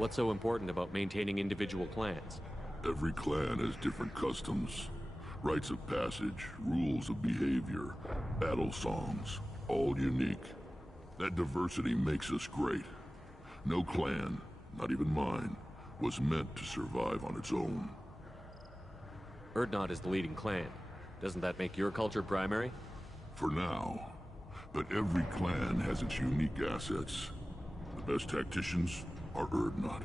What's so important about maintaining individual clans? Every clan has different customs, rites of passage, rules of behavior, battle songs, all unique. That diversity makes us great. No clan, not even mine, was meant to survive on its own. Urdnot is the leading clan. Doesn't that make your culture primary? For now. But every clan has its unique assets. The best tacticians are Urdnot.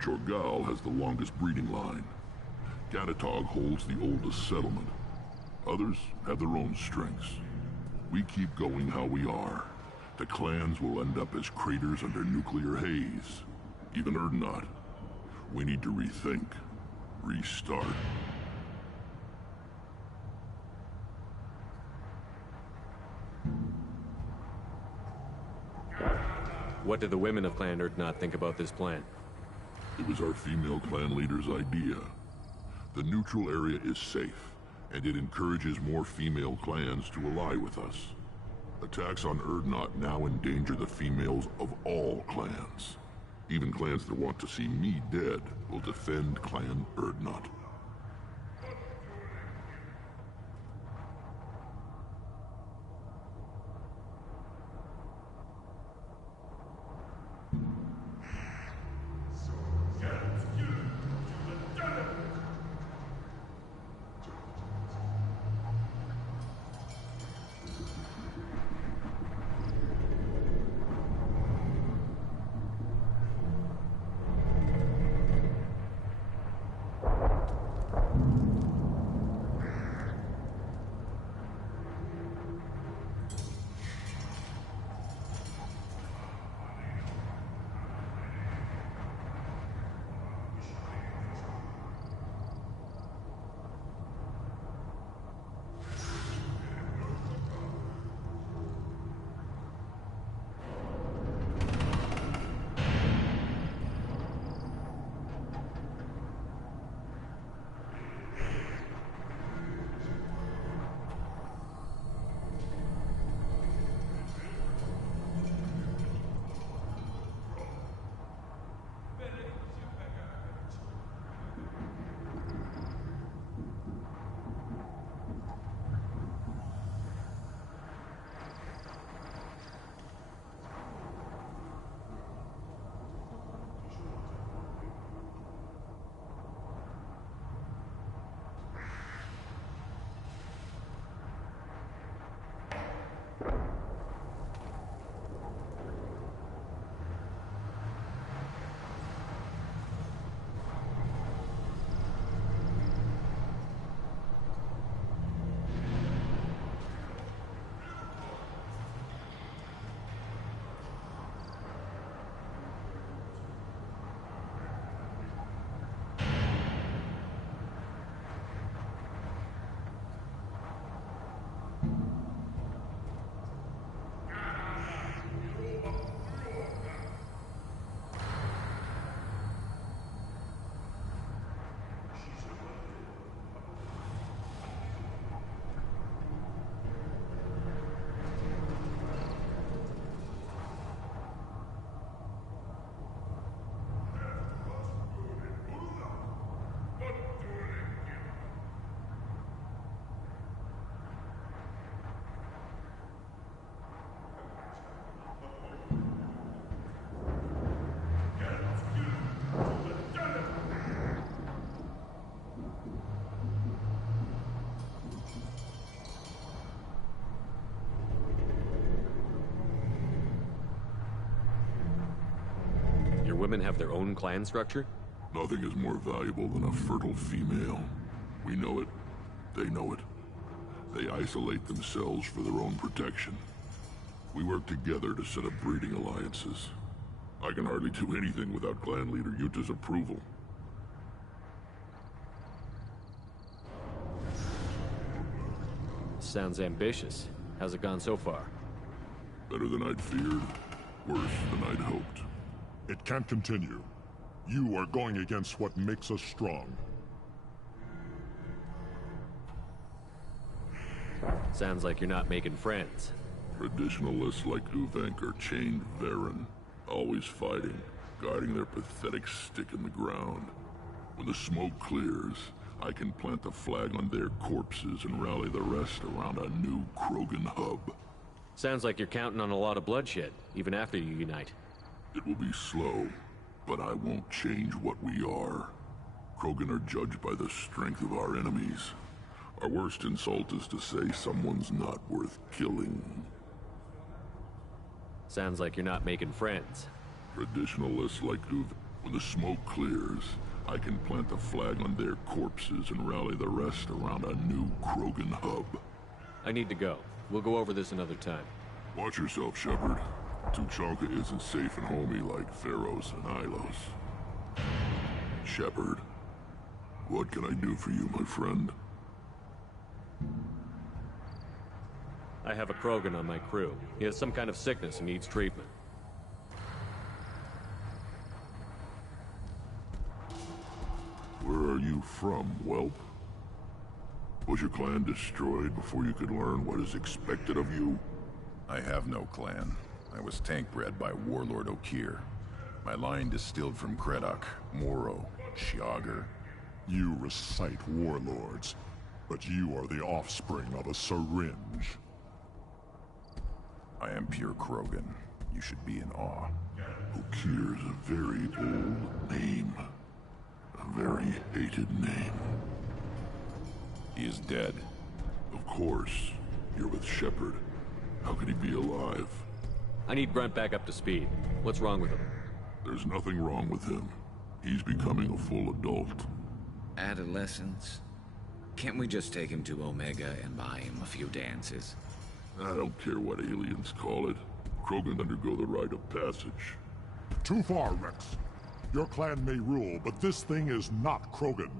Chorgal has the longest breeding line. Gatatog holds the oldest settlement. Others have their own strengths. We keep going how we are. The clans will end up as craters under nuclear haze. Even Urdnot. We need to rethink. Restart. What do the women of Clan Urdnot think about this plan? It was our female clan leader's idea. The neutral area is safe, and it encourages more female clans to ally with us. Attacks on Urdnot now endanger the females of all clans. Even clans that want to see me dead will defend Clan Urdnot. Women have their own clan structure? Nothing is more valuable than a fertile female. We know it. They know it. They isolate themselves for their own protection. We work together to set up breeding alliances. I can hardly do anything without clan leader Yuta's approval. Sounds ambitious. How's it gone so far? Better than I'd feared. Worse than I'd hoped. It can't continue. You are going against what makes us strong. Sounds like you're not making friends. Traditionalists like Uvenk are chained Varen, always fighting. guiding their pathetic stick in the ground. When the smoke clears, I can plant the flag on their corpses and rally the rest around a new Krogan hub. Sounds like you're counting on a lot of bloodshed, even after you unite. It will be slow, but I won't change what we are. Krogan are judged by the strength of our enemies. Our worst insult is to say someone's not worth killing. Sounds like you're not making friends. Traditionalists like Uv. When the smoke clears, I can plant the flag on their corpses and rally the rest around a new Krogan hub. I need to go. We'll go over this another time. Watch yourself, Shepard. Tuchanka isn't safe and homey like Feros and Ilos. Shepard, what can I do for you, my friend? I have a Krogan on my crew. He has some kind of sickness and needs treatment. Where are you from, whelp? Was your clan destroyed before you could learn what is expected of you? I have no clan. I was tank bred by Warlord Okeer. My line distilled from Kredok, Moro, Shiagar. You recite warlords, but you are the offspring of a syringe. I am pure Krogan. You should be in awe. Okeer is a very old name. A very hated name. He is dead. Of course. You're with Shepard. How could he be alive? I need Grunt back up to speed. What's wrong with him? There's nothing wrong with him. He's becoming a full adult. Adolescence? Can't we just take him to Omega and buy him a few dances? I don't care what aliens call it. Krogan undergo the rite of passage. Too far, Rex. Your clan may rule, but this thing is not Krogan.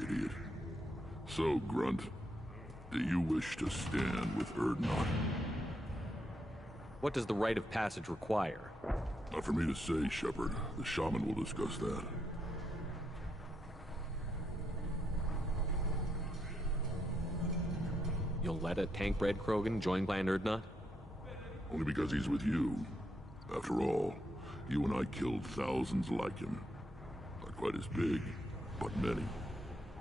Idiot. So, Grunt, do you wish to stand with Urdnot? What does the rite of passage require? Not for me to say, Shepard. The shaman will discuss that. You'll let a tank-bred Krogan join Clan Urdnot? Only because he's with you. After all, you and I killed thousands like him. Not quite as big, but many.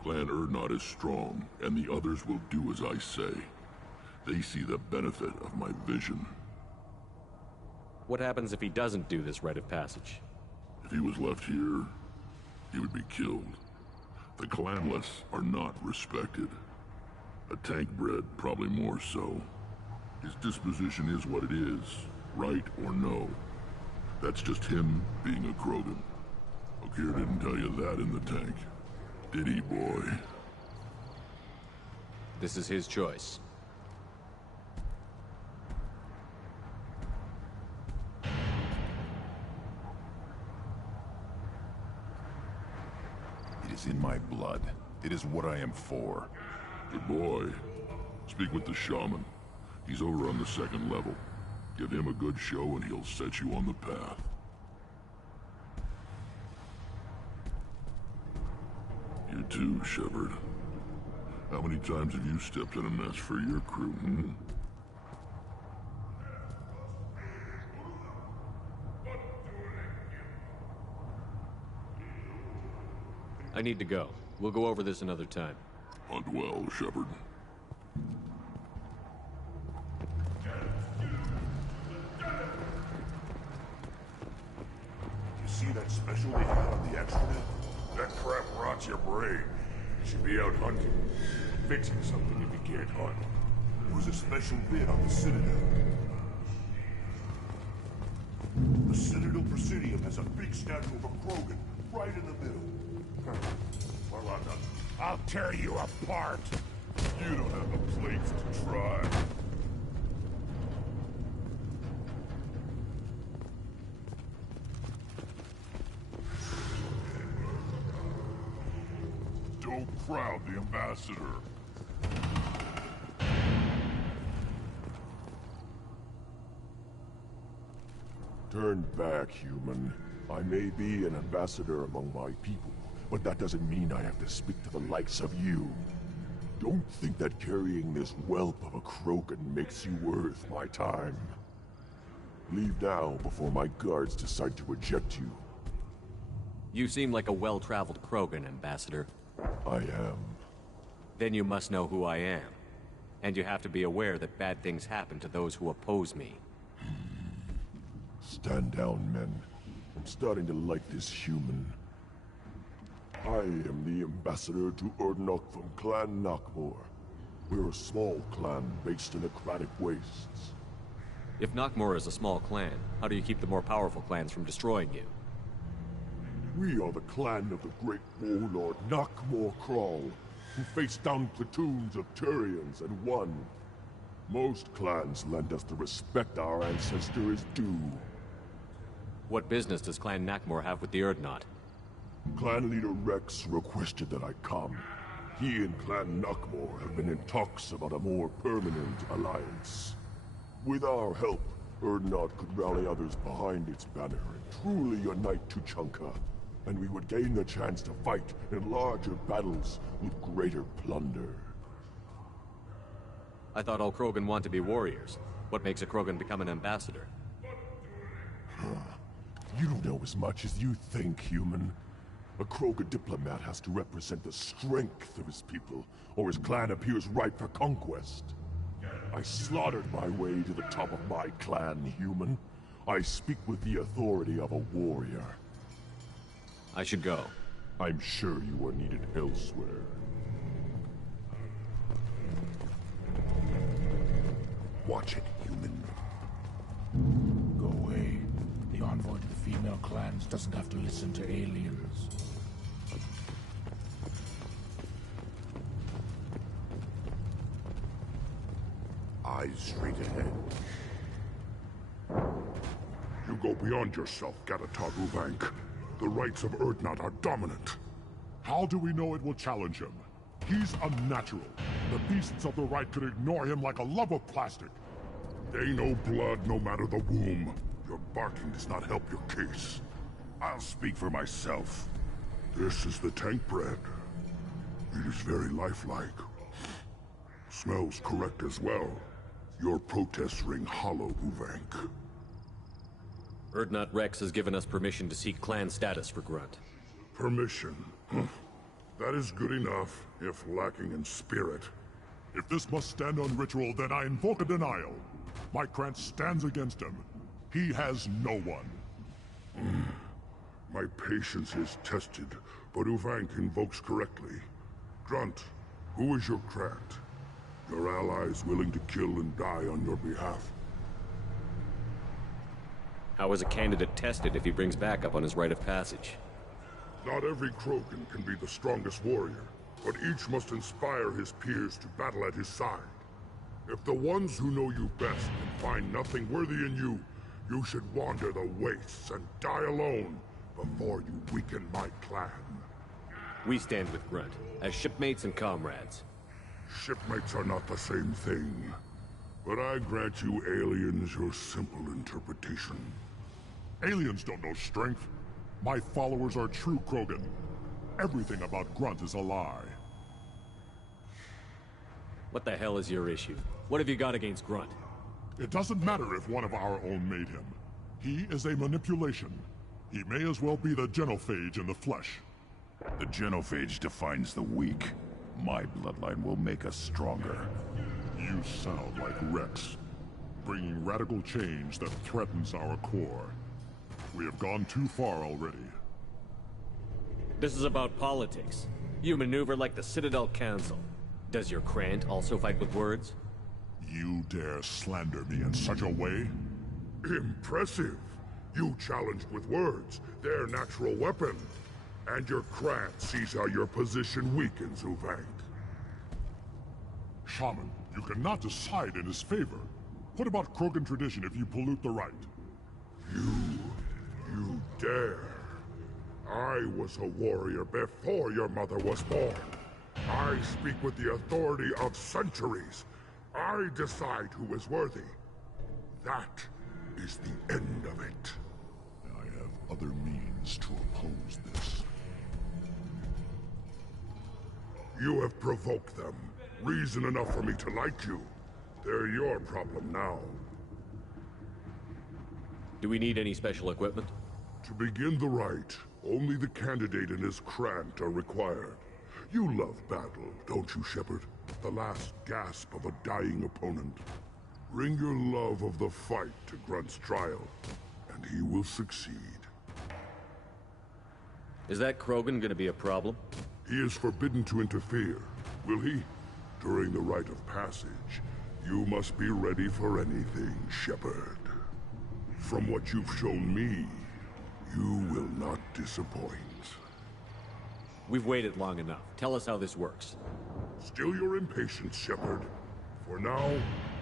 Clan Urdnot is strong, and the others will do as I say. They see the benefit of my vision. What happens if he doesn't do this rite of passage? If he was left here, he would be killed. The clanless are not respected. A tank bred, probably more so. His disposition is what it is, right or no. That's just him being a Krogan. Okeer didn't tell you that in the tank. Did he, boy? This is his choice. It is in my blood. It is what I am for. Good boy. Speak with the shaman. He's over on the second level. Give him a good show and he'll set you on the path. You too, Shepard. How many times have you stepped in a mess for your crew, hmm? I need to go. We'll go over this another time. Hunt well, Shepard. You see that special they had on the extranet? That crap rots your brain. You should be out hunting. Fixing something if you can't hunt. There was a special bid on the Citadel. The Citadel Presidium has a big statue of a Krogan right in the middle. Well, I'll tear you apart. You don't have the plates to try. Don't crowd the ambassador. Turn back, human. I may be an ambassador among my people, but that doesn't mean I have to speak to the likes of you. Don't think that carrying this whelp of a Krogan makes you worth my time. Leave now before my guards decide to eject you. You seem like a well-traveled Krogan, Ambassador. I am. Then you must know who I am. And you have to be aware that bad things happen to those who oppose me. Stand down, men. I'm starting to like this human. I am the ambassador to Urdnot from Clan Nockmaar. We're a small clan based in the Craddock Wastes. If Nockmaar is a small clan, how do you keep the more powerful clans from destroying you? We are the clan of the great warlord Nockmaar Crawl, who faced down platoons of Turians and won. Most clans lend us the respect our ancestor is due. What business does Clan Nockmaar have with the Urdnot? Clan leader Rex requested that I come. He and Clan Nockmaar have been in talks about a more permanent alliance. With our help, Urdnot could rally others behind its banner and truly unite Tuchanka, and we would gain the chance to fight in larger battles with greater plunder. I thought all Krogan want to be warriors. What makes a Krogan become an ambassador? You don't know as much as you think, human. A Krogan diplomat has to represent the strength of his people, or his clan appears ripe for conquest. I slaughtered my way to the top of my clan, human. I speak with the authority of a warrior. I should go. I'm sure you are needed elsewhere. Watch it, human. Go away. The envoy to the female clans doesn't have to listen to aliens. Eyes straight ahead. You go beyond yourself, Gatatog Uvank. The rights of Urdnot are dominant. How do we know it will challenge him? He's unnatural. The beasts of the right could ignore him like a lump of plastic. They know blood no matter the womb. Your barking does not help your case. I'll speak for myself. This is the tank bread. It is very lifelike. Smells correct as well. Your protests ring hollow, Uvank. Urdnot Rex has given us permission to seek clan status for Grunt. Permission. That is good enough, if lacking in spirit. If this must stand on ritual, then I invoke a denial. My Krantz stands against him. He has no one. My patience is tested, but Uvank invokes correctly. Grunt, who is your Krant? Your allies willing to kill and die on your behalf? How is a candidate tested if he brings backup on his rite of passage? Not every Krogan can be the strongest warrior, but each must inspire his peers to battle at his side. If the ones who know you best can find nothing worthy in you, you should wander the wastes and die alone before you weaken my clan. We stand with Grunt, as shipmates and comrades. Shipmates are not the same thing, but I grant you aliens your simple interpretation. Aliens don't know strength. My followers are true Krogan. Everything about Grunt is a lie. What the hell is your issue? What have you got against Grunt? It doesn't matter if one of our own made him. He is a manipulation. He may as well be the genophage in the flesh. The genophage defines the weak. My bloodline will make us stronger. You sound like Rex, bringing radical change that threatens our core. We have gone too far already. This is about politics. You maneuver like the Citadel Council. Does your Krant also fight with words? You dare slander me in such a way? Impressive! You challenged with words, their natural weapon. And your Krant sees how your position weakens, Uvank. Shaman, you cannot decide in his favor. What about Krogan tradition if you pollute the rite? You dare. I was a warrior before your mother was born. I speak with the authority of centuries. I decide who is worthy. That is the end of it. I have other means to oppose this. You have provoked them. Reason enough for me to like you. They're your problem now. Do we need any special equipment? To begin the rite, only the candidate and his Krant are required. You love battle, don't you, Shepard? The last gasp of a dying opponent. Bring your love of the fight to Grunt's trial, and he will succeed. Is that Krogan gonna be a problem? He is forbidden to interfere, will he? During the rite of passage, you must be ready for anything, Shepard. From what you've shown me, you will not disappoint. We've waited long enough. Tell us how this works. Still your impatience, Shepard. For now,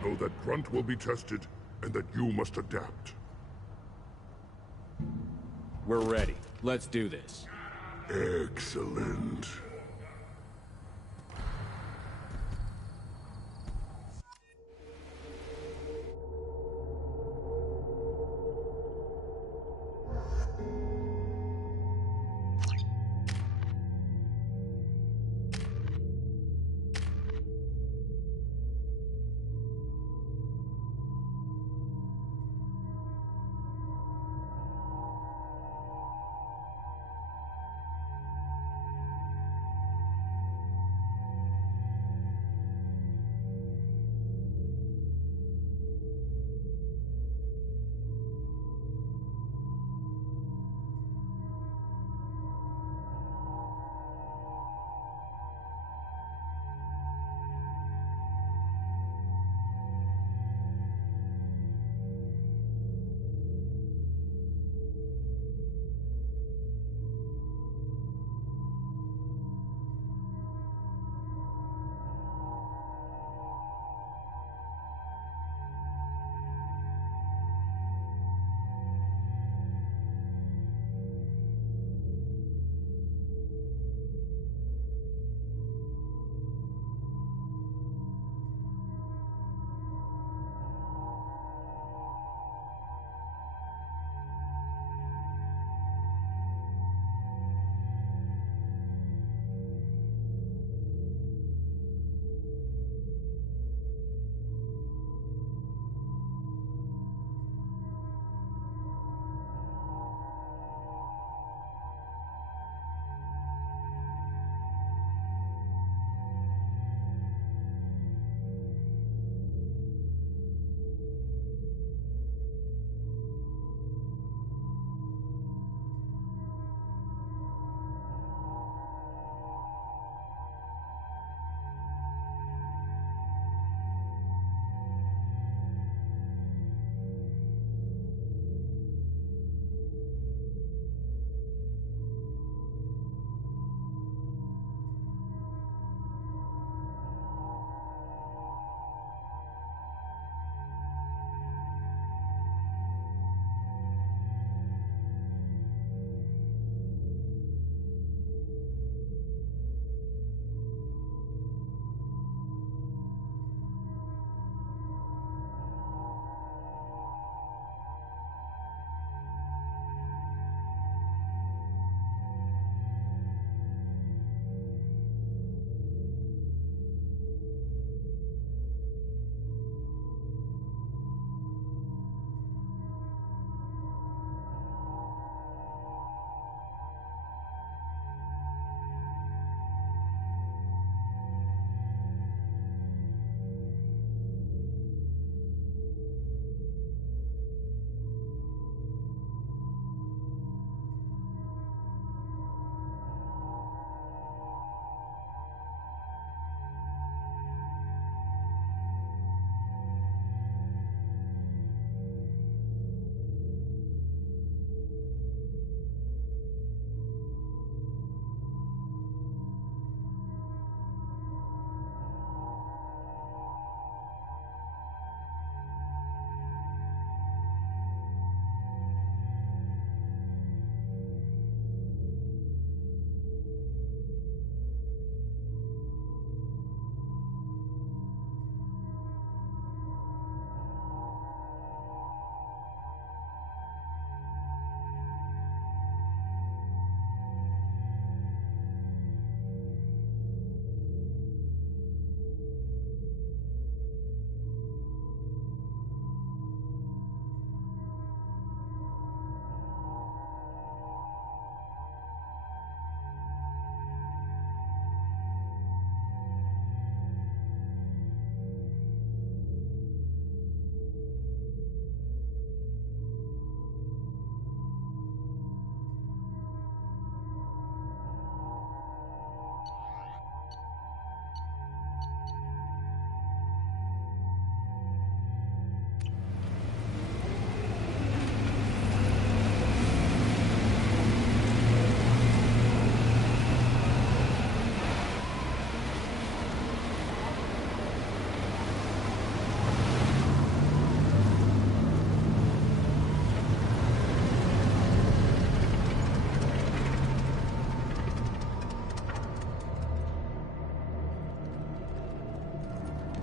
know that Grunt will be tested, and that you must adapt. We're ready. Let's do this. Excellent.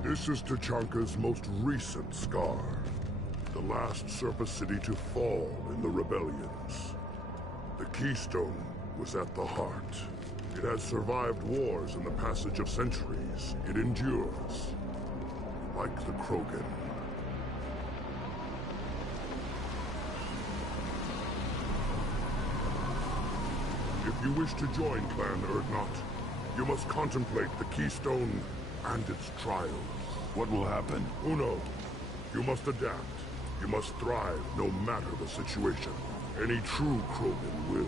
This is Tuchanka's most recent scar. The last surface city to fall in the rebellions. The Keystone was at the heart. It has survived wars and the passage of centuries. It endures. Like the Krogan. If you wish to join Clan Urdnot, you must contemplate the Keystone and its trials. What will happen? Who knows? You must adapt. You must thrive no matter the situation. Any true Krogan will.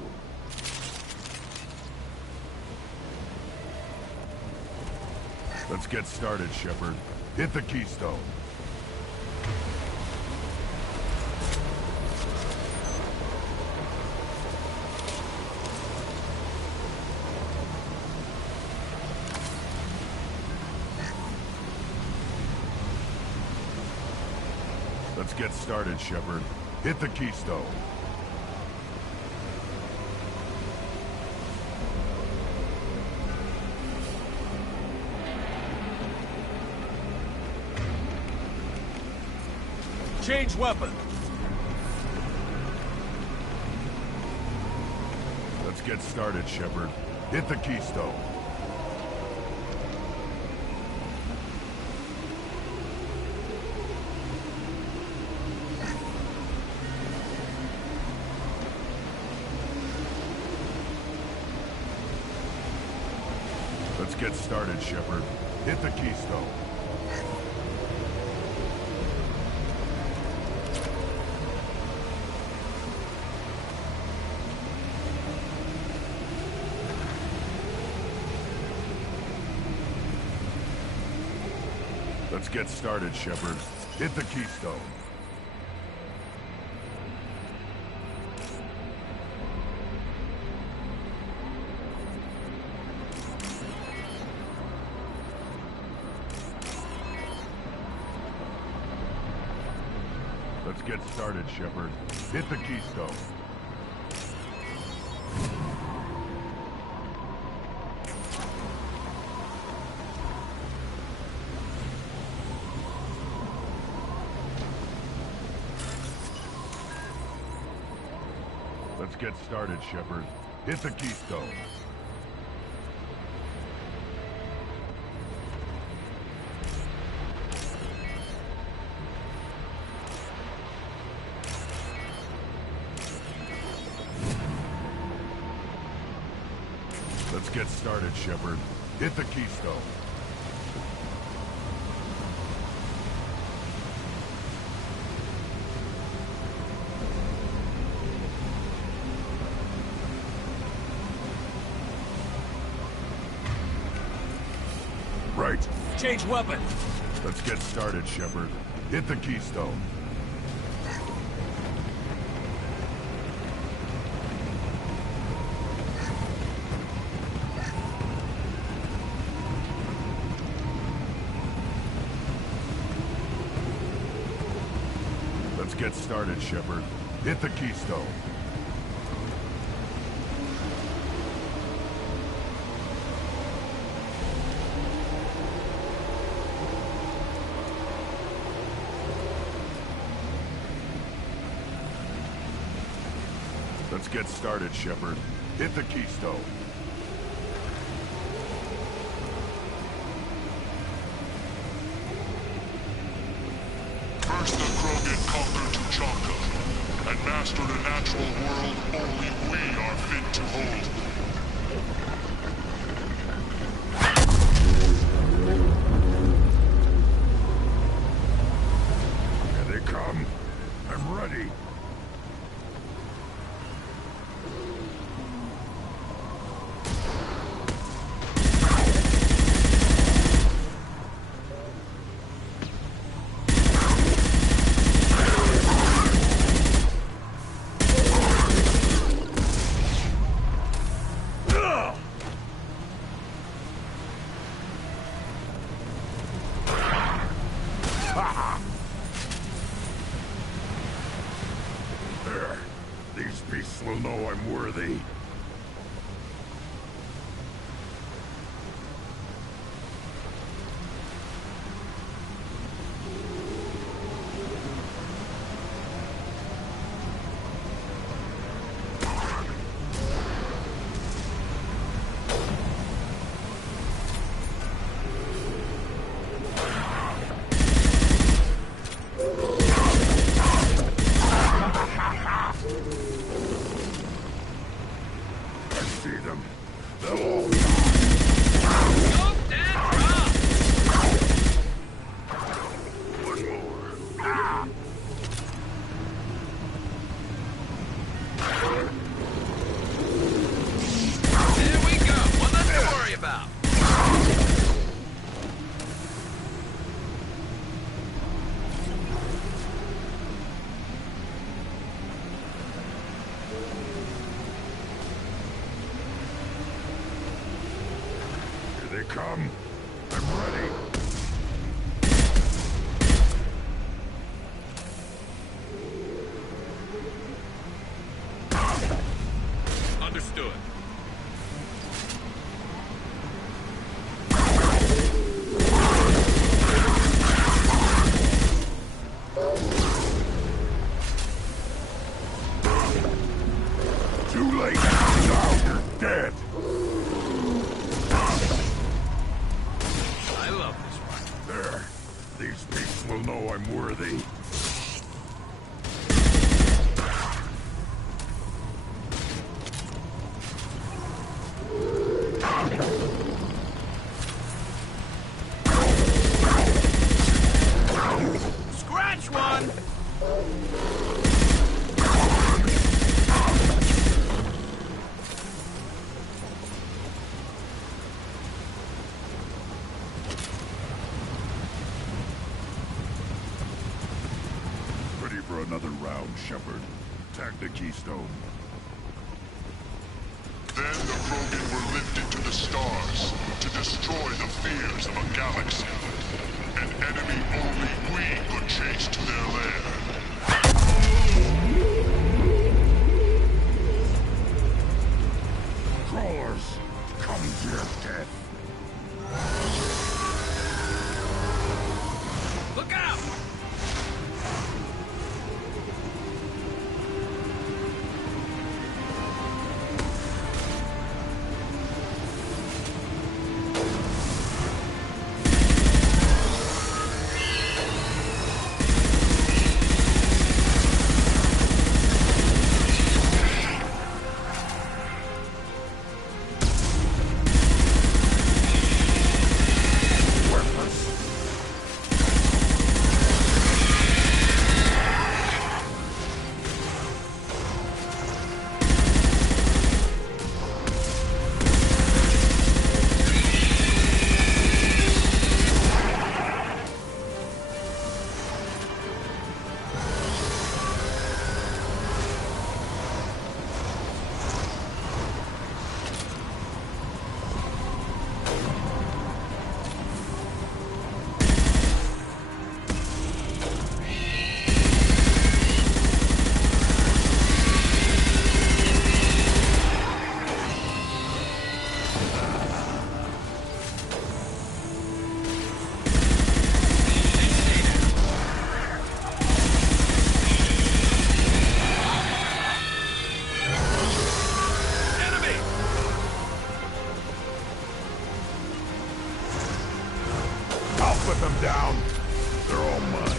Let's get started, Shepard. Hit the Keystone. Let's get started, Shepard. Hit the Keystone. Change weapon! Let's get started, Shepard. Hit the Keystone. Let's get started, Shepard. Hit the Keystone. Let's get started, Shepard. Hit the Keystone. Let's get started, Shepard. Hit the Keystone. Let's get started, Shepard. Hit the Keystone. Let's get started, Shepard. Hit the Keystone. Right. Change weapon! Let's get started, Shepard. Hit the Keystone. Let's get started, Shepard. Hit the Keystone. Let's get started, Shepard. Hit the Keystone. First the Krogan conquered Tuchanka, and mastered a natural world only we are fit to hold. Here they come. I'm ready. These beasts will know I'm worthy. come. I'm ready. Understood. Too late. Now you're dead. I love this one. There. These beasts will know I'm worthy. Scratch one! Ready for another round, Shepard. Attack the Keystone. Then the Krogan were lifted to the stars to destroy the fears of a galaxy. An enemy only we could chase to their lair. Crawlers, come to your death. Look out! Put them down. They're all mine.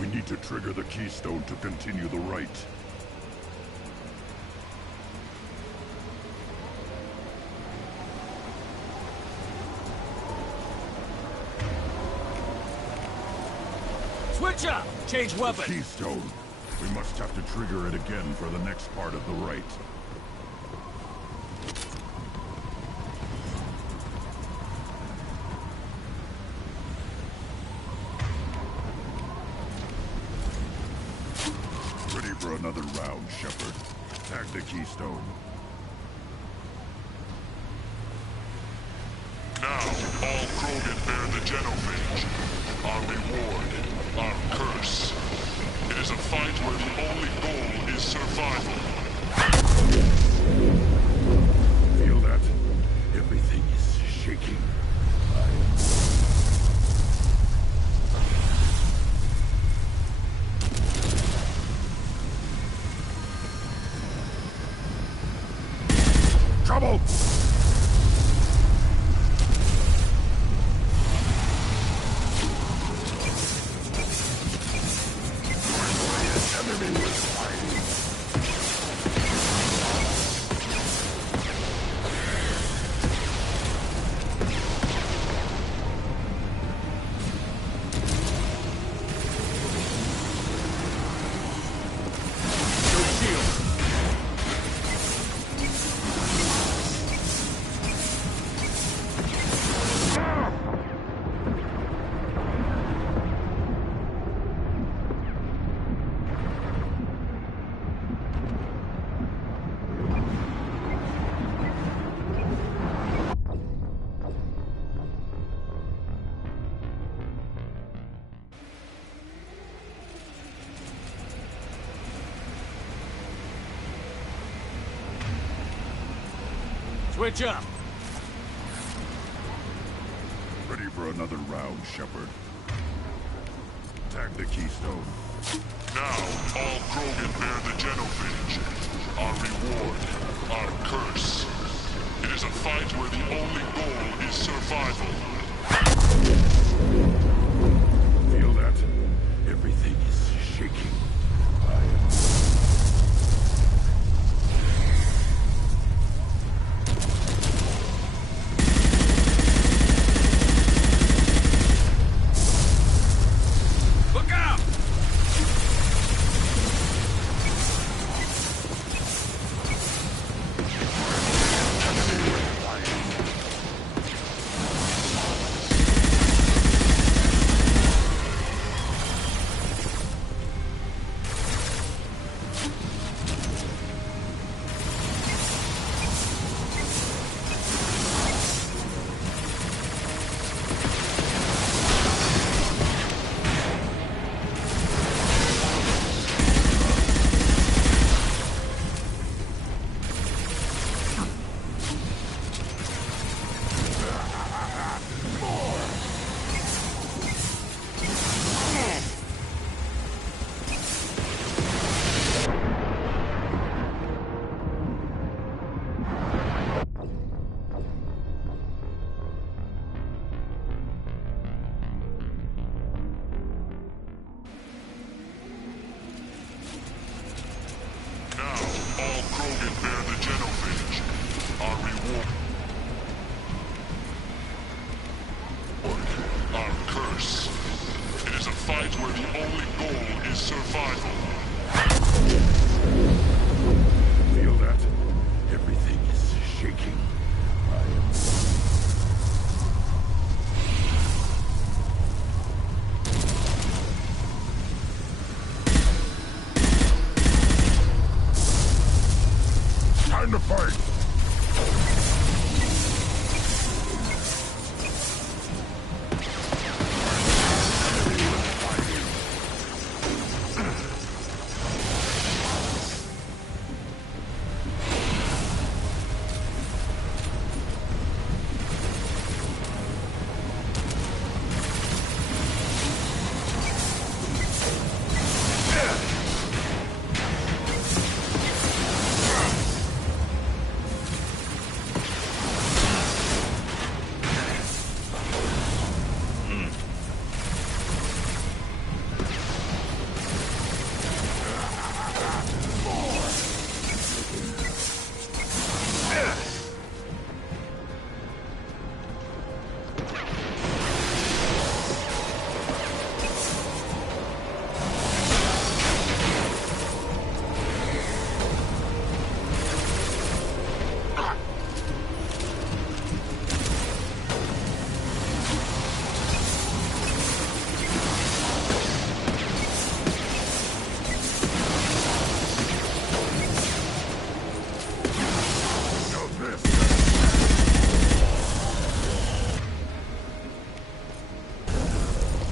We need to trigger the Keystone to continue the rite. Switch up! Change weapon! Keystone. We must have to trigger it again for the next part of the rite. Ready for another round, Shepard. Attack the Keystone. Now, all Krogan bear the Genophage. Our reward, our curse. It is a fight where the only goal is survival. trouble! Switch up. Ready for another round, Shepard. Tag the Keystone. Now, all Krogan bear the Genophage. Our reward, our curse. It is a fight where the only goal is survival. Feel that? Everything is shaking. Feel that? Everything is shaking. Time to fight!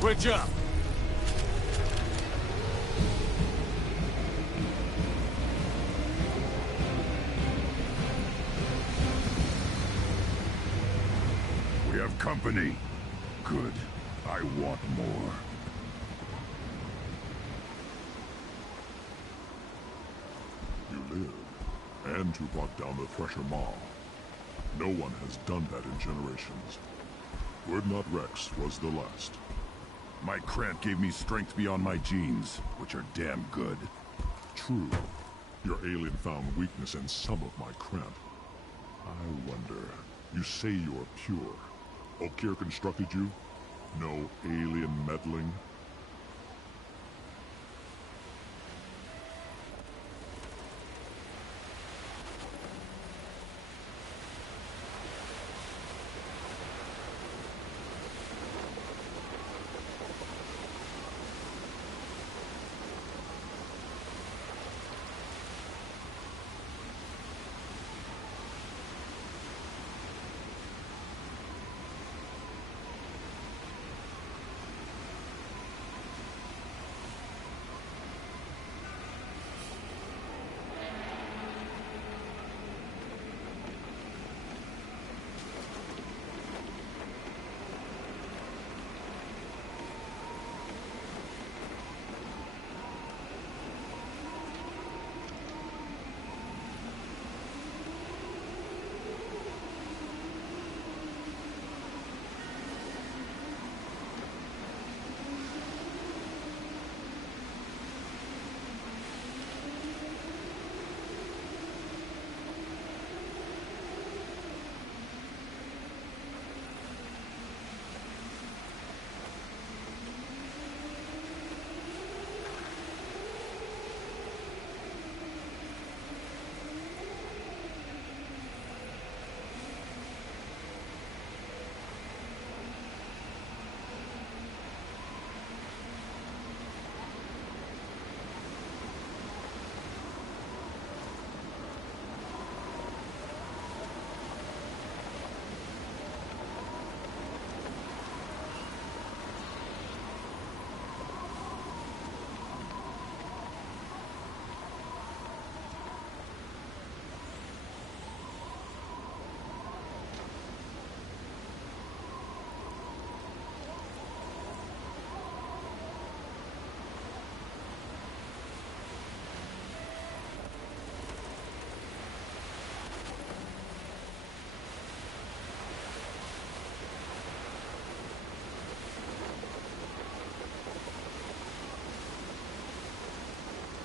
Switch up. We have company. Good. I want more. You live, and to brought down the Thresher Maw. No one has done that in generations. Urdnot Rex was the last. My Krant gave me strength beyond my genes, which are damn good. True. Your alien found weakness in some of my Krant. I wonder, you say you're pure. Okeer constructed you? No alien meddling?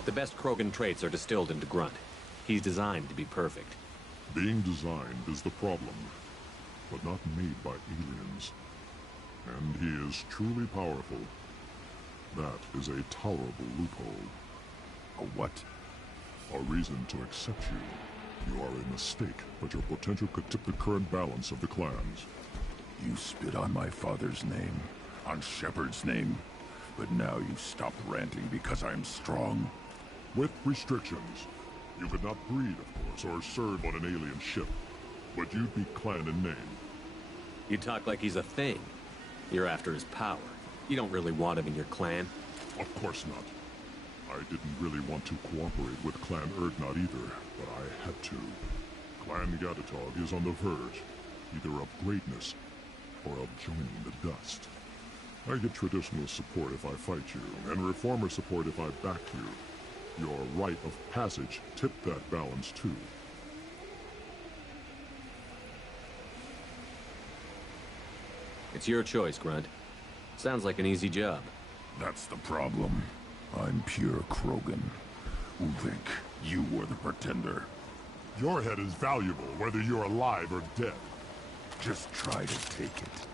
The best Krogan traits are distilled into Grunt. He's designed to be perfect. Being designed is the problem, but not made by aliens. And he is truly powerful. That is a tolerable loophole. A what? A reason to accept you. You are a mistake, but your potential could tip the current balance of the clans. You spit on my father's name, on Shepard's name, but now you've stopped ranting because I'm strong. With restrictions. You could not breed, of course, or serve on an alien ship. But you'd be clan in name. You talk like he's a thing. You're after his power. You don't really want him in your clan. Of course not. I didn't really want to cooperate with Clan Urdnot either, but I had to. Clan Gatatog is on the verge, either of greatness or of joining the dust. I get traditional support if I fight you, and reformer support if I back you. Your rite of passage tipped that balance too. It's your choice, Grunt. Sounds like an easy job. That's the problem. I'm pure Krogan. Ulvik, you were the pretender. Your head is valuable, whether you're alive or dead. Just try to take it.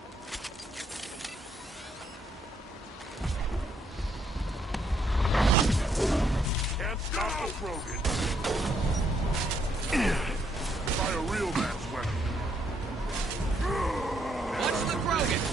Can't stop a Krogan. Try a real man's weapon. Watch the Krogan!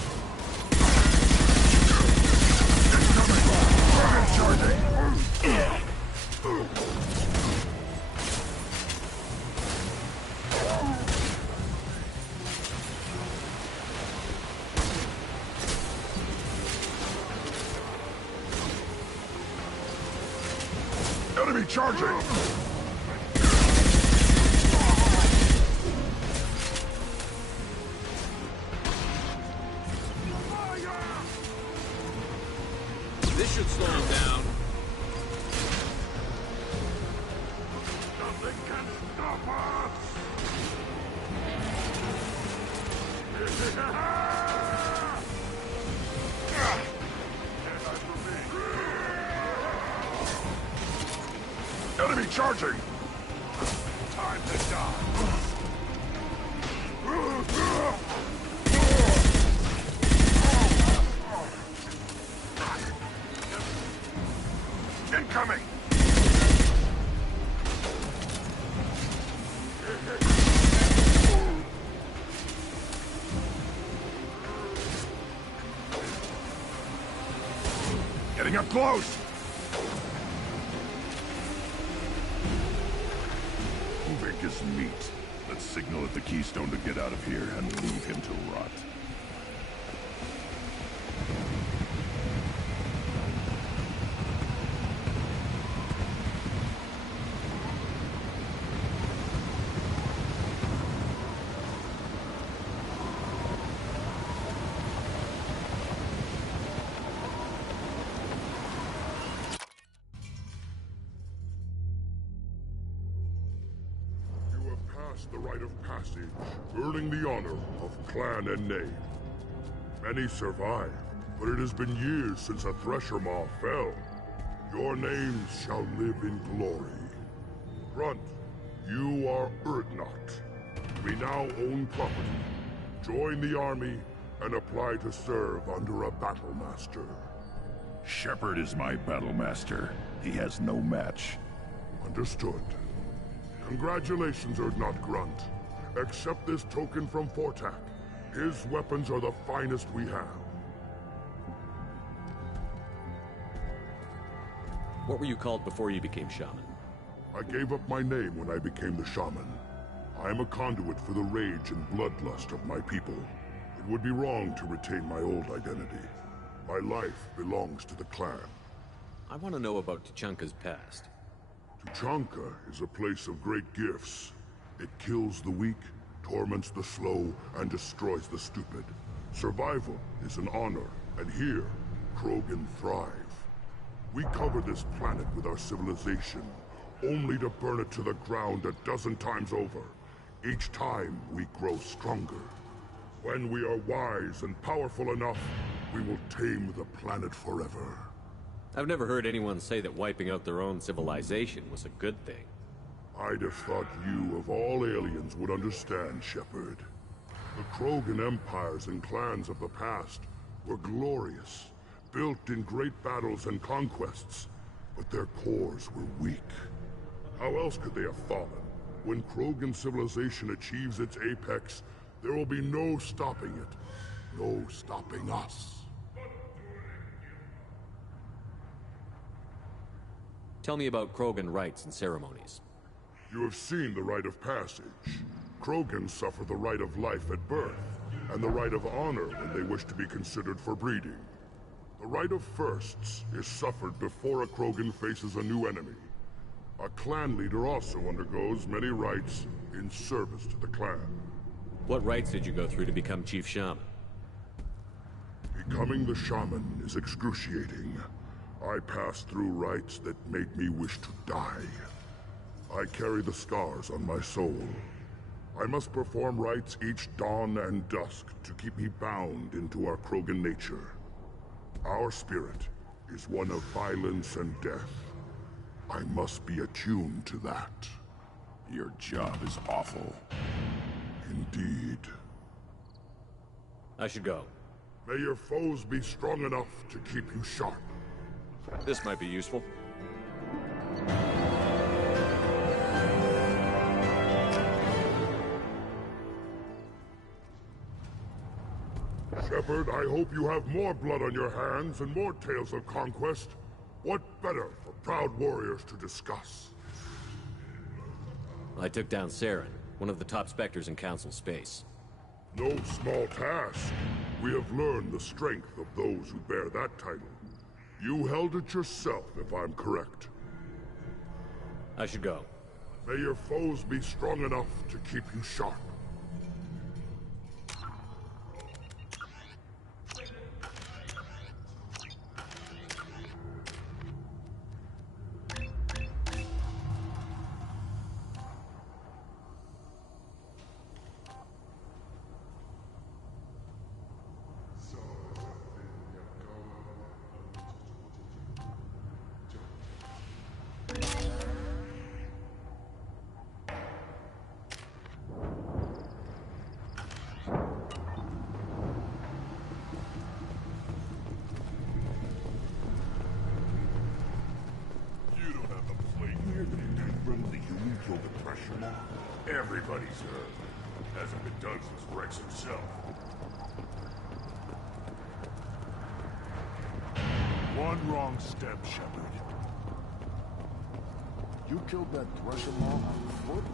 Enemy charging! This should slow him down. Nothing can stop us! charging! Time to die! Incoming! Getting up close! Big as meat. Let's signal at the Keystone to get out of here and leave him to rot. The rite of passage, earning the honor of clan and name. Many survived, but it has been years since a Thresher Maw fell. Your names shall live in glory. Grunt, you are Urdnot. We now own property. Join the army and apply to serve under a battle master. Shepard is my battle master. He has no match. Understood. Congratulations, Urdnot Grunt. Accept this token from Fortak. His weapons are the finest we have. What were you called before you became shaman? I gave up my name when I became the shaman. I am a conduit for the rage and bloodlust of my people. It would be wrong to retain my old identity. My life belongs to the clan. I want to know about Tuchanka's past. Tuchanka is a place of great gifts. It kills the weak, torments the slow, and destroys the stupid. Survival is an honor, and here, Krogan thrive. We cover this planet with our civilization, only to burn it to the ground a dozen times over. Each time, we grow stronger. When we are wise and powerful enough, we will tame the planet forever. I've never heard anyone say that wiping out their own civilization was a good thing. I'd have thought you, of all aliens, would understand, Shepard. The Krogan empires and clans of the past were glorious, built in great battles and conquests, but their cores were weak. How else could they have fallen? When Krogan civilization achieves its apex, there will be no stopping it. No stopping us. Tell me about Krogan rites and ceremonies. You have seen the rite of passage. Krogans suffer the rite of life at birth, and the rite of honor when they wish to be considered for breeding. The rite of firsts is suffered before a Krogan faces a new enemy. A clan leader also undergoes many rites in service to the clan. What rites did you go through to become Chief Shaman? Becoming the shaman is excruciating. I passed through rites that made me wish to die. I carry the scars on my soul. I must perform rites each dawn and dusk to keep me bound into our Krogan nature. Our spirit is one of violence and death. I must be attuned to that. Your job is awful. Indeed. I should go. May your foes be strong enough to keep you sharp. This might be useful. Shepard, I hope you have more blood on your hands and more tales of conquest. What better for proud warriors to discuss? I took down Saren, one of the top Spectres in Council space. No small task. We have learned the strength of those who bear that title. You held it yourself, if I'm correct. I should go. May your foes be strong enough to keep you sharp. Everybody's heard. Hasn't been done since Rex himself. One wrong step, Shepard. You killed that Thresher Maw on foot?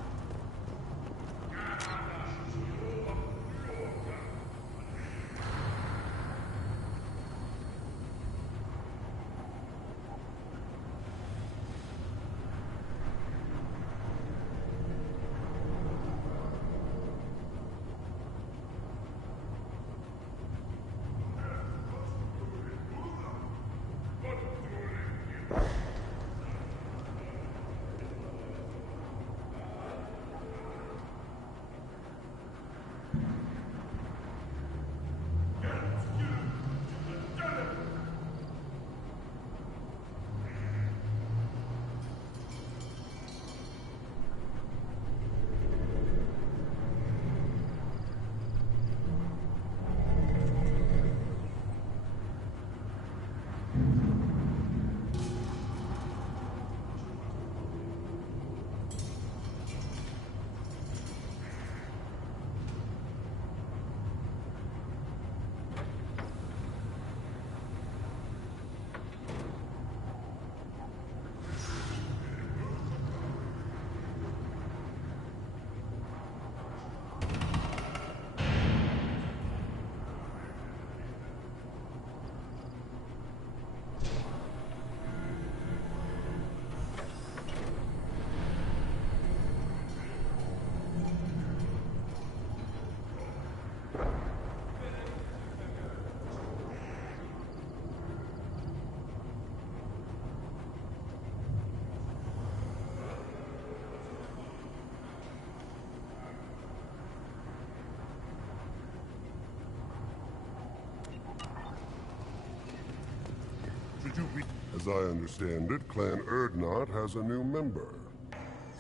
As I understand it, Clan Urdnot has a new member.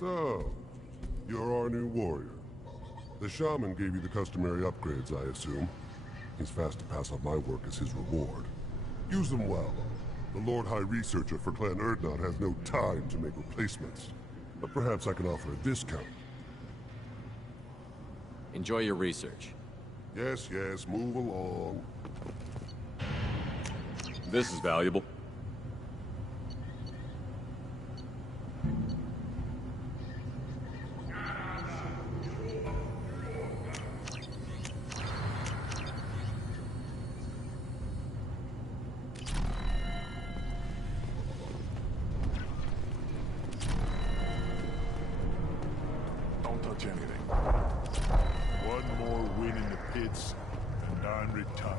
So, you're our new warrior. The shaman gave you the customary upgrades, I assume. He's fast to pass on my work as his reward. Use them well. The Lord High Researcher for Clan Urdnot has no time to make replacements. But perhaps I can offer a discount. Enjoy your research. Yes, move along. This is valuable. Don't touch anything. One more win in the pits, and I'm retiring.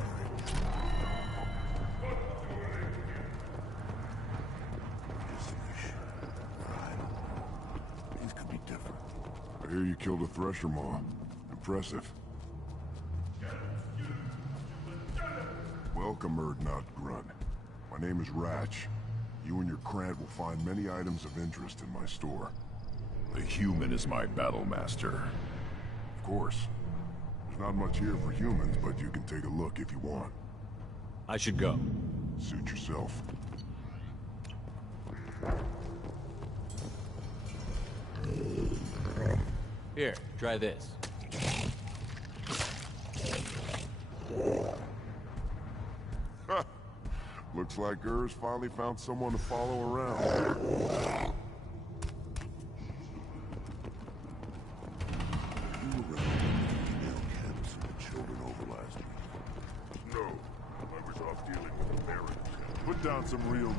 Things could be different. I hear you killed a Thresher Maw. Impressive. Welcome, Urdnot Grunt. My name is Ratch. You and your Krant will find many items of interest in my store. The human is my battle master. Of course. There's not much here for humans, but you can take a look if you want. I should go. Suit yourself. Here, try this. Looks like Urs finally found someone to follow around. No, I was off dealing with the Barons. Put down some real money.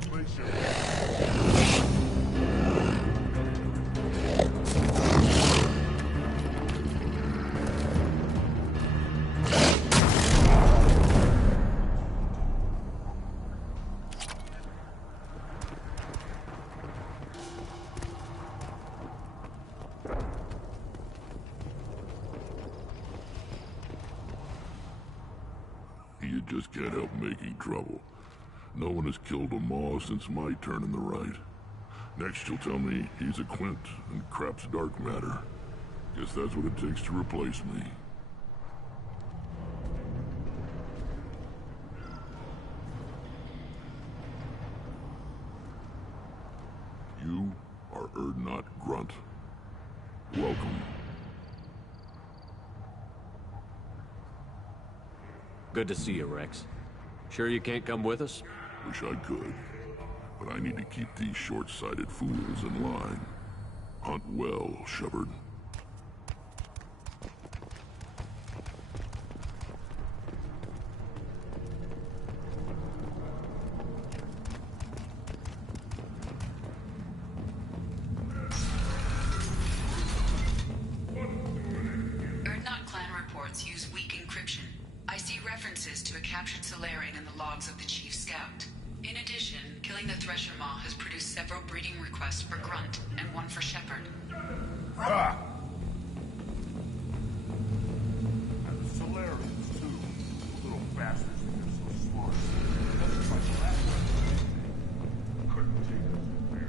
Place your... You just can't help making trouble. No one has killed a Maw since my turn in the right. Next you'll tell me he's a Quint and crap's dark matter. Guess that's what it takes to replace me. Welcome. Good to see you, Rex. Sure you can't come with us? Wish I could. But I need to keep these short-sighted fools in line. Hunt well, Shepard. Urdnot clan reports use weak encryption. I see references to a captured Solarian in the logs of the Chief Scout. In addition, killing the Thresher Maw has produced several breeding requests for Grunt, and one for Shepard. Ah! And the Solarians, too. Little bastards think they're so smart. Let's try that one. Couldn't take us to bear.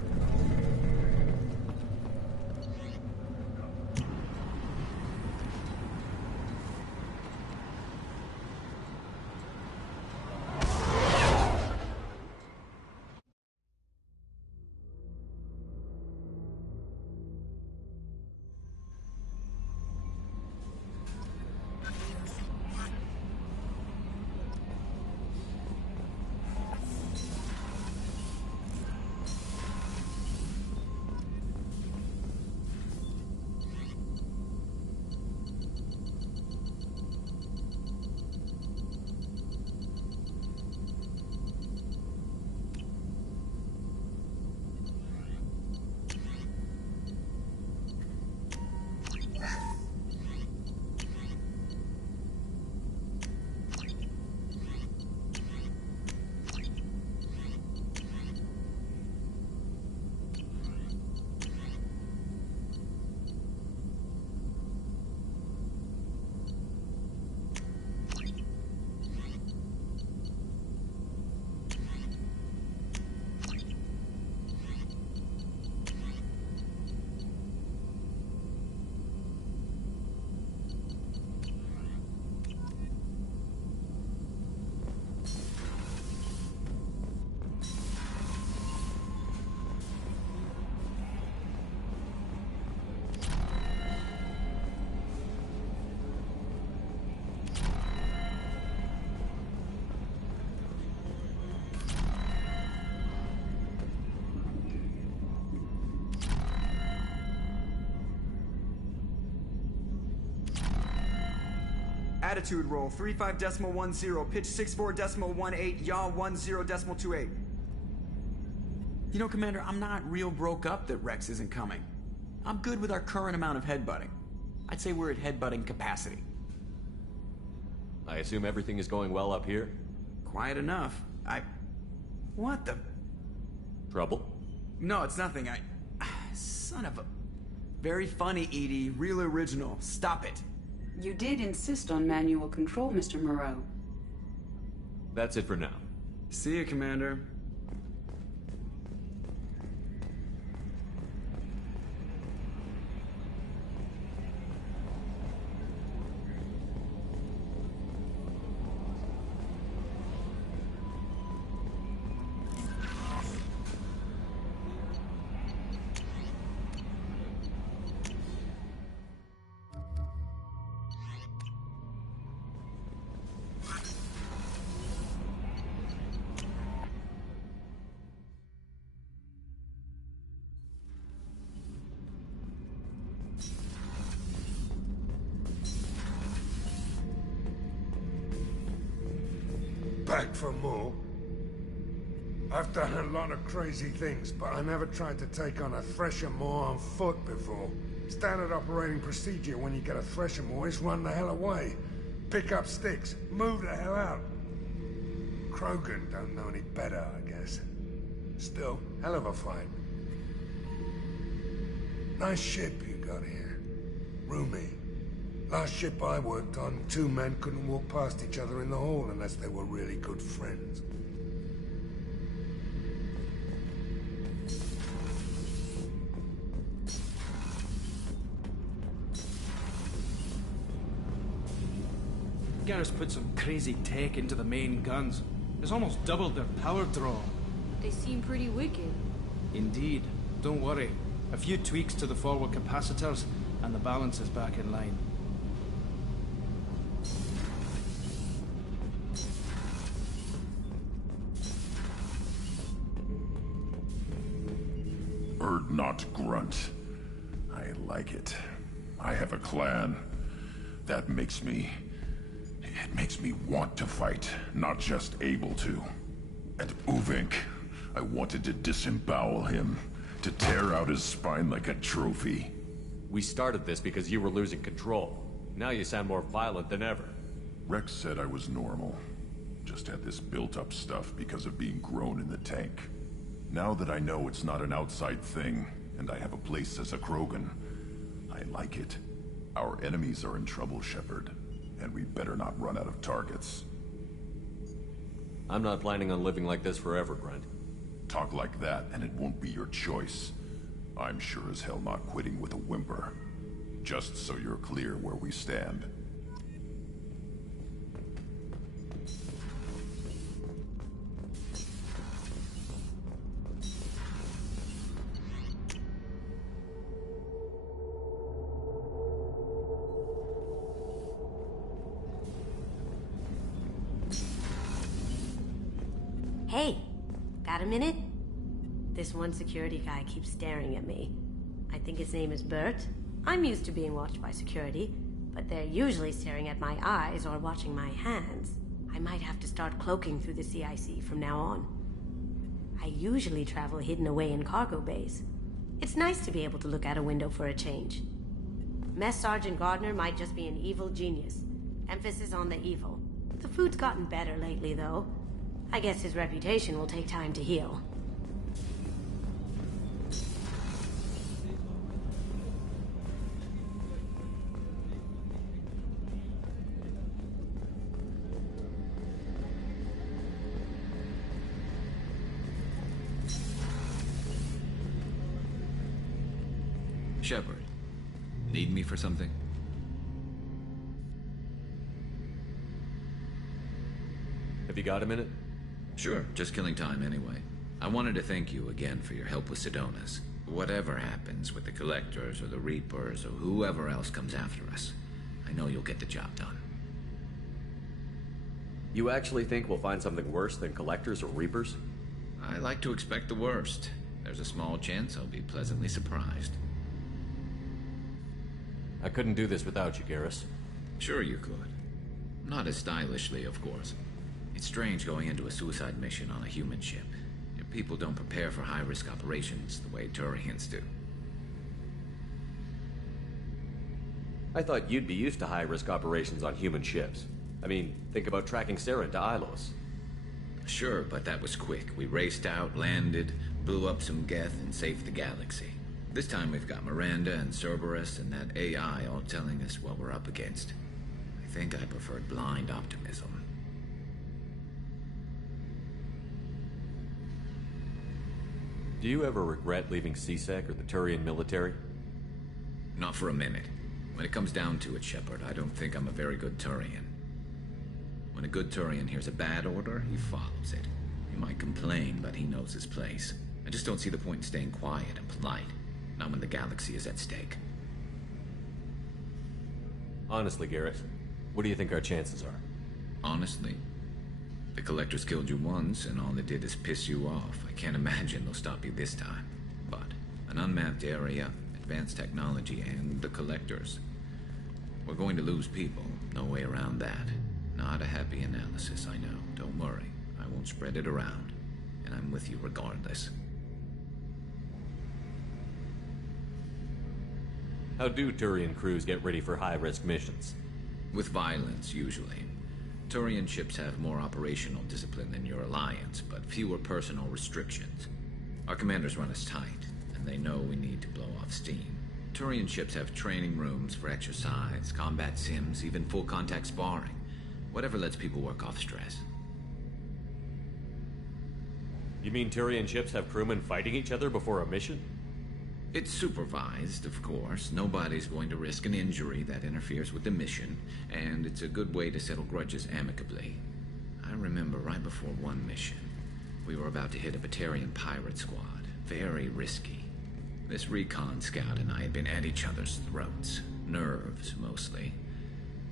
Attitude roll 35.10, pitch 64.18, yaw 10.28. You know, Commander, I'm not real broke up that Rex isn't coming. I'm good with our current amount of headbutting. I'd say we're at headbutting capacity. I assume everything is going well up here? Quiet enough. What the... Trouble? No, it's nothing. Son of a... Very funny, Edie. Real original. Stop it. You did insist on manual control, Mr. Moreau. That's it for now. See you, Commander. Back for more? I've done a lot of crazy things, but I never tried to take on a Thresher Maw on foot before. Standard operating procedure when you get a Thresher Maw is run the hell away. Pick up sticks, move the hell out. Krogan don't know any better, I guess. Still, hell of a fight. Nice ship you got here. Roomy. Last ship I worked on, two men couldn't walk past each other in the hall unless they were really good friends. Garrus put some crazy tech into the main guns. It's almost doubled their power draw. They seem pretty wicked. Indeed. Don't worry. A few tweaks to the forward capacitors, and the balance is back in line. Urdnot grunt. I like it. I have a clan. That makes me... It makes me want to fight, not just able to. And Uvink, I wanted to disembowel him, to tear out his spine like a trophy. We started this because you were losing control. Now you sound more violent than ever. Rex said I was normal. Just had this built-up stuff because of being grown in the tank. Now that I know it's not an outside thing, and I have a place as a Krogan, I like it. Our enemies are in trouble, Shepard, and we better not run out of targets. I'm not planning on living like this forever, Grunt. Talk like that, and it won't be your choice. I'm sure as hell not quitting with a whimper. Just so you're clear where we stand. Hey, got a minute? This one security guy keeps staring at me. I think his name is Bert. I'm used to being watched by security, but they're usually staring at my eyes or watching my hands. I might have to start cloaking through the CIC from now on. I usually travel hidden away in cargo bays. It's nice to be able to look out a window for a change. Mess Sergeant Gardner might just be an evil genius. Emphasis on the evil. The food's gotten better lately, though. I guess his reputation will take time to heal. Shepard, need me for something? Have you got a minute? Sure, just killing time anyway. I wanted to thank you again for your help with Sidonis. Whatever happens with the Collectors or the Reapers or whoever else comes after us, I know you'll get the job done. You actually think we'll find something worse than Collectors or Reapers? I like to expect the worst. There's a small chance I'll be pleasantly surprised. I couldn't do this without you, Garrus. Sure you could. Not as stylishly, of course. It's strange going into a suicide mission on a human ship. Your people don't prepare for high-risk operations the way Turians do. I thought you'd be used to high-risk operations on human ships. I mean, think about tracking Saren to Ilos. Sure, but that was quick. We raced out, landed, blew up some Geth, and saved the galaxy. This time we've got Miranda and Cerberus and that AI all telling us what we're up against. I think I preferred blind optimism. Do you ever regret leaving C-Sec or the Turian military? Not for a minute. When it comes down to it, Shepard, I don't think I'm a very good Turian. When a good Turian hears a bad order, he follows it. He might complain, but he knows his place. I just don't see the point in staying quiet and polite. Not when the galaxy is at stake. Honestly, Garrett, what do you think our chances are? Honestly? The Collectors killed you once, and all they did is piss you off. I can't imagine they'll stop you this time. But an unmapped area, advanced technology, and the Collectors. We're going to lose people. No way around that. Not a happy analysis, I know. Don't worry. I won't spread it around. And I'm with you regardless. How do Turian crews get ready for high-risk missions? With violence, usually. Turian ships have more operational discipline than your alliance, but fewer personal restrictions. Our commanders run us tight, and they know we need to blow off steam. Turian ships have training rooms for exercise, combat sims, even full-contact sparring. Whatever lets people work off stress. You mean Turian ships have crewmen fighting each other before a mission? It's supervised, of course. Nobody's going to risk an injury that interferes with the mission, and it's a good way to settle grudges amicably. I remember right before one mission, we were about to hit a Batarian pirate squad. Very risky. This recon scout and I had been at each other's throats. Nerves, mostly.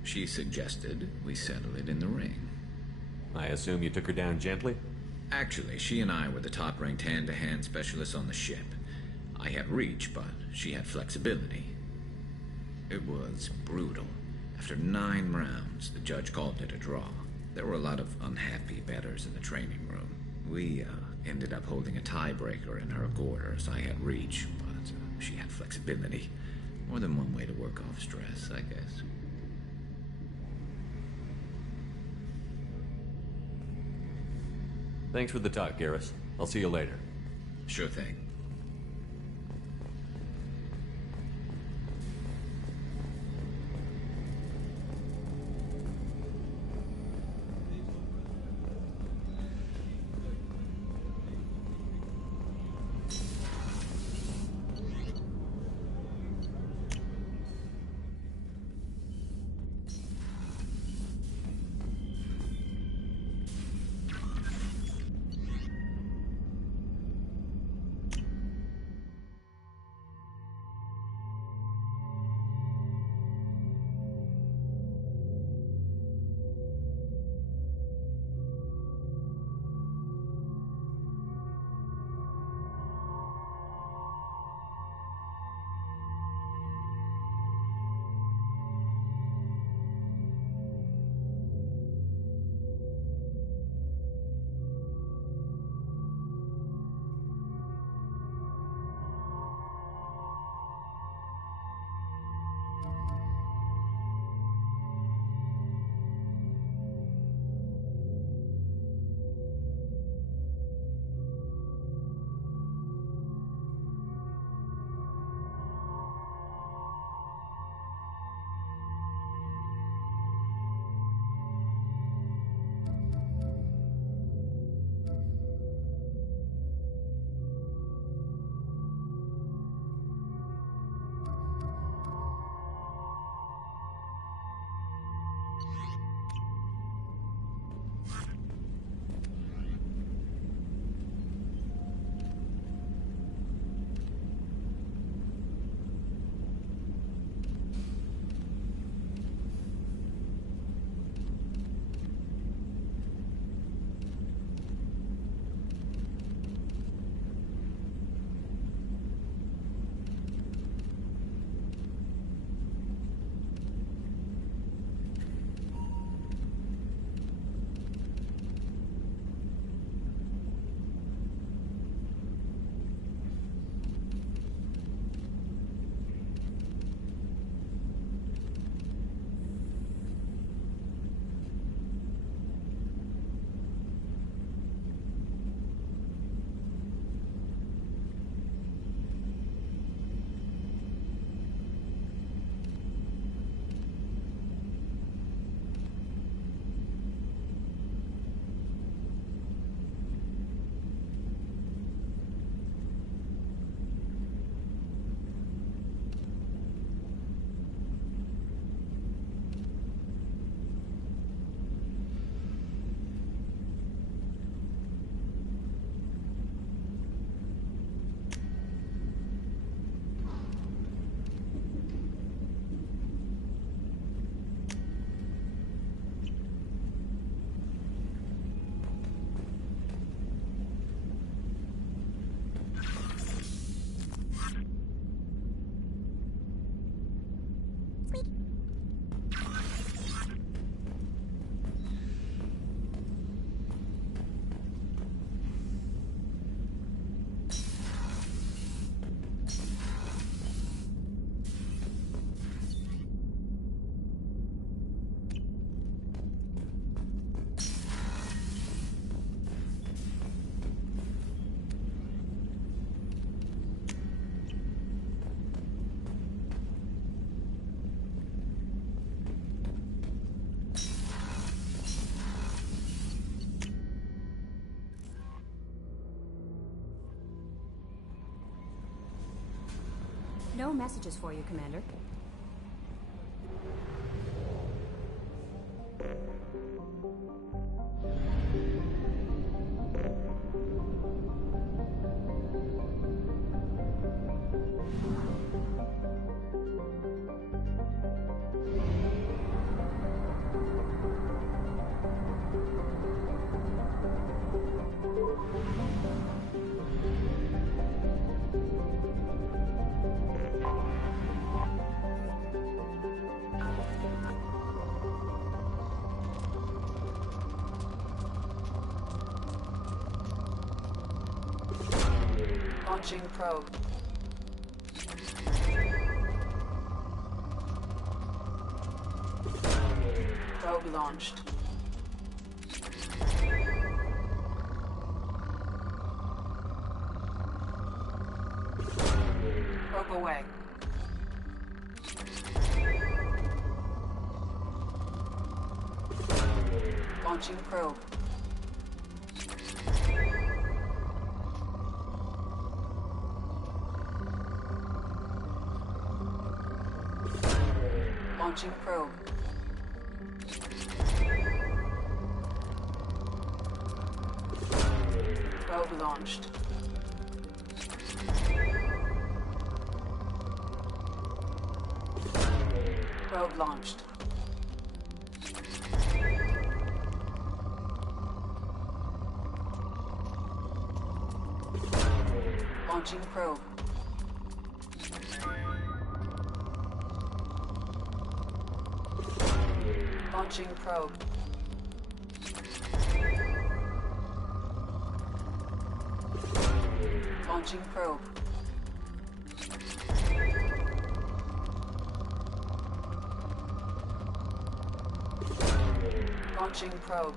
She suggested we settle it in the ring. I assume you took her down gently? Actually, she and I were the top-ranked hand-to-hand specialists on the ship. I had reach, but she had flexibility. It was brutal. After 9 rounds, the judge called it a draw. There were a lot of unhappy bettors in the training room. We ended up holding a tiebreaker in her quarters. I had reach, but she had flexibility. More than one way to work off stress, I guess. Thanks for the talk, Garrus. I'll see you later. Sure thing. No messages for you, Commander. Launching probe. Probe launched. Probe away. Launching probe. Launching probe. Probe launched. Probe launched. Launching probe. Launching probe. Launching probe. Launching probe.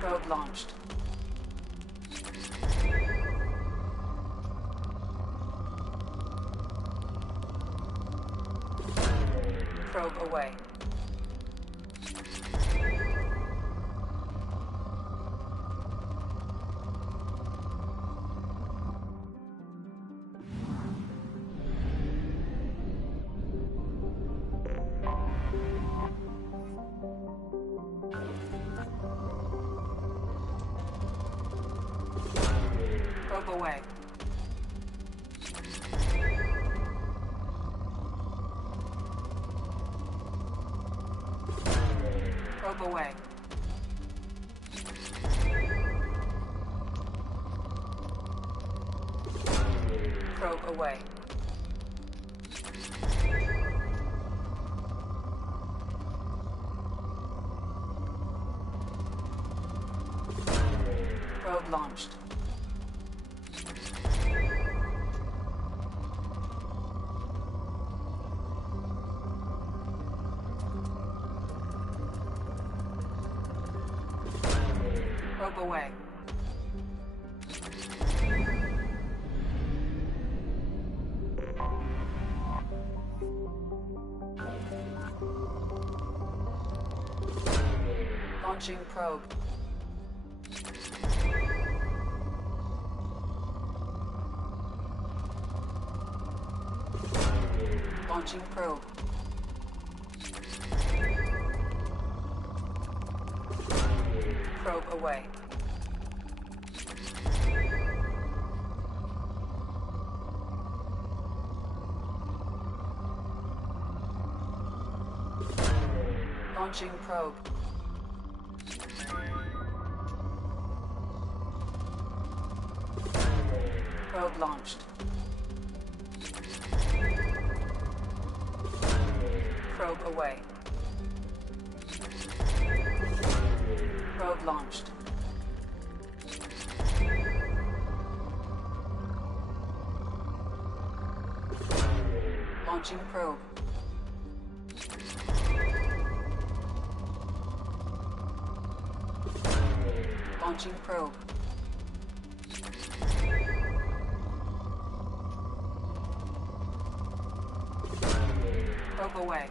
Probe launched. Probe away. Probe away. Probe away. Probe away. Probe launched. Probe away. Launching probe. Launching probe. Probe away. Launching probe. Probe launched. Probe away. Probe launched. Launching probe. Launching probe. Probe away.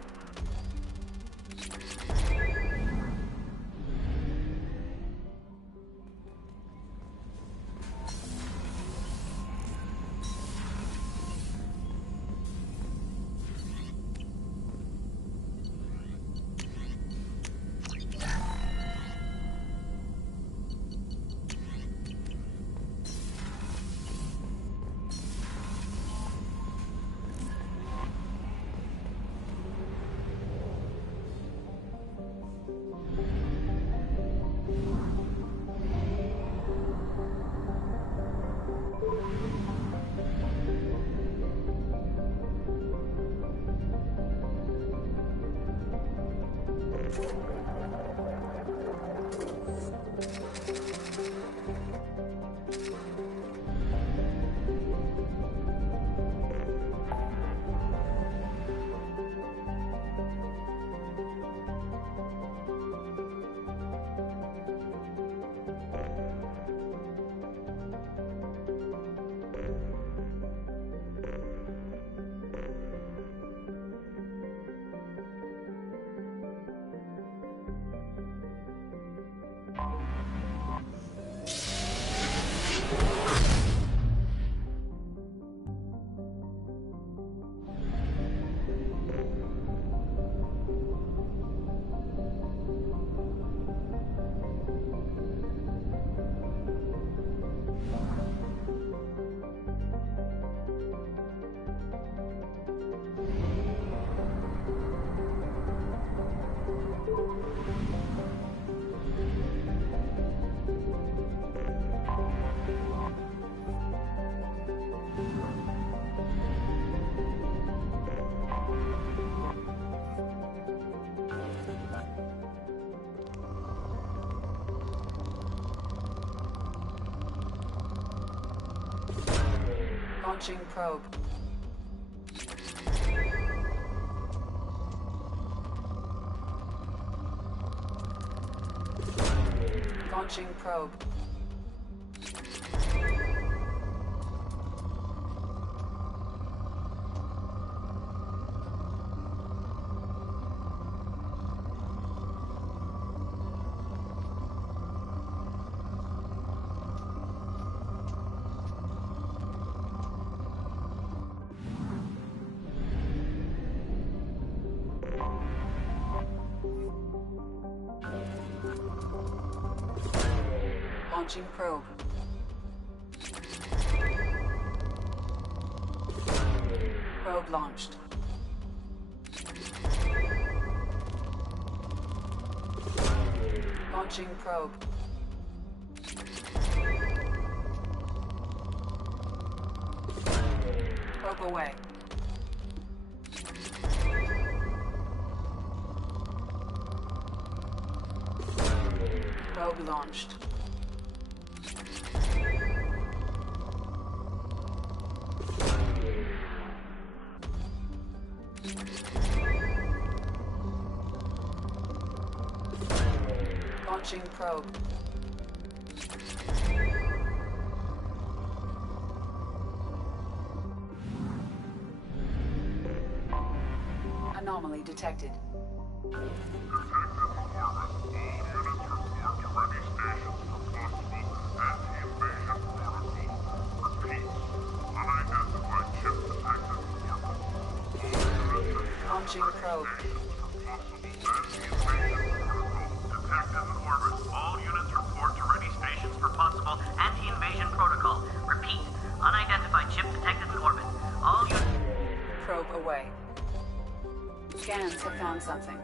Launching probe. Launching probe. Launching probe. Probe launched. Launching probe. Probe away. Probe launched. Launching probe. Anomaly detected. Launching probe. All units report to ready stations for possible anti-invasion protocol. Repeat, unidentified ship detected in orbit. All units... Probe away. Scans have found something.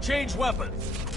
Change weapons!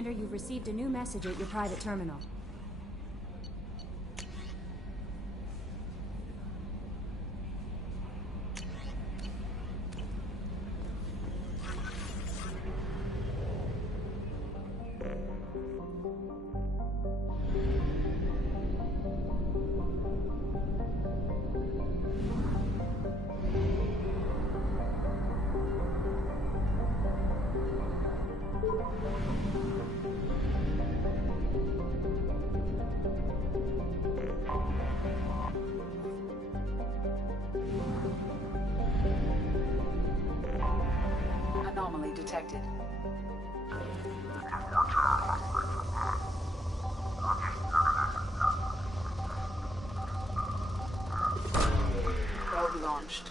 Commander, you've received a new message at your private terminal. Anomaly detected. Probe launched.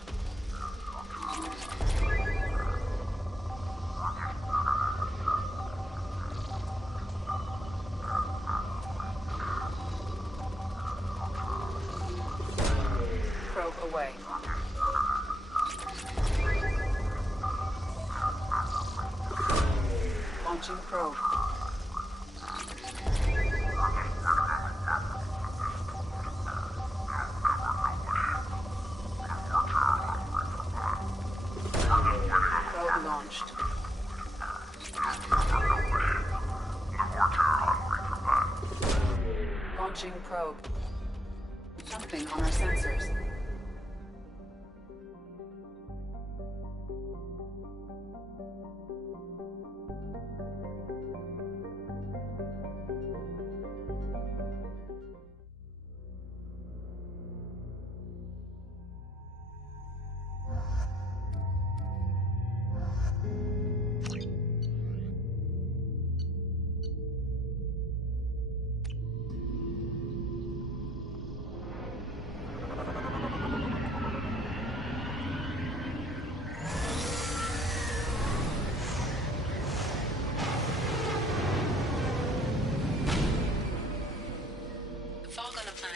Probe away. Launching probe. Probe launched. Launching probe. Something on our sensors.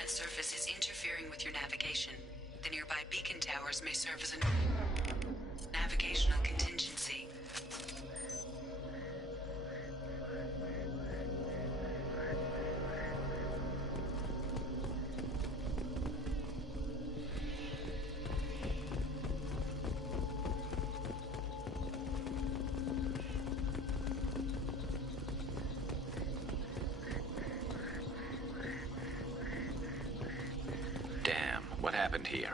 Surface is interfering with your navigation. The nearby beacon towers may serve as a navigational contingency. What happened here?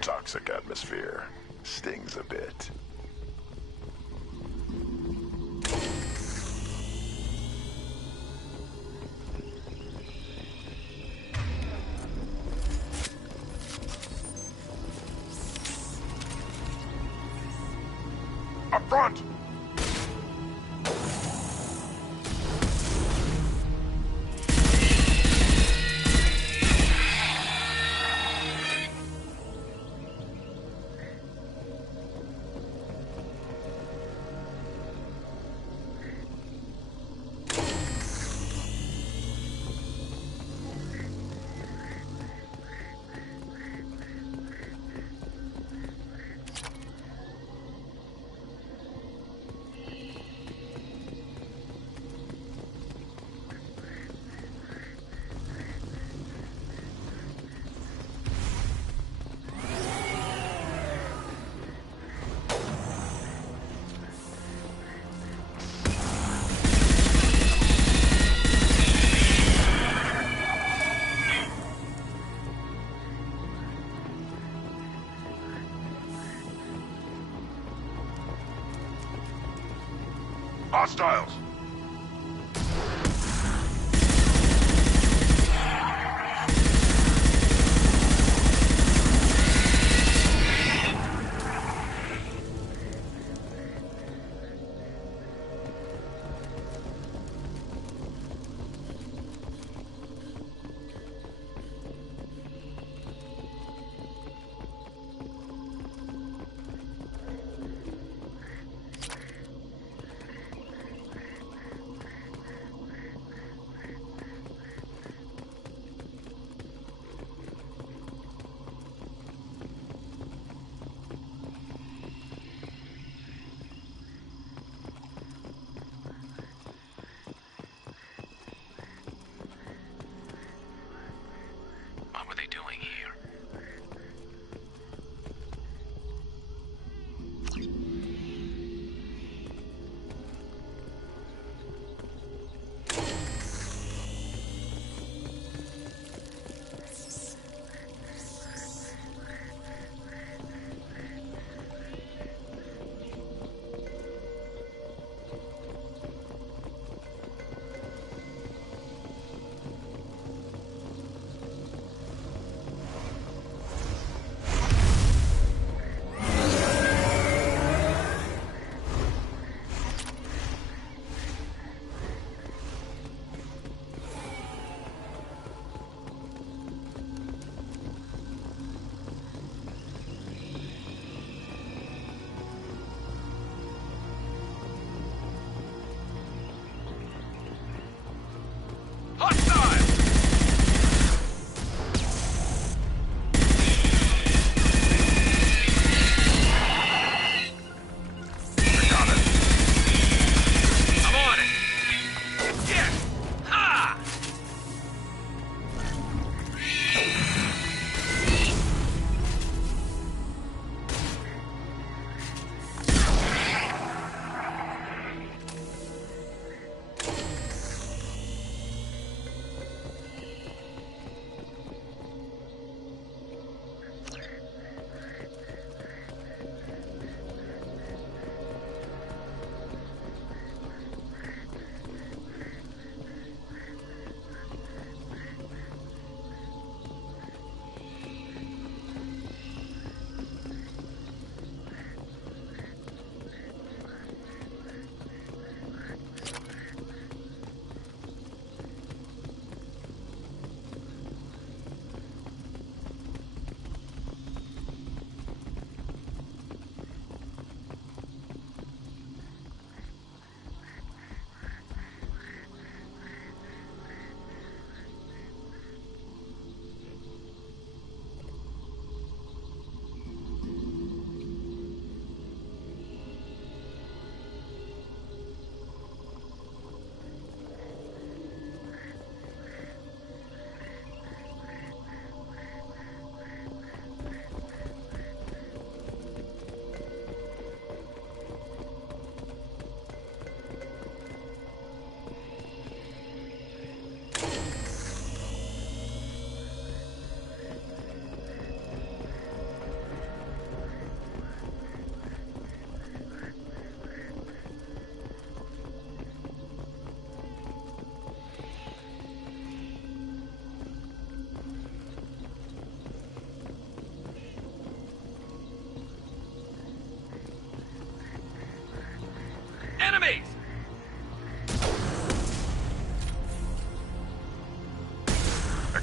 Toxic atmosphere. Stings a bit. Up front!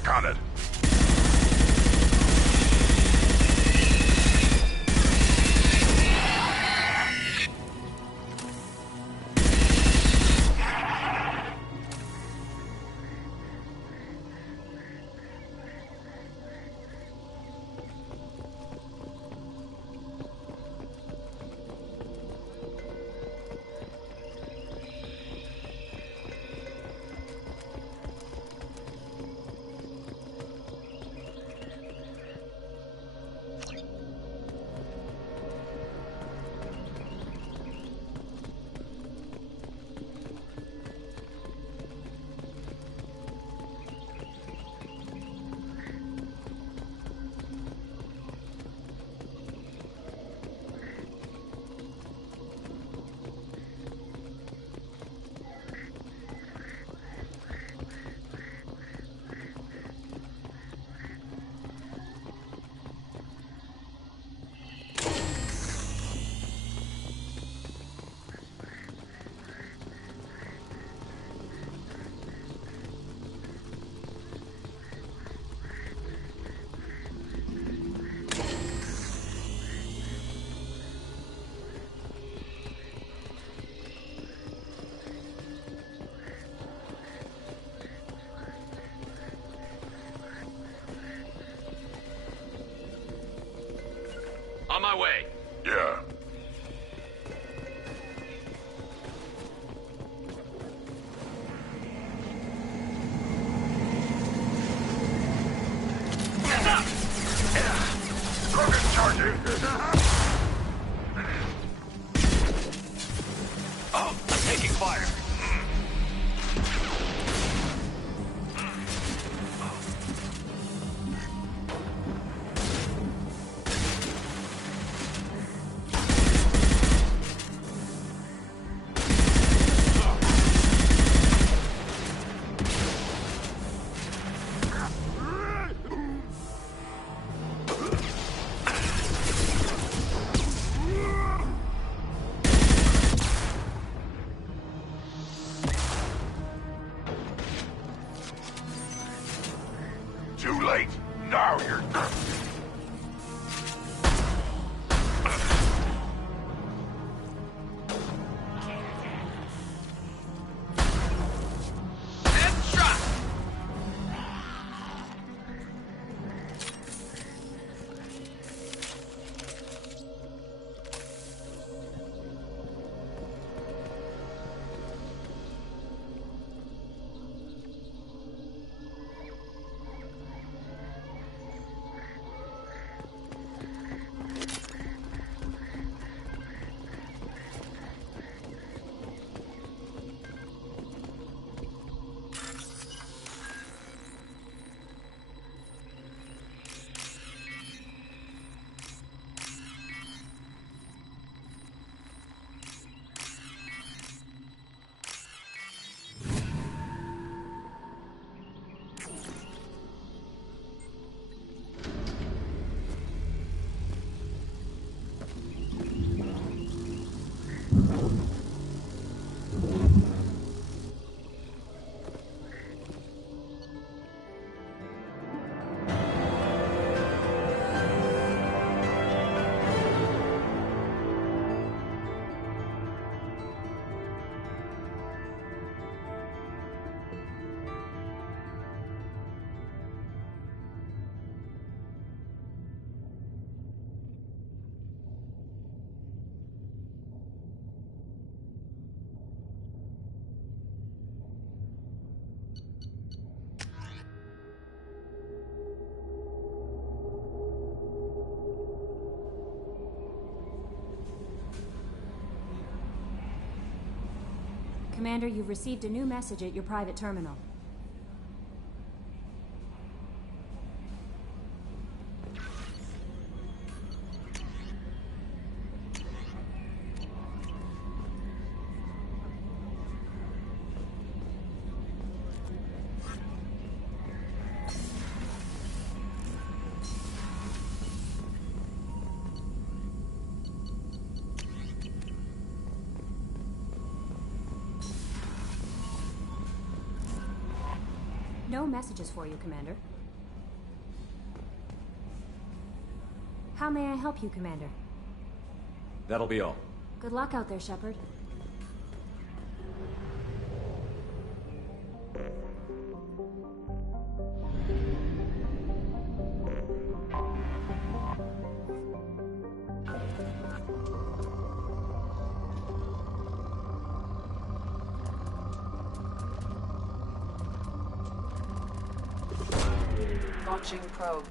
Work on it. On my way. Yeah. Krogan charging! Oh, I'm taking fire. Too late. Now you're... Commander, you've received a new message at your private terminal. No messages for you, Commander. How may I help you, Commander? That'll be all. Good luck out there, Shepard. Launching probe.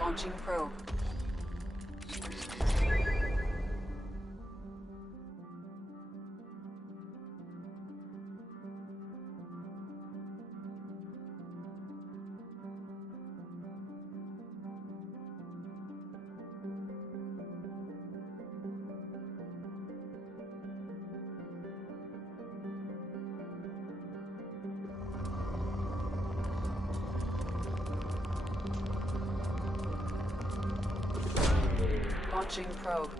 Launching probe. Launching probe.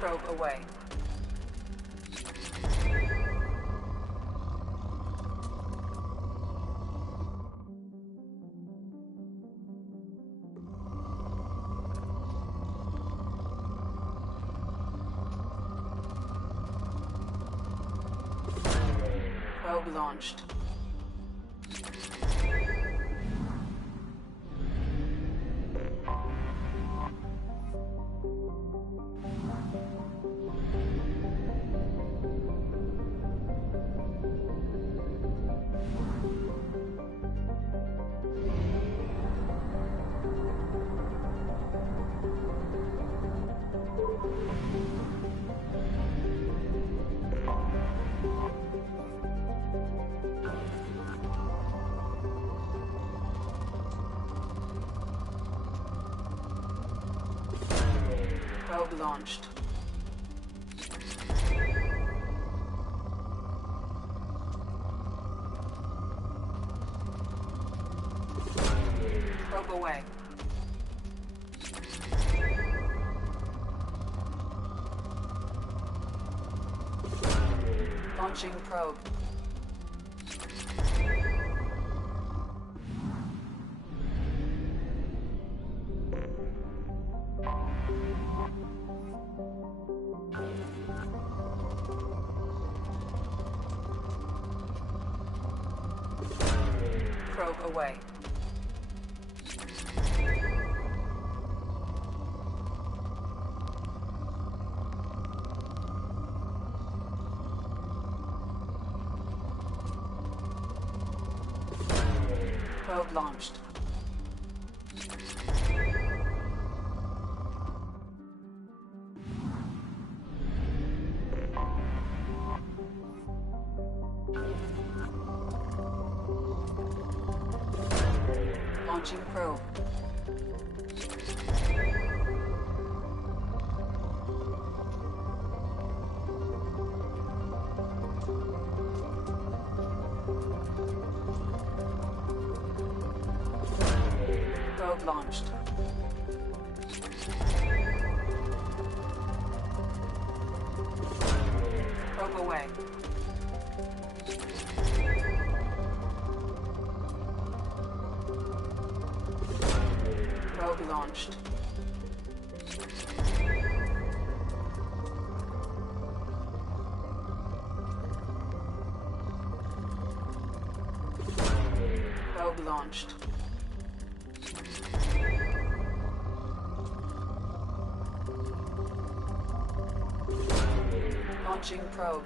Probe away. Probe launched. Probe launched. Probe away. Launching probe. Probe away. Probe launched. Launching probe. Probe launched. Probe away. Probe launched. Probe launched. Launching probe.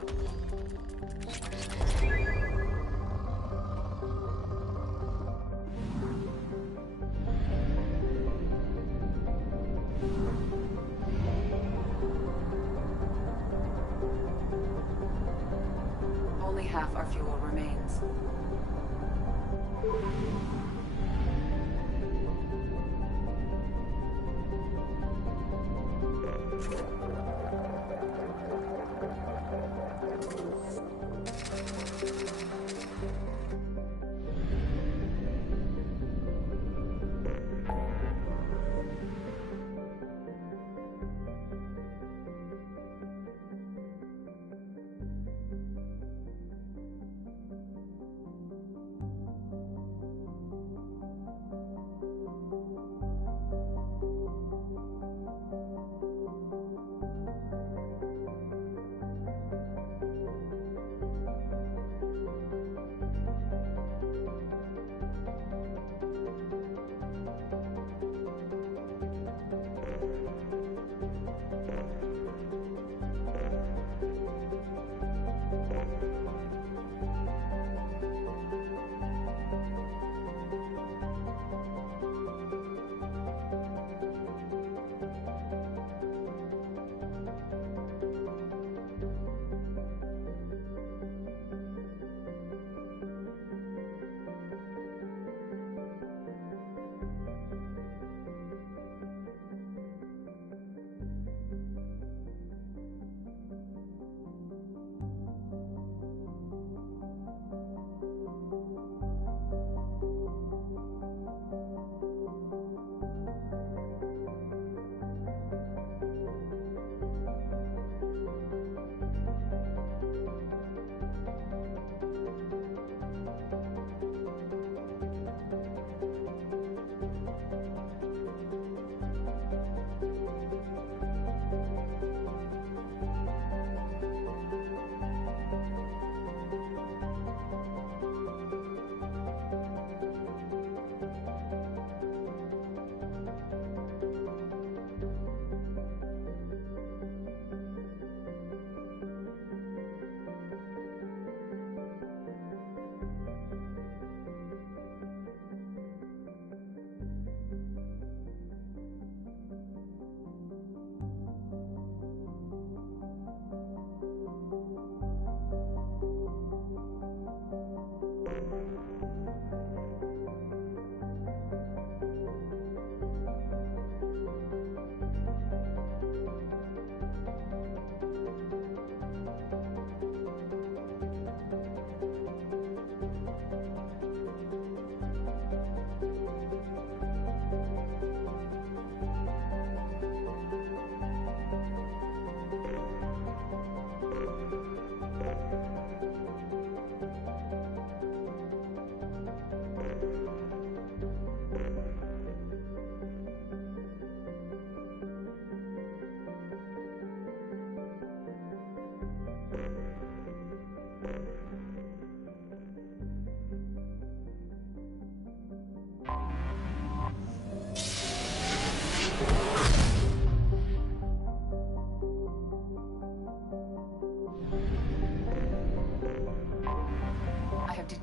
Only half our fuel remains.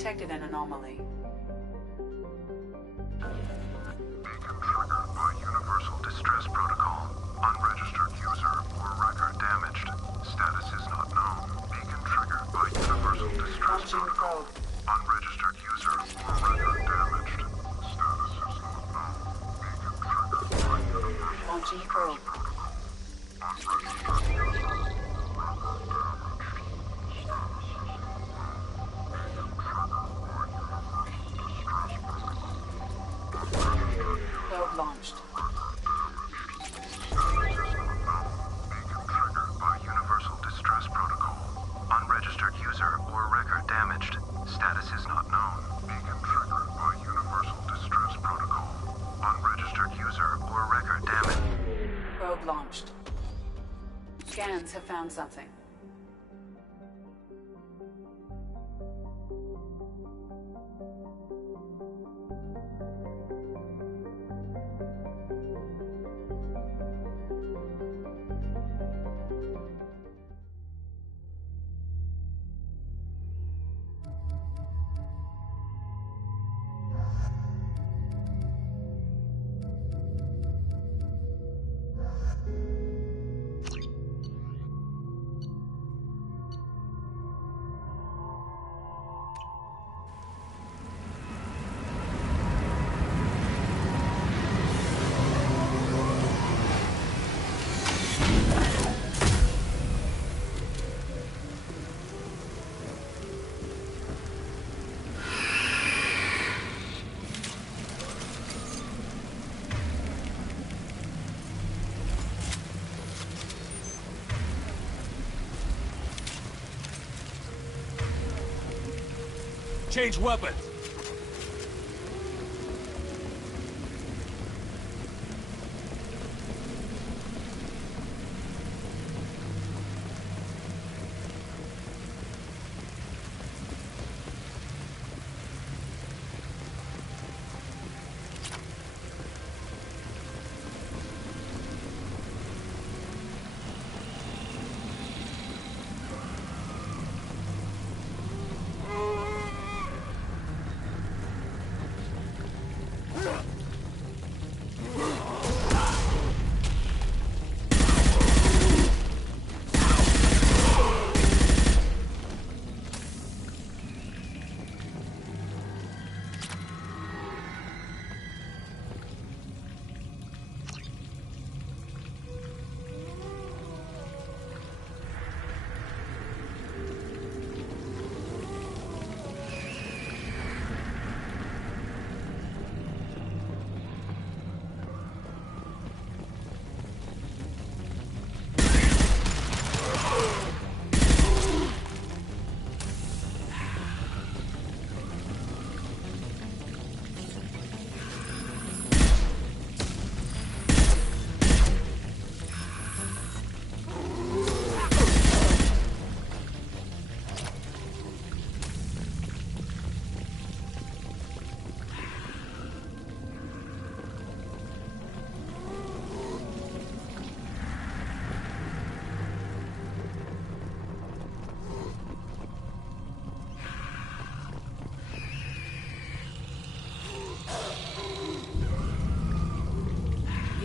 detected an anomaly. Beacon triggered by Universal Distress Protocol. Unregistered user or record damaged. Status is not known. Beacon triggered by Universal Distress Protocol. Unregistered user or record damaged. Status is not known. Beacon triggered by Universal Launching probe. Unregistered user. Probe launched. Beacon triggered by Universal Distress Protocol. Unregistered user or record damaged. Status is not known. Beacon triggered by Universal Distress Protocol. Unregistered user or record damaged. Probe launched. Scans have found something. Change weapons!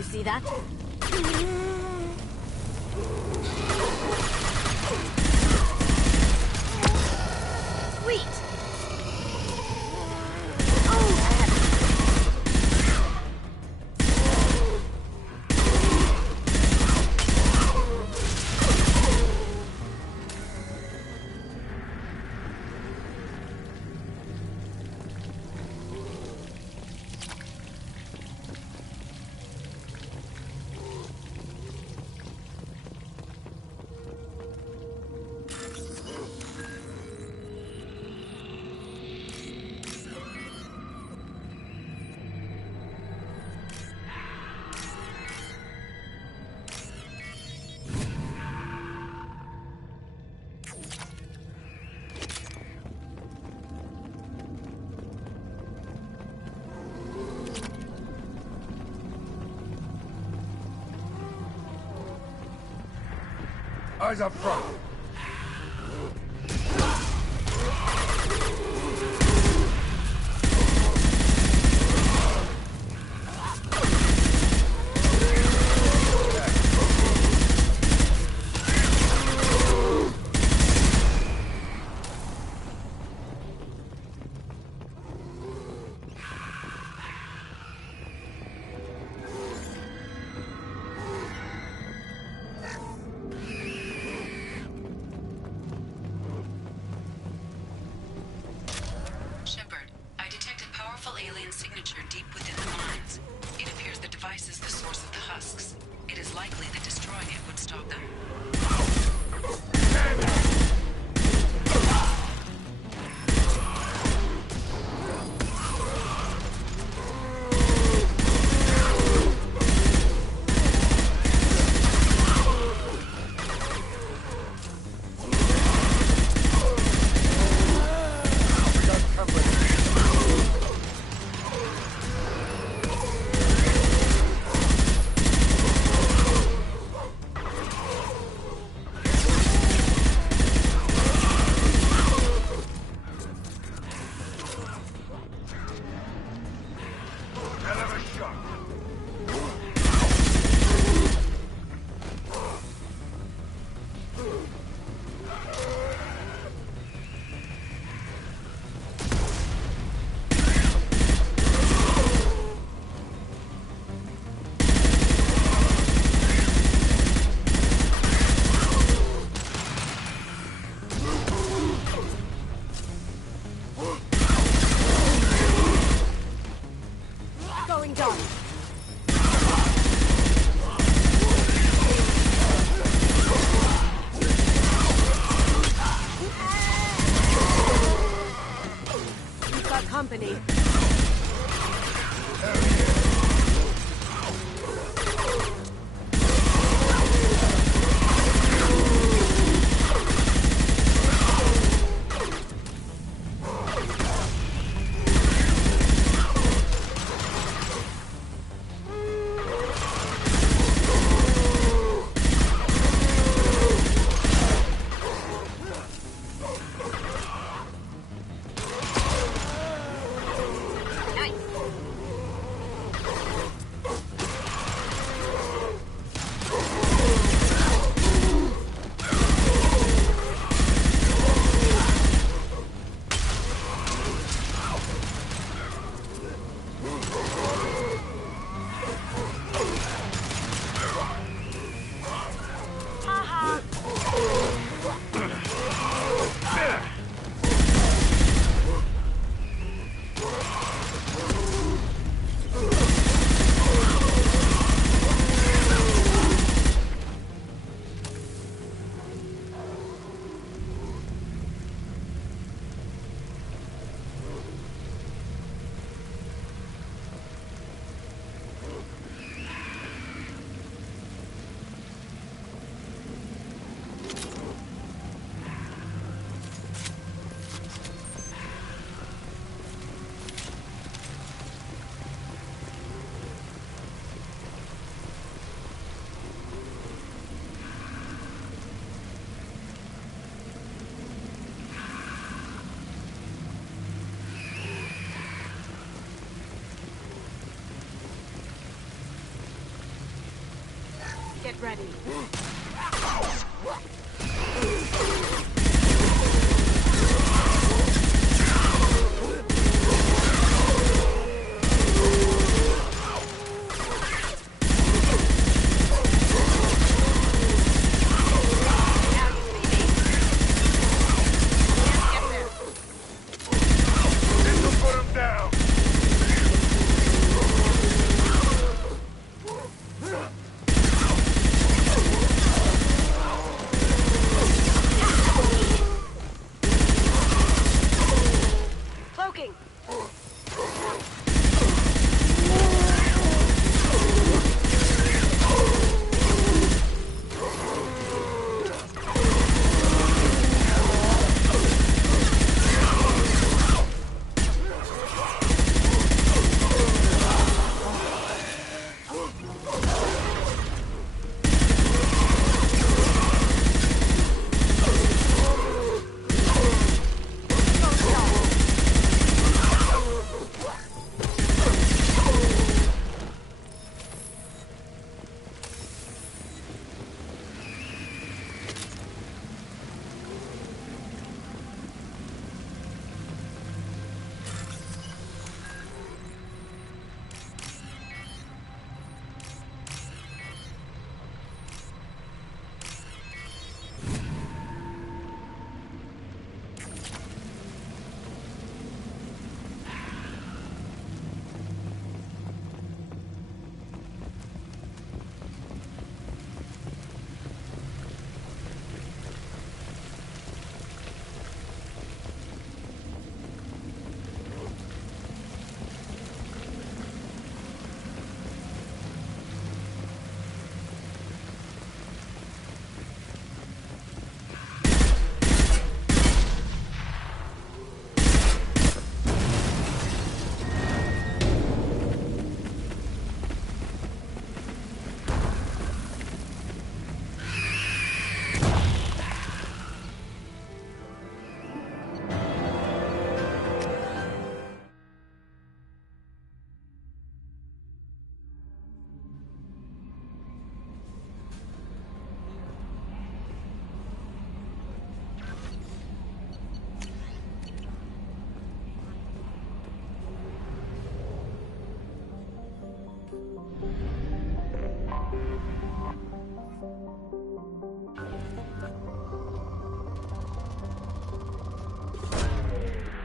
See that? Sweet! Eyes up front. Get ready.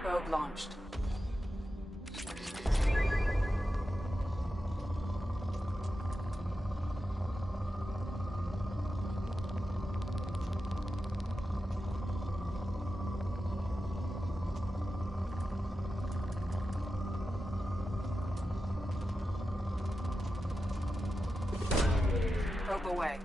Probe launched. Probe away.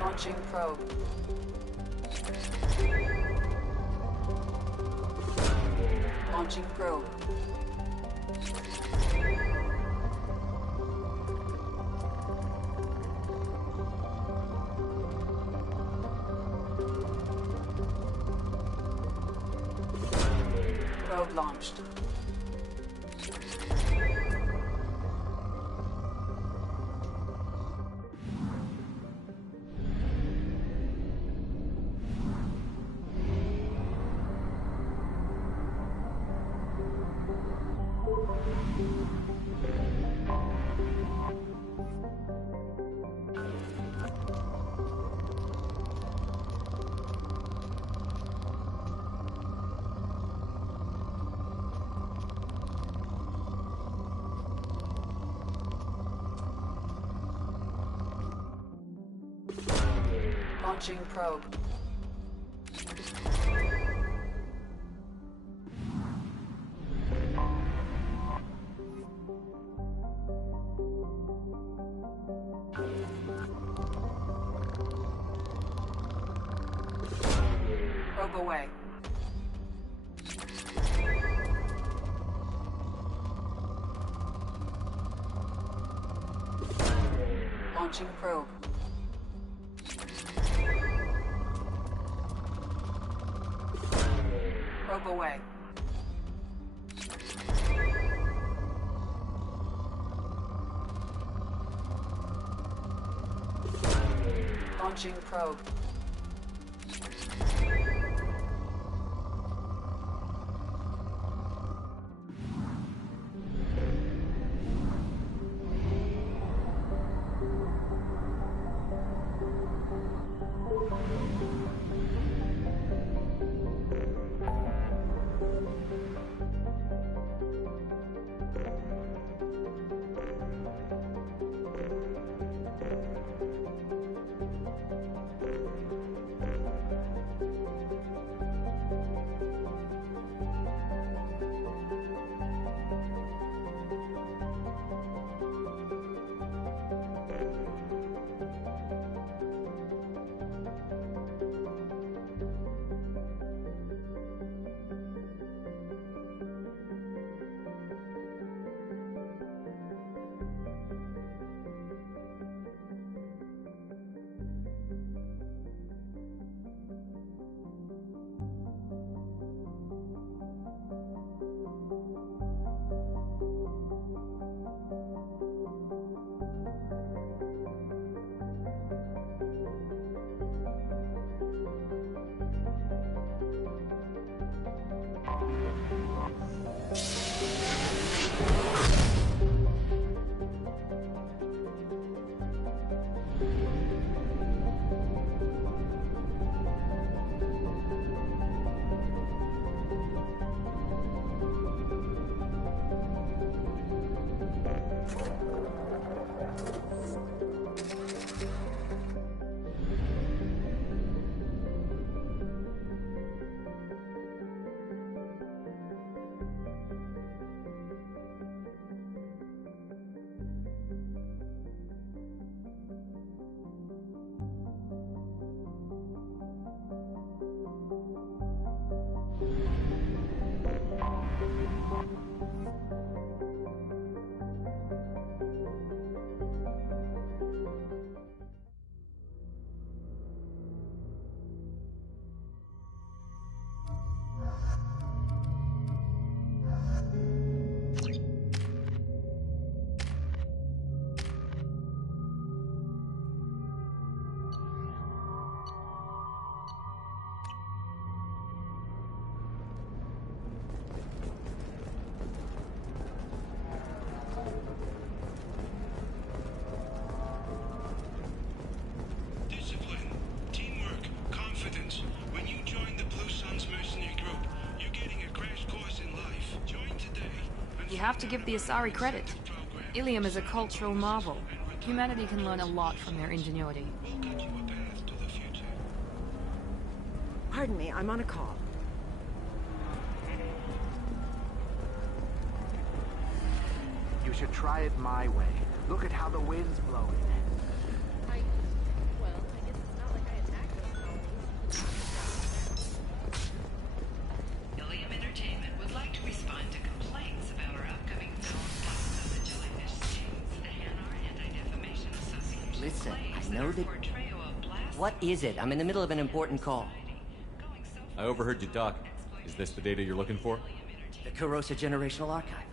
Launching probe. Launching probe. Probe launched. Launching probe. Probe away. Launching probe. Probe away. Launching probe. You have to give the Asari credit. Ilium is a cultural marvel. Humanity can learn a lot from their ingenuity. Pardon me, I'm on a call. You should try it my way. Look at how the wind's blowing. Ilium Entertainment would like to respond to complaints about our upcoming film, Blast of the Jellyfish Stings. The Hanar Anti-Defamation Association. Listen, I know that... What is it? I'm in the middle of an important call. I overheard you talk. Is this the data you're looking for? The Kurosa Generational Archive.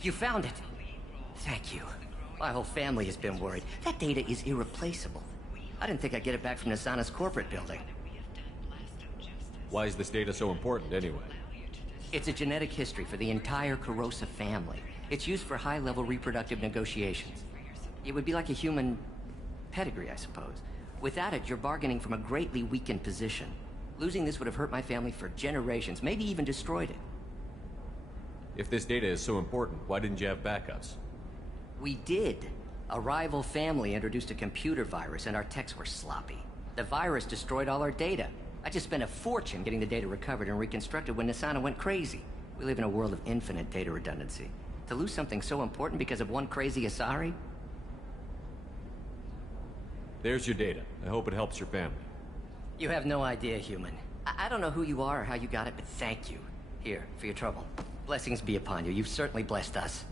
You found it. Thank you. My whole family has been worried. That data is irreplaceable. I didn't think I'd get it back from Nasana's corporate building. Why is this data so important, anyway? It's a genetic history for the entire Kurosa family. It's used for high-level reproductive negotiations. It would be like a human pedigree, I suppose. Without it, you're bargaining from a greatly weakened position. Losing this would have hurt my family for generations, maybe even destroyed it. If this data is so important, why didn't you have backups? We did. A rival family introduced a computer virus and our techs were sloppy. The virus destroyed all our data. I just spent a fortune getting the data recovered and reconstructed when Nasana went crazy. We live in a world of infinite data redundancy. To lose something so important because of one crazy Asari? There's your data. I hope it helps your family. You have no idea, human. I don't know who you are or how you got it, but thank you. Here, for your trouble. Blessings be upon you. You've certainly blessed us.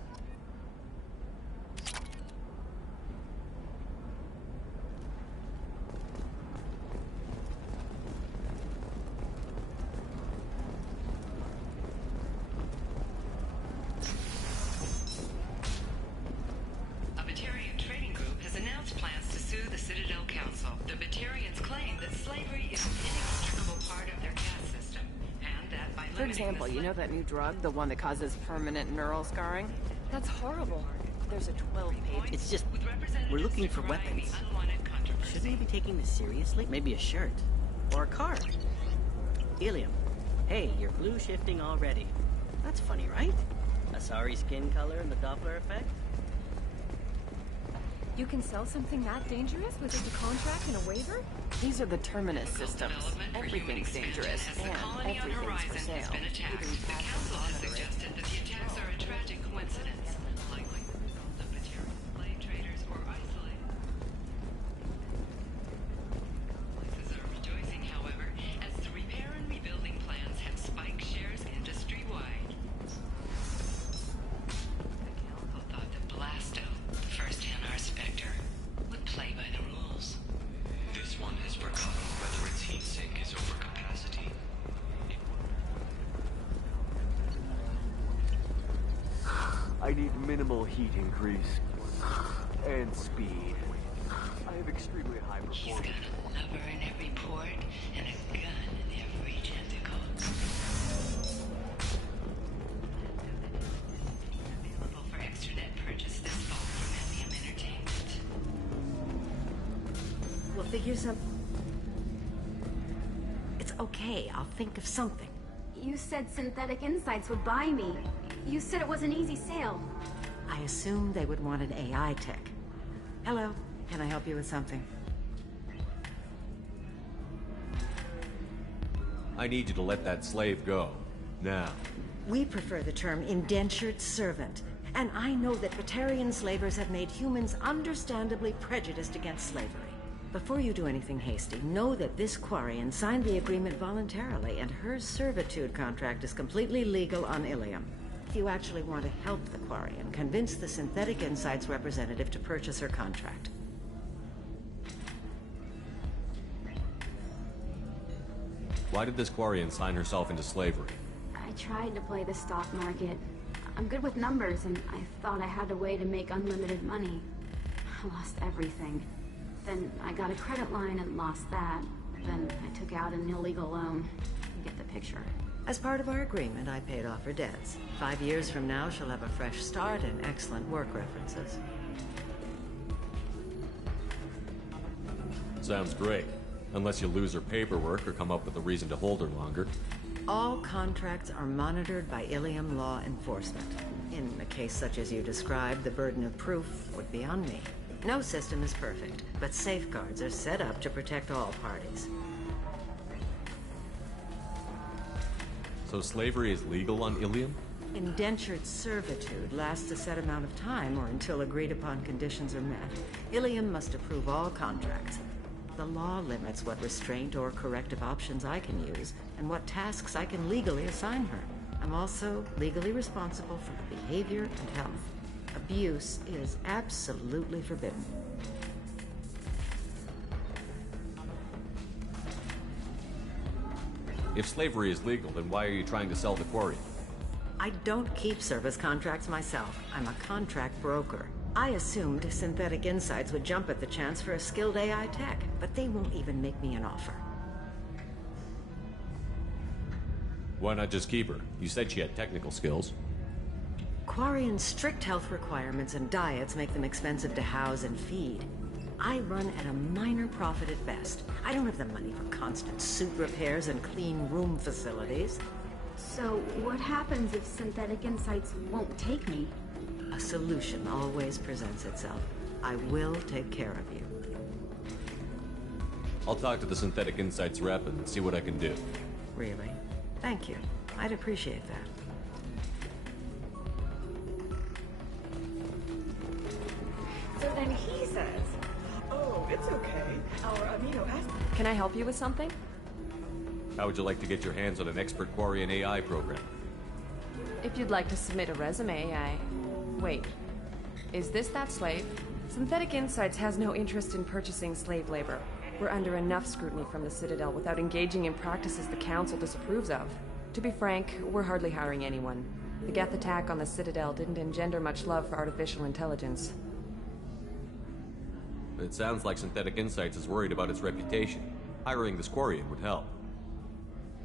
A Batarian trading group has announced plans to sue the Citadel Council. The Batarians claim that slavery is an inextricable part of their caste system, and that by For example, you know that new drug, the one that causes permanent neural scarring? That's horrible. There's a 12-page... It's just... We're looking for weapons. Shouldn't we be taking this seriously? Maybe a shirt. Or a card. Ilium. Hey, you're blue shifting already. That's funny, right? Asari skin color and the Doppler effect? You can sell something that dangerous with just a contract and a waiver? These are the Terminus systems. Everything's dangerous, and everything's for sale. The Council has suggested that the attacks are a tragic coincidence, likely the result of Batarian slave traders or isolated. Places are rejoicing, however, as the repair and rebuilding plans have spiked shares industry-wide. The Council thought that Blasto, the first Hanar Spectre, would play by the rules. This one has forgotten whether its heat sink is over capacity. I need minimal heat increase. And speed. I have extremely high performance. He's got a lever in every port and a gun in every tentacle. Available for extranet purchase this fall from Ilium Entertainment. We'll figure some... It's okay, I'll think of something. You said Synthetic Insights would buy me. You said it was an easy sale. I assumed they would want an AI tech. Hello, can I help you with something? I need you to let that slave go. Now. We prefer the term indentured servant. And I know that Batarian slavers have made humans understandably prejudiced against slavery. Before you do anything hasty, know that this Quarian signed the agreement voluntarily, and her servitude contract is completely legal on Ilium. If you actually want to help the Quarian, convince the Synthetic Insights representative to purchase her contract. Why did this Quarian sign herself into slavery? I tried to play the stock market. I'm good with numbers, and I thought I had a way to make unlimited money. I lost everything. Then I got a credit line and lost that. Then I took out an illegal loan. You get the picture. As part of our agreement, I paid off her debts. 5 years from now, she'll have a fresh start and excellent work references. Sounds great. Unless you lose her paperwork or come up with a reason to hold her longer. All contracts are monitored by Ilium law enforcement. In a case such as you described, the burden of proof would be on me. No system is perfect, but safeguards are set up to protect all parties. So slavery is legal on Ilium? Indentured servitude lasts a set amount of time or until agreed-upon conditions are met. Ilium must approve all contracts. The law limits what restraint or corrective options I can use and what tasks I can legally assign her. I'm also legally responsible for her behavior and health. Abuse is absolutely forbidden. If slavery is legal, then why are you trying to sell the quarry? I don't keep service contracts myself. I'm a contract broker. I assumed Synthetic Insights would jump at the chance for a skilled AI tech, but they won't even make me an offer. Why not just keep her? You said she had technical skills. Quarian's strict health requirements and diets make them expensive to house and feed. I run at a minor profit at best. I don't have the money for constant suit repairs and clean room facilities. So, what happens if Synthetic Insights won't take me? A solution always presents itself. I will take care of you. I'll talk to the Synthetic Insights rep and see what I can do. Really? Thank you. I'd appreciate that. So then he says, "Oh, it's okay. Our amino acid." Can I help you with something? How would you like to get your hands on an expert Quarian AI program? If you'd like to submit a resume, Wait. Is this that slave? Synthetic Insights has no interest in purchasing slave labor. We're under enough scrutiny from the Citadel without engaging in practices the Council disapproves of. To be frank, we're hardly hiring anyone. The Geth attack on the Citadel didn't engender much love for artificial intelligence. It sounds like Synthetic Insights is worried about its reputation. Hiring this Quarian would help.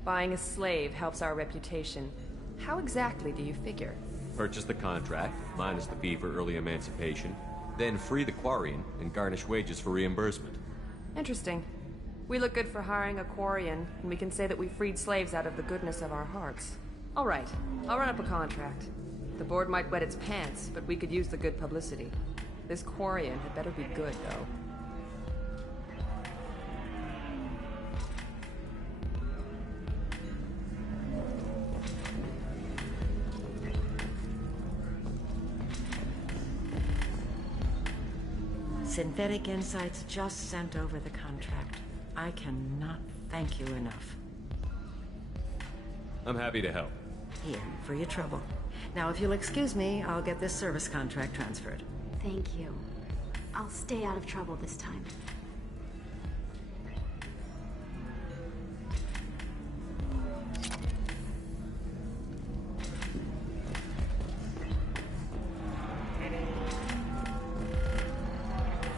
Buying a slave helps our reputation. How exactly do you figure? Purchase the contract, minus the fee for early emancipation, then free the Quarian and garnish wages for reimbursement. Interesting. We look good for hiring a Quarian, and we can say that we freed slaves out of the goodness of our hearts. All right, I'll run up a contract. The board might wet its pants, but we could use the good publicity. This Quarian had better be good, though. Synthetic Insights just sent over the contract. I cannot thank you enough. I'm happy to help. Here, for your trouble. Now, if you'll excuse me, I'll get this service contract transferred. Thank you. I'll stay out of trouble this time.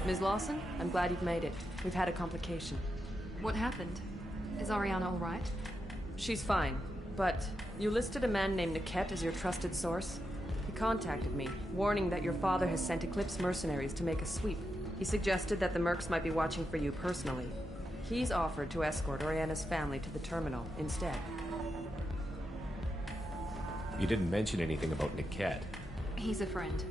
Ms. Lawson, I'm glad you've made it. We've had a complication. What happened? Is Ariana all right? She's fine, but you listed a man named Niket as your trusted source. He contacted me, warning that your father has sent Eclipse mercenaries to make a sweep. He suggested that the Mercs might be watching for you personally. He's offered to escort Oriana's family to the terminal instead. You didn't mention anything about Niket. He's a friend.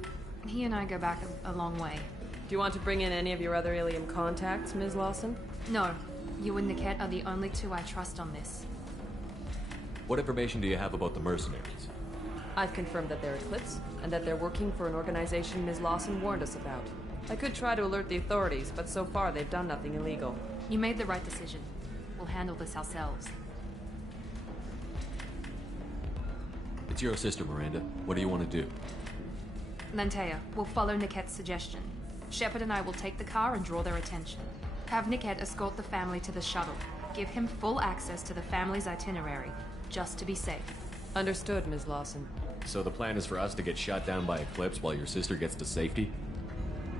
He and I go back a long way. Do you want to bring in any of your other Ilium contacts, Ms. Lawson? No. You and Niket are the only two I trust on this. What information do you have about the mercenaries? I've confirmed that they're Eclipse, and that they're working for an organization Ms. Lawson warned us about. I could try to alert the authorities, but so far they've done nothing illegal. You made the right decision. We'll handle this ourselves. It's your sister, Miranda. What do you want to do? Lantea, we'll follow Niket's suggestion. Shepard and I will take the car and draw their attention. Have Niket escort the family to the shuttle. Give him full access to the family's itinerary, just to be safe. Understood, Ms. Lawson. So the plan is for us to get shot down by Eclipse while your sister gets to safety?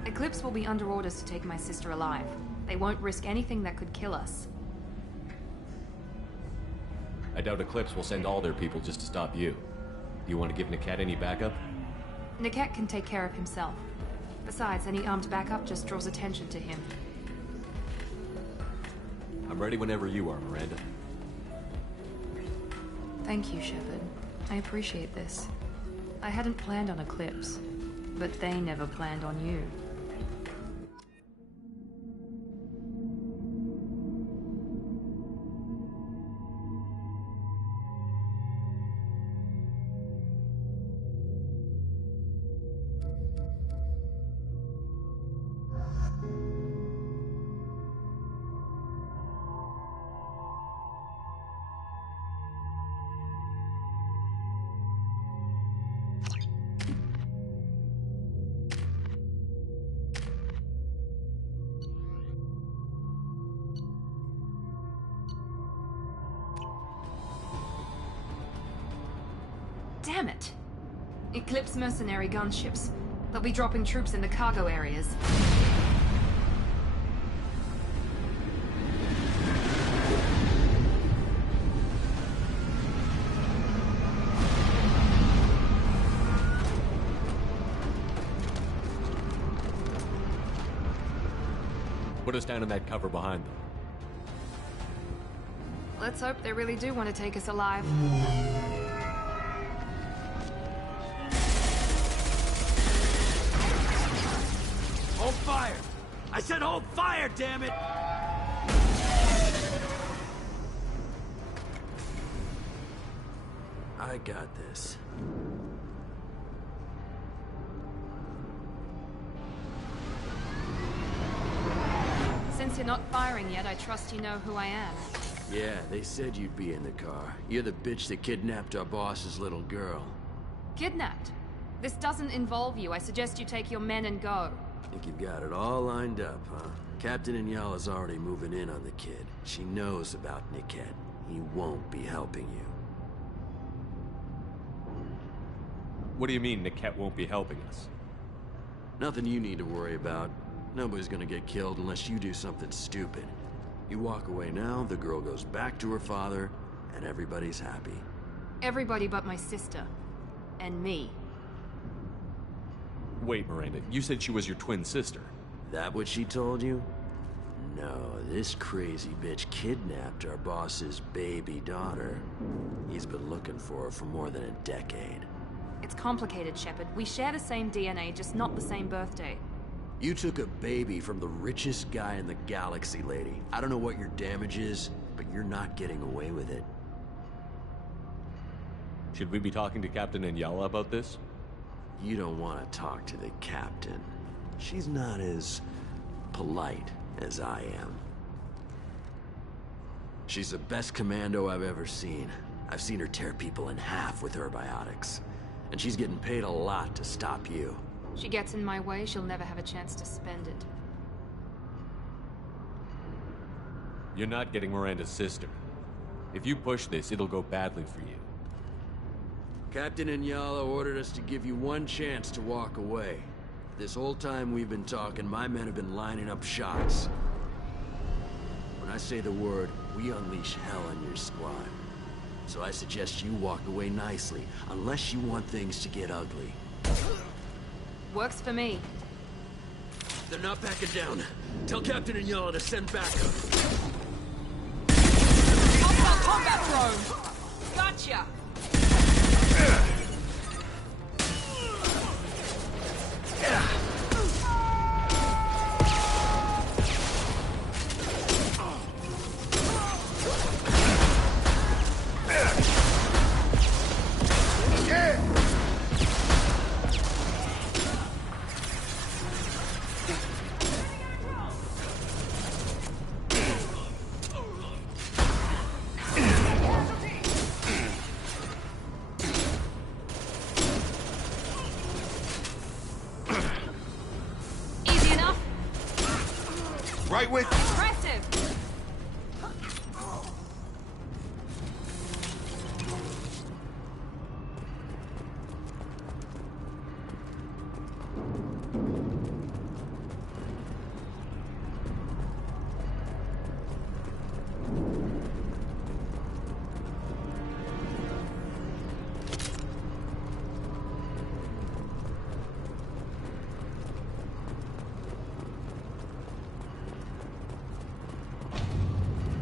Eclipse will be under orders to take my sister alive. They won't risk anything that could kill us. I doubt Eclipse will send all their people just to stop you. Do you want to give Niket any backup? Niket can take care of himself. Besides, any armed backup just draws attention to him. I'm ready whenever you are, Miranda. Thank you, Shepard. I appreciate this. I hadn't planned on Eclipse, but they never planned on you. Damn it! Eclipse mercenary gunships. They'll be dropping troops in the cargo areas. Put us down in that cover behind them. Let's hope they really do want to take us alive. Hold fire! I said hold fire, damn it! I got this. Since you're not firing yet, I trust you know who I am. Yeah, they said you'd be in the car. You're the bitch that kidnapped our boss's little girl. Kidnapped? This doesn't involve you. I suggest you take your men and go. Think you've got it all lined up, huh? Captain Inyala's already moving in on the kid. She knows about Niket. He won't be helping you. What do you mean Niket won't be helping us? Nothing you need to worry about. Nobody's gonna get killed unless you do something stupid. You walk away now, the girl goes back to her father, and everybody's happy. Everybody but my sister. And me. Wait, Miranda, you said she was your twin sister. That what she told you? No, this crazy bitch kidnapped our boss's baby daughter. He's been looking for her for more than a decade. It's complicated, Shepard. We share the same DNA, just not the same birthday. You took a baby from the richest guy in the galaxy, lady. I don't know what your damage is, but you're not getting away with it. Should we be talking to Captain Inyala about this? You don't want to talk to the captain. She's not as polite as I am. She's the best commando I've ever seen. I've seen her tear people in half with her biotics. And she's getting paid a lot to stop you. She gets in my way, she'll never have a chance to spend it. You're not getting Miranda's sister. If you push this, it'll go badly for you. Captain Inyala ordered us to give you one chance to walk away. This whole time we've been talking, my men have been lining up shots. When I say the word, we unleash hell on your squad. So I suggest you walk away nicely, unless you want things to get ugly. Works for me. They're not backing down. Tell Captain Inyala to send backup. Hostile combat drone! Gotcha! Right with you. Impressive!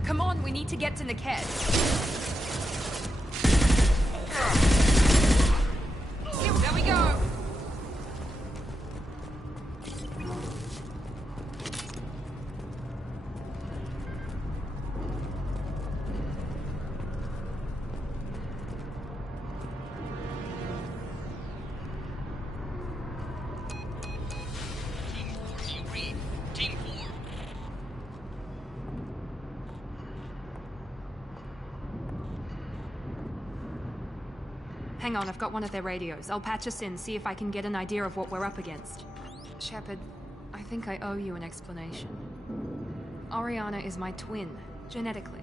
Come on, we need to get to Niket. Hang on, I've got one of their radios. I'll patch us in, see if I can get an idea of what we're up against. Shepard, I think I owe you an explanation. Oriana is my twin, genetically.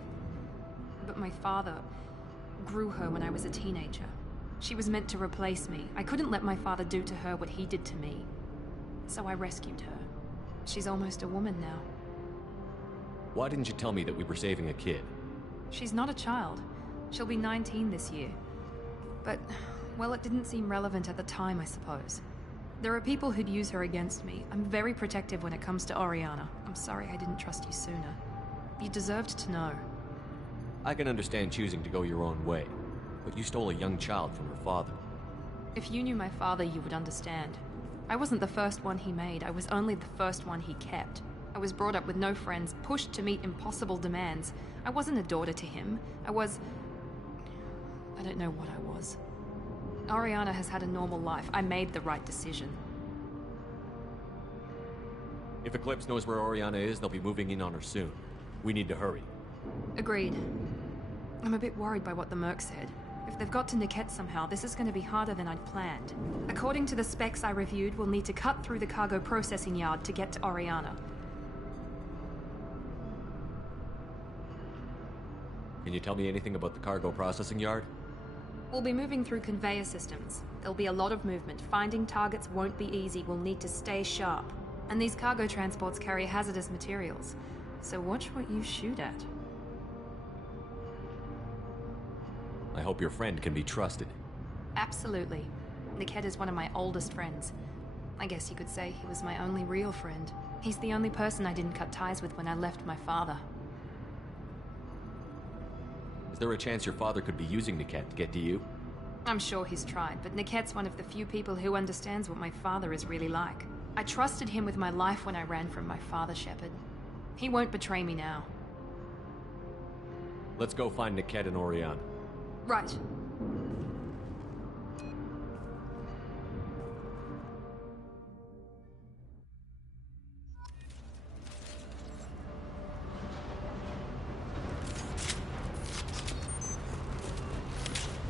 But my father grew her when I was a teenager. She was meant to replace me. I couldn't let my father do to her what he did to me. So I rescued her. She's almost a woman now. Why didn't you tell me that we were saving a kid? She's not a child. She'll be 19 this year. But, well, it didn't seem relevant at the time, I suppose. There are people who'd use her against me. I'm very protective when it comes to Oriana. I'm sorry I didn't trust you sooner. You deserved to know. I can understand choosing to go your own way, but you stole a young child from her father. If you knew my father, you would understand. I wasn't the first one he made. I was only the first one he kept. I was brought up with no friends, pushed to meet impossible demands. I wasn't a daughter to him. I don't know what I was. Oriana has had a normal life. I made the right decision. If Eclipse knows where Oriana is, they'll be moving in on her soon. We need to hurry. Agreed. I'm a bit worried by what the Merc said. If they've got to Niket somehow, this is going to be harder than I'd planned. According to the specs I reviewed, we'll need to cut through the cargo processing yard to get to Oriana. Can you tell me anything about the cargo processing yard? We'll be moving through conveyor systems. There'll be a lot of movement. Finding targets won't be easy. We'll need to stay sharp. And these cargo transports carry hazardous materials. So watch what you shoot at. I hope your friend can be trusted. Niket is one of my oldest friends. I guess you could say he was my only real friend. He's the only person I didn't cut ties with when I left my father. Is there a chance your father could be using Niket to get to you? I'm sure he's tried, but Niket's one of the few people who understands what my father is really like. I trusted him with my life when I ran from my father, Shepard. He won't betray me now. Let's go find Niket and Oriana. Right.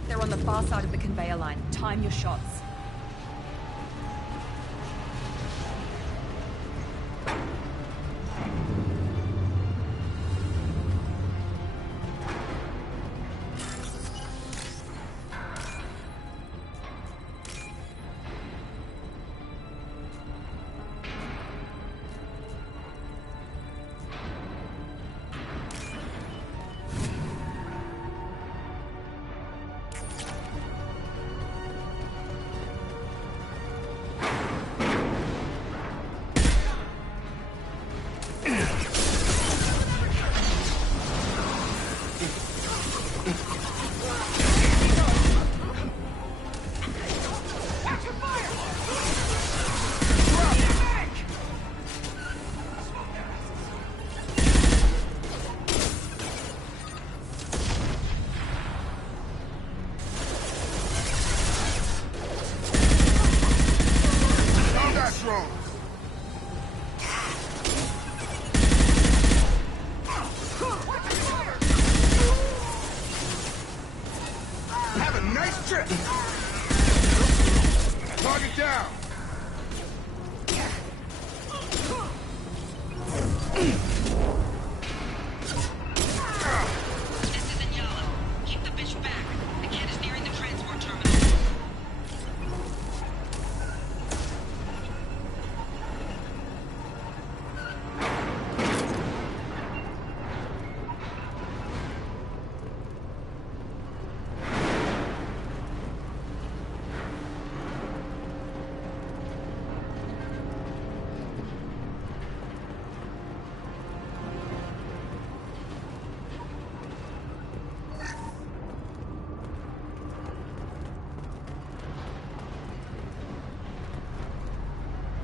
They're on the far side of the conveyor line. Time your shots.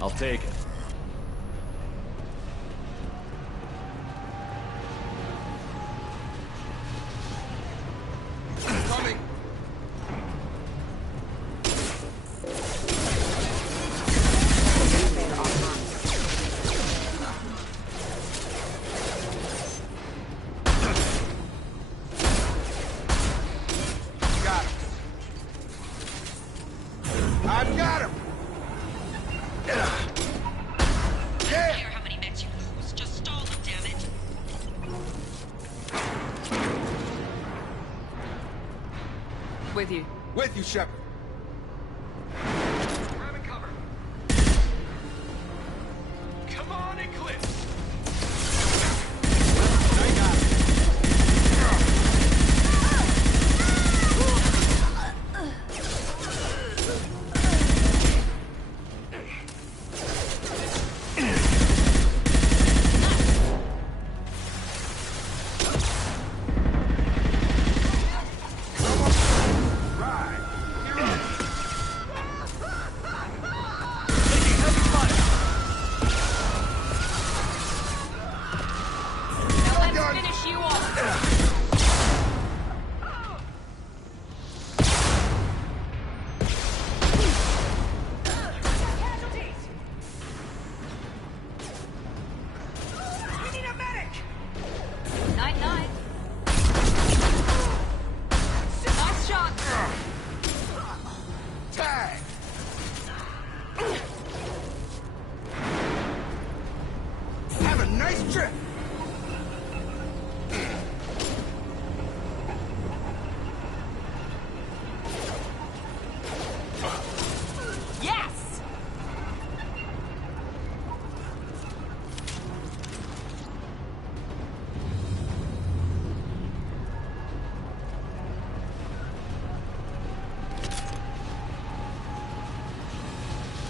I'll take it. Coming! Got it. don't care how many mechs you lose. Just stall them, damn it. With you. With you, Shepard. Grabbing cover. Come on, Eclipse.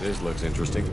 This looks interesting.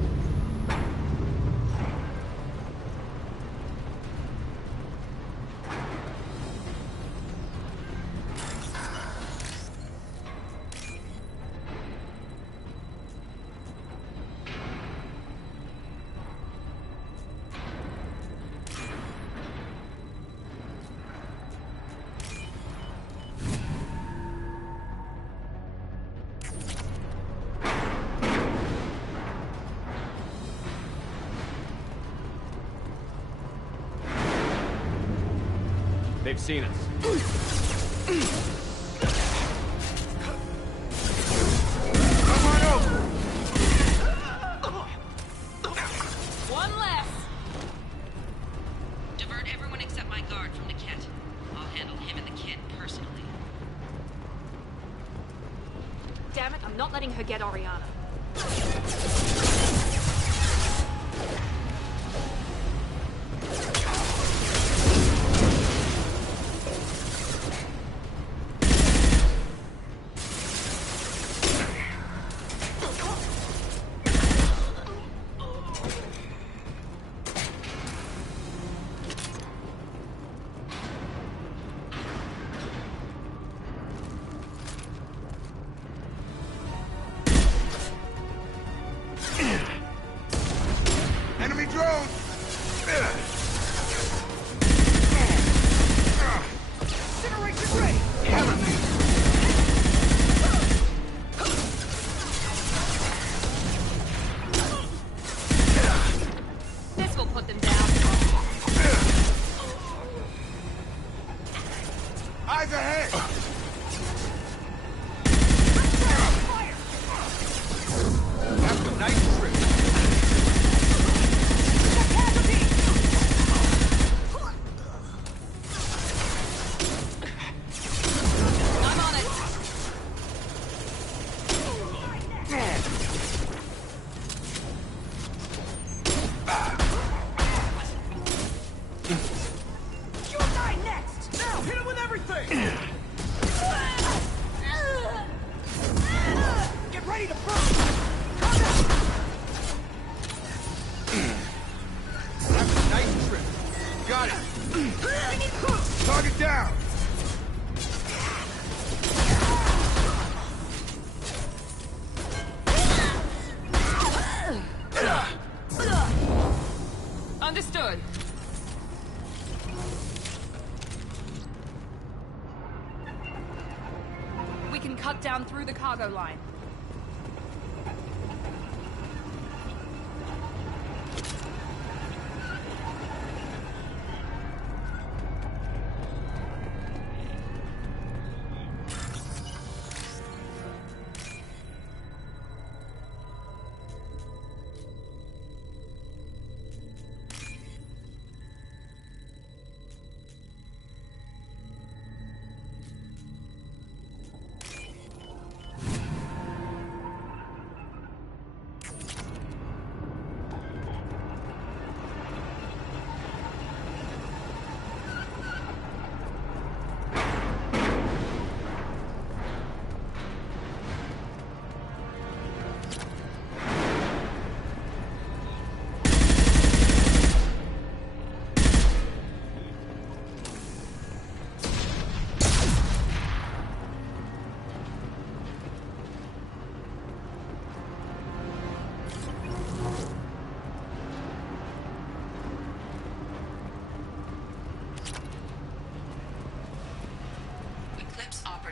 They've seen us. Come on over. One less. Divert everyone except my guard from Niket. I'll handle him and the kid personally. Damn it, I'm not letting her get Oriana. Enemy drone! Incineration ready! This will put them down. Eyes ahead! That's a nice trip. I'm on it. You'll die next! Now, hit him with everything! Get ready to burn! That's a nice trip. Got it. Target down. Understood. We can cut down through the cargo line.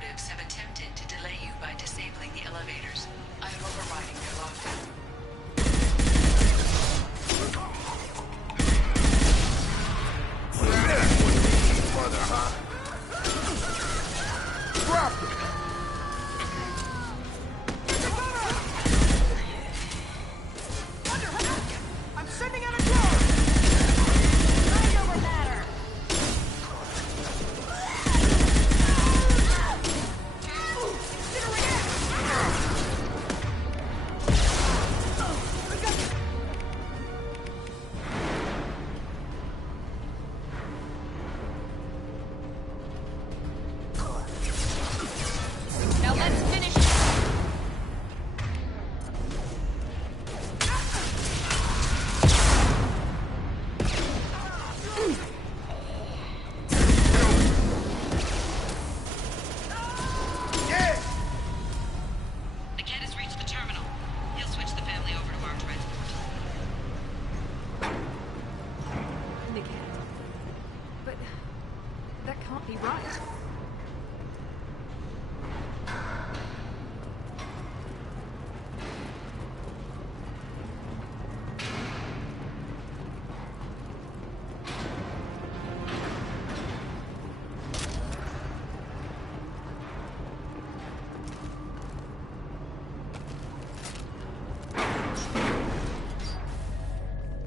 operatives have attempted to delay you by disabling the elevators. I am overriding their lockdown. Mother, huh? Drop it! I'm sending out a drone! Right over ladder! Now let's finish. Niket has reached the terminal. He'll switch the family over to our transport. Niket. But that can't be right.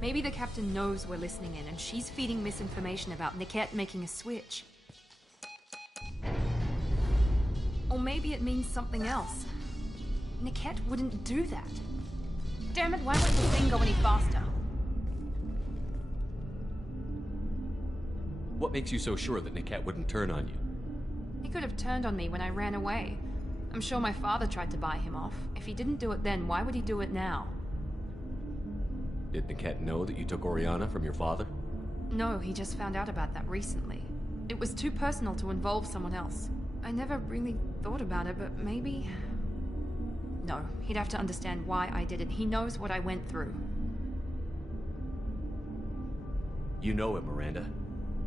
Maybe the captain knows we're listening in, and she's feeding misinformation about Niket making a switch. Or maybe it means something else. Niket wouldn't do that. Damn it, why won't the thing go any faster? What makes you so sure that Niket wouldn't turn on you? He could have turned on me when I ran away. I'm sure my father tried to buy him off. If he didn't do it then, why would he do it now? Did Niket know that you took Oriana from your father? No, he just found out about that recently. It was too personal to involve someone else. I never really thought about it, but maybe... No, he'd have to understand why I did it. He knows what I went through. You know him, Miranda.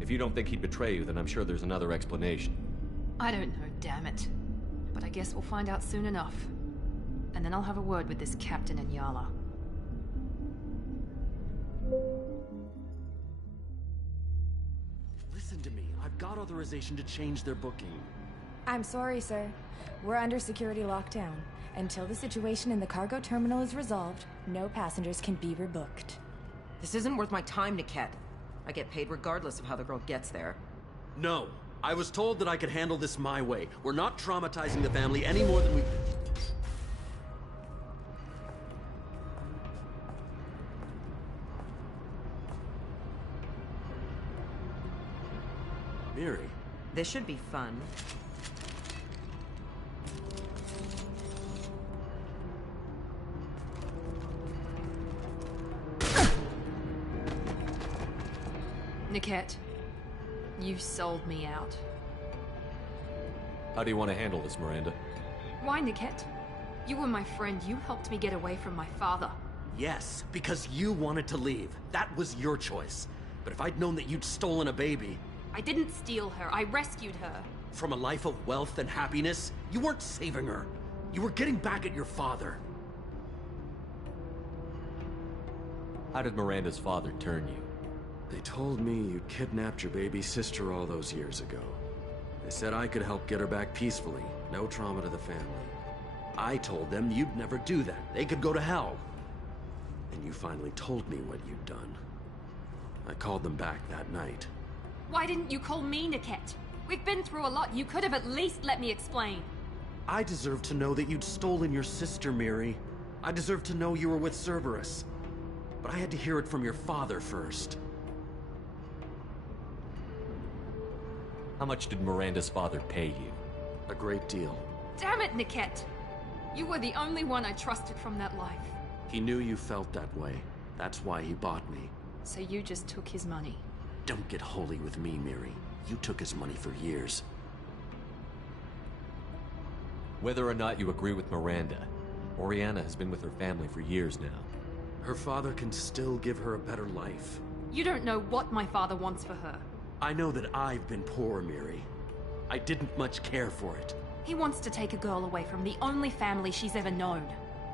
If you don't think he'd betray you, then I'm sure there's another explanation. I don't know, damn it. But I guess we'll find out soon enough. And then I'll have a word with this captain in Yala. Listen to me. I've got authorization to change their booking. I'm sorry, sir. We're under security lockdown. Until the situation in the cargo terminal is resolved, no passengers can be rebooked. This isn't worth my time, Niket. I get paid regardless of how the girl gets there. No. I was told that I could handle this my way. We're not traumatizing the family any more than we... Miri. This should be fun. Niket, you sold me out. How do you want to handle this, Miranda? Why, Niket? You were my friend. You helped me get away from my father. Yes, because you wanted to leave. That was your choice. But if I'd known that you'd stolen a baby... I didn't steal her. I rescued her. From a life of wealth and happiness, you weren't saving her. You were getting back at your father. How did Miranda's father turn you? They told me you kidnapped your baby sister all those years ago. They said I could help get her back peacefully. No trauma to the family. I told them you'd never do that. They could go to hell. And you finally told me what you'd done. I called them back that night. Why didn't you call me, Niket? We've been through a lot. You could have at least let me explain. I deserve to know that you'd stolen your sister, Miri. I deserve to know you were with Cerberus. But I had to hear it from your father first. How much did Miranda's father pay you? A great deal. Damn it, Niket! You were the only one I trusted from that life. He knew you felt that way. That's why he bought me. So you just took his money. Don't get holy with me, Miri. You took his money for years. Whether or not you agree with Miranda, Oriana has been with her family for years now. Her father can still give her a better life. You don't know what my father wants for her. I know that I've been poor, Miri. I didn't much care for it. He wants to take a girl away from the only family she's ever known.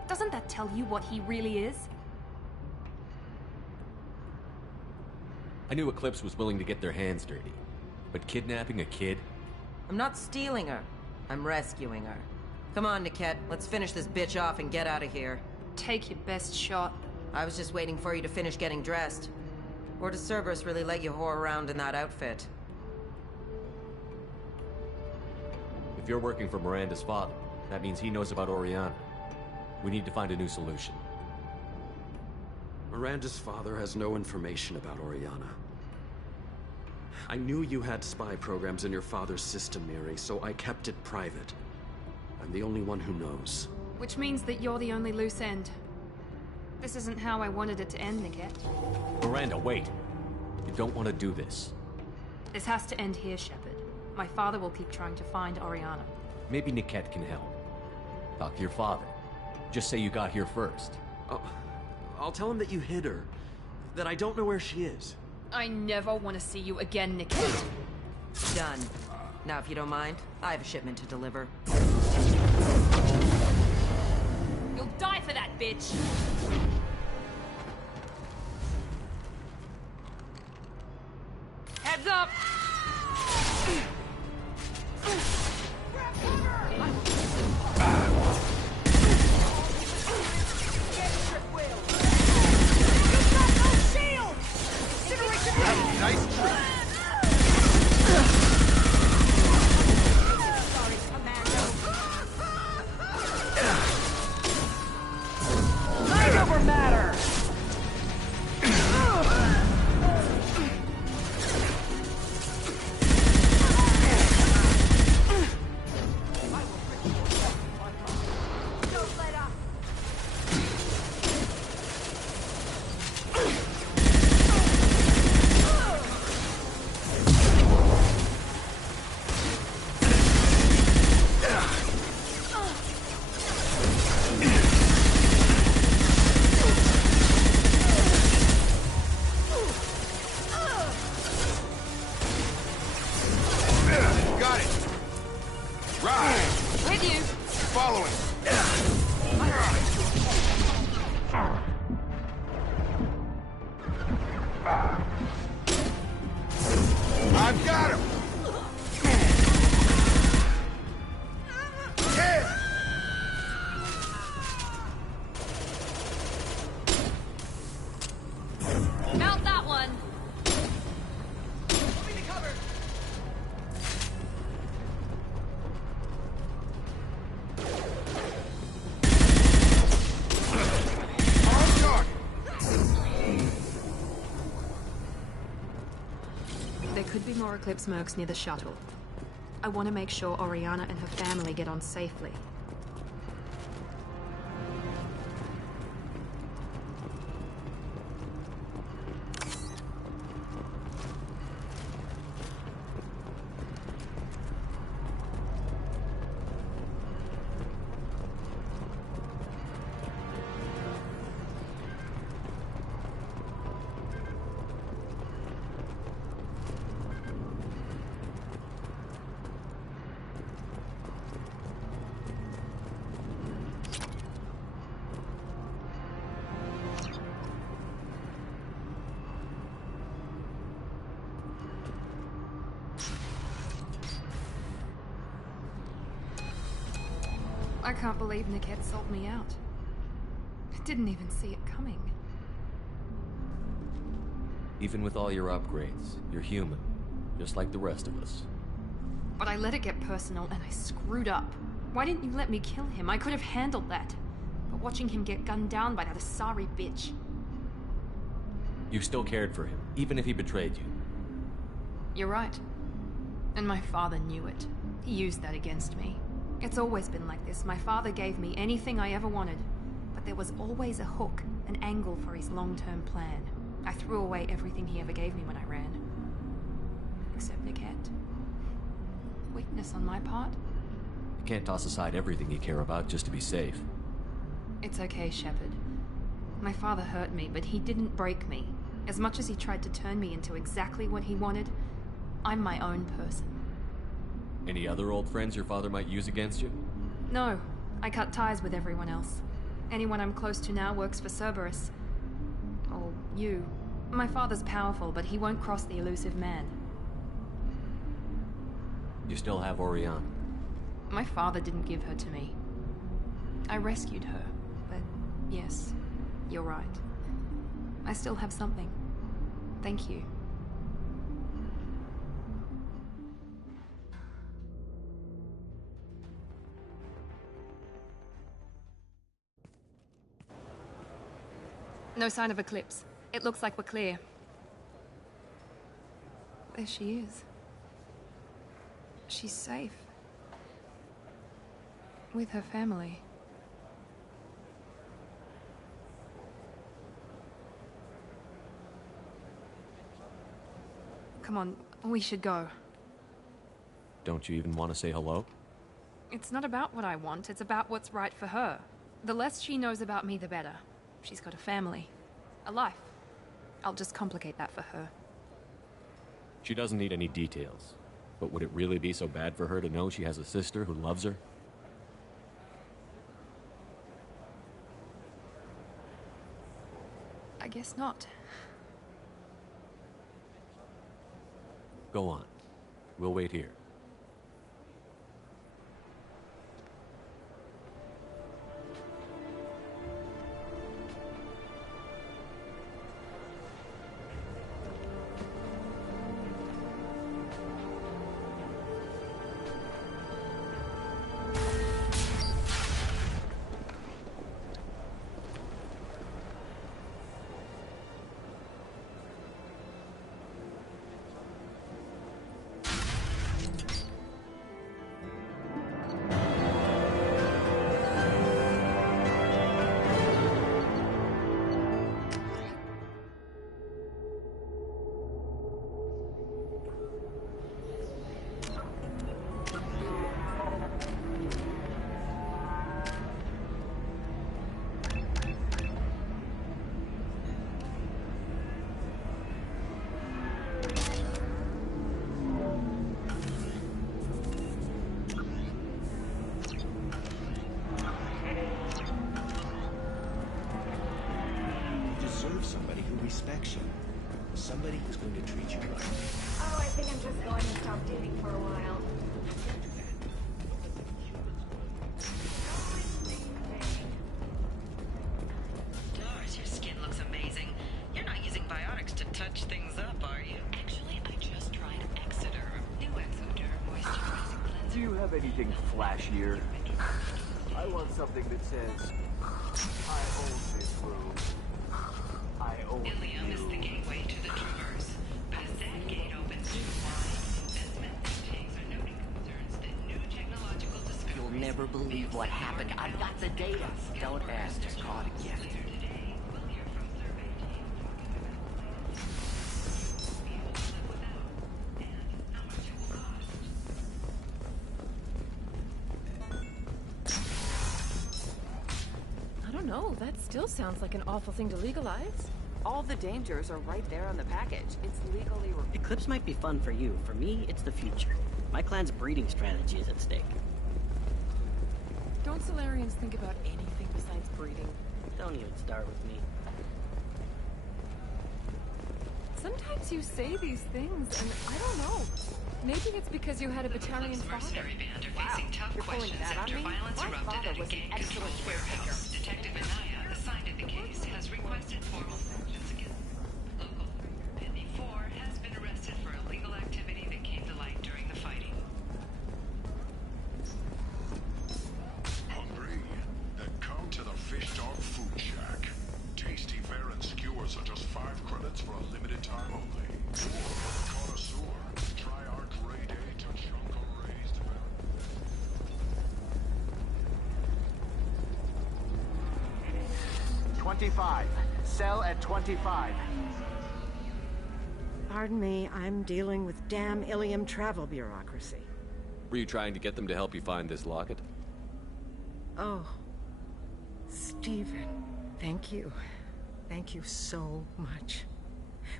Doesn't that tell you what he really is? I knew Eclipse was willing to get their hands dirty. But kidnapping a kid? I'm not stealing her. I'm rescuing her. Come on, Niket. Let's finish this bitch off and get out of here. Take your best shot. I was just waiting for you to finish getting dressed. Or does Cerberus really let you whore around in that outfit? If you're working for Miranda's father, that means he knows about Oriana. We need to find a new solution. Miranda's father has no information about Oriana. I knew you had spy programs in your father's system, Miri, so I kept it private. I'm the only one who knows. Which means that you're the only loose end. This isn't how I wanted it to end, Niket. Miranda, wait. You don't want to do this. This has to end here, Shepard. My father will keep trying to find Oriana. Maybe Niket can help. Talk to your father. Just say you got here first. I'll tell him that you hid her. That I don't know where she is. I never want to see you again, Niket. Done. Now, if you don't mind, I have a shipment to deliver. You'll die for that, bitch! Heads up! Nice trick. Mind over matter. I've got him! Yeah! Mount that one! Moving to cover! On target! There could be more Eclipse mercs near the shuttle. I want to make sure Oriana and her family get on safely. I can't believe Niket sold me out. I didn't even see it coming. Even with all your upgrades, you're human. Just like the rest of us. But I let it get personal and I screwed up. Why didn't you let me kill him? I could have handled that. But watching him get gunned down by that Asari bitch. You still cared for him, even if he betrayed you. You're right. And my father knew it. He used that against me. It's always been like this. My father gave me anything I ever wanted. But there was always a hook, an angle for his long-term plan. I threw away everything he ever gave me when I ran. Except Niket. Weakness on my part? You can't toss aside everything you care about just to be safe. It's okay, Shepard. My father hurt me, but he didn't break me. As much as he tried to turn me into exactly what he wanted, I'm my own person. Any other old friends your father might use against you? No, I cut ties with everyone else. Anyone I'm close to now works for Cerberus. Or you. My father's powerful, but he won't cross the elusive man. You still have Oriana? My father didn't give her to me. I rescued her, but yes, you're right. I still have something. Thank you. No sign of Eclipse. It looks like we're clear. There she is. She's safe. With her family. Come on, we should go. Don't you even want to say hello? It's not about what I want, it's about what's right for her. The less she knows about me, the better. She's got a family. A life. I'll just complicate that for her. She doesn't need any details. But would it really be so bad for her to know she has a sister who loves her? I guess not. Go on. We'll wait here. Somebody who respects you. Somebody who's going to treat you right. Oh, I think I'm just going to stop dating for a while. Doris, your skin looks amazing. You're not using biotics to touch things up, are you? Actually, I just tried Exoderm. New Exoderm moisturizing cleanser. Do you have anything flashier? I want something that says, I own this room. I own Ilium you. is the gateway to the Traverse. But as that gate opens too wide, investment tanks are noting concerns that new technological discoveries... You'll never believe what happened. I've got the data. Don't ask, just call it a gift. No, that still sounds like an awful thing to legalize. All the dangers are right there on the package. It's legally... Eclipse might be fun for you. For me, it's the future. My clan's breeding strategy is at stake. Don't Solarians think about anything besides breeding? Don't even start with me. Sometimes you say these things, and I don't know. Maybe it's because you had a Batarian father. Band are facing tough questions after violence erupted at a gate-controlled warehouse. Detective Anaya, assigned to the case, has requested formal sanctions against local. Penny 4 has been arrested for illegal activity that came to light during the fighting. Hungry? Then come to the Fish Dog Food Shack. Tasty fare and skewers are just 5 credits for a limited time only. Or, connoisseur, try our grade A Tachanka raised 25. Sell at 25. Pardon me, I'm dealing with damn Ilium travel bureaucracy. Were you trying to get them to help you find this locket? Oh, Stephen, thank you. Thank you so much.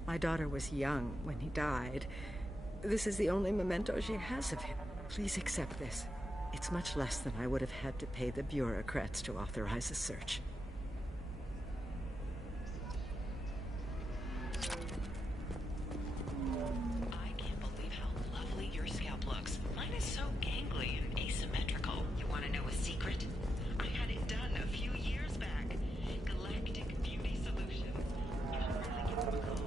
My daughter was young when he died. This is the only memento she has of him. Please accept this. It's much less than I would have had to pay the bureaucrats to authorize a search. I can't believe how lovely your scalp looks. Mine is so gangly and asymmetrical. You want to know a secret? I had it done a few years back. Galactic Beauty Solution. You should really give them a call.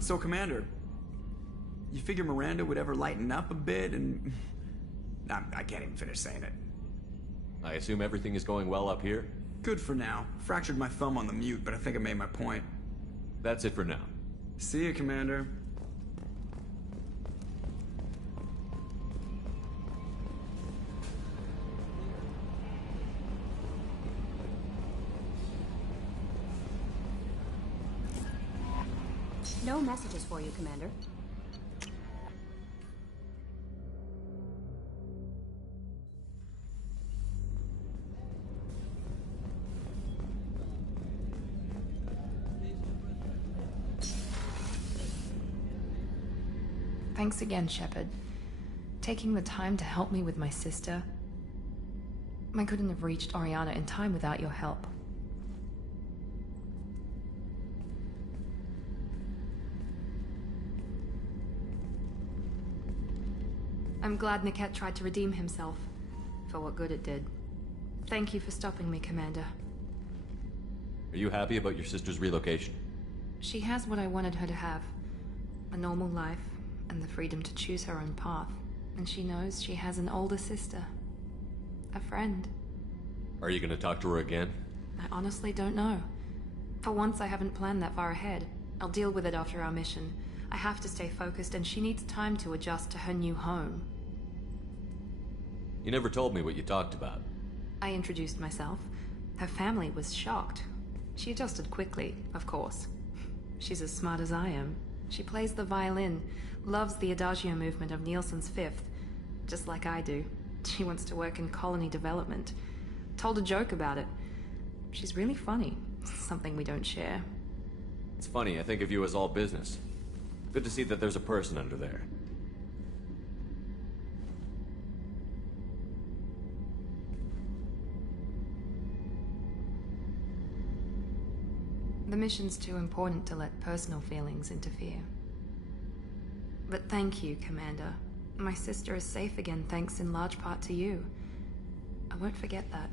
So, Commander, you figure Miranda would ever lighten up a bit and... I can't even finish saying it. I assume everything is going well up here? Good for now. Fractured my thumb on the mute, but I think I made my point. That's it for now. See you, Commander. No messages for you, Commander. Thanks again, Shepard. Taking the time to help me with my sister. I couldn't have reached Oriana in time without your help. I'm glad Niket tried to redeem himself, for what good it did. Thank you for stopping me, Commander. Are you happy about your sister's relocation? She has what I wanted her to have. A normal life, and the freedom to choose her own path. And she knows she has an older sister. A friend. Are you gonna talk to her again? I honestly don't know. For once, I haven't planned that far ahead. I'll deal with it after our mission. I have to stay focused, and she needs time to adjust to her new home. You never told me what you talked about. I introduced myself. Her family was shocked. She adjusted quickly, of course. She's as smart as I am. She plays the violin, loves the Adagio movement of Nielsen's Fifth, just like I do. She wants to work in colony development. Told a joke about it. She's really funny, something we don't share. It's funny, I think of you as all business. Good to see that there's a person under there. The mission's too important to let personal feelings interfere. But thank you, Commander. My sister is safe again thanks in large part to you. I won't forget that.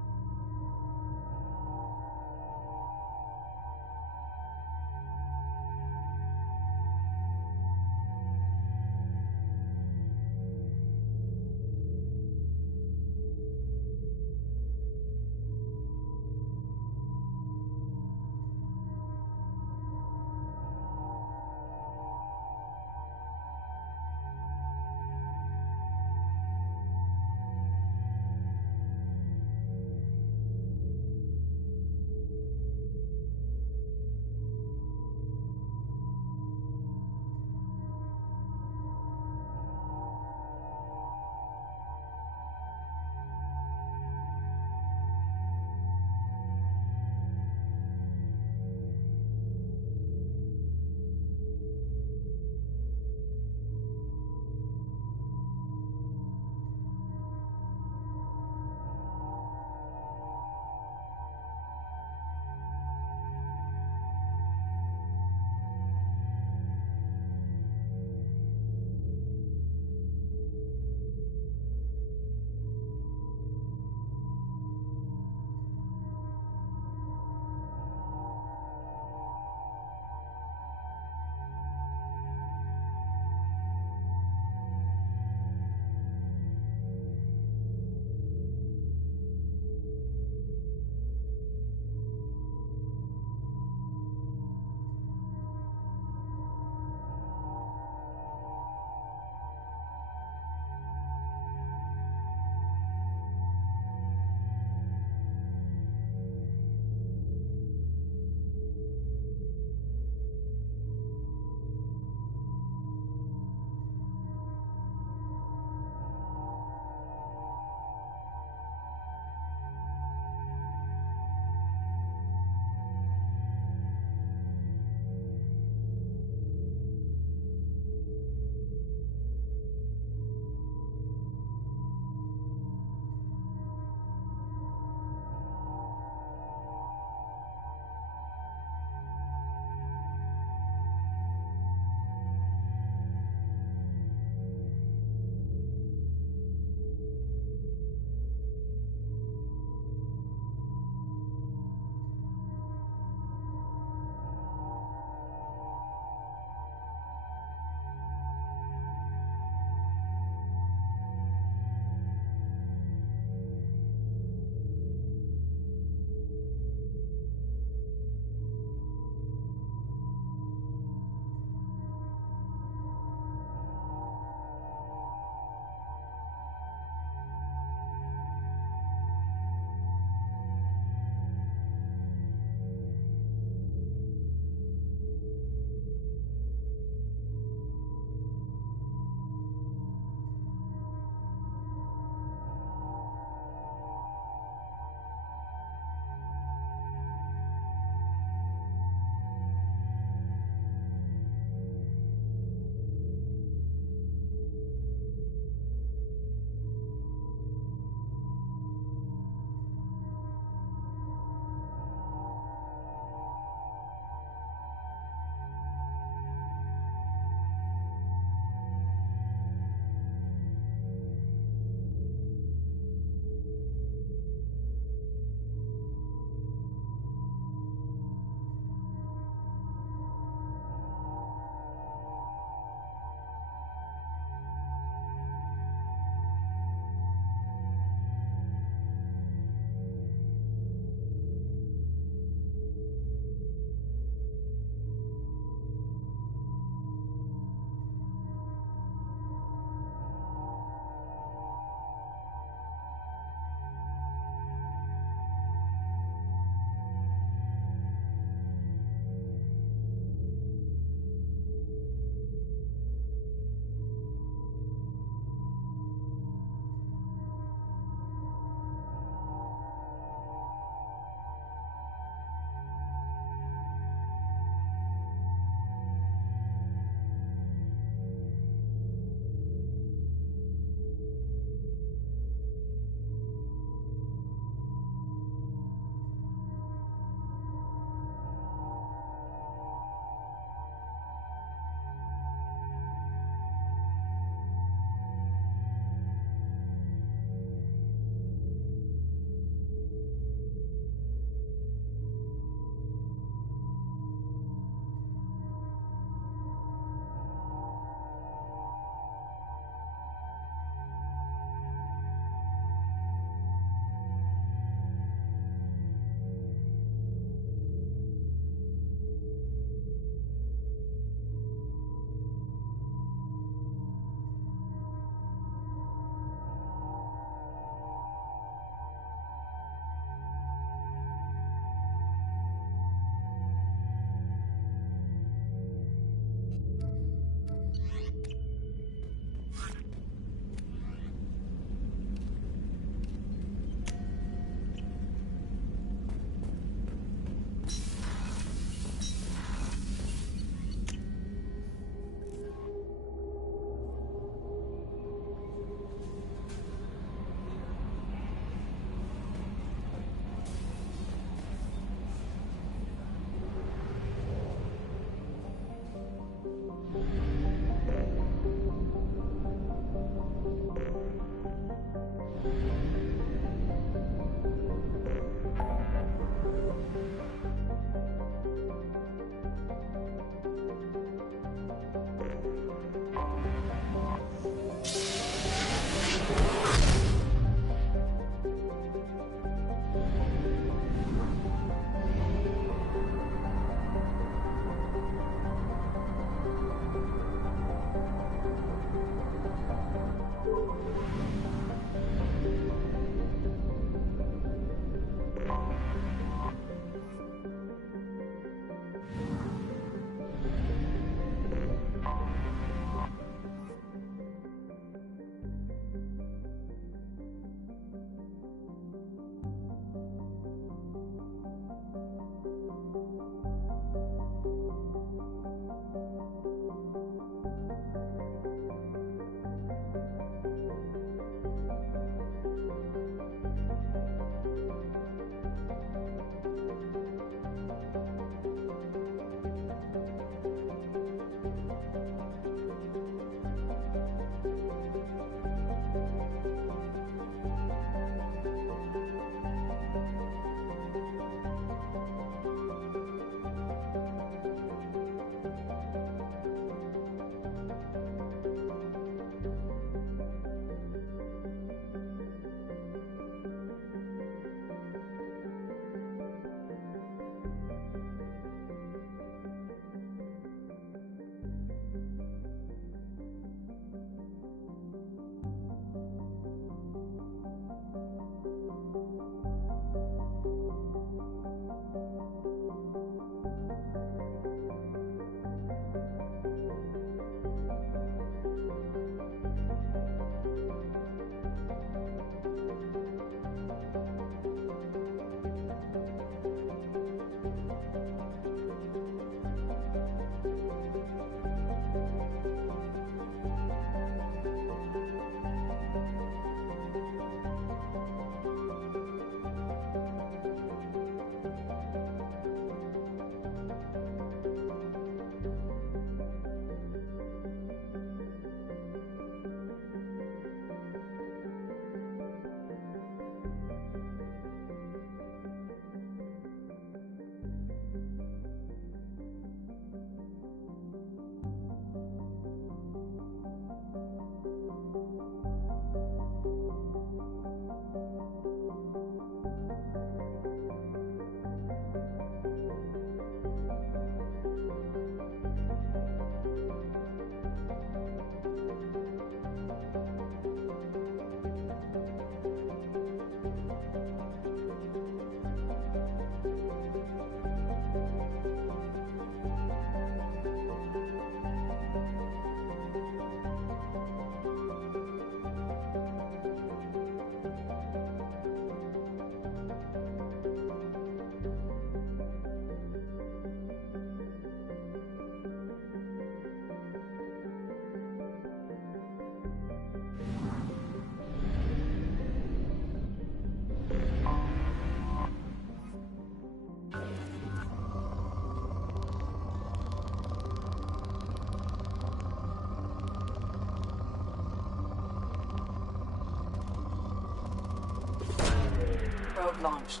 Probe launched.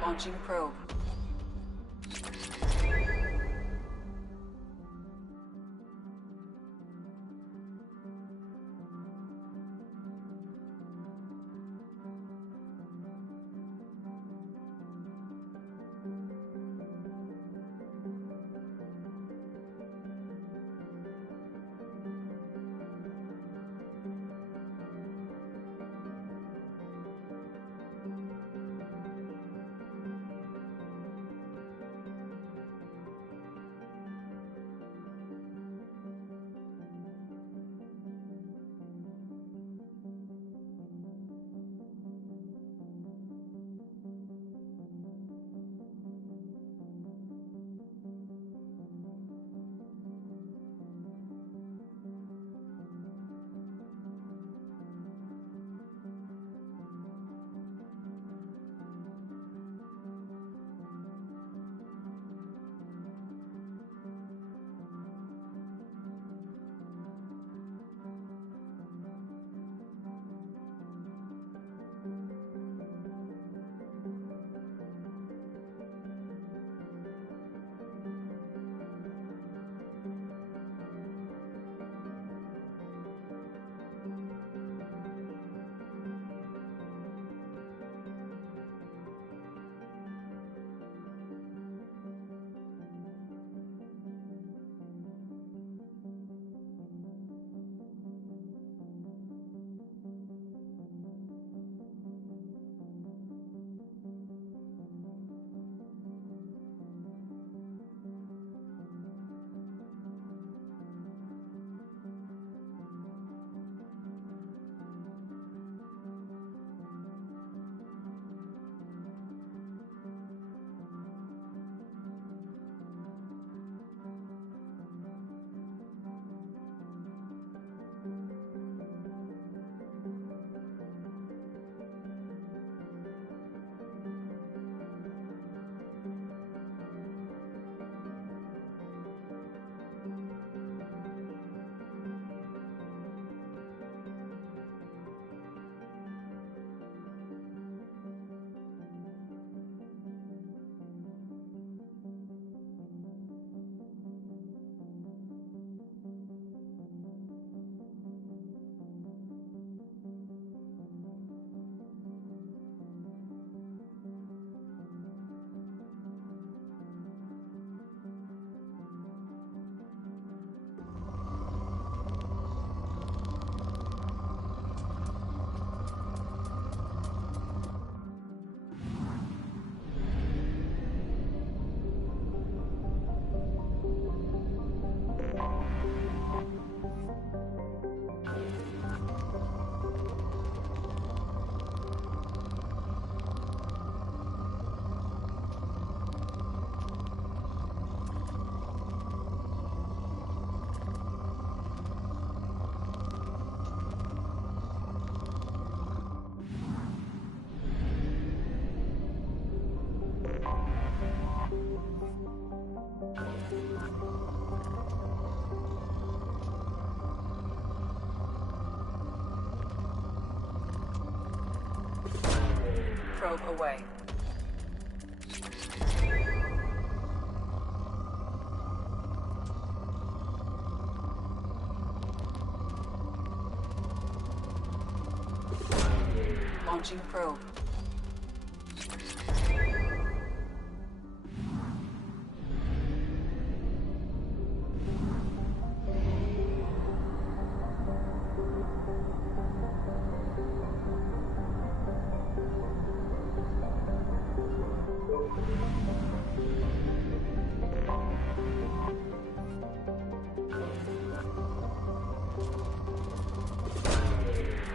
Launching probe. Probe away. Launching probe.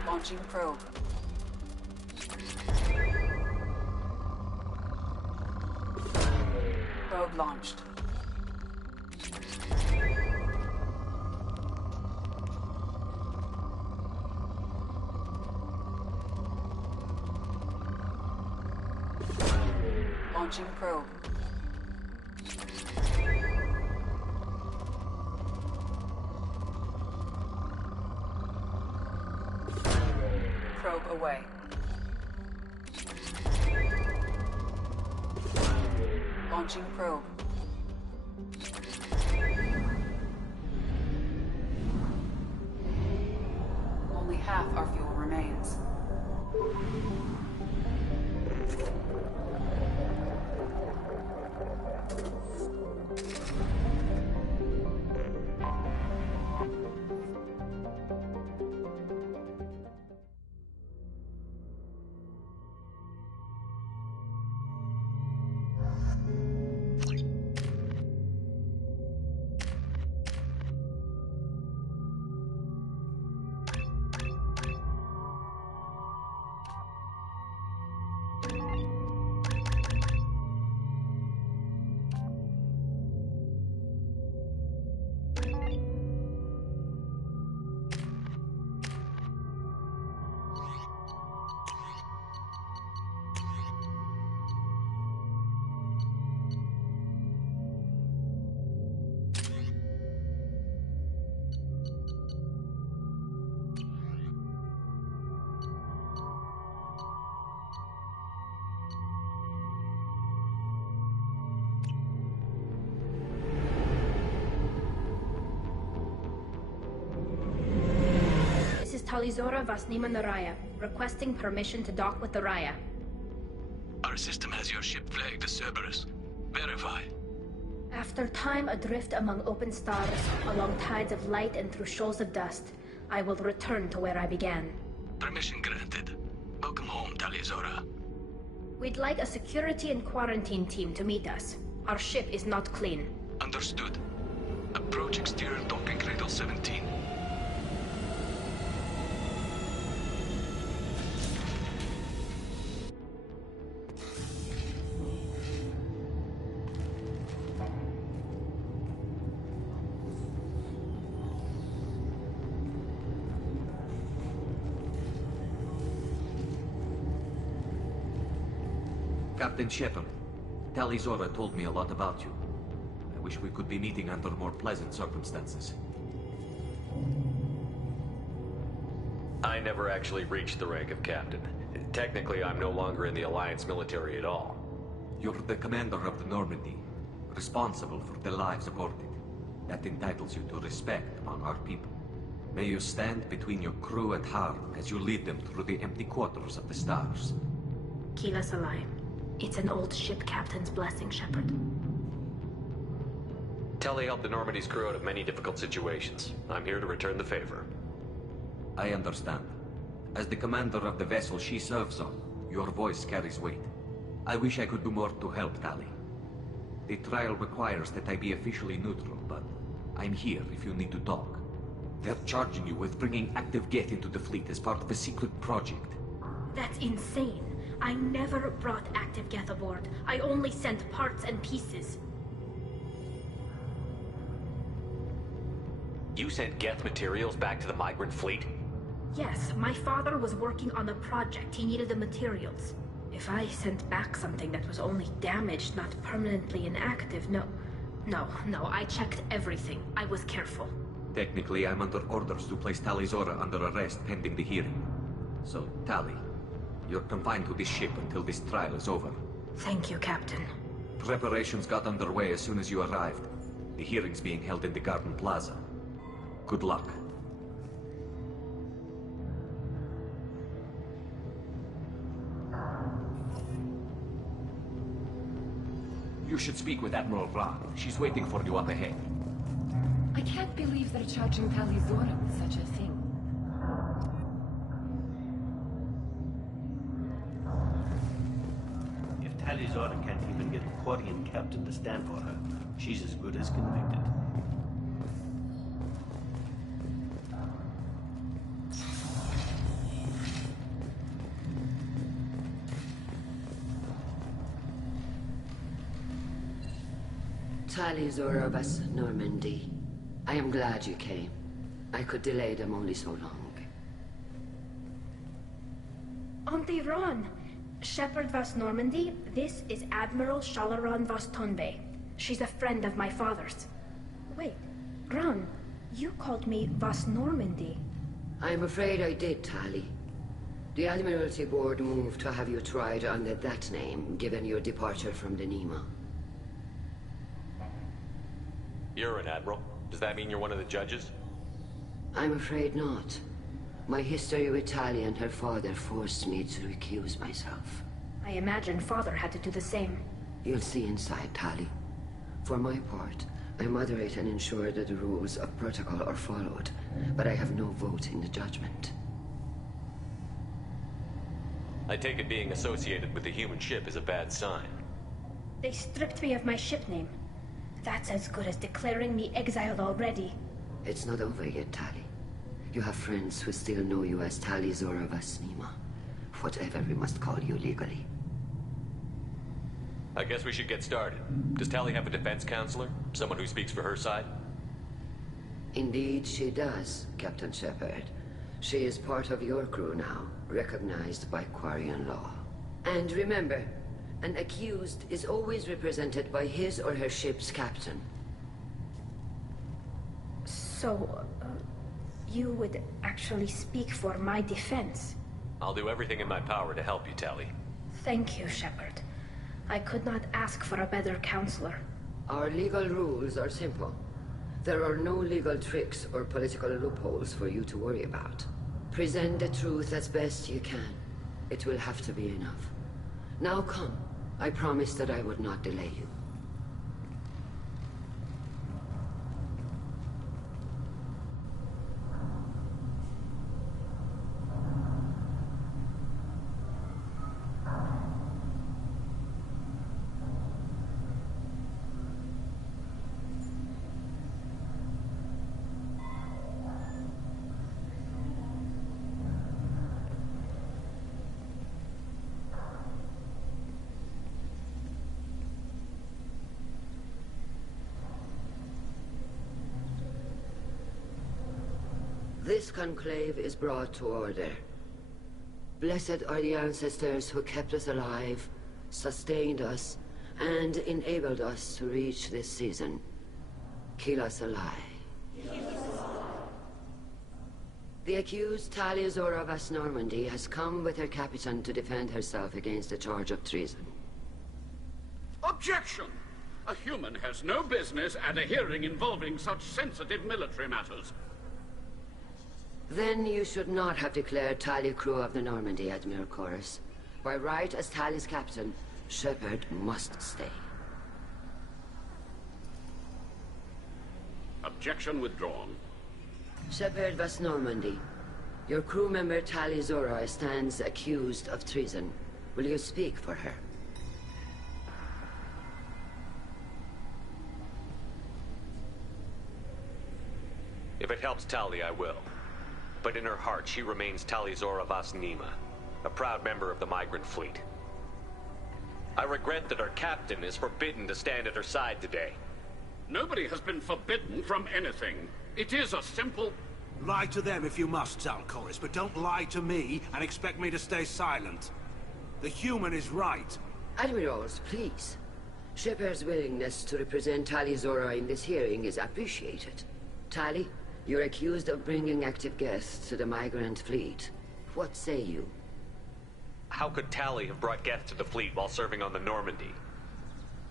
Launching probe. Probe launched. Launching probe. probe away. Launching probe. Only half our fuel remains. Talizora Vasnima Naraya, requesting permission to dock with the Raya. Our system has your ship flagged as Cerberus. Verify. After time adrift among open stars, along tides of light and through shoals of dust, I will return to where I began. Permission granted. Welcome home, Talizora. We'd like a security and quarantine team to meet us. Our ship is not clean. Understood. Approach exterior docking cradle 17. Captain Shepard, Talizora told me a lot about you. I wish we could be meeting under more pleasant circumstances. I never actually reached the rank of captain. Technically, I'm no longer in the Alliance military at all. You're the commander of the Normandy, responsible for the lives aborted. That entitles you to respect among our people. May you stand between your crew and harm as you lead them through the empty quarters of the stars. Keep us alive. It's an old ship captain's blessing, Shepard. Telly helped the Normandy's crew out of many difficult situations. I'm here to return the favor. I understand. As the commander of the vessel she serves on, your voice carries weight. I wish I could do more to help, Tali. The trial requires that I be officially neutral, but I'm here if you need to talk. They're charging you with bringing active Geth into the fleet as part of a secret project. That's insane. I never brought active Geth aboard. I only sent parts and pieces. You sent Geth materials back to the migrant fleet? Yes, my father was working on a project. He needed the materials. If I sent back something that was only damaged, not permanently inactive, no, I checked everything. I was careful. Technically, I'm under orders to place Talizora under arrest pending the hearing. So, Tali, you're confined to this ship until this trial is over. Thank you, Captain. Preparations got underway as soon as you arrived. The hearing's being held in the Garden Plaza. Good luck. You should speak with Admiral Ra. She's waiting for you up ahead. I can't believe they're charging Talizora with such a thing. If Talizora can't even get a Quarian captain to stand for her, she's as good as convicted. Talizora Vas Normandy. I am glad you came. I could delay them only so long. Auntie Ron! Shepard Vas Normandy, this is Admiral Shalaron Vas Tonbe. She's a friend of my father's. Wait, Ron, you called me Vas Normandy. I'm afraid I did, Tali. The Admiralty Board moved to have you tried under that name, given your departure from the Nima. You're an admiral. Does that mean you're one of the judges? I'm afraid not. My history with Tali and her father forced me to recuse myself. I imagine Father had to do the same. You'll see inside, Tali. For my part, I moderate and ensure that the rules of protocol are followed, but I have no vote in the judgment. I take it being associated with the human ship is a bad sign. They stripped me of my ship name. That's as good as declaring me exiled already. It's not over yet, Tali. You have friends who still know you as Tali Zora Vasnima. Whatever we must call you legally. I guess we should get started. Does Tali have a defense counselor? Someone who speaks for her side? Indeed, she does, Captain Shepard. She is part of your crew now, recognized by Quarian law. And remember, an accused is always represented by his or her ship's captain. So, you would actually speak for my defense? I'll do everything in my power to help you, Tali. Thank you, Shepard. I could not ask for a better counselor. Our legal rules are simple. There are no legal tricks or political loopholes for you to worry about. Present the truth as best you can. It will have to be enough. Now come. I promised that I would not delay you. This conclave is brought to order. Blessed are the ancestors who kept us alive, sustained us, and enabled us to reach this season. Kila Salai. The accused Tali Zora Vas Normandy has come with her captain to defend herself against a charge of treason. Objection! A human has no business at a hearing involving such sensitive military matters. Then you should not have declared Tali crew of the Normandy, Admiral Chorus. By right as Tali's captain, Shepard must stay. Objection withdrawn. Shepard Vas Normandy, your crew member Tali Zora stands accused of treason. Will you speak for her? If it helps Tali, I will. But in her heart, she remains Tali Zora Vas Nima, a proud member of the migrant fleet. I regret that our captain is forbidden to stand at her side today. Nobody has been forbidden from anything. It is a simple... Lie to them if you must, Zalcoris, but don't lie to me and expect me to stay silent. The human is right. Admirals, please. Shepard's willingness to represent Tali Zora in this hearing is appreciated. Tali, you're accused of bringing active guests to the migrant fleet. What say you? How could Tali have brought Geth to the fleet while serving on the Normandy?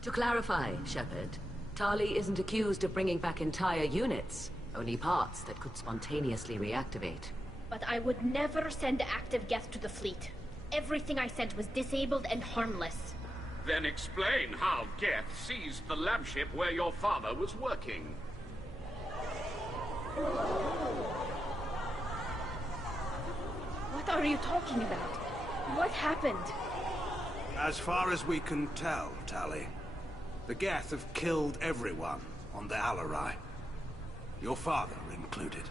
To clarify, Shepard, Tali isn't accused of bringing back entire units, only parts that could spontaneously reactivate. But I would never send active Geth to the fleet. Everything I sent was disabled and harmless. Then explain how Geth seized the lab ship where your father was working. What are you talking about? What happened? As far as we can tell, Tali, the Geth have killed everyone on the Alarai. Your father included.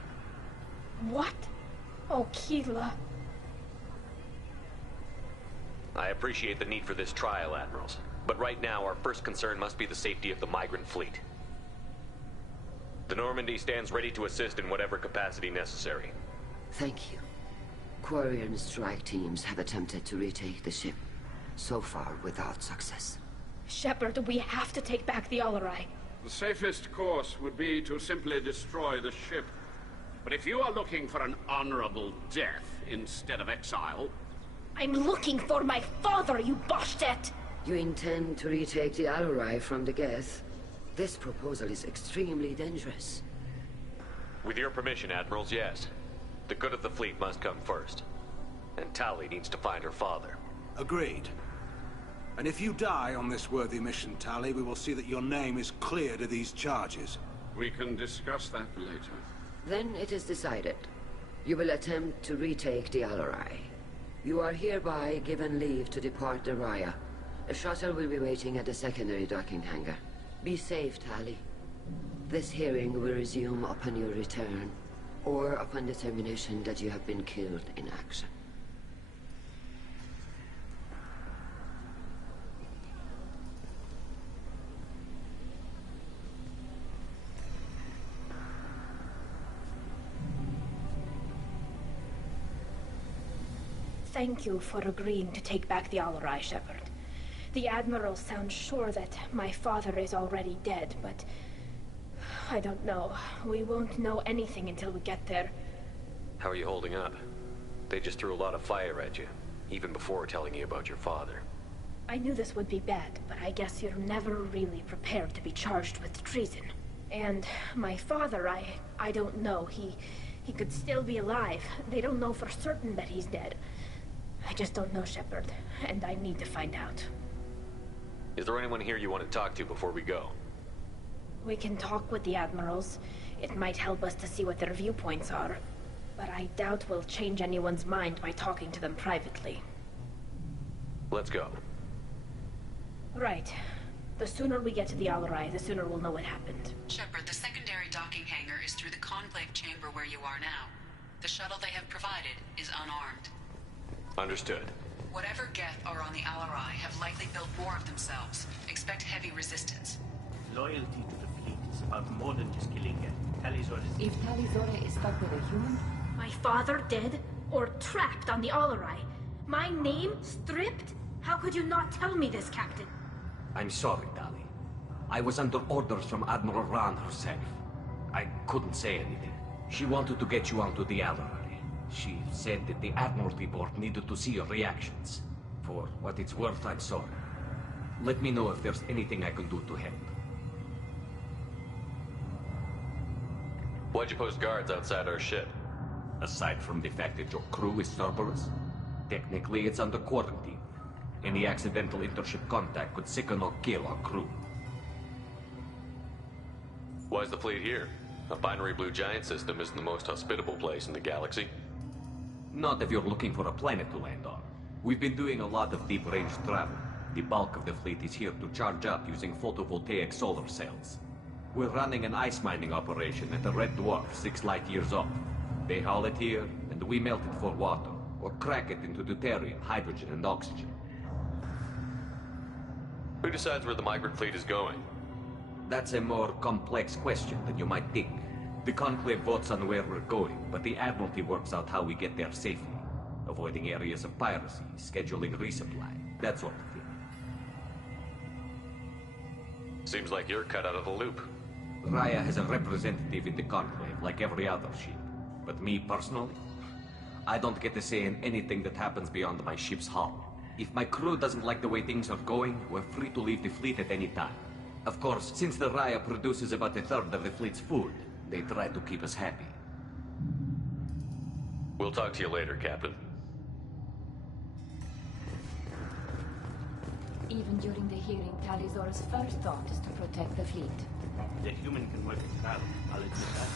What? Oh, Keela. I appreciate the need for this trial, Admirals. But right now, our first concern must be the safety of the migrant fleet. The Normandy stands ready to assist in whatever capacity necessary. Thank you. Quarian strike teams have attempted to retake the ship, so far without success. Shepard, we have to take back the Alarai. The safest course would be to simply destroy the ship. But if you are looking for an honorable death instead of exile... I'm looking for my father, you bastet! You intend to retake the Al-Rai from the Geth? This proposal is extremely dangerous. With your permission, Admirals, yes. The good of the fleet must come first. And Tali needs to find her father. Agreed. And if you die on this worthy mission, Tali, we will see that your name is cleared of these charges. We can discuss that later. Then it is decided. You will attempt to retake the Al-Rai. You are hereby given leave to depart the Raya. A shuttle will be waiting at the secondary docking hangar. Be safe, Tali. This hearing will resume upon your return, or upon determination that you have been killed in action. Thank you for agreeing to take back the Al-Rai, Shepard. The Admiral sounds sure that my father is already dead, but... I don't know. We won't know anything until we get there. How are you holding up? They just threw a lot of fire at you, even before telling you about your father. I knew this would be bad, but I guess you're never really prepared to be charged with treason. And my father, I don't know. He could still be alive. They don't know for certain that he's dead. I just don't know, Shepard, and I need to find out. Is there anyone here you want to talk to before we go? We can talk with the Admirals. It might help us to see what their viewpoints are. But I doubt we'll change anyone's mind by talking to them privately. Let's go. Right. The sooner we get to the Al-Rai, the sooner we'll know what happened. Shepard, the secondary docking hangar is through the Conclave chamber where you are now. The shuttle they have provided is unarmed. Understood. Whatever Geth are on the Al-Rai have likely built more of themselves. Expect heavy resistance. Loyalty to the fleet is about more than just killing Geth. Talizora is... If Talizora is stuck with a human? My father dead? Or trapped on the Al-Rai? My name stripped? How could you not tell me this, Captain? I'm sorry, Tali. I was under orders from Admiral Rand herself. I couldn't say anything. She wanted to get you onto the Al-Rai. She said that the Admiralty Board needed to see your reactions. For what it's worth, I'm sorry. Let me know if there's anything I can do to help. Why'd you post guards outside our ship? Aside from the fact that your crew is Cerberus, technically it's under quarantine. Any accidental intership contact could sicken or kill our crew. Why's the fleet here? A binary blue giant system isn't the most hospitable place in the galaxy. Not if you're looking for a planet to land on. We've been doing a lot of deep-range travel. The bulk of the fleet is here to charge up using photovoltaic solar cells. We're running an ice mining operation at the Red Dwarf 6 light years off. They haul it here, and we melt it for water, or crack it into deuterium, hydrogen, and oxygen. Who decides where the migrant fleet is going? That's a more complex question than you might think. The Conclave votes on where we're going, but the Admiralty works out how we get there safely. Avoiding areas of piracy, scheduling resupply, that sort of thing. Seems like you're cut out of the loop. Raya has a representative in the Conclave, like every other ship. But me, personally, I don't get to say in anything that happens beyond my ship's hull. If my crew doesn't like the way things are going, we're free to leave the fleet at any time. Of course, since the Raya produces about a third of the fleet's food, they try to keep us happy. We'll talk to you later, Captain. Even during the hearing, Talizora's first thought is to protect the fleet. The human can work it out. I'll admit that.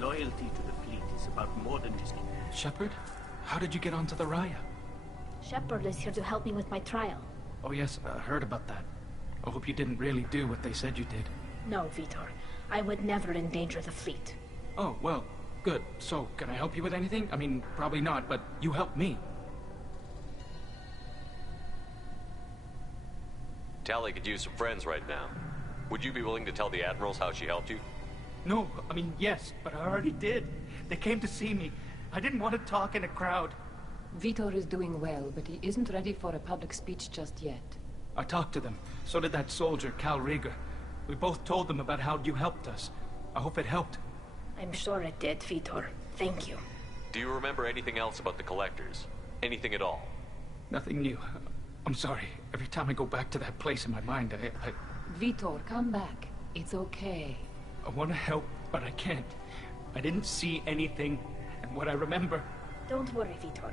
Loyalty to the fleet is about more than just... Shepard? How did you get onto the Raya? Shepard is here to help me with my trial. Oh yes, I heard about that. I hope you didn't really do what they said you did. No, Vitor. I would never endanger the fleet. Oh, well, good. So, can I help you with anything? I mean, probably not, but you helped me. Tali could use some friends right now. Would you be willing to tell the Admirals how she helped you? No, I mean, yes, but I already did. They came to see me. I didn't want to talk in a crowd. Vitor is doing well, but he isn't ready for a public speech just yet. I talked to them. So did that soldier, Cal Rieger. We both told them about how you helped us. I hope it helped. I'm sure it did, Vitor. Thank you. Do you remember anything else about the Collectors? Anything at all? Nothing new. I'm sorry. Every time I go back to that place in my mind, I... Vitor, come back. It's okay. I want to help, but I can't. I didn't see anything, and what I remember... Don't worry, Vitor.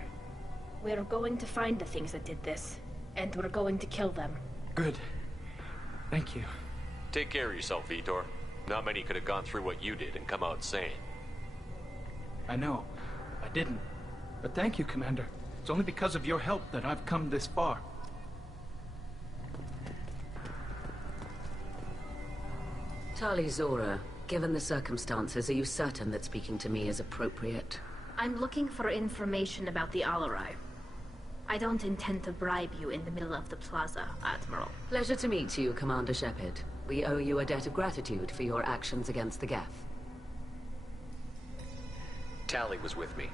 We're going to find the things that did this, and we're going to kill them. Good. Thank you. Take care of yourself, Vitor. Not many could have gone through what you did and come out sane. I know. I didn't. But thank you, Commander. It's only because of your help that I've come this far. Tali Zora, given the circumstances, are you certain that speaking to me is appropriate? I'm looking for information about the Alarai. I don't intend to bribe you in the middle of the plaza, Admiral. Pleasure to meet you, Commander Shepard. We owe you a debt of gratitude for your actions against the Geth. Tali was with me.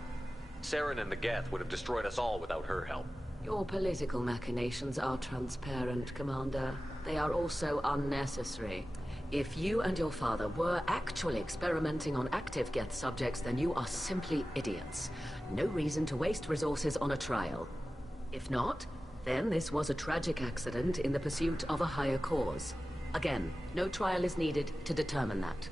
Saren and the Geth would have destroyed us all without her help. Your political machinations are transparent, Commander. They are also unnecessary. If you and your father were actually experimenting on active Geth subjects, then you are simply idiots. No reason to waste resources on a trial. If not, then this was a tragic accident in the pursuit of a higher cause. Again, no trial is needed to determine that.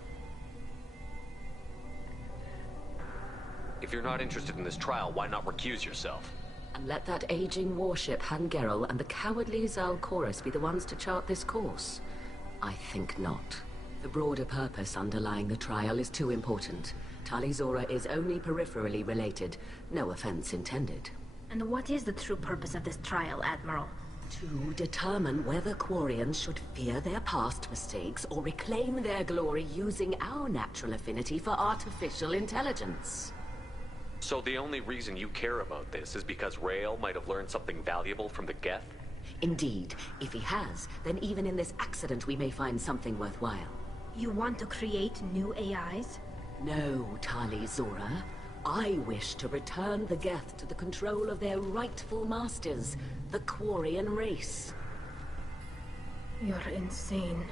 If you're not interested in this trial, why not recuse yourself? And let that aging warship Han Gerel and the cowardly Zal Chorus be the ones to chart this course. I think not. The broader purpose underlying the trial is too important. Tali Zora is only peripherally related. No offense intended. And what is the true purpose of this trial, Admiral? To determine whether Quarians should fear their past mistakes or reclaim their glory using our natural affinity for artificial intelligence. So the only reason you care about this is because Rael might have learned something valuable from the Geth? Indeed. If he has, then even in this accident we may find something worthwhile. You want to create new AIs? No, Tali Zora. I wish to return the Geth to the control of their rightful masters, the Quarian race. You're insane.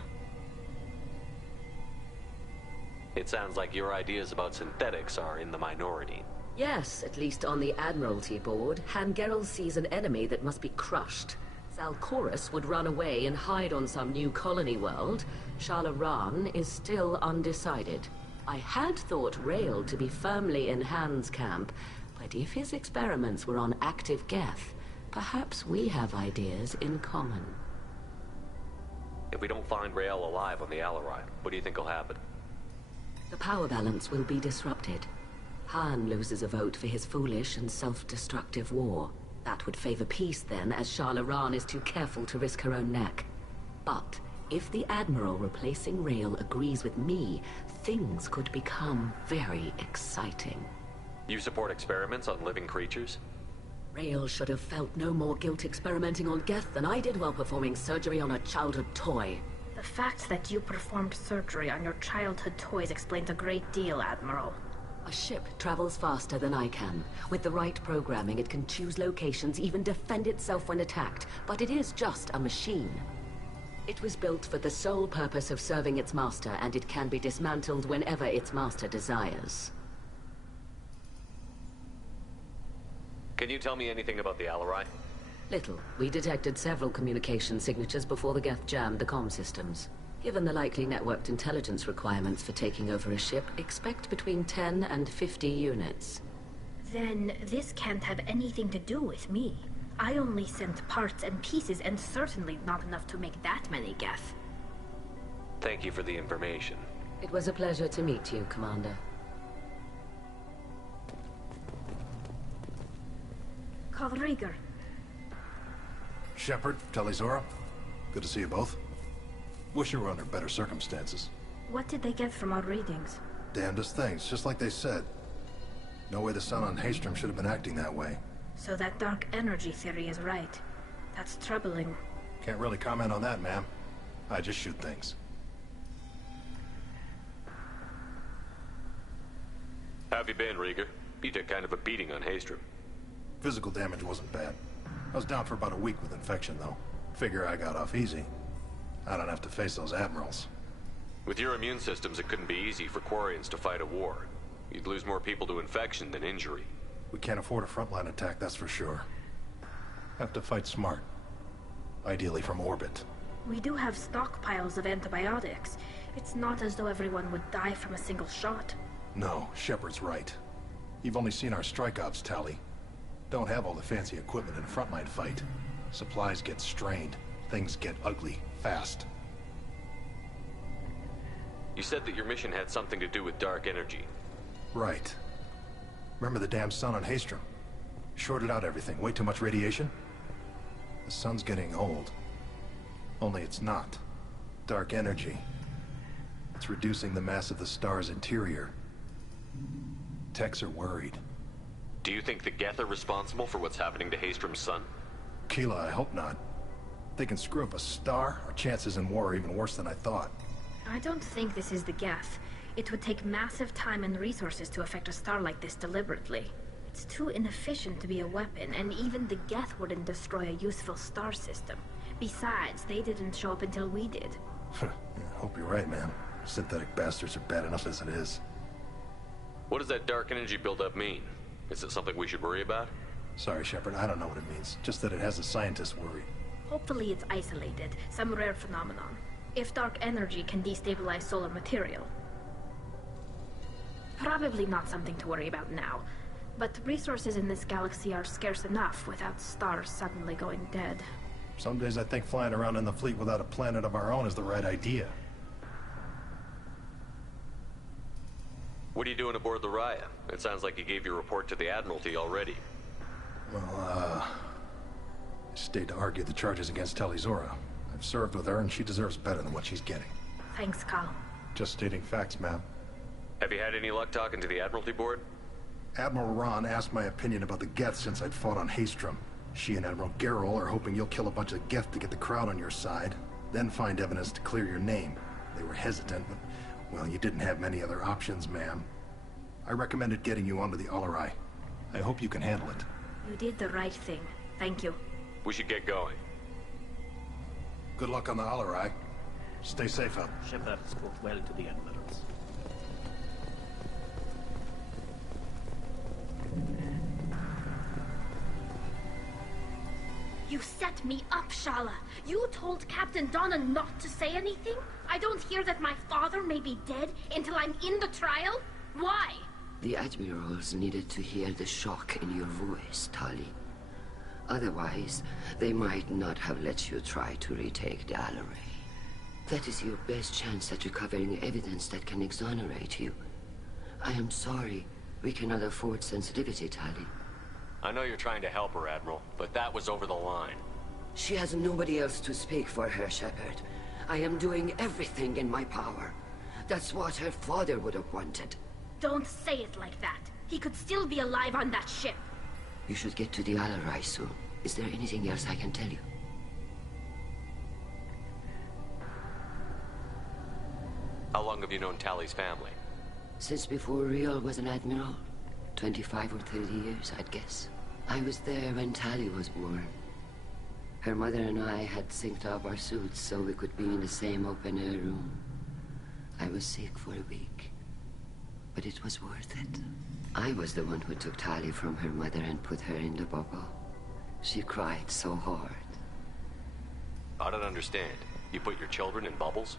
It sounds like your ideas about synthetics are in the minority. Yes, at least on the Admiralty board, Han Gerel sees an enemy that must be crushed. Zal Chorus would run away and hide on some new colony world. Shala Ran is still undecided. I had thought Rael to be firmly in Han's camp, but if his experiments were on active Geth, perhaps we have ideas in common. If we don't find Rael alive on the Alarai, what do you think will happen? The power balance will be disrupted. Han loses a vote for his foolish and self-destructive war. That would favor peace then, as Shala Ran is too careful to risk her own neck. But if the Admiral replacing Rael agrees with me, things could become very exciting. You support experiments on living creatures? Rael should have felt no more guilt experimenting on Geth than I did while performing surgery on a childhood toy. The fact that you performed surgery on your childhood toys explains a great deal, Admiral. A ship travels faster than I can. With the right programming, it can choose locations, even defend itself when attacked. But it is just a machine. It was built for the sole purpose of serving its master, and it can be dismantled whenever its master desires. Can you tell me anything about the Alarai? Little. We detected several communication signatures before the Geth jammed the comm systems. Given the likely networked intelligence requirements for taking over a ship, expect between 10 and 50 units. Then this can't have anything to do with me. I only sent parts and pieces, and certainly not enough to make that many Geth. Thank you for the information. It was a pleasure to meet you, Commander. Call Rieger. Shepard, Tali Zora. Good to see you both. Wish you were under better circumstances. What did they get from our readings? Damnedest things, just like they said. No way the sun on Haystrom should have been acting that way. So that dark energy theory is right. That's troubling. Can't really comment on that, ma'am. I just shoot things. How have you been, Rieger? You took kind of a beating on Haystrom. Physical damage wasn't bad. I was down for about a week with infection, though. Figure I got off easy. I don't have to face those admirals. With your immune systems, it couldn't be easy for Quarians to fight a war. You'd lose more people to infection than injury. We can't afford a frontline attack, that's for sure. Have to fight smart. Ideally from orbit. We do have stockpiles of antibiotics. It's not as though everyone would die from a single shot. No, Shepard's right. You've only seen our strike ops, Tali. Don't have all the fancy equipment in a frontline fight. Supplies get strained. Things get ugly, fast. You said that your mission had something to do with dark energy. Right. Remember the damn sun on Haestrom? Shorted out everything. Way too much radiation? The sun's getting old. Only it's not. Dark energy. It's reducing the mass of the star's interior. Techs are worried. Do you think the Geth are responsible for what's happening to Haestrom's sun? Keela, I hope not. If they can screw up a star, our chances in war are even worse than I thought. I don't think this is the Geth. It would take massive time and resources to affect a star like this deliberately. It's too inefficient to be a weapon, and even the Geth wouldn't destroy a useful star system. Besides, they didn't show up until we did. Yeah, hope you're right, man. Synthetic bastards are bad enough as it is. What does that dark energy buildup mean? Is it something we should worry about? Sorry, Shepard, I don't know what it means. Just that it has the scientists worried. Hopefully it's isolated, some rare phenomenon. If dark energy can destabilize solar material. Probably not something to worry about now. But resources in this galaxy are scarce enough without stars suddenly going dead. Some days I think flying around in the fleet without a planet of our own is the right idea. What are you doing aboard the Raya? It sounds like you gave your report to the Admiralty already. Well, I stayed to argue the charges against Tali'Zorah. I've served with her, and she deserves better than what she's getting. Thanks, Cal. Just stating facts, ma'am. Have you had any luck talking to the Admiralty board? Admiral Ron asked my opinion about the Geth since I'd fought on Haestrom. She and Admiral Gerrel are hoping you'll kill a bunch of Geth to get the crowd on your side, then find evidence to clear your name. They were hesitant, but, well, you didn't have many other options, ma'am. I recommended getting you onto the Alarai. I hope you can handle it. You did the right thing. Thank you. We should get going. Good luck on the Alarai. Stay safe out. Shepard spoke well to the admirals. You set me up, Shala. You told Captain Donna not to say anything? I don't hear that my father may be dead until I'm in the trial? Why? The admirals needed to hear the shock in your voice, Tali. Otherwise, they might not have let you try to retake the Alarai. That is your best chance at recovering evidence that can exonerate you. I am sorry. We cannot afford sensitivity, Tali. I know you're trying to help her, Admiral, but that was over the line. She has nobody else to speak for her, Shepard. I am doing everything in my power. That's what her father would have wanted. Don't say it like that. He could still be alive on that ship. You should get to the Alarai soon. Is there anything else I can tell you? How long have you known Tali's family? Since before Riel was an admiral. 25 or 30 years, I'd guess. I was there when Tali was born. Her mother and I had synced up our suits so we could be in the same open-air room. I was sick for a week, but it was worth it. I was the one who took Tali from her mother and put her in the bubble. She cried so hard. I don't understand. You put your children in bubbles?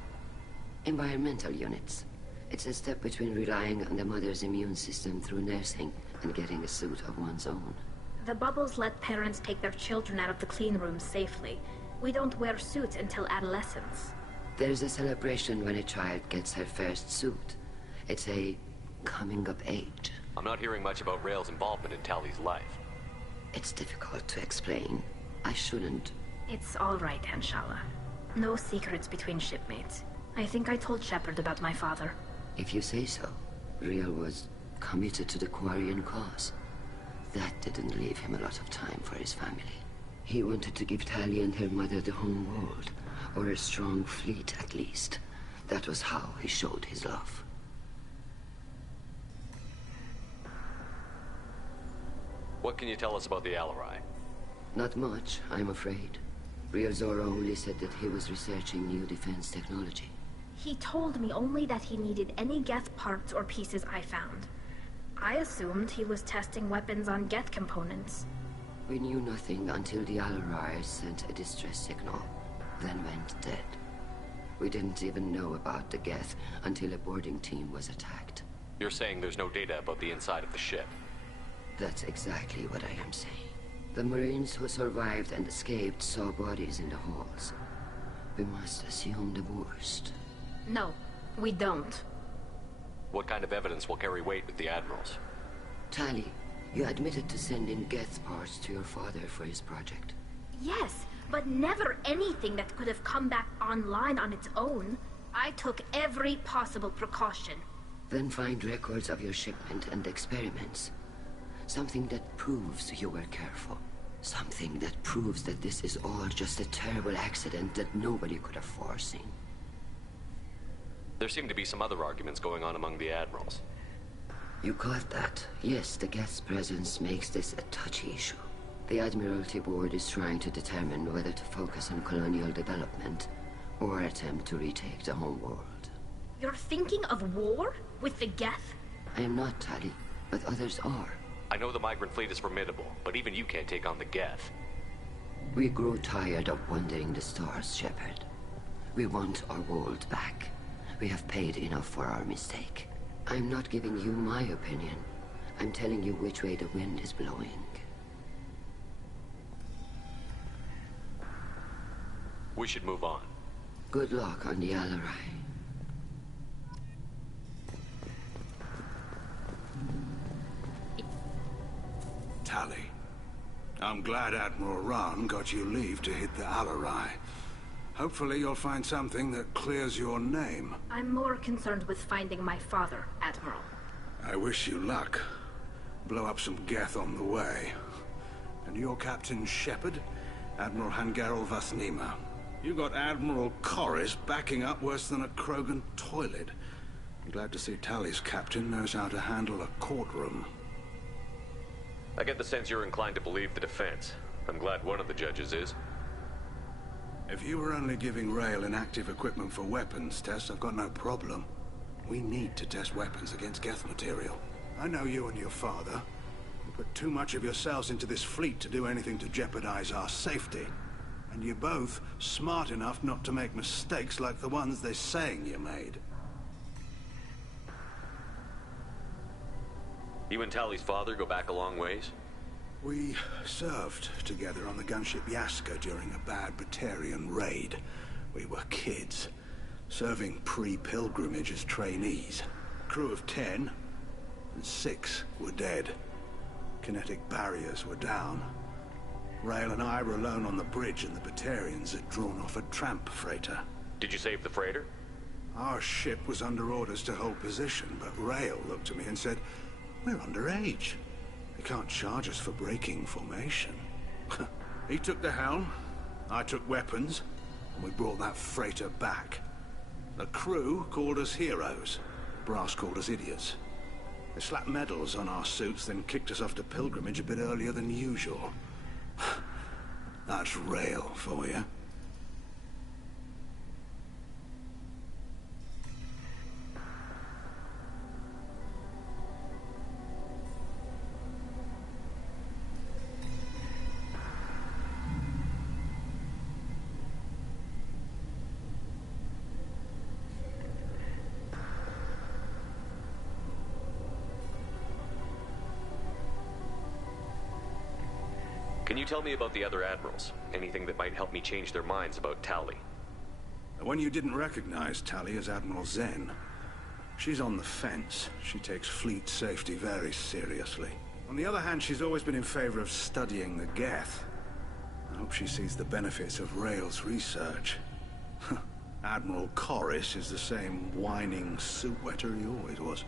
Environmental units. It's a step between relying on the mother's immune system through nursing and getting a suit of one's own. The bubbles let parents take their children out of the clean rooms safely. We don't wear suits until adolescence. There's a celebration when a child gets her first suit. It's a coming of age. I'm not hearing much about Rael's involvement in Tali's life. It's difficult to explain. I shouldn't. It's all right, Anshala. No secrets between shipmates. I think I told Shepard about my father. If you say so. Riel was committed to the Quarian cause. That didn't leave him a lot of time for his family. He wanted to give Tali and her mother the home world, or a strong fleet at least. That was how he showed his love. What can you tell us about the Alarai? Not much, I'm afraid. Real Zora only said that he was researching new defense technology. He told me only that he needed any Geth parts or pieces I found. I assumed he was testing weapons on Geth components. We knew nothing until the Alarai sent a distress signal, then went dead. We didn't even know about the Geth until a boarding team was attacked. You're saying there's no data about the inside of the ship? That's exactly what I am saying. The Marines who survived and escaped saw bodies in the halls. We must assume the worst. No, we don't. What kind of evidence will carry weight with the Admirals? Tali, you admitted to sending Geth parts to your father for his project. Yes, but never anything that could have come back online on its own. I took every possible precaution. Then find records of your shipment and experiments. Something that proves you were careful. Something that proves that this is all just a terrible accident that nobody could have foreseen. There seem to be some other arguments going on among the Admirals. You caught that? Yes, the Geth's presence makes this a touchy issue. The Admiralty Board is trying to determine whether to focus on colonial development or attempt to retake the home world. You're thinking of war? With the Geth? I am not, Tali, but others are. I know the migrant fleet is formidable, but even you can't take on the Geth. We grow tired of wandering the stars, Shepard. We want our world back. We have paid enough for our mistake. I'm not giving you my opinion. I'm telling you which way the wind is blowing. We should move on. Good luck on the Alarai. Tali, I'm glad Admiral Rahn got you leave to hit the Alarai. Hopefully you'll find something that clears your name. I'm more concerned with finding my father, Admiral. I wish you luck. Blow up some Geth on the way. And your Captain Shepard, Admiral Hangarel Vasnima. You got Admiral Corris backing up worse than a Krogan toilet. I'm glad to see Tali's captain knows how to handle a courtroom. I get the sense you're inclined to believe the defense. I'm glad one of the judges is. If you were only giving Rael inactive equipment for weapons tests, I've got no problem. We need to test weapons against Geth material. I know you and your father. You put too much of yourselves into this fleet to do anything to jeopardize our safety. And you're both smart enough not to make mistakes like the ones they're saying you made. You and Tali's father go back a long ways? We served together on the gunship Yaska during a bad Batarian raid. We were kids, serving pre-pilgrimage as trainees. Crew of 10, and 6 were dead. Kinetic barriers were down. Rael and I were alone on the bridge, and the Batarians had drawn off a tramp freighter. Did you save the freighter? Our ship was under orders to hold position, but Rael looked at me and said, "We're underage. They can't charge us for breaking formation." He took the helm, I took weapons, and we brought that freighter back. The crew called us heroes. Brass called us idiots. They slapped medals on our suits, then kicked us off to pilgrimage a bit earlier than usual. That's Rael for you. Can you tell me about the other Admirals? Anything that might help me change their minds about Tali? The one you didn't recognize, Tali, is Admiral Zen. She's on the fence. She takes fleet safety very seriously. On the other hand, she's always been in favor of studying the Geth. I hope she sees the benefits of Rael's research. Admiral Corris is the same whining soup wetter he always was.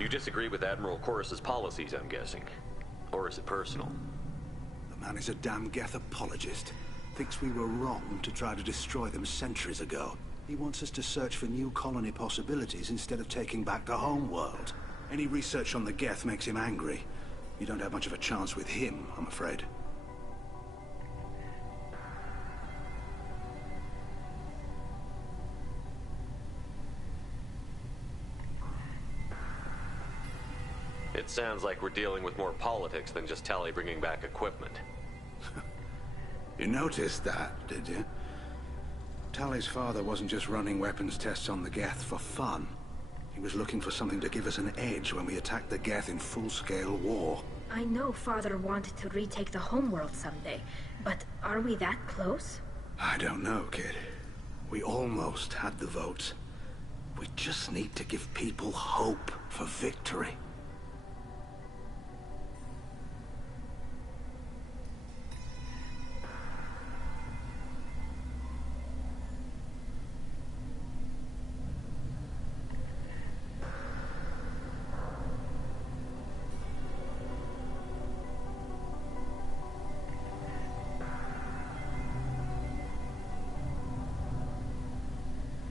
You disagree with Admiral Corris's policies, I'm guessing. Or is it personal? The man is a damn Geth apologist. Thinks we were wrong to try to destroy them centuries ago. He wants us to search for new colony possibilities instead of taking back the home world. Any research on the Geth makes him angry. You don't have much of a chance with him, I'm afraid. It sounds like we're dealing with more politics than just Tali bringing back equipment. You noticed that, did you? Tali's father wasn't just running weapons tests on the Geth for fun. He was looking for something to give us an edge when we attacked the Geth in full-scale war. I know Father wanted to retake the homeworld someday, but are we that close? I don't know, kid. We almost had the votes. We just need to give people hope for victory.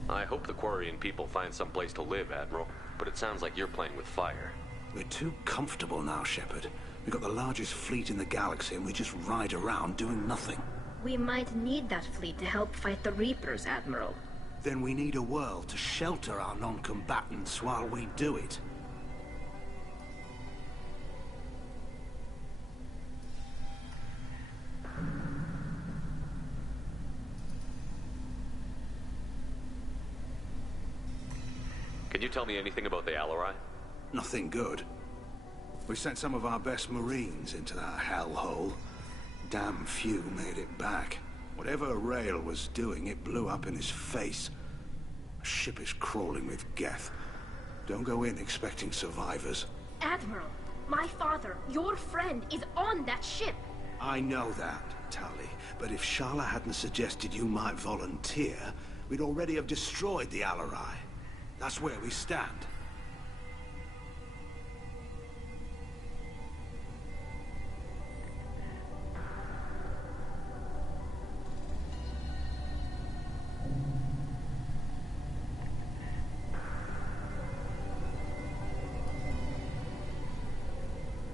I hope the Quarian people find some place to live, Admiral, but it sounds like you're playing with fire. We're too comfortable now, Shepard. We've got the largest fleet in the galaxy and we just ride around doing nothing. We might need that fleet to help fight the Reapers, Admiral. Then we need a world to shelter our non-combatants while we do it. Can you tell me anything about the Alarai? Nothing good. We sent some of our best Marines into that hellhole. Damn few made it back. Whatever Rael was doing, it blew up in his face. A ship is crawling with Geth. Don't go in expecting survivors. Admiral, my father, your friend, is on that ship. I know that, Tali. But if Shala hadn't suggested you might volunteer, we'd already have destroyed the Alarai. That's where we stand.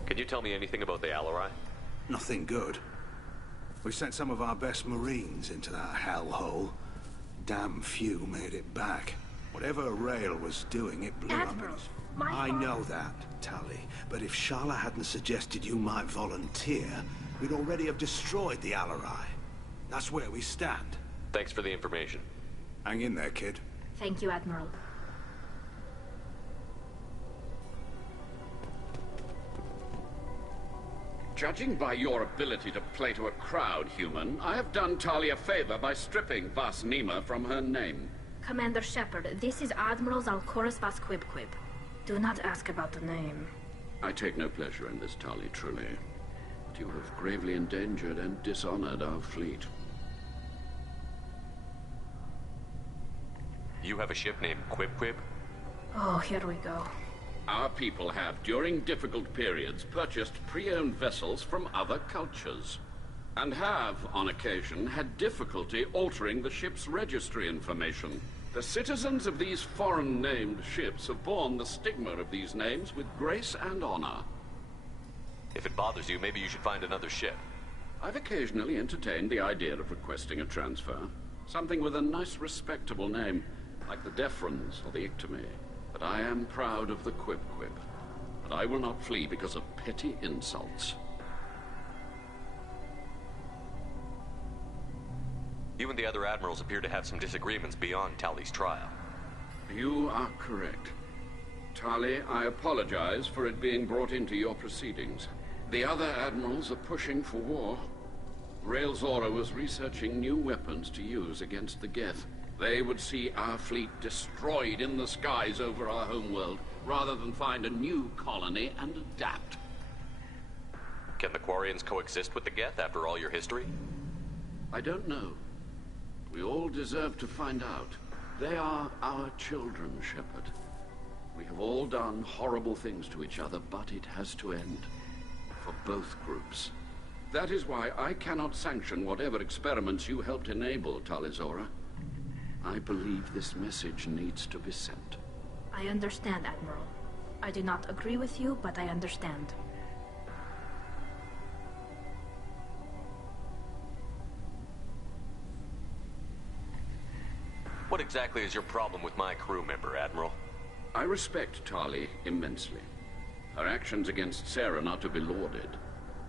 Can you tell me anything about the Alarai? Nothing good. We sent some of our best Marines into that hellhole. Damn few made it back. Whatever Rael was doing, it blew up in his... I know that, Tali. But if Shala hadn't suggested you might volunteer, we'd already have destroyed the Alarai. That's where we stand. Thanks for the information. Hang in there, kid. Thank you, Admiral. Judging by your ability to play to a crowd, human, I have done Tali a favor by stripping Vas Nima from her name. Commander Shepard, this is Admiral Zalkorus Vas Quib. Do not ask about the name. I take no pleasure in this, Tali, truly. But you have gravely endangered and dishonored our fleet. You have a ship named Quib? Oh, here we go. Our people have, during difficult periods, purchased pre-owned vessels from other cultures. And have, on occasion, had difficulty altering the ship's registry information. The citizens of these foreign-named ships have borne the stigma of these names with grace and honor. If it bothers you, maybe you should find another ship. I've occasionally entertained the idea of requesting a transfer. Something with a nice, respectable name, like the Defrons or the Ictomy. But I am proud of the Quib. But I will not flee because of petty insults. You and the other admirals appear to have some disagreements beyond Tali's trial. You are correct. Tali, I apologize for it being brought into your proceedings. The other admirals are pushing for war. Rael Zora was researching new weapons to use against the Geth. They would see our fleet destroyed in the skies over our homeworld, rather than find a new colony and adapt. Can the Quarians coexist with the Geth after all your history? I don't know. We all deserve to find out. They are our children, Shepard. We have all done horrible things to each other, but it has to end. For both groups. That is why I cannot sanction whatever experiments you helped enable, Talizora. I believe this message needs to be sent. I understand, Admiral. I do not agree with you, but I understand. What exactly is your problem with my crew member, Admiral? I respect Tali immensely. Her actions against Sarah are to be lauded.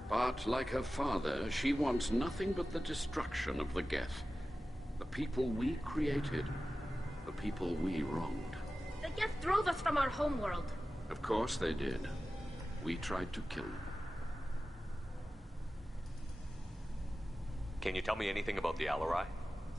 But, like her father, she wants nothing but the destruction of the Geth. The people we created. The people we wronged. The Geth drove us from our homeworld. Of course they did. We tried to kill them. Can you tell me anything about the Alarai?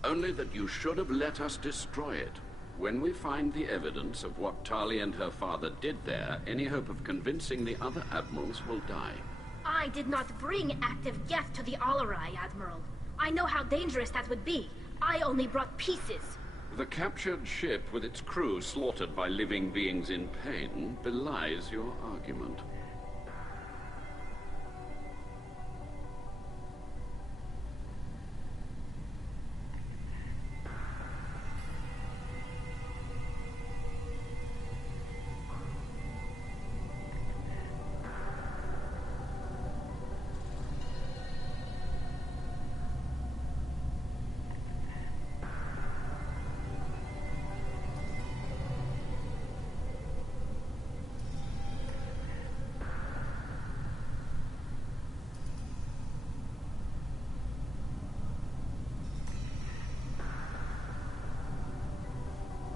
Only that you should have let us destroy it. When we find the evidence of what Tali and her father did there, any hope of convincing the other admirals will die. I did not bring active Geth to the Alarai, Admiral. I know how dangerous that would be. I only brought pieces. The captured ship with its crew slaughtered by living beings in pain belies your argument.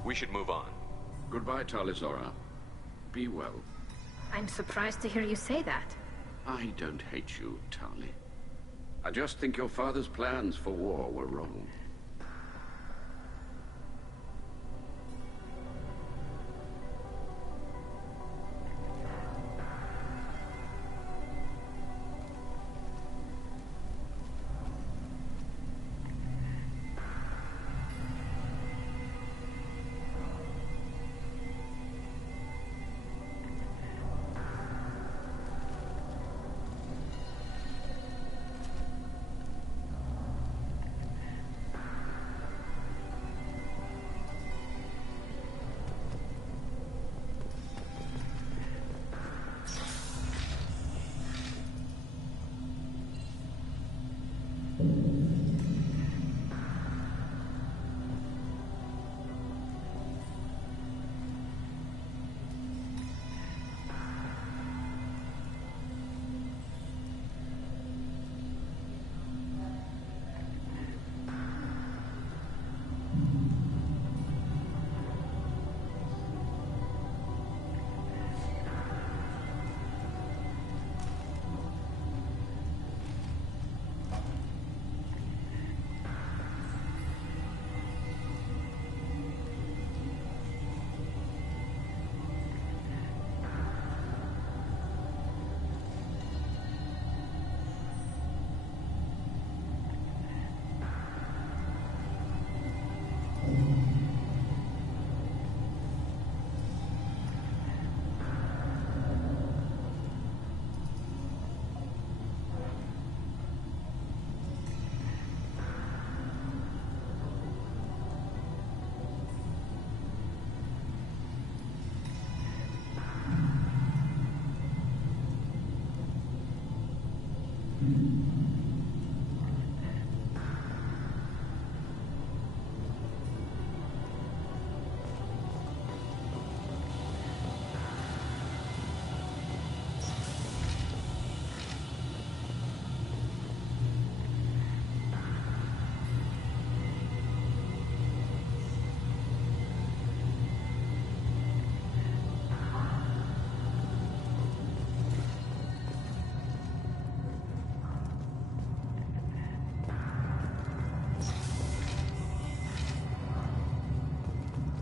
We should move on. Goodbye, Talizora. Be well. I'm surprised to hear you say that. I don't hate you, Tali. I just think your father's plans for war were wrong.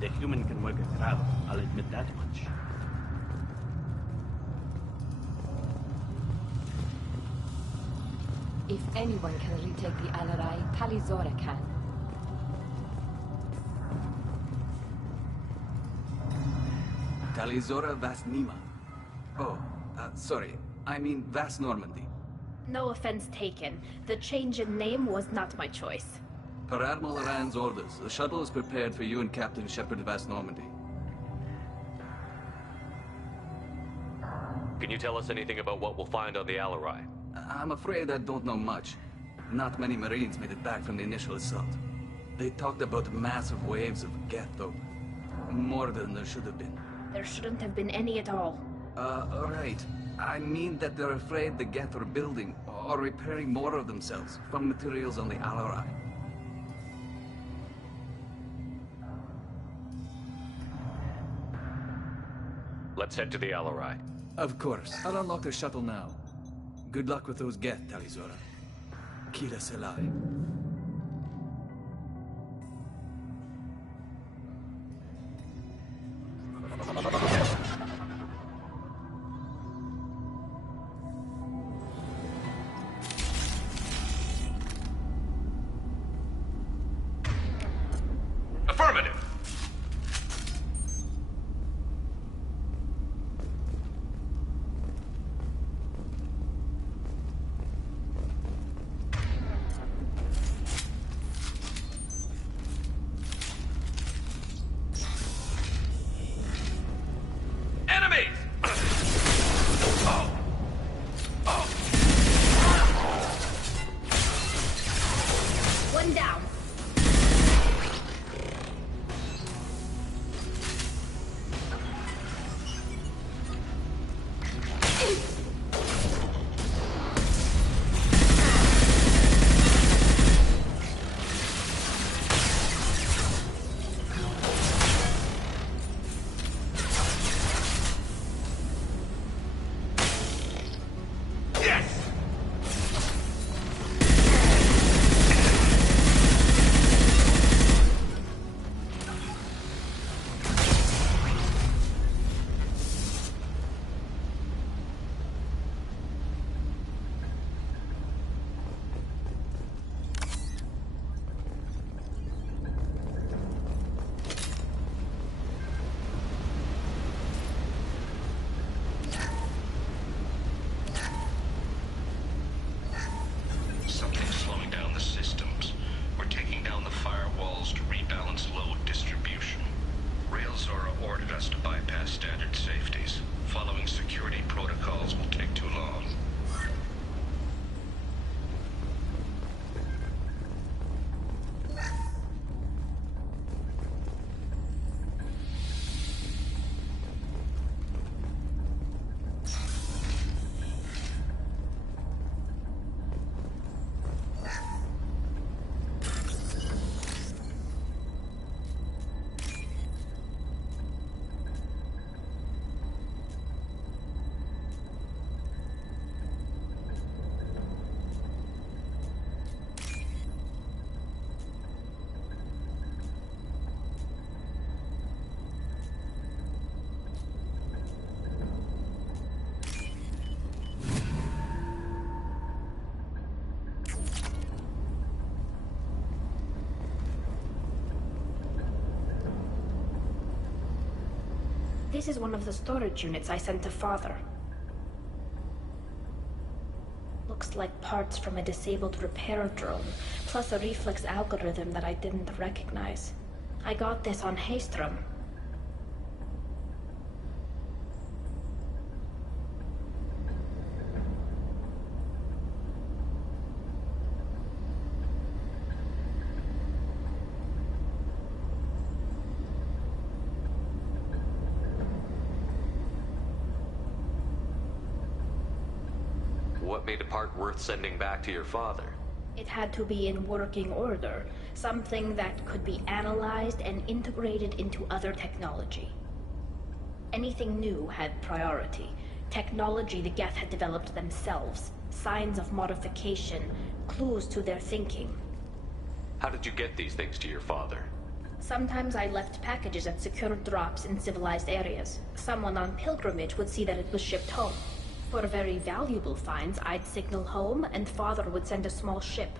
The human can work a crowd, I'll admit that much. If anyone can retake the Alarai, Talizora can. Talizora Vas Nima. Oh, sorry. I mean Vas Normandy. No offense taken. The change in name was not my choice. Per Admiral Rand's orders, the shuttle is prepared for you and Captain Shepard of West Normandy. Can you tell us anything about what we'll find on the Alarai? I'm afraid I don't know much. Not many Marines made it back from the initial assault. They talked about massive waves of Geth, though. More than there should have been. There shouldn't have been any at all. Right. I mean that they're afraid the Geth are building or repairing more of themselves from materials on the Alarai. Let's head to the Alarai. Of course. I'll unlock the shuttle now. Good luck with those Geth, Talizora. Kira Selai. Affirmative. Enemies! One down. Something's slowing down the systems. We're taking down the firewalls to rebalance load distribution. Railzora ordered us to bypass standard safeties. Following security protocols will take too long. This is one of the storage units I sent to Father. Looks like parts from a disabled repair drone, plus a reflex algorithm that I didn't recognize. I got this on Haestrom. What made a part worth sending back to your father? It had to be in working order, something that could be analyzed and integrated into other technology. Anything new had priority. Technology the Geth had developed themselves, signs of modification, clues to their thinking. How did you get these things to your father? Sometimes I left packages at secure drops in civilized areas. Someone on pilgrimage would see that it was shipped home. For very valuable finds, I'd signal home, and Father would send a small ship.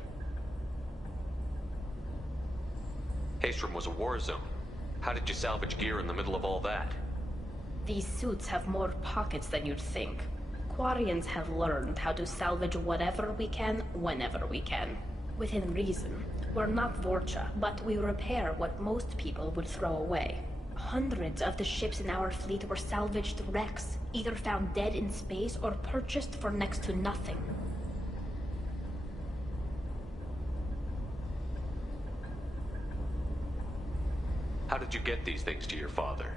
Haestrom was a war zone. How did you salvage gear in the middle of all that? These suits have more pockets than you'd think. Quarians have learned how to salvage whatever we can, whenever we can. Within reason. We're not Vorcha, but we repair what most people would throw away. Hundreds of the ships in our fleet were salvaged wrecks, either found dead in space or purchased for next to nothing. How did you get these things to your father?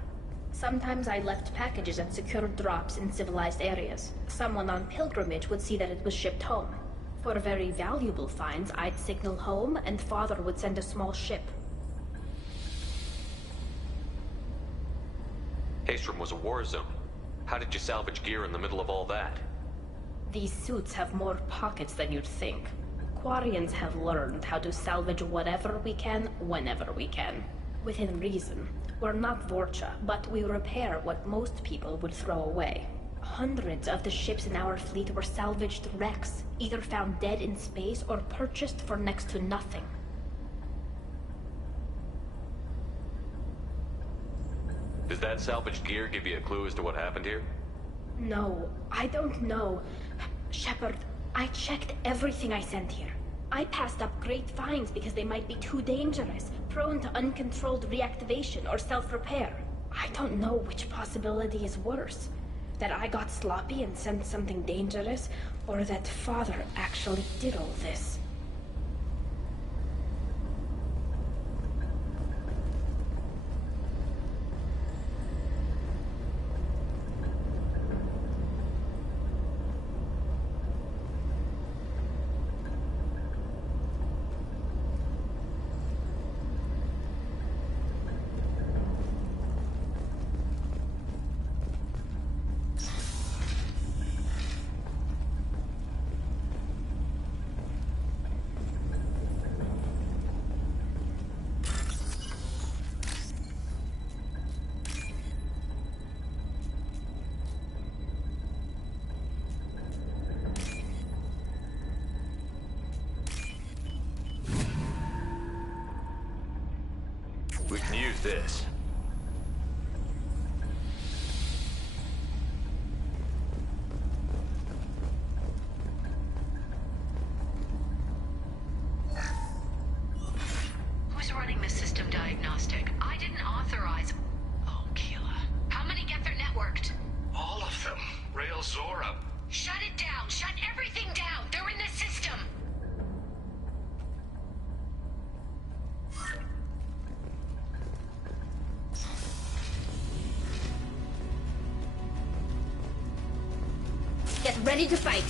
Sometimes I left packages and secured drops in civilized areas. Someone on pilgrimage would see that it was shipped home. For very valuable finds, I'd signal home, and Father would send a small ship. Haestrom was a war zone. How did you salvage gear in the middle of all that? These suits have more pockets than you'd think. Quarians have learned how to salvage whatever we can, whenever we can. Within reason. We're not Vorcha, but we repair what most people would throw away. Hundreds of the ships in our fleet were salvaged wrecks, either found dead in space or purchased for next to nothing. Does that salvaged gear give you a clue as to what happened here? No, I don't know. Shepard, I checked everything I sent here. I passed up great finds because they might be too dangerous, prone to uncontrolled reactivation or self-repair. I don't know which possibility is worse. That I got sloppy and sent something dangerous, or that Father actually did all this. We can use this. Who's running the system diagnostic? I didn't authorize... Oh, Keela. How many get their networked? All of them. Rail Zora. Shut it down! Shut everything down! They're in the system! Get ready to fight!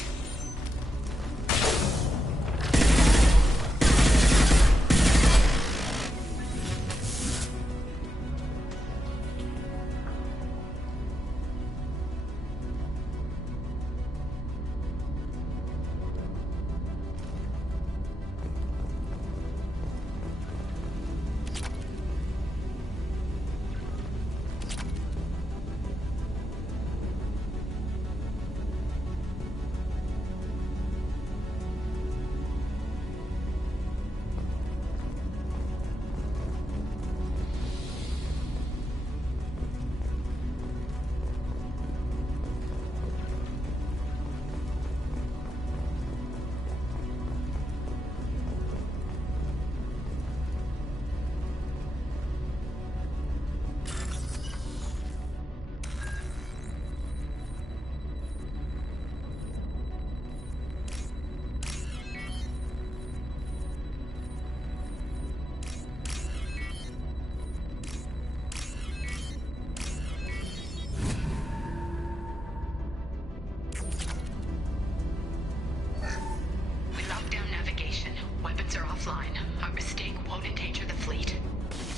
Our mistake won't endanger the fleet.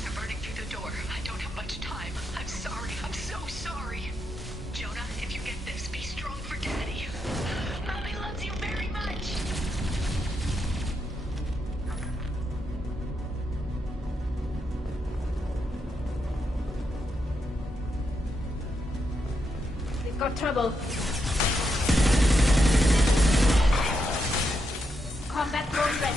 They're burning through the door. I don't have much time. I'm sorry. I'm so sorry. Jonah, if you get this, be strong for Daddy. Mommy loves you very much. We've got trouble. Combat drone ready.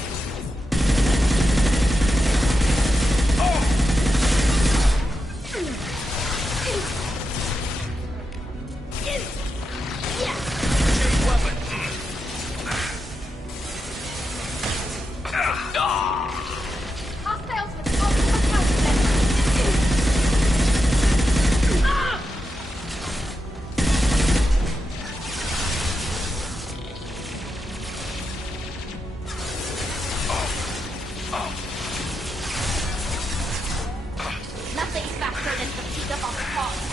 Hostiles with multiple account Nothing faster than the feet up on the cause.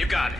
You got it.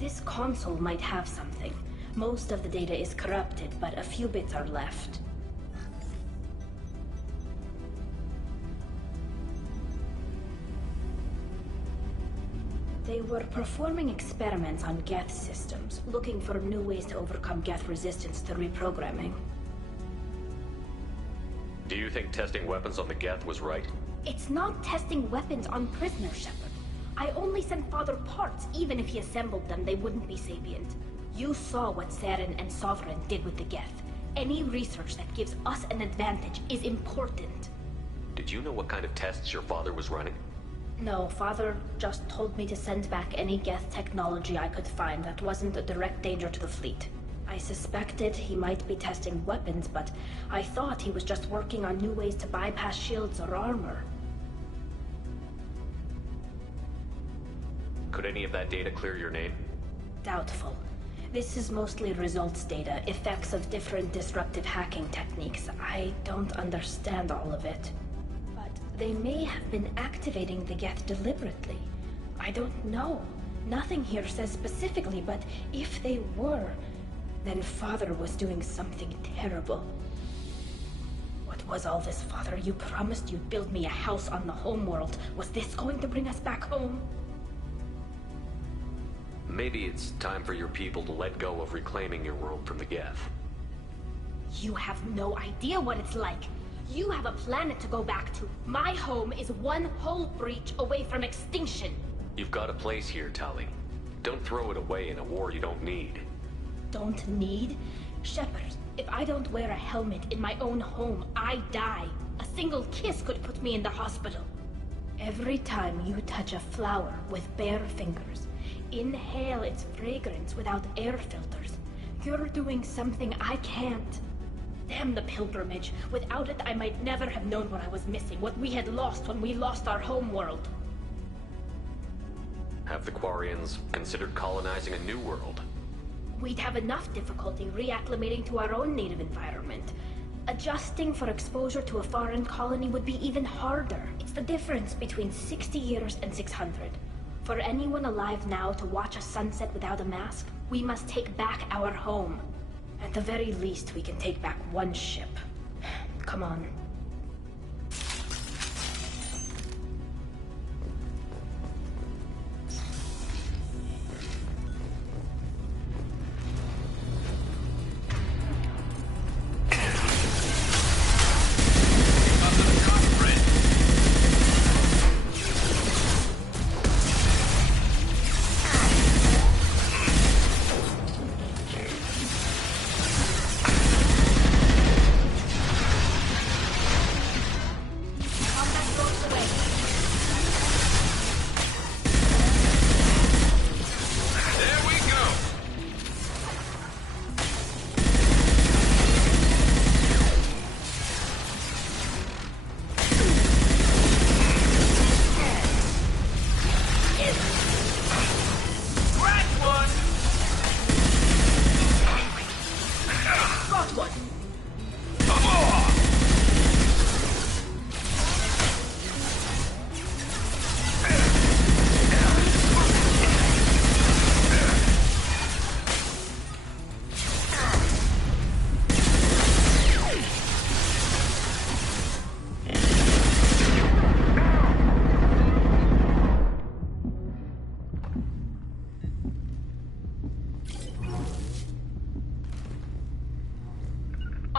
This console might have something. Most of the data is corrupted, but a few bits are left. They were performing experiments on Geth systems, looking for new ways to overcome Geth resistance to reprogramming. Do you think testing weapons on the Geth was right? It's not testing weapons on prisoners, Shepard. I only sent Father parts. Even if he assembled them, they wouldn't be sapient. You saw what Saren and Sovereign did with the Geth. Any research that gives us an advantage is important. Did you know what kind of tests your father was running? No, Father just told me to send back any Geth technology I could find that wasn't a direct danger to the fleet. I suspected he might be testing weapons, but I thought he was just working on new ways to bypass shields or armor. Could any of that data clear your name? Doubtful. This is mostly results data, effects of different disruptive hacking techniques. I don't understand all of it. But they may have been activating the Geth deliberately. I don't know. Nothing here says specifically, but if they were, then Father was doing something terrible. What was all this, Father? You promised you'd build me a house on the homeworld. Was this going to bring us back home? Maybe it's time for your people to let go of reclaiming your world from the Geth. You have no idea what it's like. You have a planet to go back to. My home is one hull breach away from extinction. You've got a place here, Tali. Don't throw it away in a war you don't need. Don't need? Shepard, if I don't wear a helmet in my own home, I die. A single kiss could put me in the hospital. Every time you touch a flower with bare fingers, inhale its fragrance without air filters, you're doing something I can't. Damn the pilgrimage. Without it, I might never have known what I was missing, what we had lost when we lost our homeworld. Have the Quarians considered colonizing a new world? We'd have enough difficulty reacclimating to our own native environment. Adjusting for exposure to a foreign colony would be even harder. It's the difference between 60 years and 600. For anyone alive now to watch a sunset without a mask, we must take back our home. At the very least, we can take back one ship. Come on.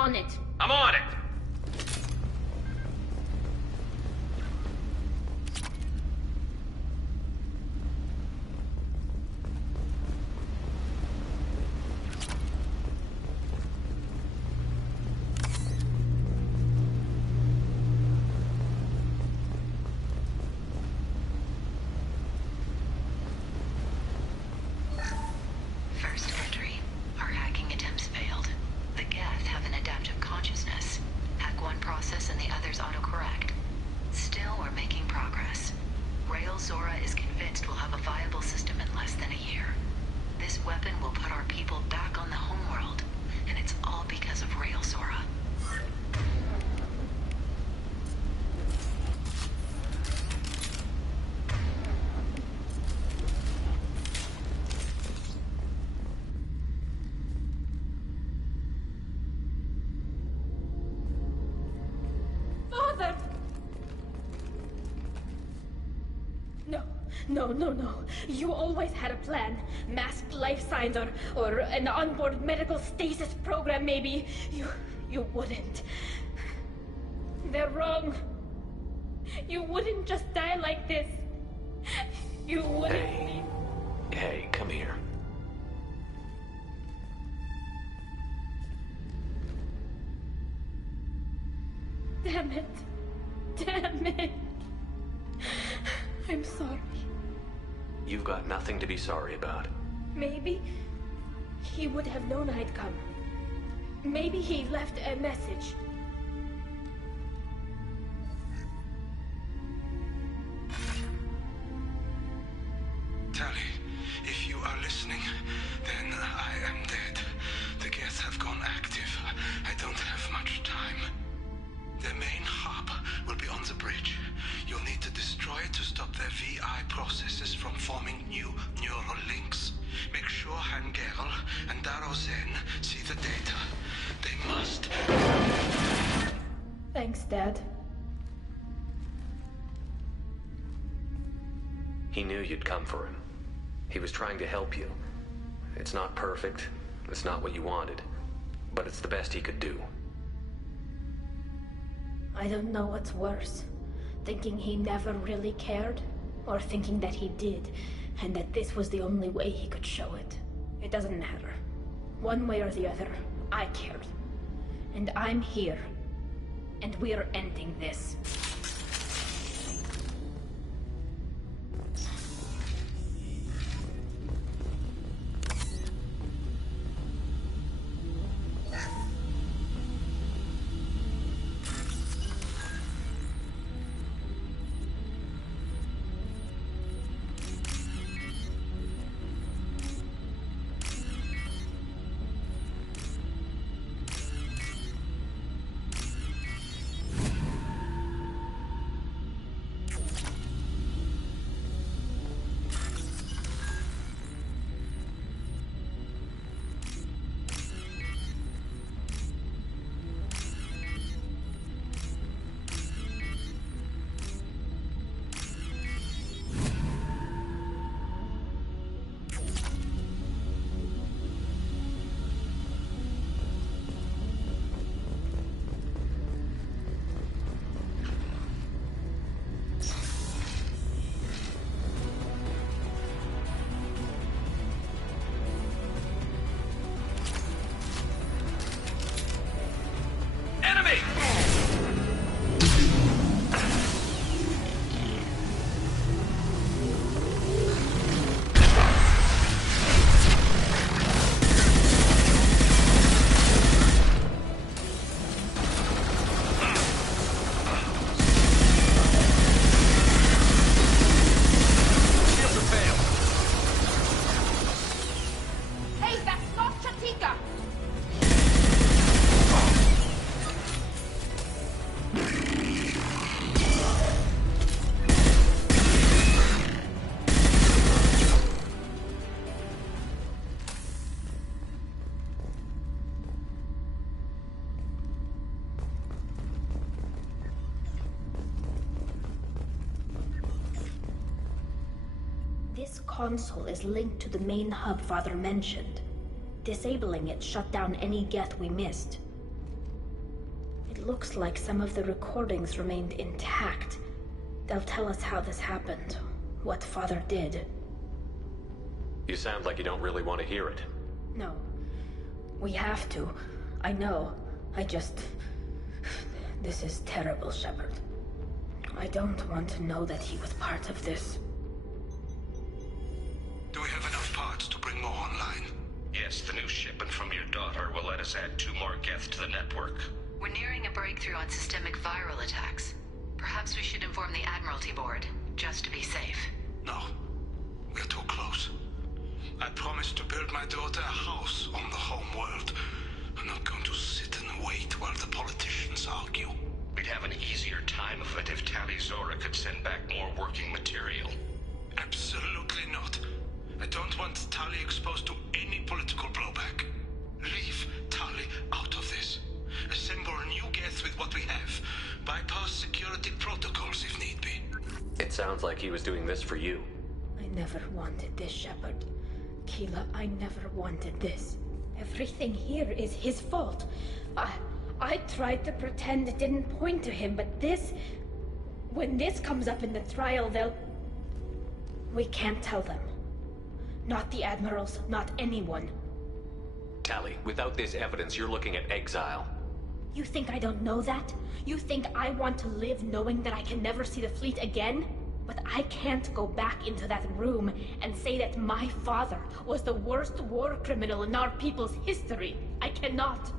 On it. I'm on it! First entry. Our hacking attempts failed. The Geth have an adaptive consciousness. Hack one process and the others autocorrect. Still, we're making progress. Rael Zora is convinced we'll have a viable system in less than a year. This weapon will put our people back on the homeworld, and it's all because of Rael Zora. Father! No. You always had a plan. Masked life signs or an onboard medical stasis program, maybe. You wouldn't. They're wrong. You wouldn't just die like this. You wouldn't. Hey, come here. Damn it. I'm sorry. You've got nothing to be sorry about. Maybe he would have known I'd come. Maybe he left a message. Tali, if you are listening, then I am dead. The Geth have gone active. I don't have much time. The main hub will be on the bridge. You'll need to destroy it to stop their VI processes from forming new neural links. Make sure Han Gerel and Daro Zen see the data. They must. Thanks, Dad. He knew you'd come for him. He was trying to help you. It's not perfect. It's not what you wanted. But it's the best he could do. I don't know what's worse. Thinking he never really cared, or thinking that he did, and that this was the only way he could show it. It doesn't matter. One way or the other, I cared. And I'm here. And we're ending this. This console is linked to the main hub Father mentioned. Disabling it shut down any Geth we missed. It looks like some of the recordings remained intact. They'll tell us how this happened, what Father did. You sound like you don't really want to hear it. No. We have to. I know. This is terrible, Shepard. I don't want to know that he was part of this. Do we have enough parts to bring more online? Yes, the new shipment from your daughter will let us add 2 more Geth to the network. We're nearing a breakthrough on systemic viral attacks. Perhaps we should inform the Admiralty Board, just to be safe. No. We're too close. I promised to build my daughter a house on the home world. I'm not going to sit and wait while the politicians argue. We'd have an easier time of it if Tali Zora could send back more working material. Absolutely not. I don't want Tali exposed to any political blowback. Leave Tali out of this. Assemble a new Geth with what we have. Bypass security protocols if need be. It sounds like he was doing this for you. I never wanted this, Shepard. Keela, I never wanted this. Everything here is his fault. I tried to pretend it didn't point to him, but this... When this comes up in the trial, they'll... We can't tell them. Not the Admirals, not anyone. Tali, without this evidence, you're looking at exile. You think I don't know that? You think I want to live knowing that I can never see the fleet again? But I can't go back into that room and say that my father was the worst war criminal in our people's history. I cannot.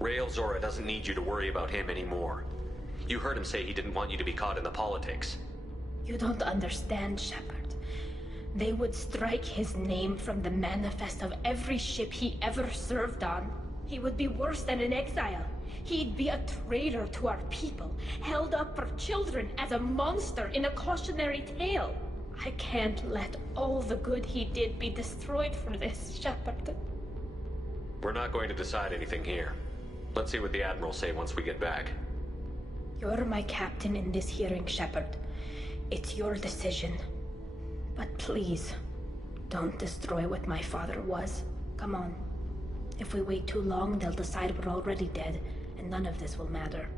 Rael Zora doesn't need you to worry about him anymore. You heard him say he didn't want you to be caught in the politics. You don't understand, Shepard. They would strike his name from the manifest of every ship he ever served on. He would be worse than an exile. He'd be a traitor to our people, held up for children as a monster in a cautionary tale. I can't let all the good he did be destroyed for this, Shepard. We're not going to decide anything here. Let's see what the Admirals say once we get back. You're my captain in this hearing, Shepard. It's your decision. But please, don't destroy what my father was. Come on. If we wait too long, they'll decide we're already dead, and none of this will matter.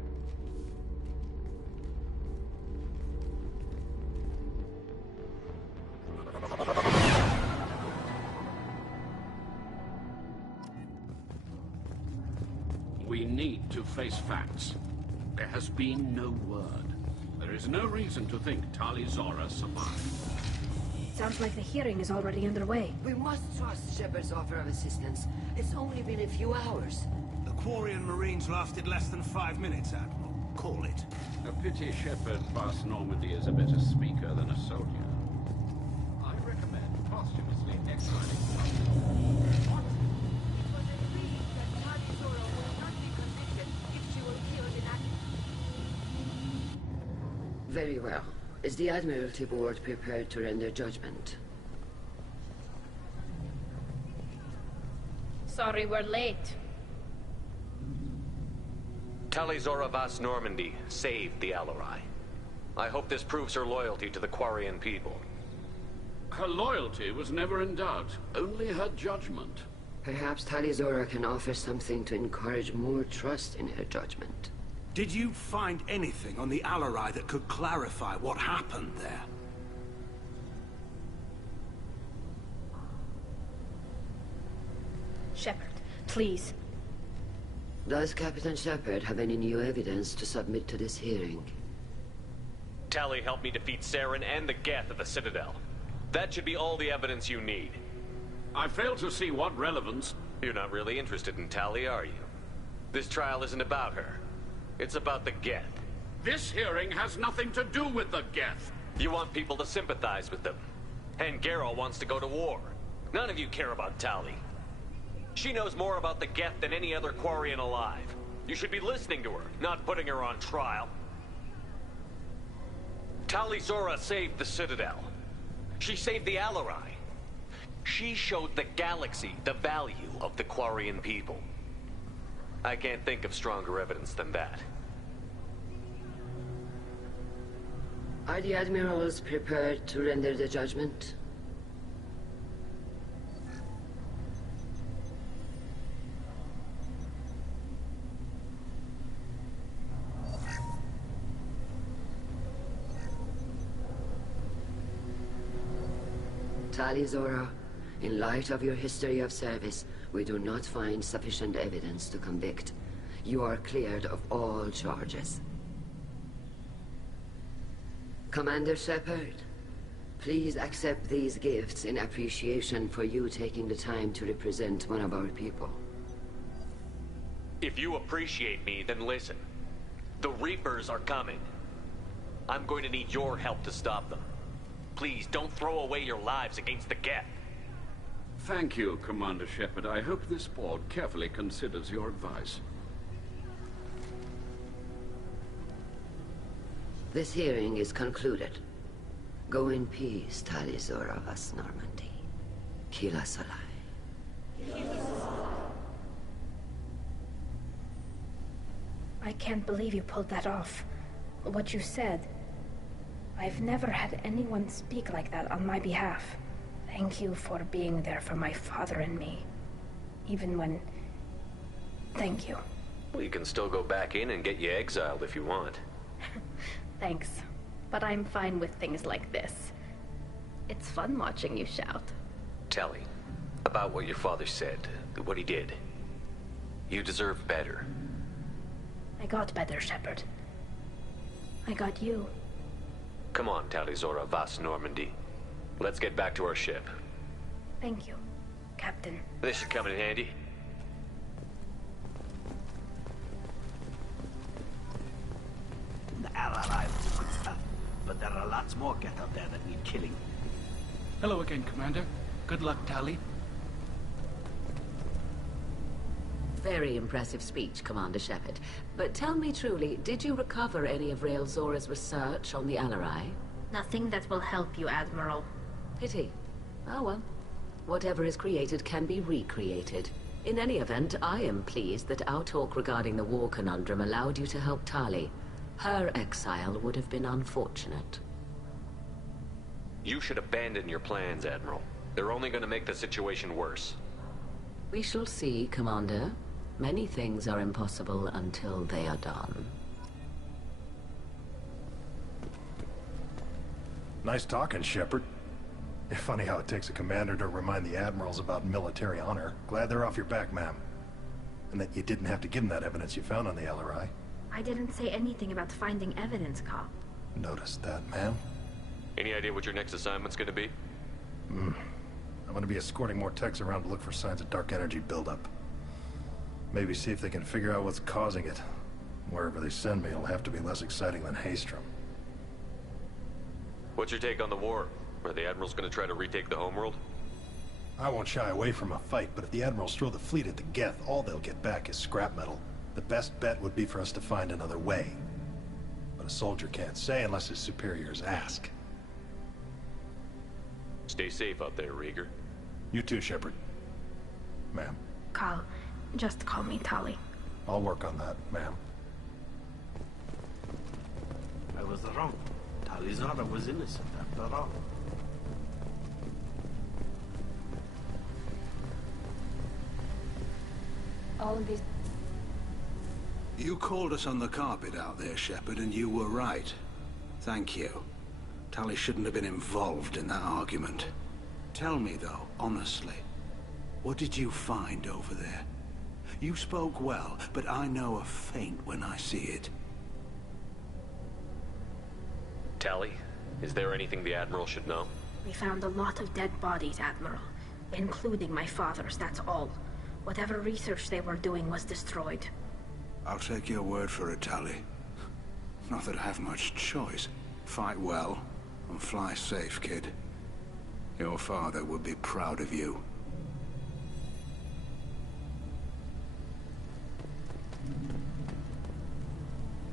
We need to face facts. There has been no word. There is no reason to think Tali Zora survived. Sounds like the hearing is already underway. We must trust Shepard's offer of assistance. It's only been a few hours. The Quarian Marines lasted less than 5 minutes, Admiral. Call it. A pity Shepard Bas Normandy is a better speaker than a soldier. I recommend posthumously exiling. Very well. Is the Admiralty Board prepared to render judgment? Sorry we're late. Tali Zora Vas Normandy saved the Alarai. I hope this proves her loyalty to the Quarian people. Her loyalty was never in doubt, only her judgment. Perhaps Tali Zora can offer something to encourage more trust in her judgment. Did you find anything on the Alarai that could clarify what happened there? Shepard, please. Does Captain Shepard have any new evidence to submit to this hearing? Tali helped me defeat Saren and the Geth at the Citadel. That should be all the evidence you need. I fail to see what relevance... You're not really interested in Tali, are you? This trial isn't about her. It's about the Geth. This hearing has nothing to do with the Geth. You want people to sympathize with them. And Garrel wants to go to war. None of you care about Tali. She knows more about the Geth than any other Quarian alive. You should be listening to her, not putting her on trial. Tali Zora saved the Citadel. She saved the Alarai. She showed the galaxy the value of the Quarian people. I can't think of stronger evidence than that. Are the Admirals prepared to render the judgment? Tali Zora, in light of your history of service, we do not find sufficient evidence to convict. You are cleared of all charges. Commander Shepard, please accept these gifts in appreciation for you taking the time to represent one of our people. If you appreciate me, then listen. The Reapers are coming. I'm going to need your help to stop them. Please, don't throw away your lives against the Geth. Thank you, Commander Shepard. I hope this board carefully considers your advice. This hearing is concluded. Go in peace, Tali Zora Vas Normandy. Kila Salai. I can't believe you pulled that off. What you said. I've never had anyone speak like that on my behalf. Thank you for being there for my father and me. Even when... Thank you. Well, you can still go back in and get you exiled if you want. Thanks. But I'm fine with things like this. It's fun watching you shout. Tali, about what your father said, what he did. You deserve better. I got better, Shepard. I got you. Come on, Tali Zora Vas Normandy. Let's get back to our ship. Thank you, Captain. This should come in handy. The Ally was good stuff, but there are lots more Geth out there that need killing. Hello again, Commander. Good luck, Tali. Very impressive speech, Commander Shepard. But tell me truly, did you recover any of Rael Zora's research on the Alarai? Nothing that will help you, Admiral. Pity. Oh well. Whatever is created can be recreated. In any event, I am pleased that our talk regarding the war conundrum allowed you to help Tali. Her exile would have been unfortunate. You should abandon your plans, Admiral. They're only going to make the situation worse. We shall see, Commander. Many things are impossible until they are done. Nice talking, Shepard. Funny how it takes a commander to remind the admirals about military honor. Glad they're off your back, ma'am. And that you didn't have to give them that evidence you found on the LRI. I didn't say anything about finding evidence, Cop. Noticed that, ma'am. Any idea what your next assignment's gonna be? I'm gonna be escorting more techs around to look for signs of dark energy buildup. Maybe see if they can figure out what's causing it. Wherever they send me, it'll have to be less exciting than Haystrom. What's your take on the war? Are the Admirals gonna try to retake the homeworld? I won't shy away from a fight, but if the Admirals throw the fleet at the Geth, all they'll get back is scrap metal. The best bet would be for us to find another way. But a soldier can't say unless his superiors ask. Stay safe out there, Rieger. You too, Shepard. Ma'am. Carl, just call me Tali. I'll work on that, ma'am. I was wrong. Tali Zora was innocent after all. All of these... You called us on the carpet out there, Shepard, and you were right. Thank you. Tali shouldn't have been involved in that argument. Tell me, though, honestly, what did you find over there? You spoke well, but I know a feint when I see it. Tali, is there anything the Admiral should know? We found a lot of dead bodies, Admiral. Including my father's, that's all. Whatever research they were doing was destroyed. I'll take your word for it, Tali. Not that I have much choice. Fight well, and fly safe, kid. Your father would be proud of you.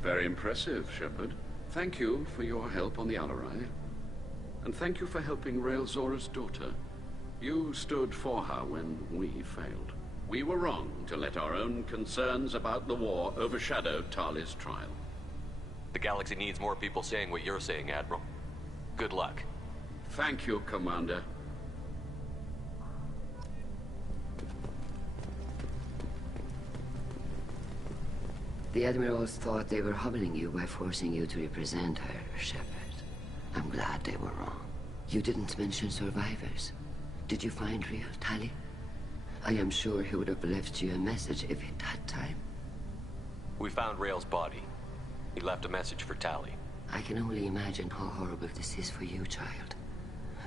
Very impressive, Shepard. Thank you for your help on the Alarai. And thank you for helping Rael Zora's daughter. You stood for her when we failed. We were wrong to let our own concerns about the war overshadow Tali's trial. The galaxy needs more people saying what you're saying, Admiral. Good luck. Thank you, Commander. The Admirals thought they were humbling you by forcing you to represent her, Shepard. I'm glad they were wrong. You didn't mention survivors. Did you find Rio, Tali? I am sure he would have left you a message if he'd had time. We found Rail's body. He left a message for Tali. I can only imagine how horrible this is for you, child.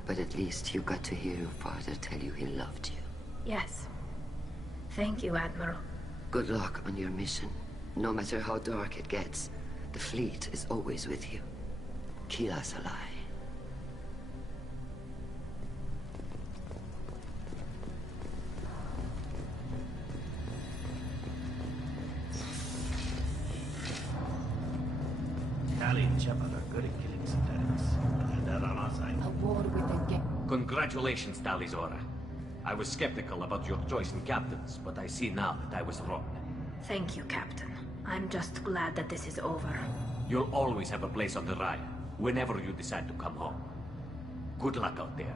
But at least you got to hear your father tell you he loved you. Yes. Thank you, Admiral. Good luck on your mission. No matter how dark it gets, the fleet is always with you. Kila Salai. Tali and Shepard are good at killing synthetics. And that on our side. A war with the get. Congratulations, Tali Zora. I was skeptical about your choice in captains, but I see now that I was wrong. Thank you, Captain. I'm just glad that this is over. You'll always have a place on the Raya, whenever you decide to come home. Good luck out there.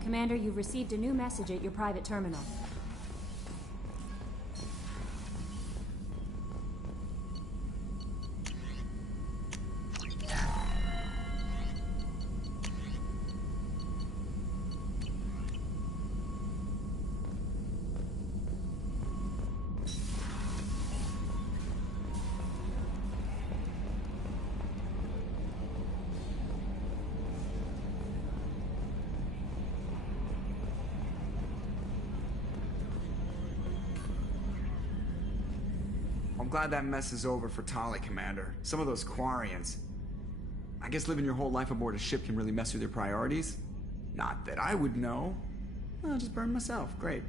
Commander, you've received a new message at your private terminal. I'm glad that mess is over for Tali, Commander. Some of those Quarians. I guess living your whole life aboard a ship can really mess with your priorities. Not that I would know. I'll just burn myself. Great.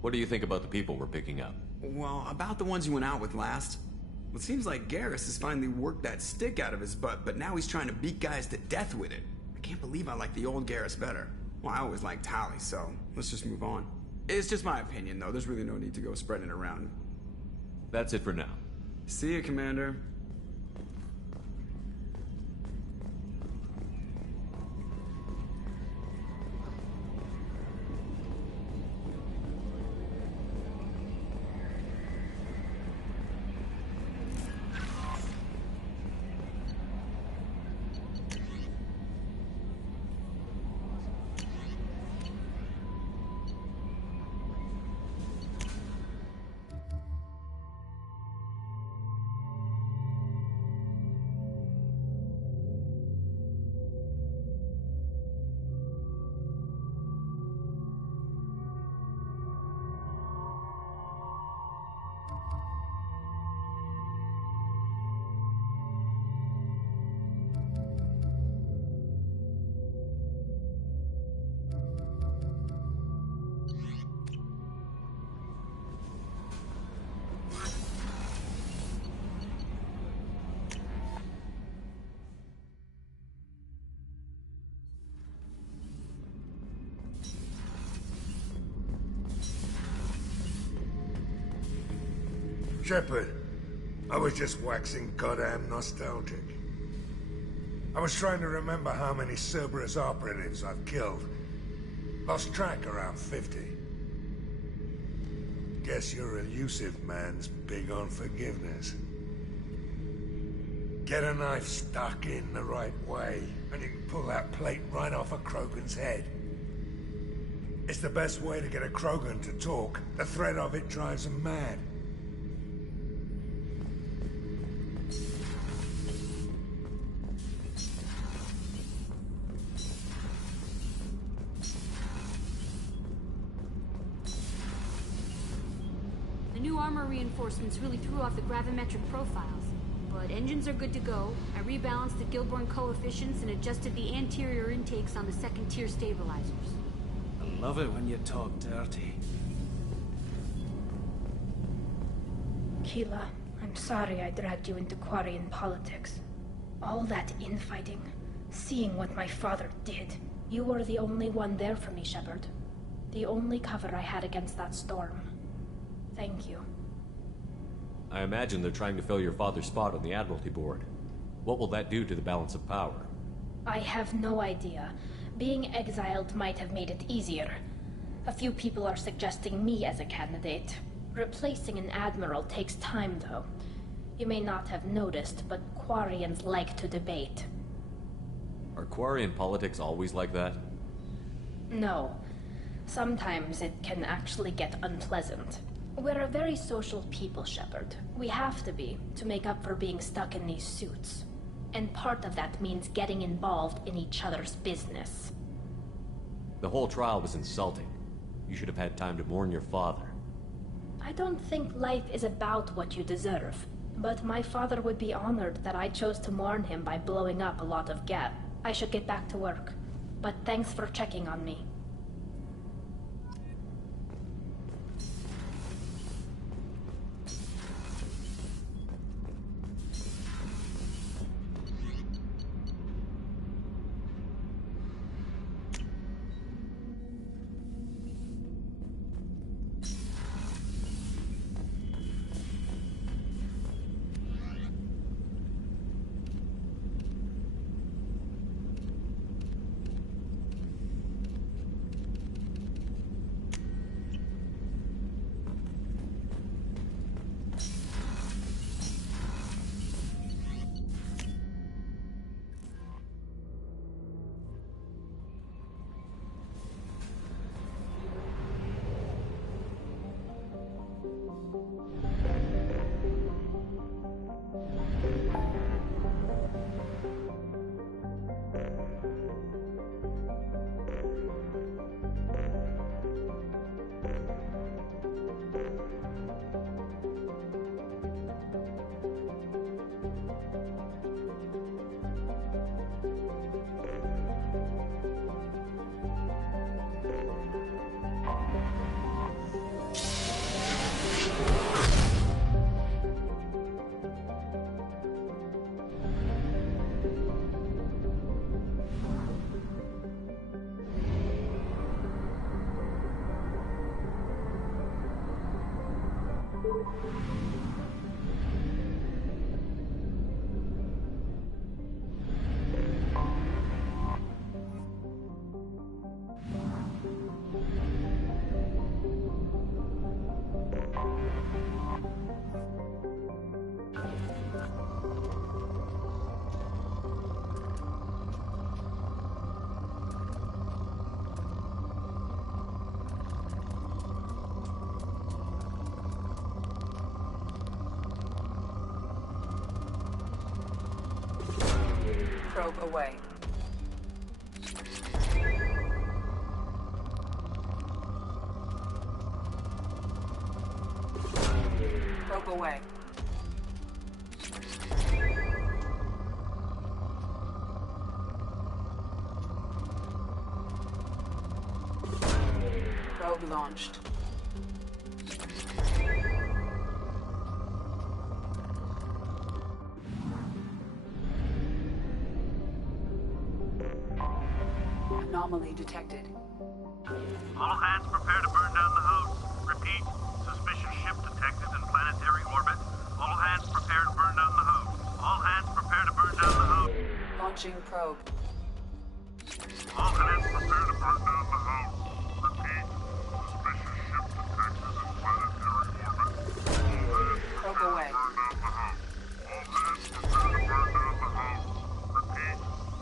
What do you think about the people we're picking up? Well, about the ones you went out with last. It seems like Garrus has finally worked that stick out of his butt, but now he's trying to beat guys to death with it. I can't believe I like the old Garrus better. Well, I always liked Tali, so let's just move on. It's just my opinion, though. There's really no need to go spreading it around. That's it for now. See you, Commander. Shepard, I was just waxing goddamn nostalgic. I was trying to remember how many Cerberus operatives I've killed. Lost track around 50. Guess your elusive man's big on forgiveness. Get a knife stuck in the right way, and you can pull that plate right off a Krogan's head. It's the best way to get a Krogan to talk. The threat of it drives them mad. The new armor reinforcements really threw off the gravimetric profiles. But engines are good to go. I rebalanced the Gilborn coefficients and adjusted the anterior intakes on the second-tier stabilizers. I love it when you talk dirty. Kila, I'm sorry I dragged you into Quarian politics. All that infighting, seeing what my father did. You were the only one there for me, Shepard. The only cover I had against that storm. Thank you. I imagine they're trying to fill your father's spot on the Admiralty Board. What will that do to the balance of power? I have no idea. Being exiled might have made it easier. A few people are suggesting me as a candidate. Replacing an admiral takes time, though. You may not have noticed, but Quarians like to debate. Are Quarian politics always like that? No. Sometimes it can actually get unpleasant. We're a very social people, Shepard. We have to be, to make up for being stuck in these suits. And part of that means getting involved in each other's business. The whole trial was insulting. You should have had time to mourn your father. I don't think life is about what you deserve. But my father would be honored that I chose to mourn him by blowing up a lot of gas. I should get back to work. But thanks for checking on me. Probe away. Probe away. Probe launched. Anomaly detected. All hands prepare to burn down the house. Repeat, suspicious ship detected in planetary orbit. All hands prepare to burn down the house. All hands prepare to burn down the house. Launching probe. All hands prepare to burn down the house. Repeat, suspicious ship detected in planetary orbit. All hands Probe away. burn down the house. All hands prepare to burn down the house. Repeat,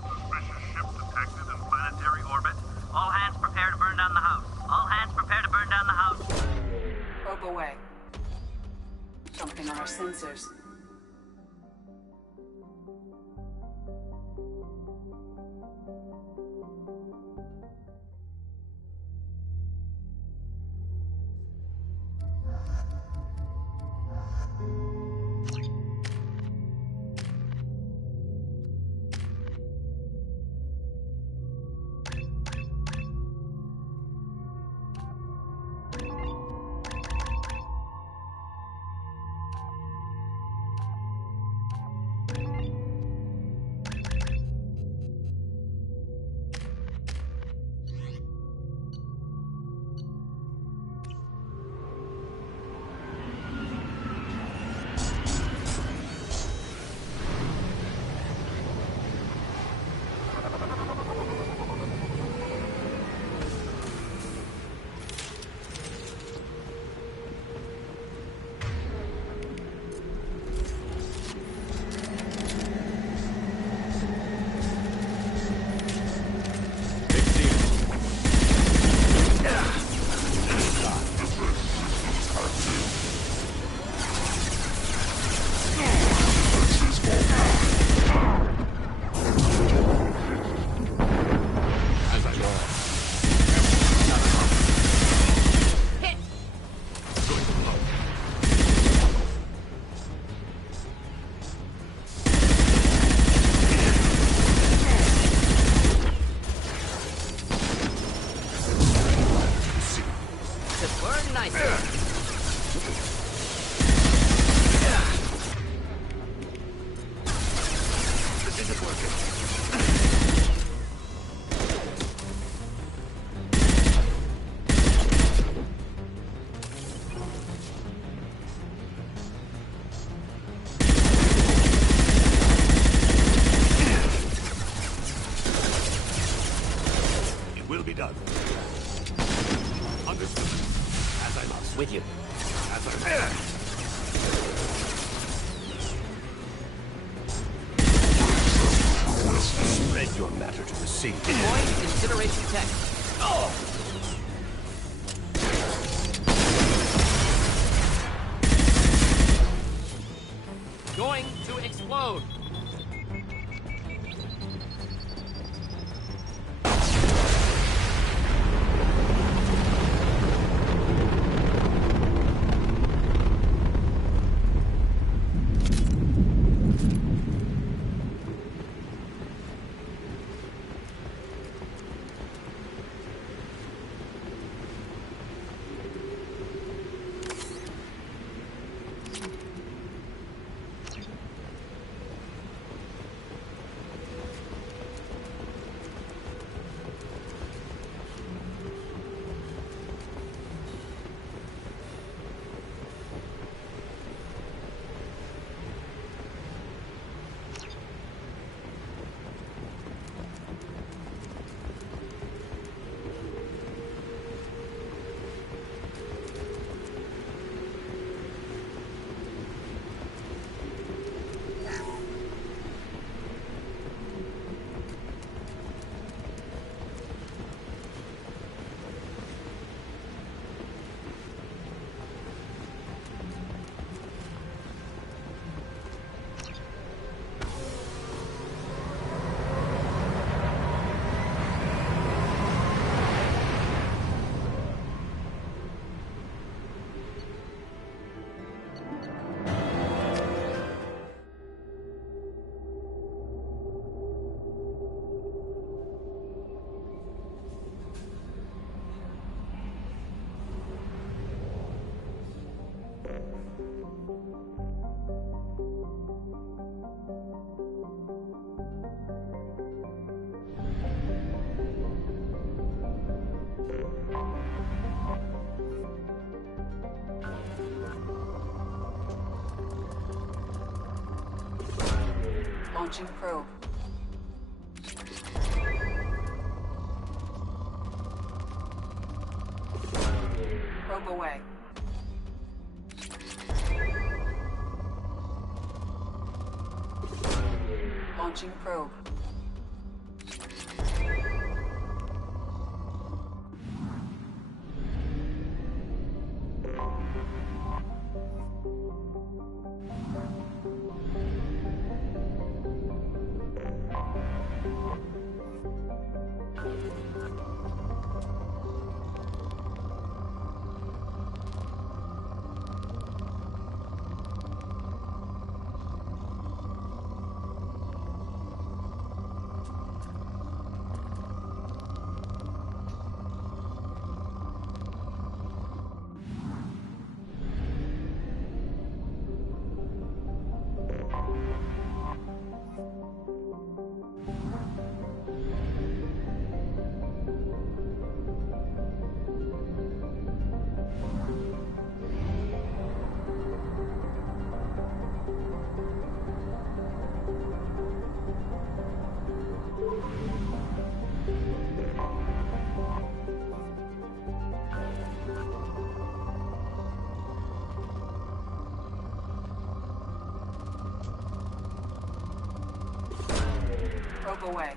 suspicious ship detected in planetary orbit. All hands prepare to burn down the house. All hands prepare to burn down the house. Probe away. Something on our sensors. see. Deploying incineration tech. Oh! Going to explode. Launching probe. Probe away. Launching probe. Probe away.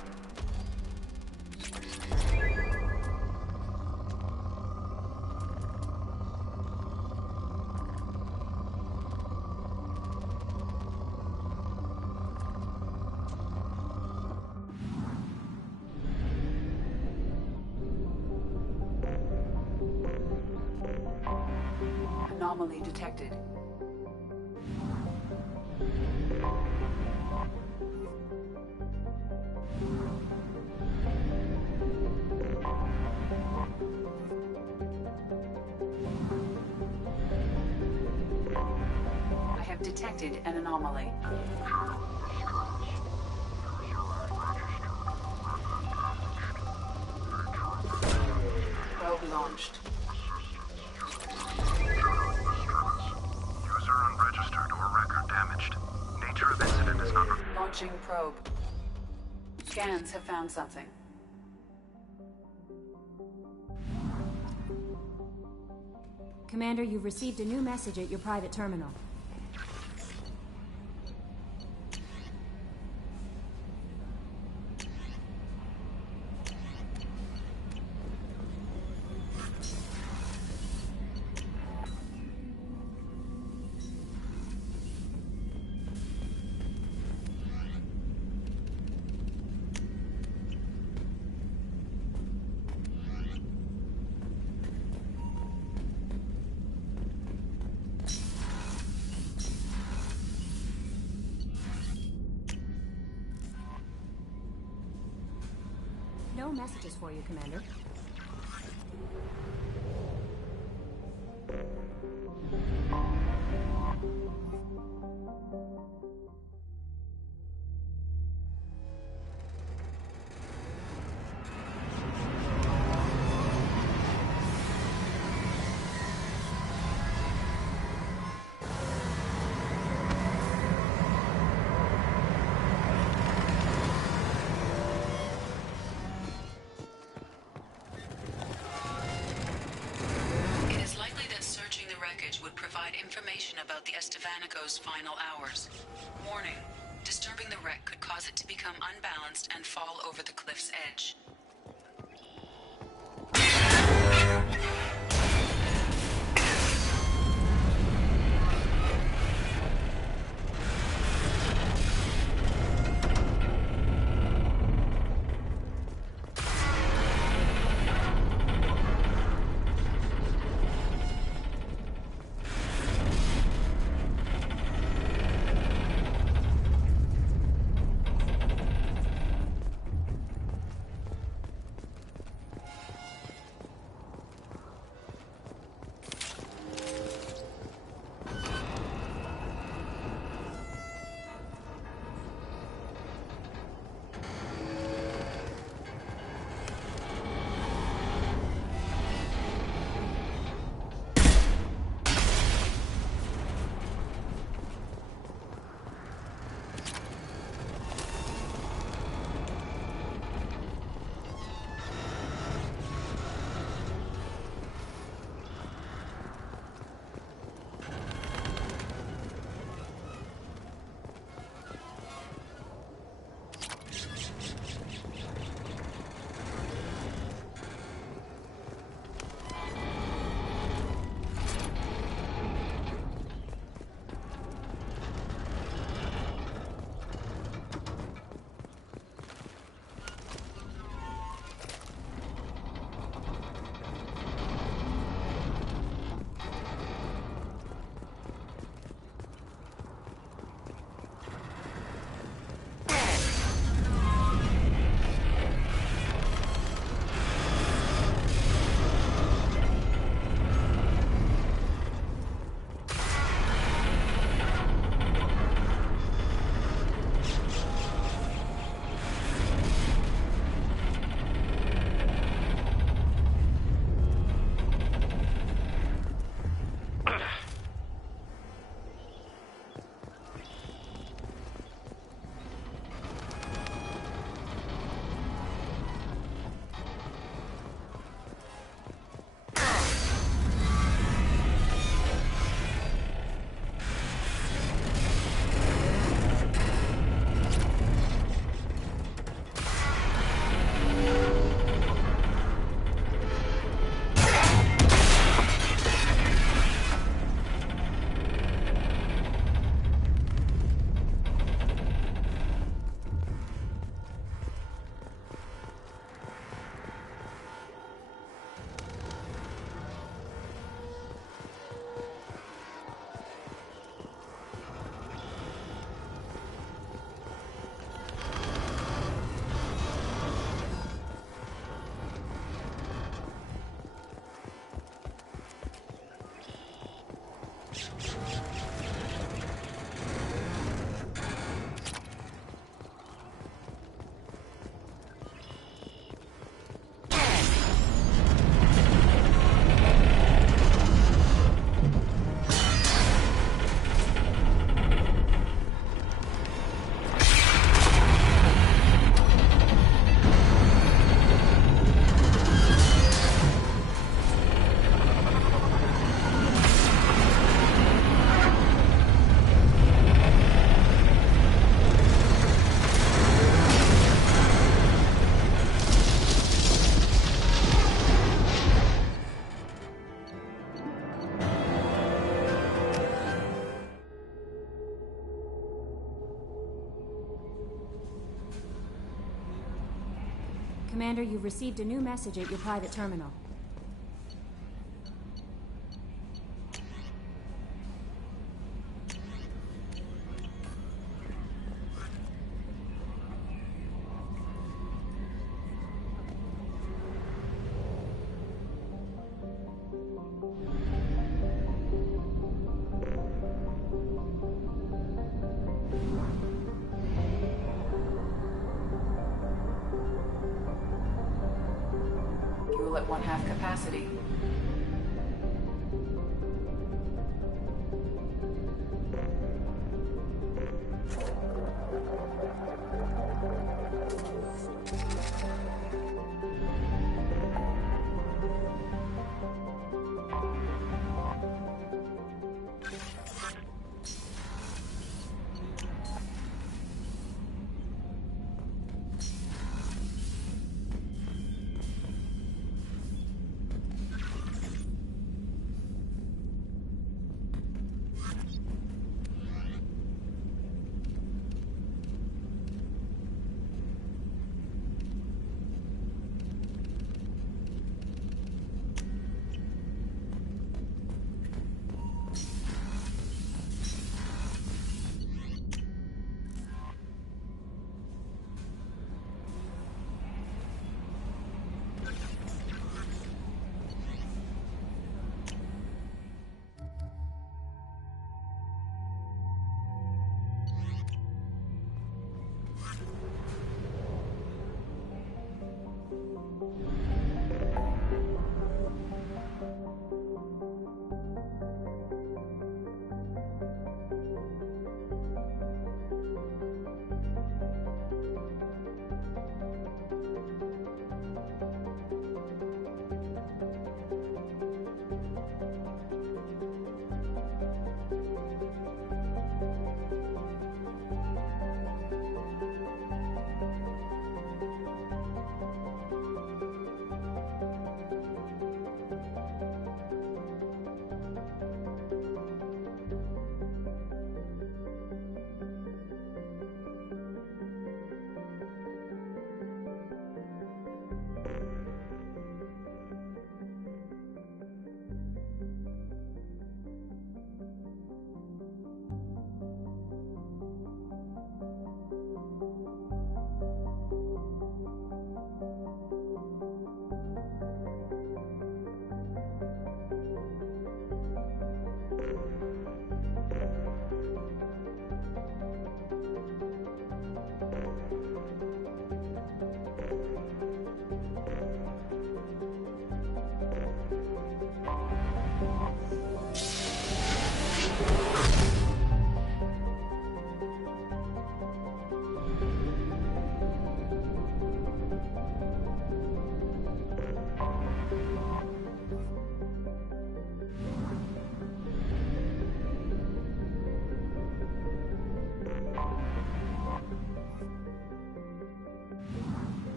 Anomaly detected. I have detected an anomaly. Probe launched. User unregistered or record damaged. Nature of incident is not... Launching probe. Scans have found something. Commander, you've received a new message at your private terminal. no messages for you, Commander. Would provide information about the Estevanico's final hours. Warning, disturbing the wreck could cause it to become unbalanced and fall over the cliff's edge. Commander, you've received a new message at your private terminal. at 1/2 capacity.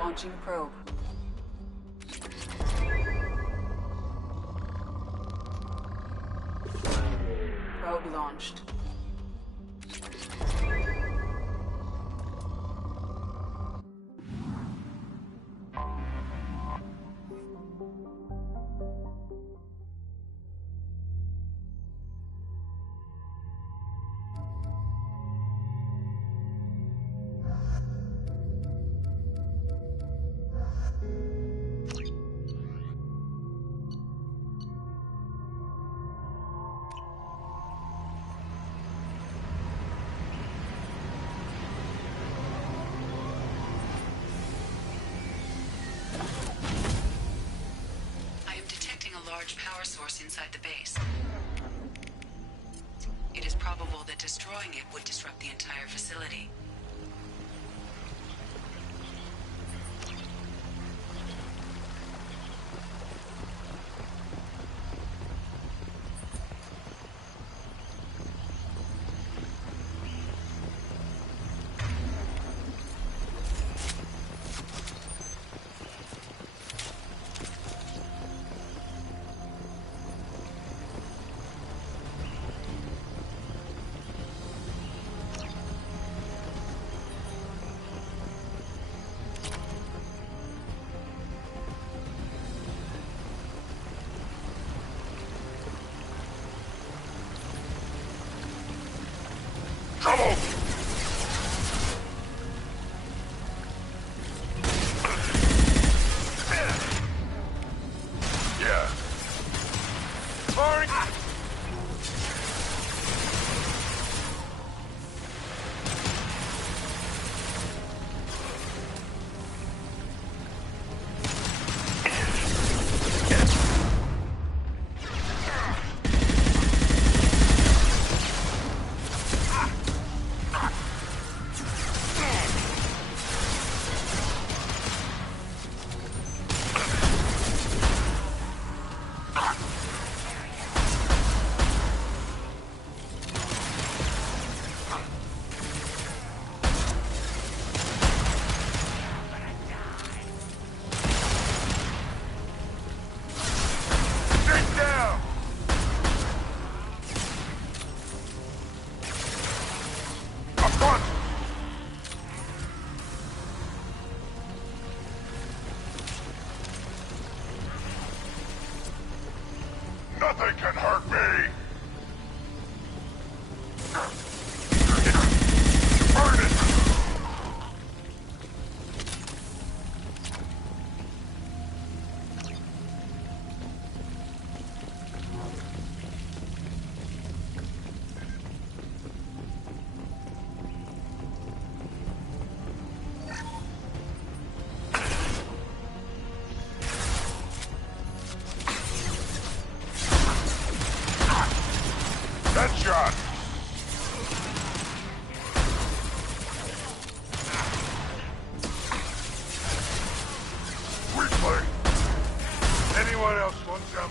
Launching probe. Probe launched. Power source inside the base. It is probable that destroying it would disrupt the entire facility. Nothing can hurt me! Burn it! Headshot! Replay! Anyone else want some?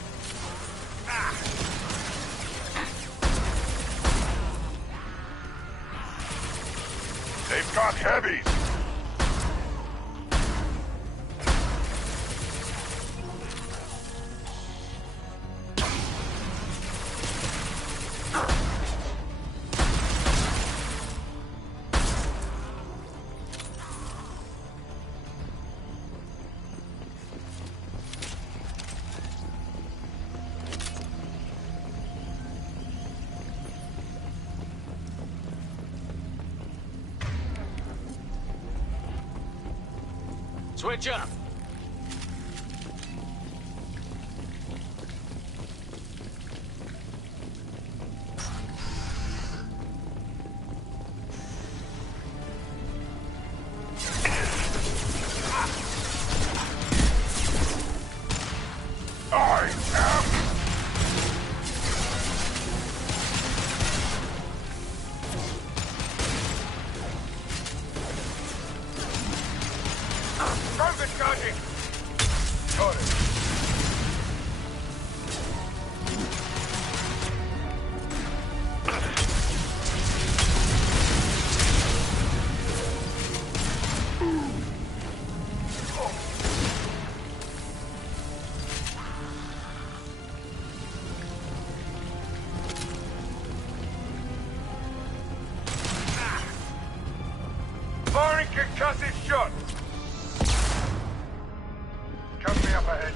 They've got heavies! Switch up! Target charging! Got it. Firing concussive shot! Company up ahead.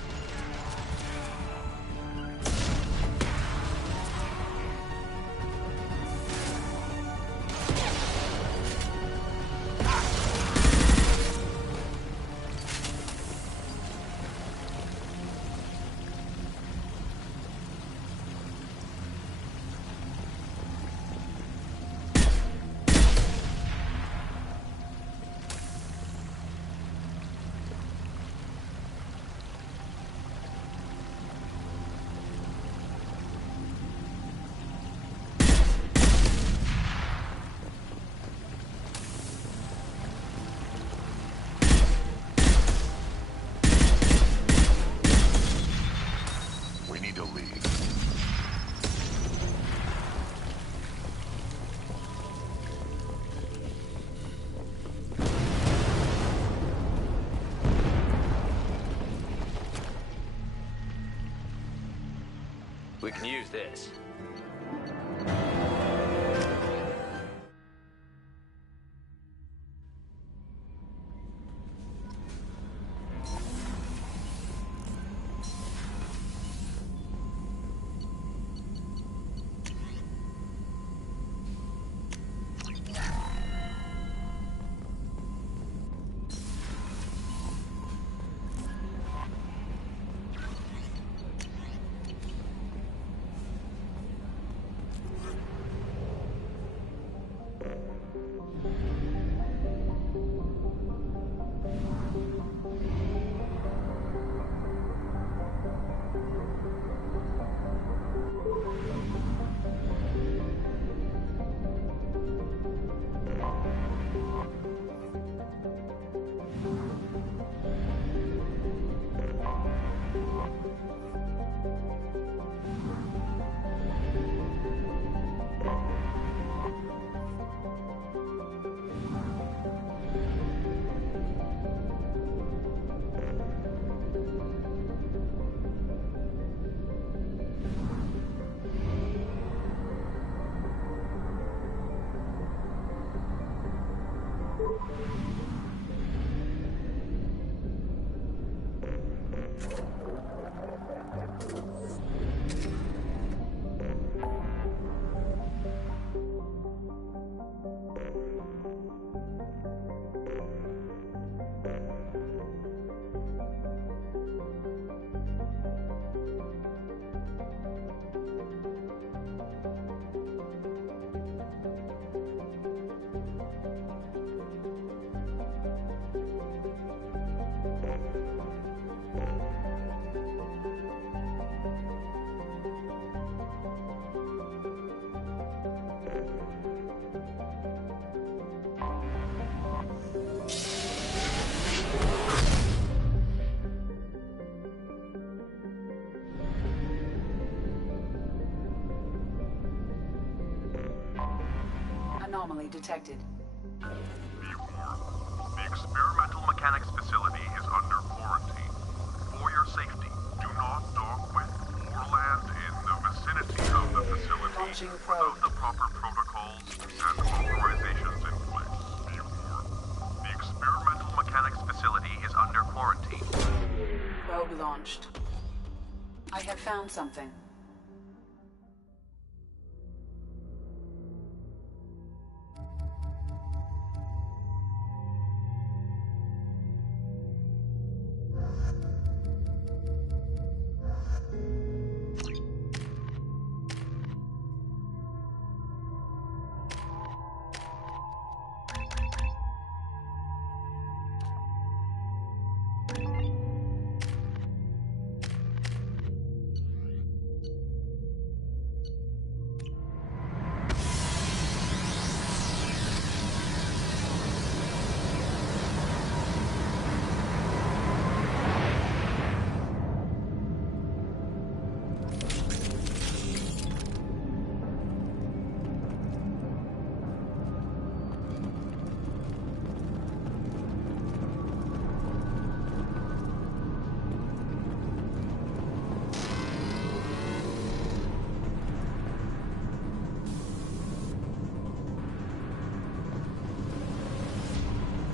We need to leave. We can use this. anomaly detected. The experimental mechanics facility is under quarantine. For your safety, do not dock with or land in the vicinity of the facility without the proper protocols and authorizations in place. The experimental mechanics facility is under quarantine. Probe launched. I have found something.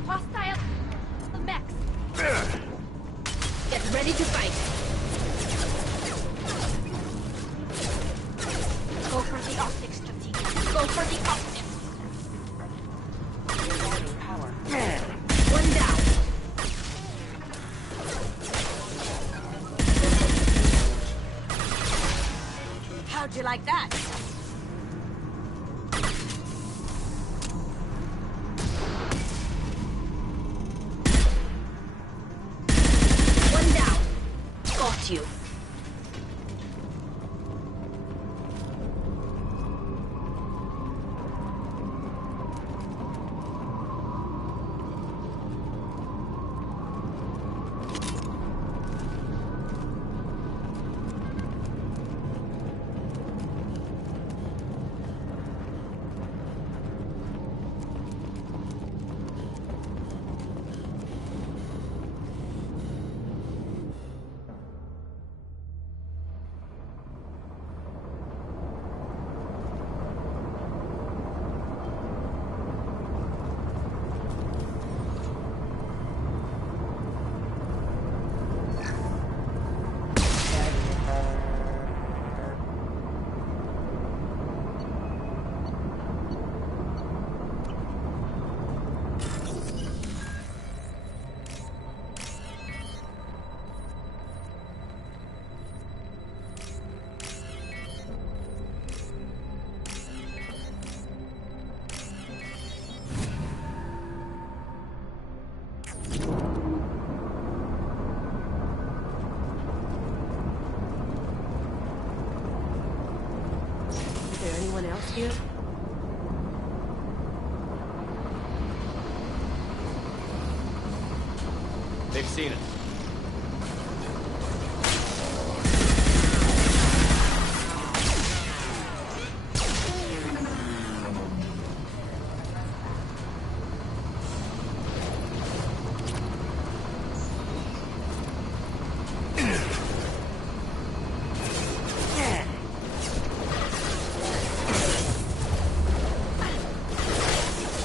Hostile mechs. Get ready to fight. Go for the optics, strategic. Go for the optics. Power. One down. How'd you like that? One down. Got you. Is there anyone else here? They've seen it.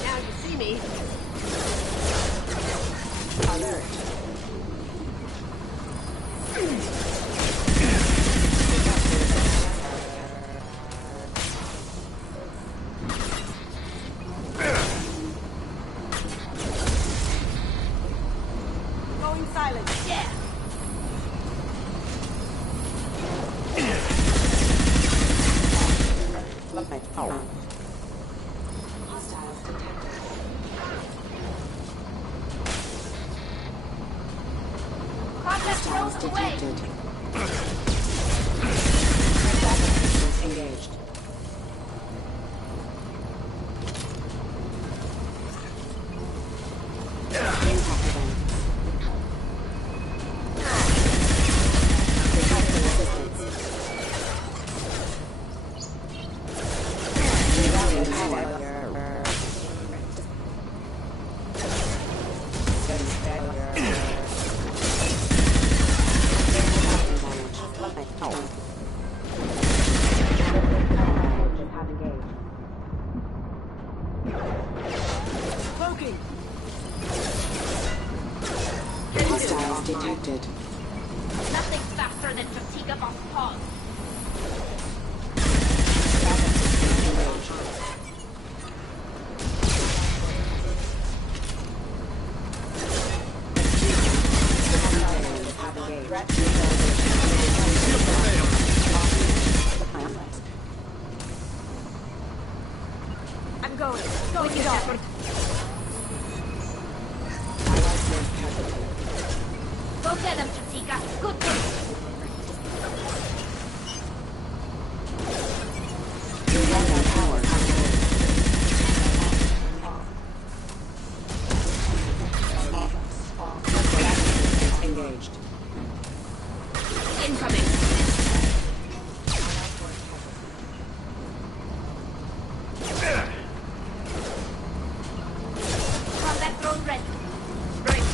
Now you see me. Alert. Going silent. Yeah. Hostiles detected. Hostiles detected. Engaged. Impact event. Requesting assistance. Rerouting power. detected. Nothing faster than Chatika Boss Paws. I'm going. Going it up. Go get him, Chatika. Good work. Engaged. Incoming. Combat drone ready. Break.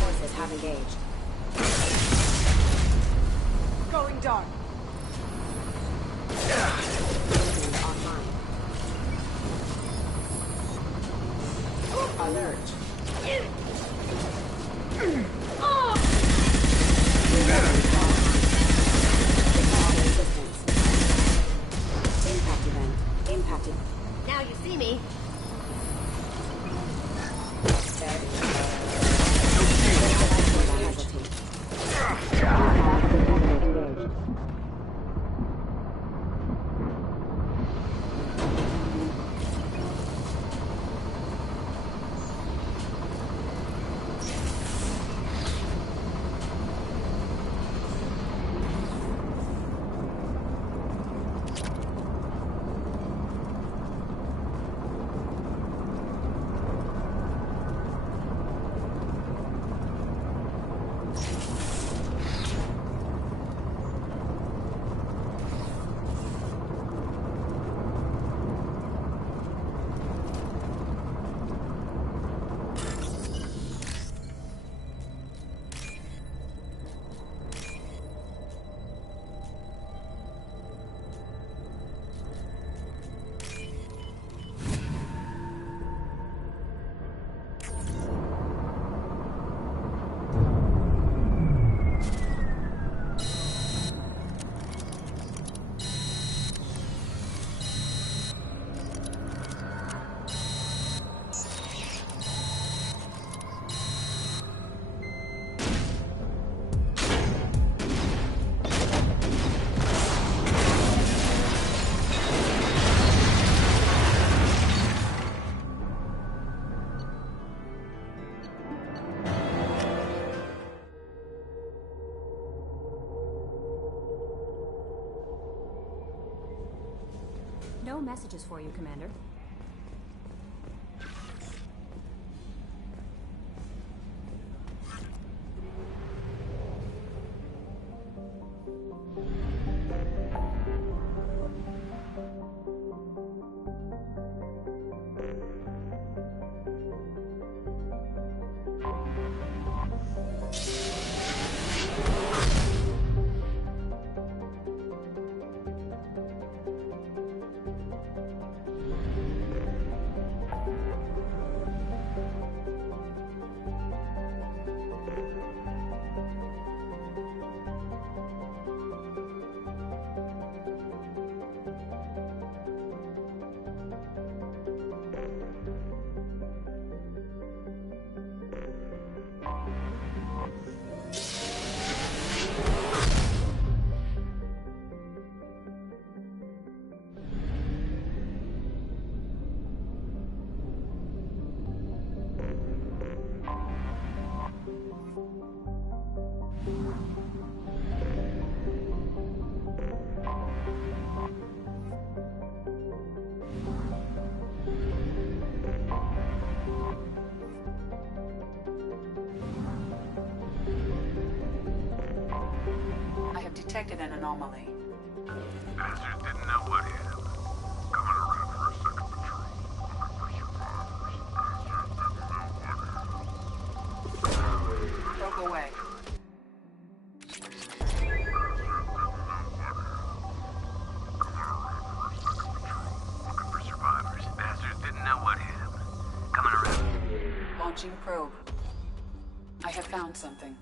Forces have engaged. Going dark. Online. Alert. Impact event. Impacted. Now you see me. Engaged. No messages for you, Commander. Detected an anomaly. Bastards didn't know what hit him. Coming around for a second patrol. Don't go away. Looking for survivors. Bastards didn't found something.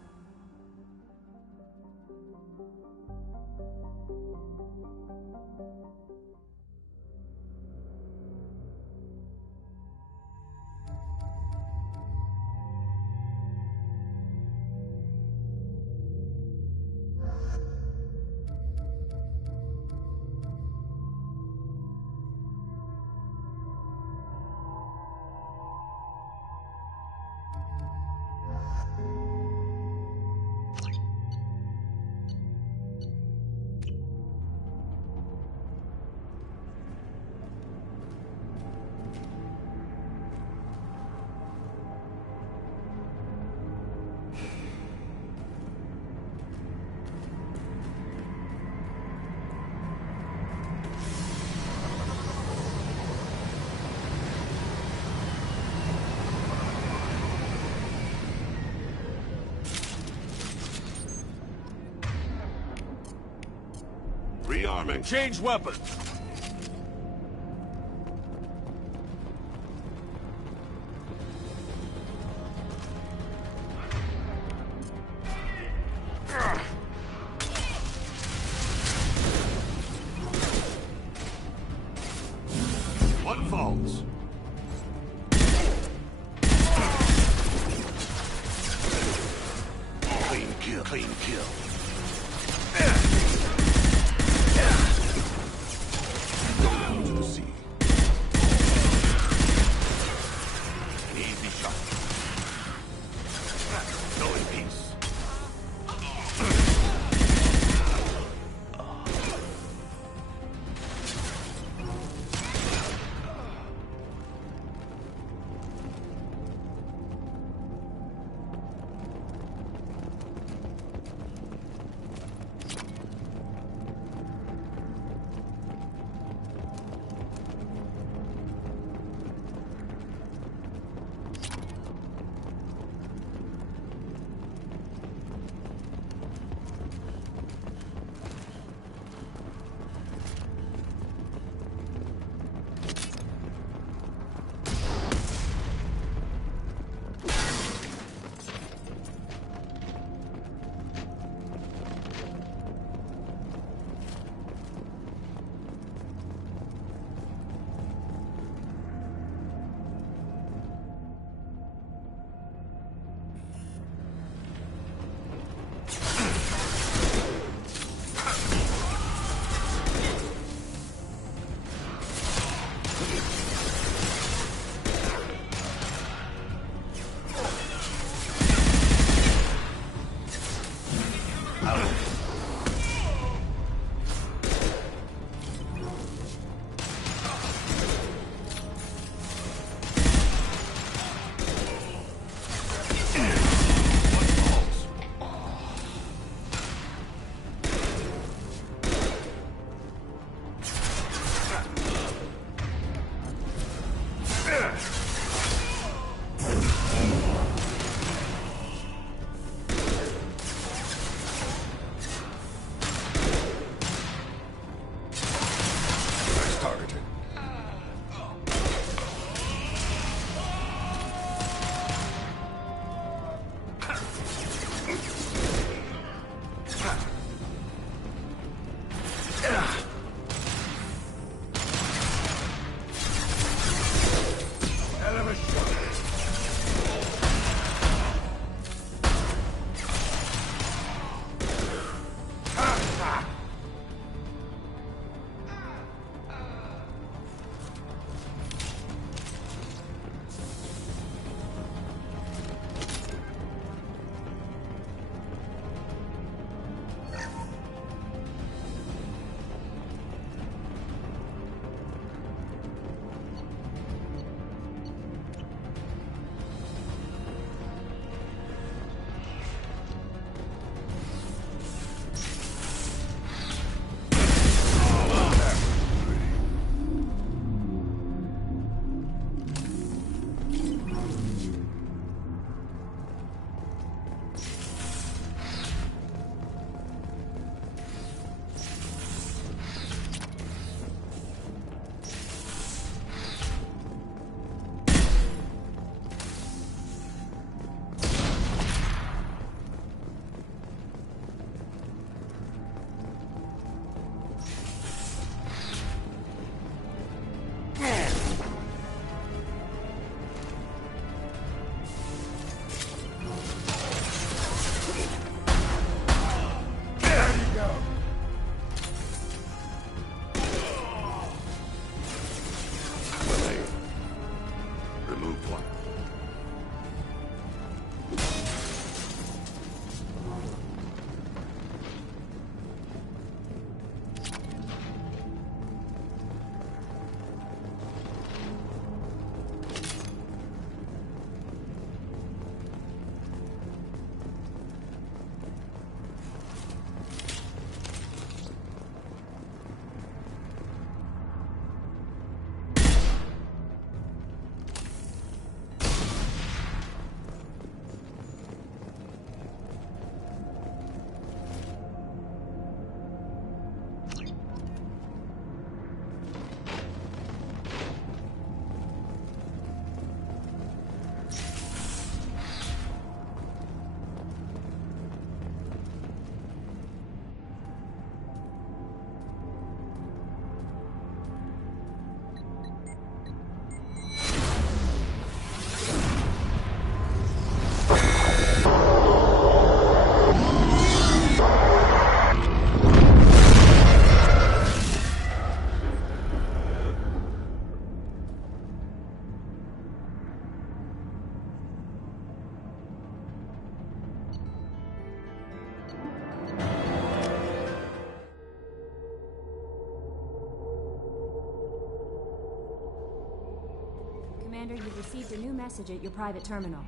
Rearming. Change weapons. One falls. Clean kill. Clean kill. Commander, you've received a new message at your private terminal.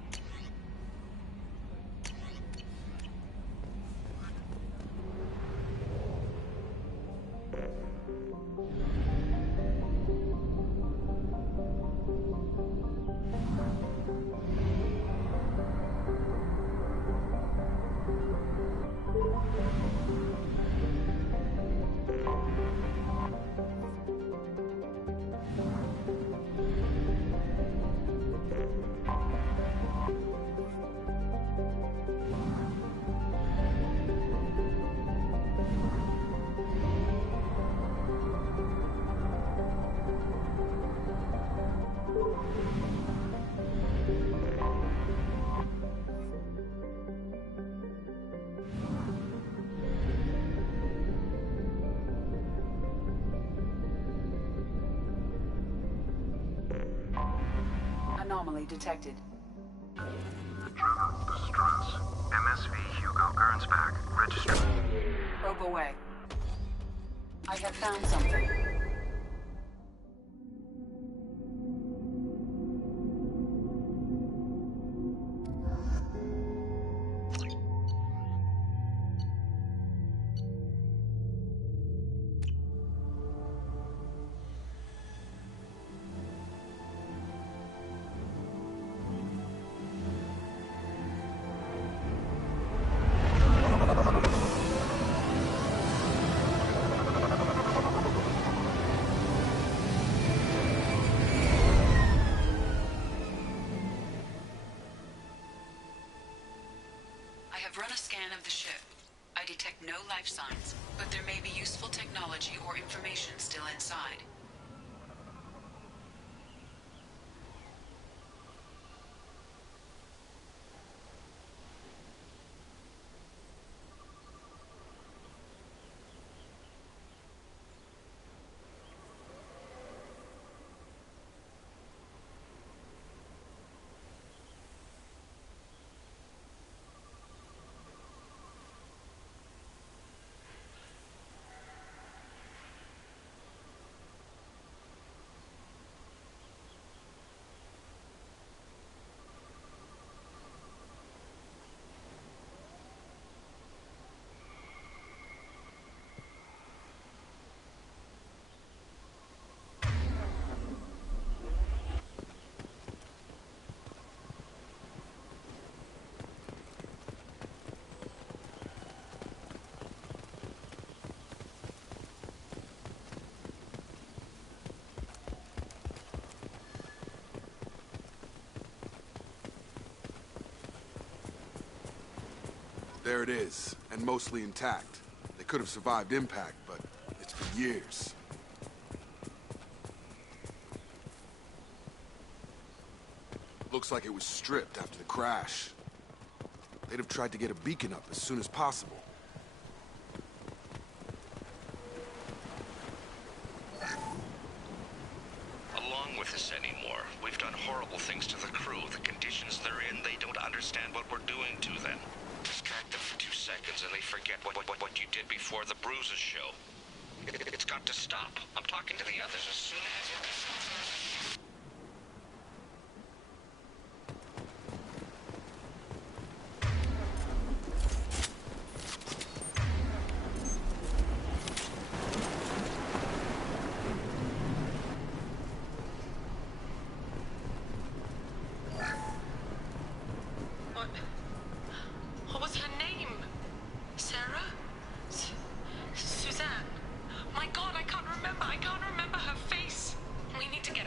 Anomaly detected. General distress. MSV Hugo Gernsback. Register. Probe away. I have found something. I have run a scan of the ship. I detect no life signs, but there may be useful technology or information still inside. There it is, and mostly intact. They could have survived impact, but it's been years. Looks like it was stripped after the crash. They'd have tried to get a beacon up as soon as possible. Along with this anymore. We've done horrible things to the crew. The conditions they're in, they don't understand what we're doing to them. Distract them for 2 seconds and they forget what you did before the bruises show. It's got to stop. I'm talking to the others as soon as... What was her name? Sarah? Suzanne? My God, I can't remember her face. We need to get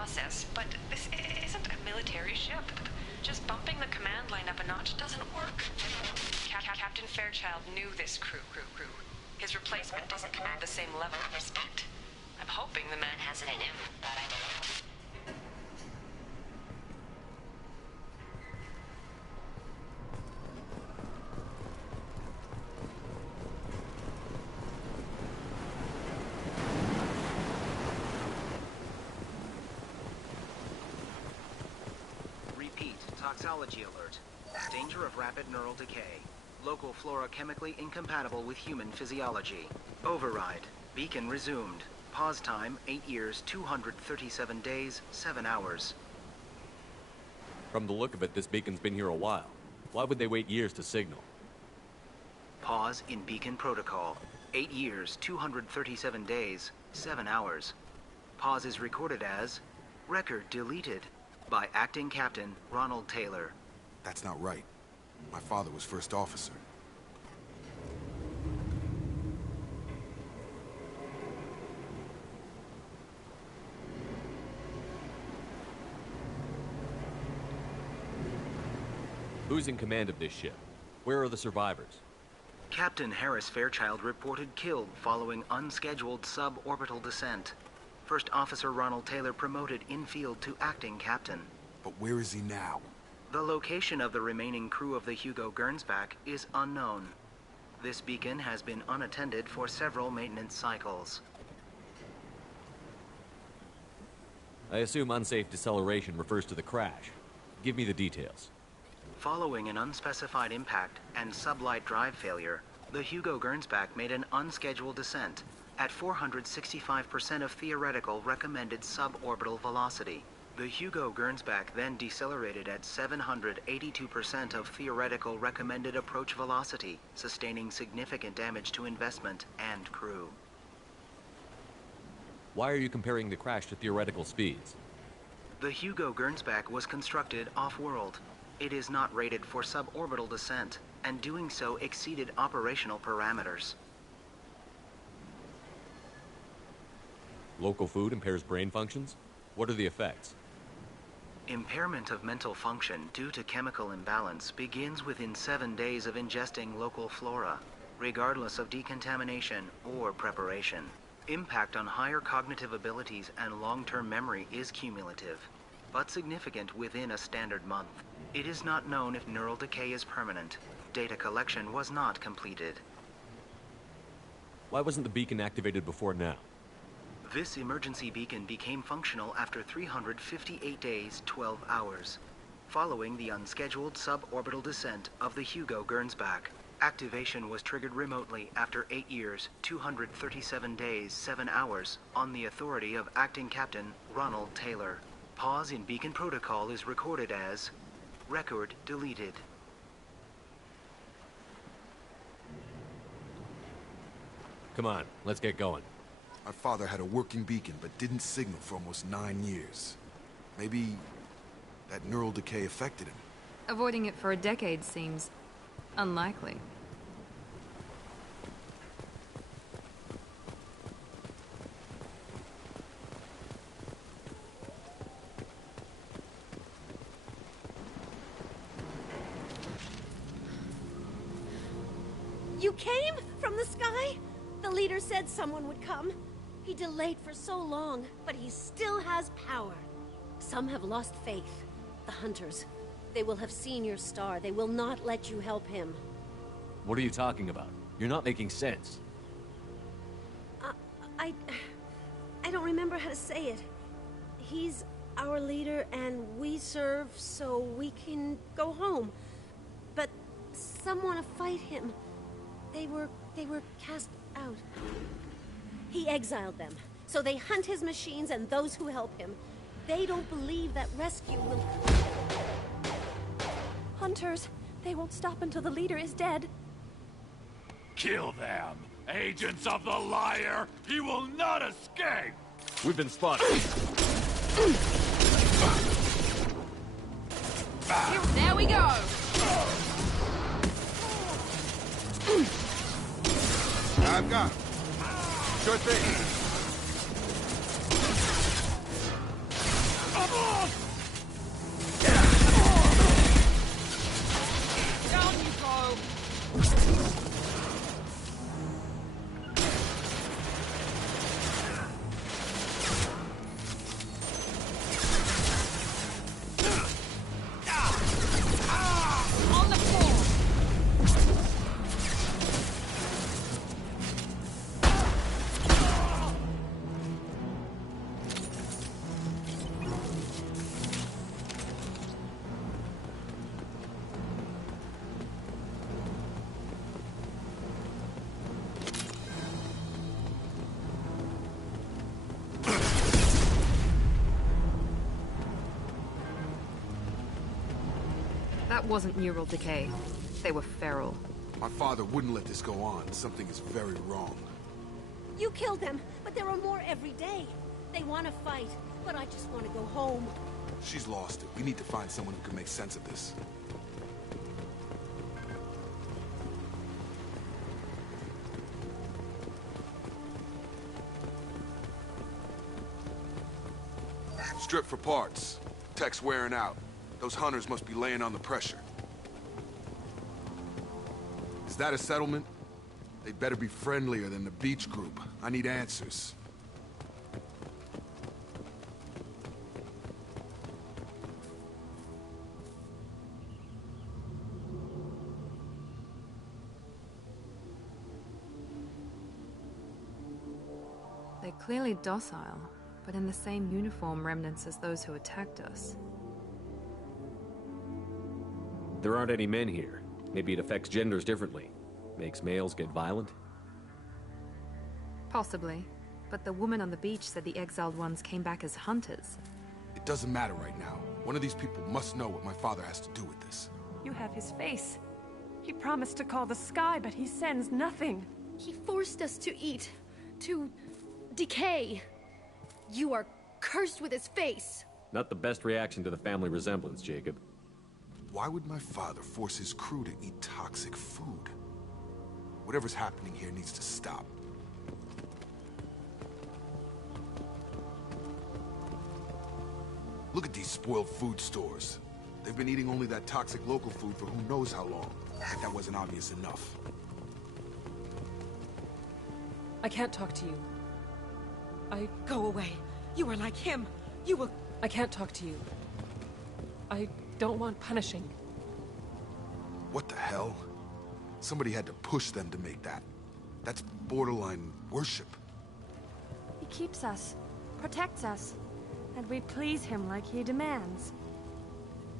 process, but this isn't a military ship. Just bumping the command line up a notch doesn't work. Captain Fairchild knew this crew. His replacement doesn't command the same level of respect. I'm hoping the man has it in him. Repeat, toxology alert. Danger of rapid neural decay. Local flora chemically incompatible with human physiology. Override. Beacon resumed. Pause time, 8 years, 237 days, 7 hours. From the look of it, this beacon's been here a while. Why would they wait years to signal? Pause in beacon protocol. 8 years, 237 days, 7 hours. Pause is recorded as record deleted by Acting Captain Ronald Taylor. That's not right. My father was first officer. Who's in command of this ship? Where are the survivors? Captain Harris Fairchild reported killed following unscheduled suborbital descent. First Officer Ronald Taylor promoted in-field to acting captain. But where is he now? The location of the remaining crew of the Hugo Gernsback is unknown. This beacon has been unattended for several maintenance cycles. I assume unsafe deceleration refers to the crash. Give me the details. Following an unspecified impact and sublight drive failure, the Hugo Gernsback made an unscheduled descent at 465% of theoretical recommended suborbital velocity. The Hugo Gernsback then decelerated at 782% of theoretical recommended approach velocity, sustaining significant damage to investment and crew. Why are you comparing the crash to theoretical speeds? The Hugo Gernsback was constructed off-world. It is not rated for suborbital descent, and doing so exceeded operational parameters. Local food impairs brain functions? What are the effects? Impairment of mental function due to chemical imbalance begins within 7 days of ingesting local flora, regardless of decontamination or preparation. Impact on higher cognitive abilities and long-term memory is cumulative, but significant within a standard month. It is not known if neural decay is permanent. Data collection was not completed. Why wasn't the beacon activated before now? This emergency beacon became functional after 358 days, 12 hours, following the unscheduled suborbital descent of the Hugo Gernsback. Activation was triggered remotely after 8 years, 237 days, 7 hours, on the authority of Acting Captain Ronald Taylor. Pause in beacon protocol is recorded as record deleted. Come on, let's get going. My father had a working beacon, but didn't signal for almost 9 years. Maybe that neural decay affected him. Avoiding it for a decade seems unlikely. You came from the sky? The leader said someone would come. He delayed for so long, but he still has power. Some have lost faith. The Hunters. They will have seen your star. They will not let you help him. What are you talking about? You're not making sense. I don't remember how to say it. He's our leader, and we serve so we can go home. But some want to fight him. They were cast out. He exiled them, so they hunt his machines and those who help him. They don't believe that rescue will... Hunters, they won't stop until the leader is dead. Kill them! Agents of the liar! He will not escape! We've been spotted. There we go! I've got him. Sure thing. That wasn't neural decay. They were feral. My father wouldn't let this go on. Something is very wrong. You killed them, but there are more every day. They want to fight, but I just want to go home. She's lost it. We need to find someone who can make sense of this. Strip for parts. Tech's wearing out. Those hunters must be laying on the pressure. Is that a settlement? They'd better be friendlier than the beach group. I need answers. They're clearly docile, but in the same uniform remnants as those who attacked us. There aren't any men here. Maybe it affects genders differently. Makes males get violent? Possibly. But the woman on the beach said the exiled ones came back as hunters. It doesn't matter right now. One of these people must know what my father has to do with this. You have his face. He promised to call the sky, but he sends nothing. He forced us to eat. To decay. You are cursed with his face. Not the best reaction to the family resemblance, Jacob. Why would my father force his crew to eat toxic food? Whatever's happening here needs to stop. Look at these spoiled food stores. They've been eating only that toxic local food for who knows how long. Like that wasn't obvious enough. I can't talk to you. Go away. You are like him. You will... I can't talk to you. I don't want punishing. What the hell? Somebody had to push them to make that. That's borderline worship. He keeps us, protects us, and we please him like he demands.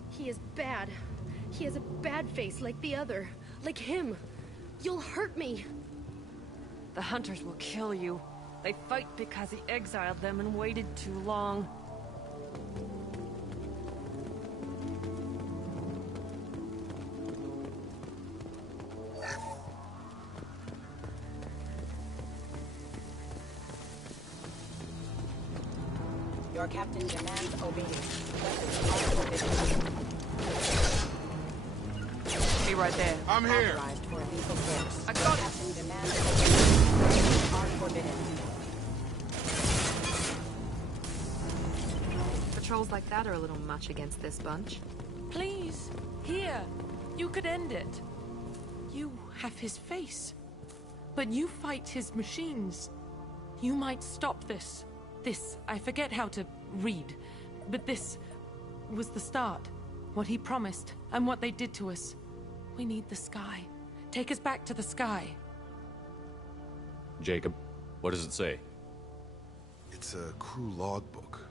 He is bad. He has a bad face like the other. Like him. You'll hurt me. The hunters will kill you. They fight because he exiled them and waited too long. Your captain demands obedience. Be right there. I'm here. Authorized for lethal force. I got it. Captain demands obedience. Are forbidden. Patrols like that are a little much against this bunch. Please, here. You could end it. You have his face. But you fight his machines. You might stop this. This, I forget how to read, but this was the start. What he promised, and what they did to us. We need the sky. Take us back to the sky. Jacob, what does it say? It's a crew logbook.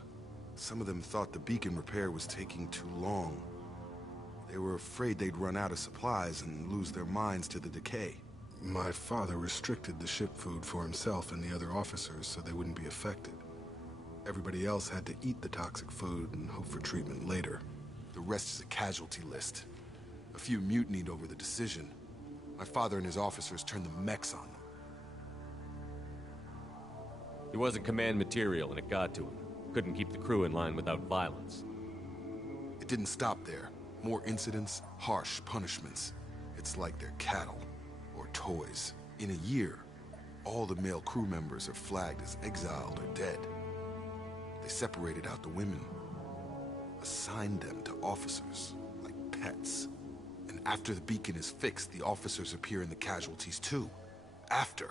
Some of them thought the beacon repair was taking too long. They were afraid they'd run out of supplies and lose their minds to the decay. My father restricted the ship food for himself and the other officers so they wouldn't be affected. Everybody else had to eat the toxic food and hope for treatment later. The rest is a casualty list. A few mutinied over the decision. My father and his officers turned the mechs on them. He wasn't command material and it got to him. Couldn't keep the crew in line without violence. It didn't stop there. More incidents, harsh punishments. It's like they're cattle or toys. In a year, all the male crew members are flagged as exiled or dead. They separated out the women, assigned them to officers like pets, and And after the beacon is fixed, the officers appear in the casualties too. After.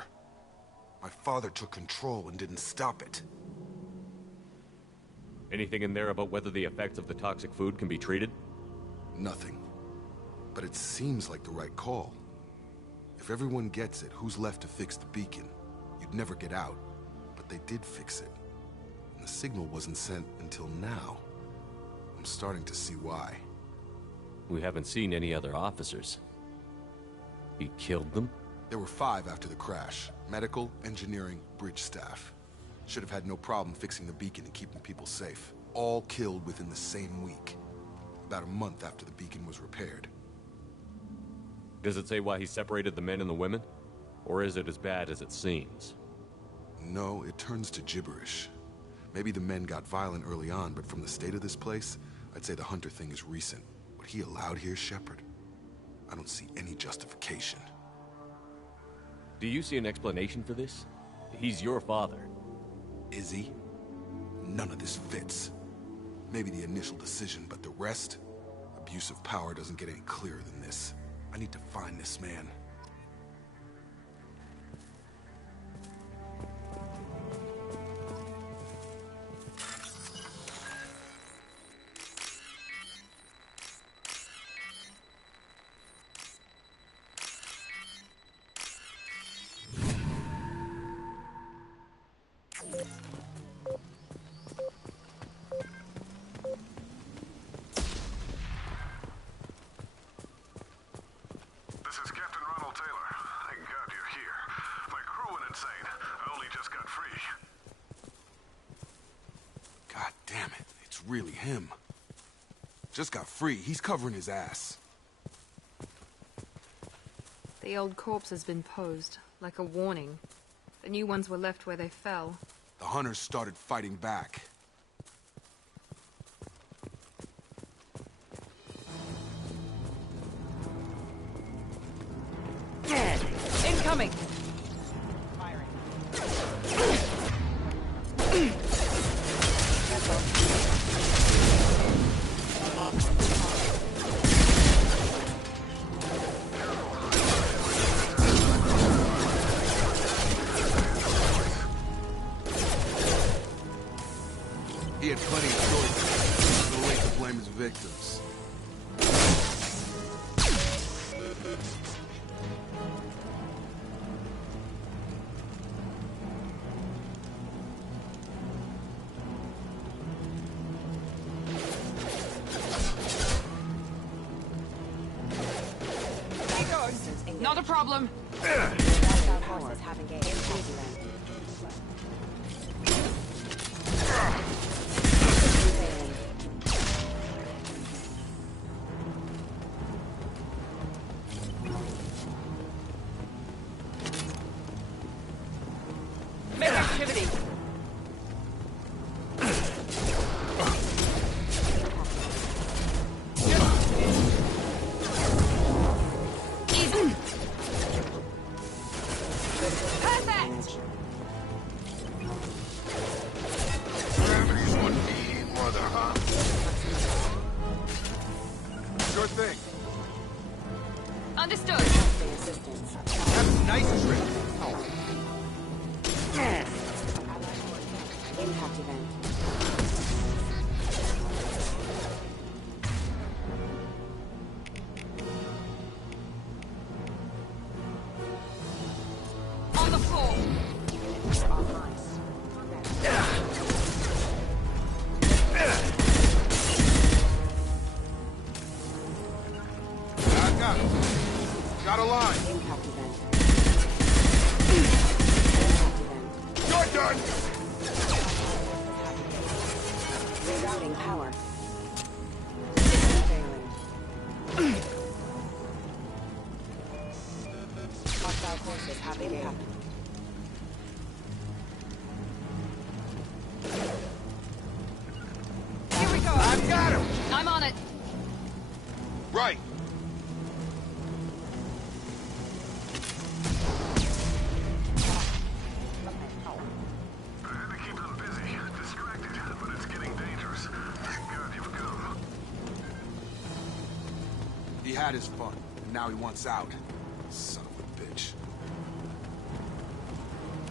My father took control and didn't stop it. Anything in there about whether the effects of the toxic food can be treated? Nothing. But it seems like the right call. If everyone gets it, who's left to fix the beacon? You'd never get out. But they did fix it. And the signal wasn't sent until now. I'm starting to see why. We haven't seen any other officers. He killed them? There were 5 after the crash. Medical, engineering, bridge staff. Should have had no problem fixing the beacon and keeping people safe. All killed within the same week. About a month after the beacon was repaired. Does it say why he separated the men and the women? Or is it as bad as it seems? No, it turns to gibberish. Maybe the men got violent early on, but from the state of this place, I'd say the Hunter thing is recent. What he allowed here, Shepard? I don't see any justification. Do you see an explanation for this? He's your father. Is he? None of this fits. Maybe the initial decision, but the rest? Abuse of power doesn't get any clearer than this. I need to find this man. Really him. Just got free. He's covering his ass. The old corpse has been posed, like a warning. The new ones were left where they fell. The hunters started fighting back. Incoming! He had plenty of choices. No way to blame his victims. Not a problem. Make activity. Understood. That's nice trick. Impact event. On the floor. Got a line. Impact event. You're done. Rerouting power. Hostile forces have impact. Here we go. I've got him. I'm on it. Right. had his fun, and now he wants out. Son of a bitch.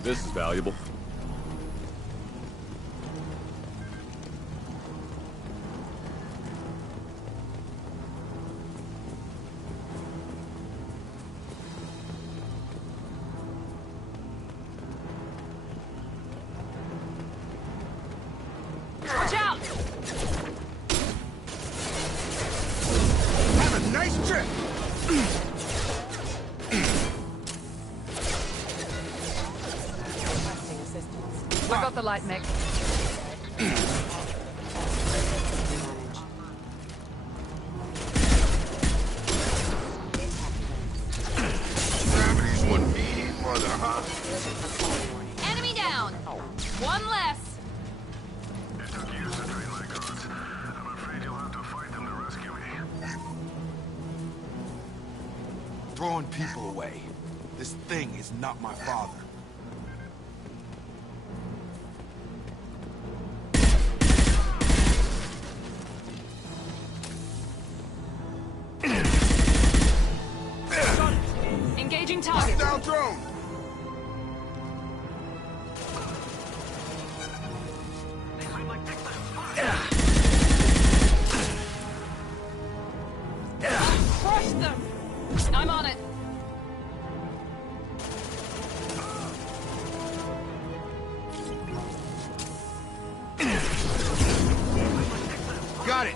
This is valuable. Watch out! Have a nice trip! I got the light mech. Gravity's one mean mother, huh? Enemy down! One less! It took years to train my guards. I'm afraid you'll have to fight them to rescue me. Throwing people away. This thing is not my father. Engaging target. Down drone! Crush them! I'm on it. Got it!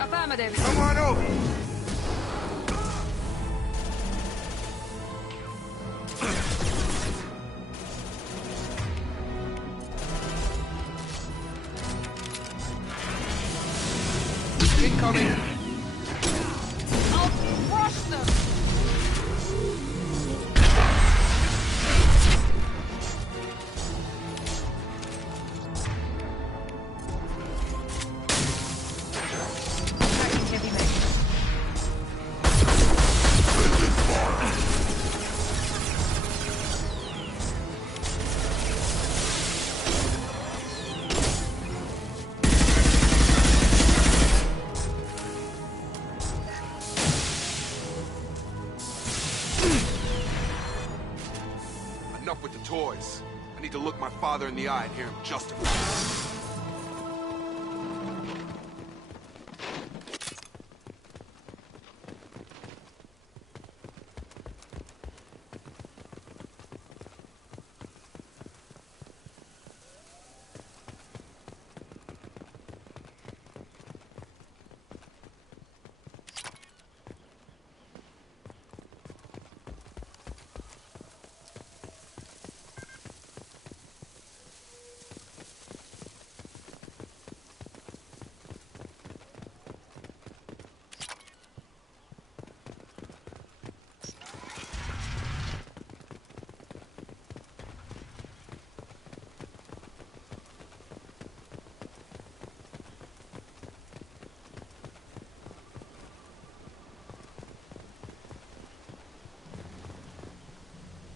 Affirmative. Come on over! Incoming! I'll crush them! Attacking heavy mech. Enough with the toys. I need to look my father in the eye and hear him justify it.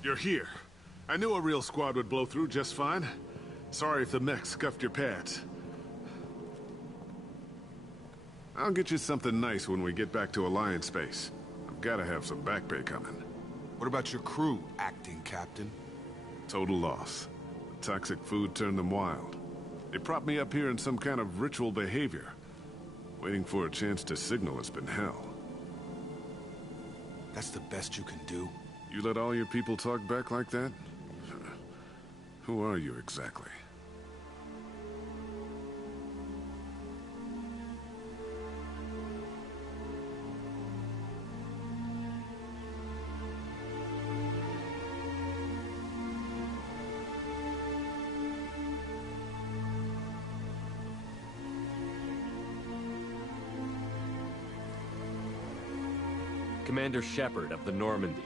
You're here. I knew a real squad would blow through just fine. Sorry if the mech scuffed your pads. I'll get you something nice when we get back to Alliance Base. I've gotta have some back pay coming. What about your crew, acting captain? Total loss. The toxic food turned them wild. They propped me up here in some kind of ritual behavior. Waiting for a chance to signal has been hell. That's the best you can do? You let all your people talk back like that? Who are you exactly? Commander Shepard of the Normandy.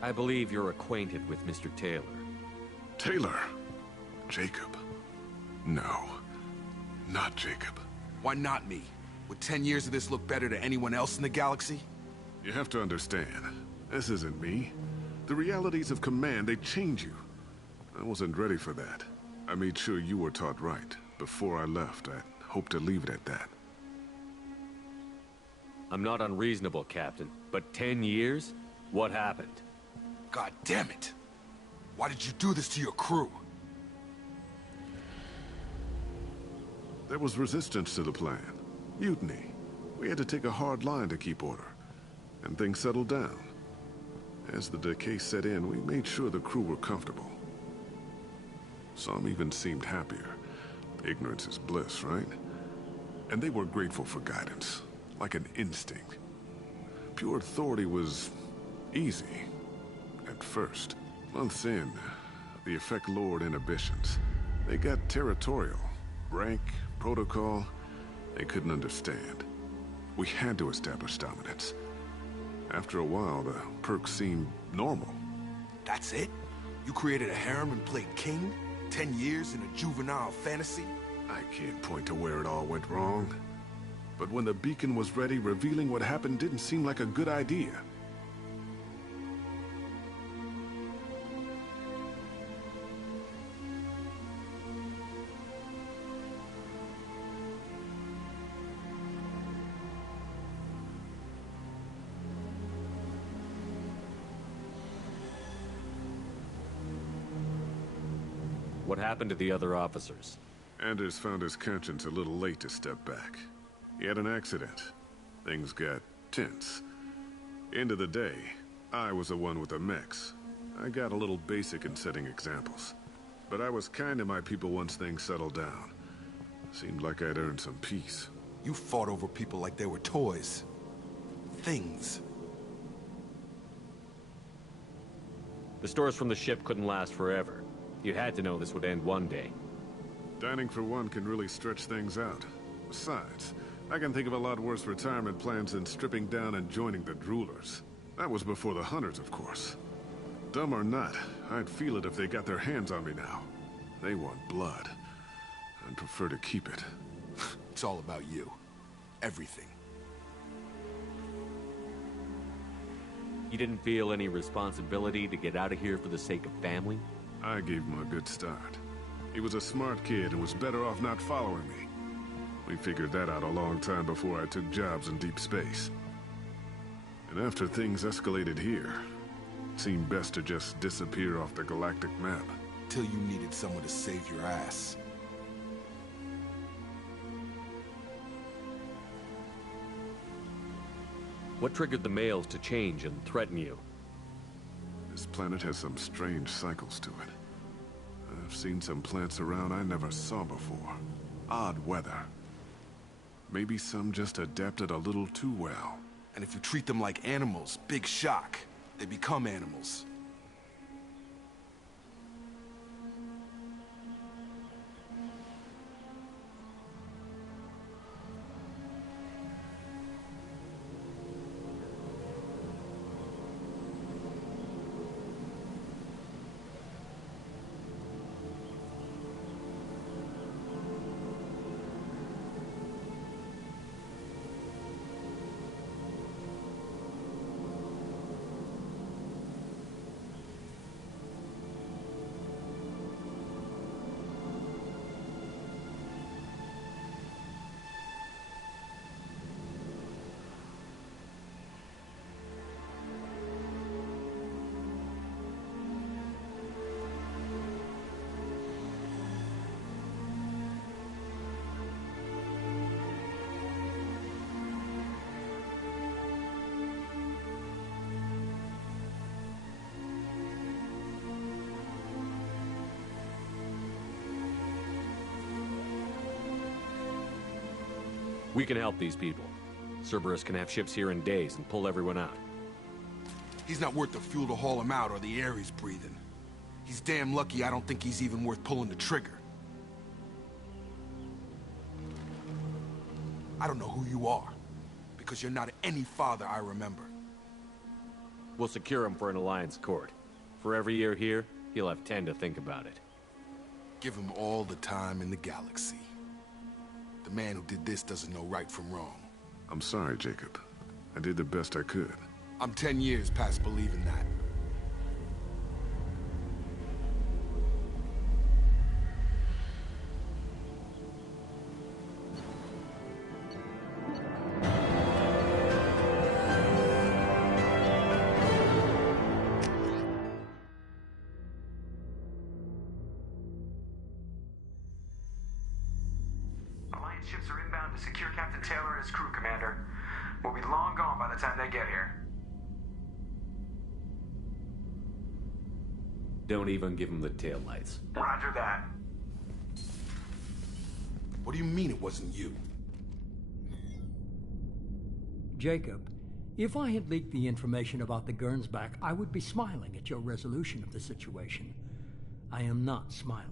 I believe you're acquainted with Mr. Taylor. Taylor? Jacob? No. Not Jacob. Why not me? Would 10 years of this look better to anyone else in the galaxy? You have to understand, this isn't me. The realities of command, they change you. I wasn't ready for that. I made sure you were taught right. Before I left, I hope to leave it at that. I'm not unreasonable, Captain, but 10 years? What happened? God damn it! Why did you do this to your crew? There was resistance to the plan. Mutiny. We had to take a hard line to keep order. And things settled down. As the decay set in, we made sure the crew were comfortable. Some even seemed happier. Ignorance is bliss, right? And they were grateful for guidance, like an instinct. Pure authority was easy, at first. Months in, the effect lowered inhibitions. They got territorial. Rank, protocol, they couldn't understand. We had to establish dominance. After a while, the perks seemed normal. That's it? You created a harem and played king? 10 years in a juvenile fantasy? I can't point to where it all went wrong. But when the beacon was ready, revealing what happened didn't seem like a good idea. What happened to the other officers? Anders found his conscience a little late to step back. He had an accident. Things got tense. End of the day, I was the one with the mechs. I got a little basic in setting examples. But I was kind to my people once things settled down. Seemed like I'd earned some peace. You fought over people like they were toys. Things. The stores from the ship couldn't last forever. You had to know this would end one day. Dining for one can really stretch things out. Besides, I can think of a lot worse retirement plans than stripping down and joining the Droolers. That was before the Hunters, of course. Dumb or not, I'd feel it if they got their hands on me now. They want blood. I'd prefer to keep it. It's all about you. Everything. You didn't feel any responsibility to get out of here for the sake of family? I gave him a good start. He was a smart kid and was better off not following me. We figured that out a long time before I took jobs in deep space. And after things escalated here, it seemed best to just disappear off the galactic map. Till you needed someone to save your ass. What triggered the males to change and threaten you? This planet has some strange cycles to it. I've seen some plants around I never saw before. Odd weather. Maybe some just adapted a little too well. And if you treat them like animals, big shock. They become animals. We can help these people. Cerberus can have ships here in days and pull everyone out. He's not worth the fuel to haul him out or the air he's breathing. He's damn lucky I don't think he's even worth pulling the trigger. I don't know who you are, because you're not any father I remember. We'll secure him for an Alliance court. For every year here, he'll have 10 to think about it. Give him all the time in the galaxy. The man who did this doesn't know right from wrong. I'm sorry, Jacob. I did the best I could. I'm 10 years past believing that. ships are inbound to secure Captain Taylor and his crew, Commander. We'll be long gone by the time they get here. Don't even give him the taillights. Roger that. What do you mean it wasn't you? Jacob, if I had leaked the information about the Gernsback, I would be smiling at your resolution of the situation. I am not smiling.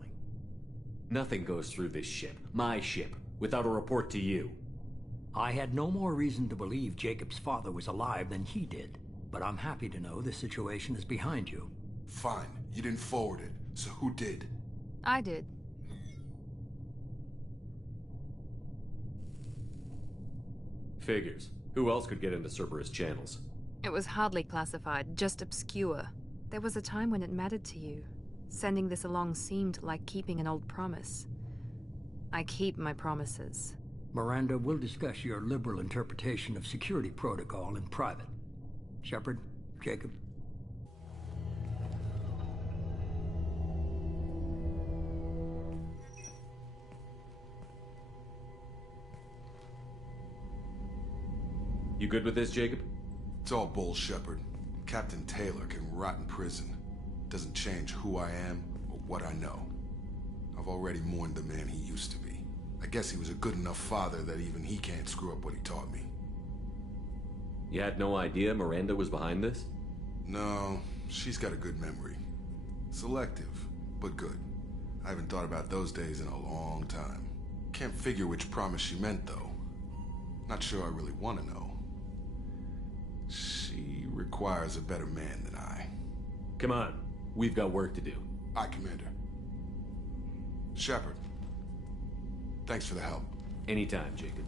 Nothing goes through this ship, my ship, without a report to you. I had no more reason to believe Jacob's father was alive than he did, but I'm happy to know the situation is behind you. Fine. You didn't forward it, so who did? I did. Figures. Who else could get into Cerberus channels? It was hardly classified, just obscure. There was a time when it mattered to you. Sending this along seemed like keeping an old promise. I keep my promises. Miranda, we'll discuss your liberal interpretation of security protocol in private. Shepard, Jacob. You good with this, Jacob? It's all bull, Shepard. Captain Taylor can rot in prison. Doesn't change who I am or what I know. I've already mourned the man he used to be. I guess he was a good enough father that even he can't screw up what he taught me. You had no idea Miranda was behind this? No, she's got a good memory. Selective, but good. I haven't thought about those days in a long time. Can't figure which promise she meant, though. Not sure I really want to know. She requires a better man than I. Come on, we've got work to do. Aye, Commander. Shepard, thanks for the help. Anytime, Jacob.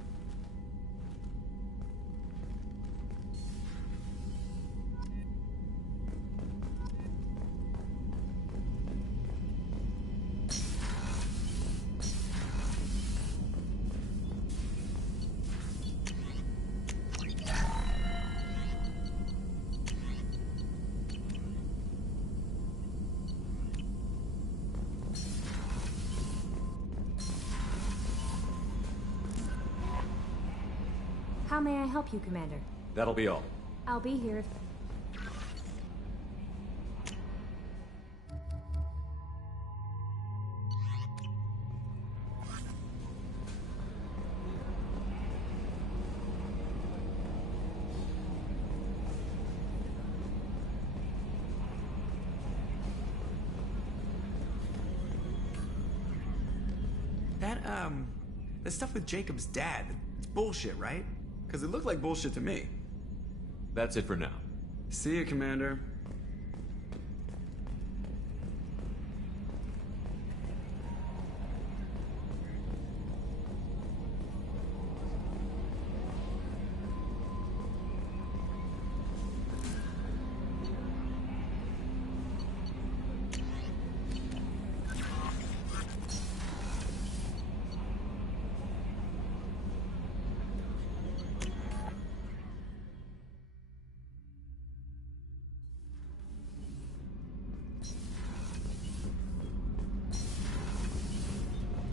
How may I help you, Commander? That'll be all. I'll be here. That stuff with Jacob's dad, it's bullshit, right? Because it looked like bullshit to me. That's it for now. See you, Commander.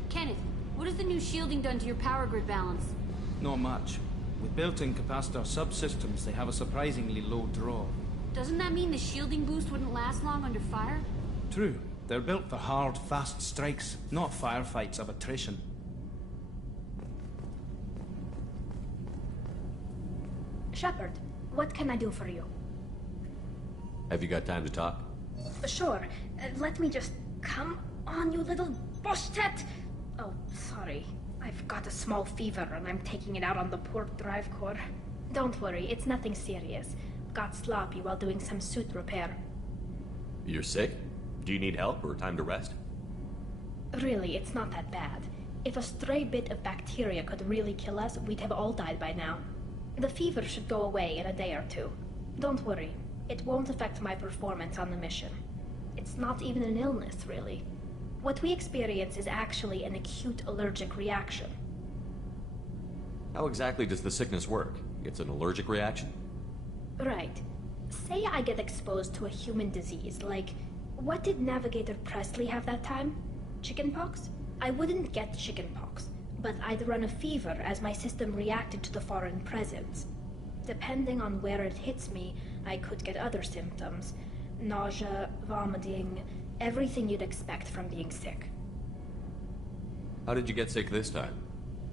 Kenneth, what has the new shielding done to your power grid balance? Not much. With built-in capacitor subsystems, they have a surprisingly low draw. Doesn't that mean the shielding boost wouldn't last long under fire? True. They're built for hard, fast strikes, not firefights of attrition. Shepard, what can I do for you? Have you got time to talk? Sure. Let me just... Come on, you little bushtet! Oh, sorry. I've got a small fever and I'm taking it out on the poor drive core. Don't worry, it's nothing serious. Got sloppy while doing some suit repair. You're sick? Do you need help or time to rest? Really, it's not that bad. If a stray bit of bacteria could really kill us, we'd have all died by now. The fever should go away in a day or two. Don't worry. It won't affect my performance on the mission. It's not even an illness, really. What we experience is actually an acute allergic reaction. How exactly does the sickness work? It's an allergic reaction? Right. Say I get exposed to a human disease, like... What did Navigator Presley have that time? Chickenpox? I wouldn't get chickenpox, but I'd run a fever as my system reacted to the foreign presence. Depending on where it hits me, I could get other symptoms. Nausea, vomiting, everything you'd expect from being sick. How did you get sick this time?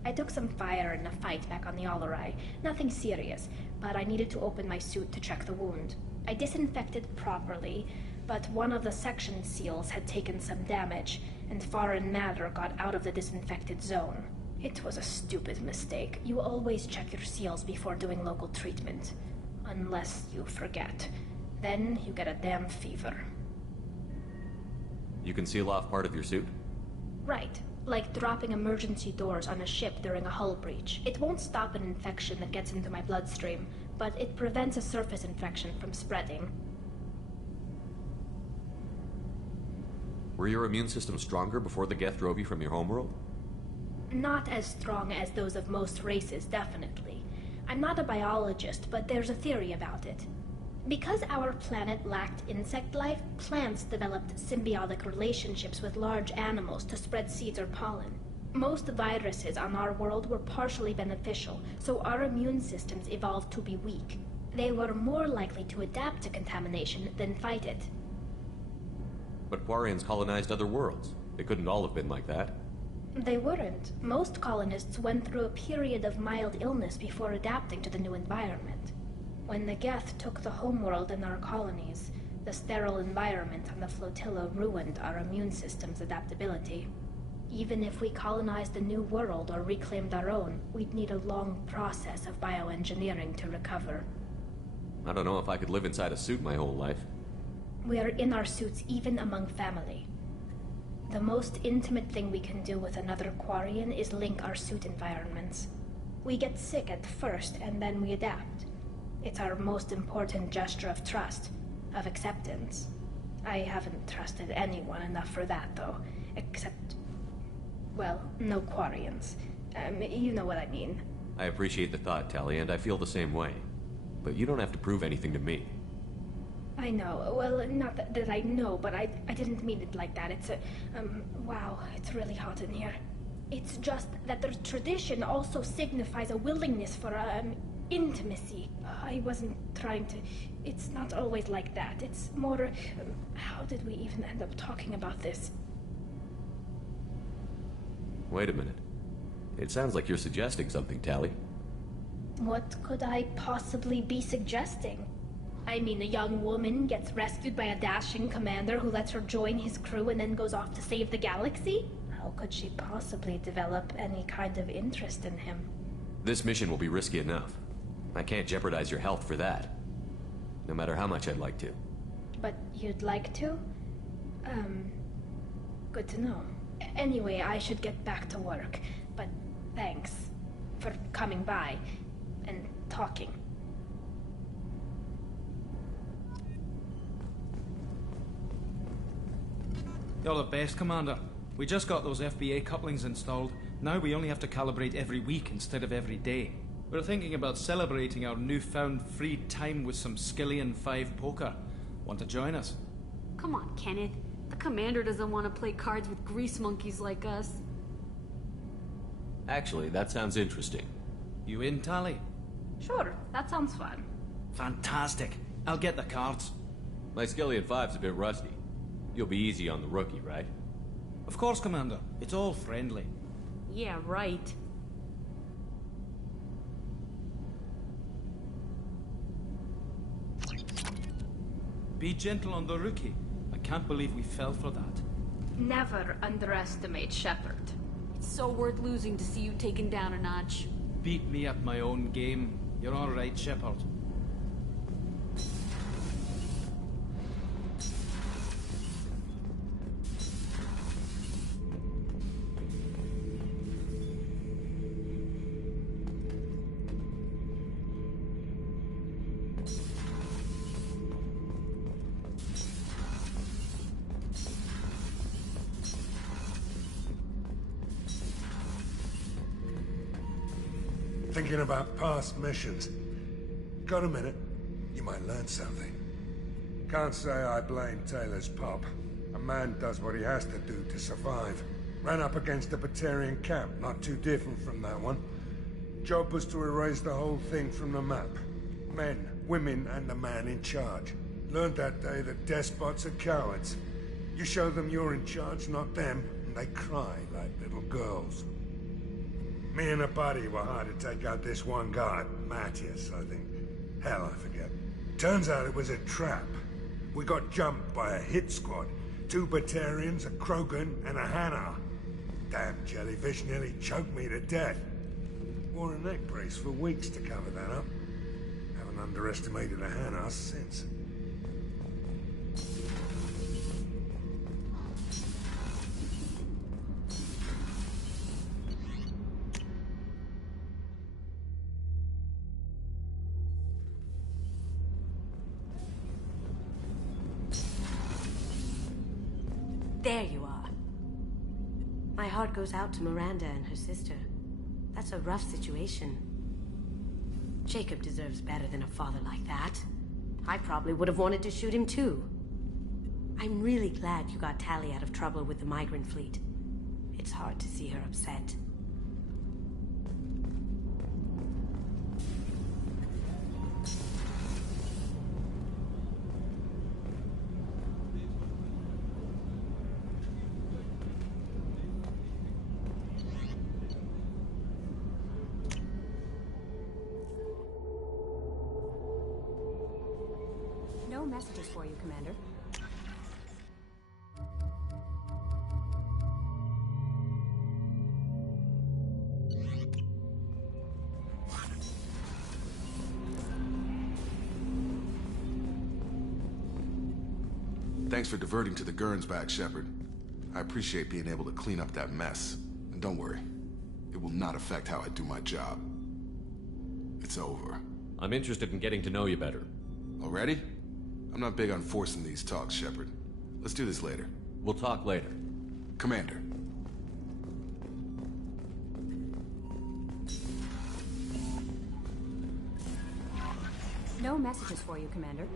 I took some fire in a fight back on the Alarai. Nothing serious, but I needed to open my suit to check the wound. I disinfected properly, but one of the section seals had taken some damage, and foreign matter got out of the disinfected zone. It was a stupid mistake. You always check your seals before doing local treatment. Unless you forget. Then you get a damn fever. You can seal off part of your suit? Right. Like dropping emergency doors on a ship during a hull breach. It won't stop an infection that gets into my bloodstream, but it prevents a surface infection from spreading. Were your immune system stronger before the Geth drove you from your homeworld? Not as strong as those of most races, definitely. I'm not a biologist, but there's a theory about it. Because our planet lacked insect life, plants developed symbiotic relationships with large animals to spread seeds or pollen. Most viruses on our world were partially beneficial, so our immune systems evolved to be weak. They were more likely to adapt to contamination than fight it. But Quarians colonized other worlds. They couldn't all have been like that. They weren't. Most colonists went through a period of mild illness before adapting to the new environment. When the Geth took the homeworld and our colonies, the sterile environment on the flotilla ruined our immune system's adaptability. Even if we colonized a new world or reclaimed our own, we'd need a long process of bioengineering to recover. I don't know if I could live inside a suit my whole life. We are in our suits even among family. The most intimate thing we can do with another Quarian is link our suit environments. We get sick at first, and then we adapt. It's our most important gesture of trust, of acceptance. I haven't trusted anyone enough for that, though. Except, well, no Quarians. You know what I mean. I appreciate the thought, Tali, and I feel the same way. But you don't have to prove anything to me. I know. Well, not that I know, but I didn't mean it like that. It's wow, it's really hot in here. It's just that the tradition also signifies a willingness for, intimacy. I wasn't trying to... It's not always like that. It's more... how did we even end up talking about this? Wait a minute. It sounds like you're suggesting something, Tali. What could I possibly be suggesting? I mean, a young woman gets rescued by a dashing commander who lets her join his crew and then goes off to save the galaxy? How could she possibly develop any kind of interest in him? This mission will be risky enough. I can't jeopardize your health for that. No matter how much I'd like to. But you'd like to? Good to know. Anyway, I should get back to work. But thanks for coming by and talking. You're the best, Commander. We just got those FBA couplings installed. Now we only have to calibrate every week instead of every day. We're thinking about celebrating our newfound free time with some Skillian 5 poker. Want to join us? Come on, Kenneth. The commander doesn't want to play cards with grease monkeys like us. Actually, that sounds interesting. You in, Tali? Sure, that sounds fun. Fantastic. I'll get the cards. My Skillian 5's a bit rusty. You'll be easy on the rookie, right? Of course, Commander. It's all friendly. Yeah, right. Be gentle on the rookie. I can't believe we fell for that. Never underestimate Shepard. It's so worth losing to see you taken down a notch. Beat me at my own game. You're all right, Shepard. Thinking about past missions. Got a minute? You might learn something. Can't say I blame Taylor's pop. A man does what he has to do to survive. Ran up against a Batarian camp, not too different from that one. Job was to erase the whole thing from the map. Men, women, and the man in charge. Learned that day that despots are cowards. You show them you're in charge, not them, and they cry like little girls. Me and a buddy were hired to take out this one guy, Matthias, I think. Hell, I forget. Turns out it was a trap. We got jumped by a hit squad. 2 Batarians, a Krogan, and a Hanar. Damn jellyfish nearly choked me to death. Wore a neck brace for weeks to cover that up. Haven't underestimated a Hanar since. There you are. My heart goes out to Miranda and her sister. That's a rough situation. Jacob deserves better than a father like that. I probably would have wanted to shoot him too. I'm really glad you got Tali out of trouble with the migrant fleet. It's hard to see her upset. No messages for you, Commander. Thanks for diverting to the Gernsback, Shepard. I appreciate being able to clean up that mess. And don't worry, it will not affect how I do my job. It's over. I'm interested in getting to know you better. Already? I'm not big on forcing these talks, Shepard. Let's do this later. We'll talk later. Commander. No messages for you, Commander.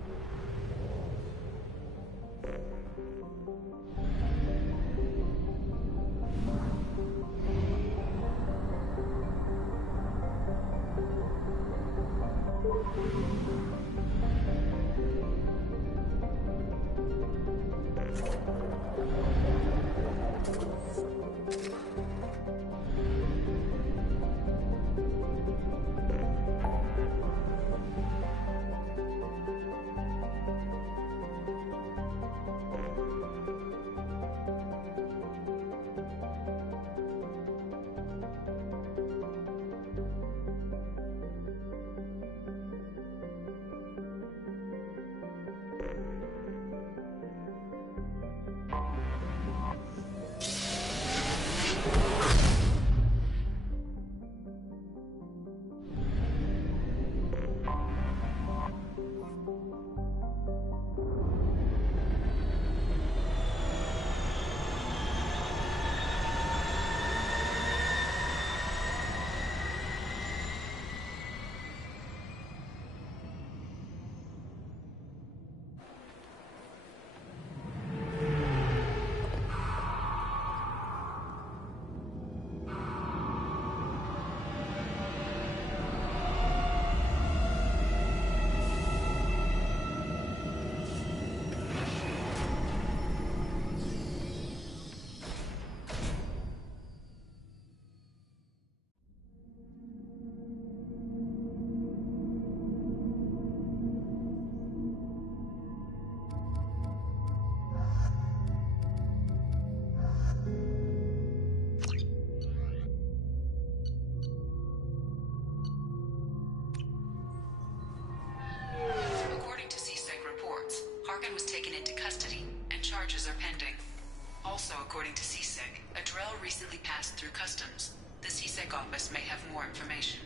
According to CSEC, Adrel recently passed through customs. The CSEC office may have more information.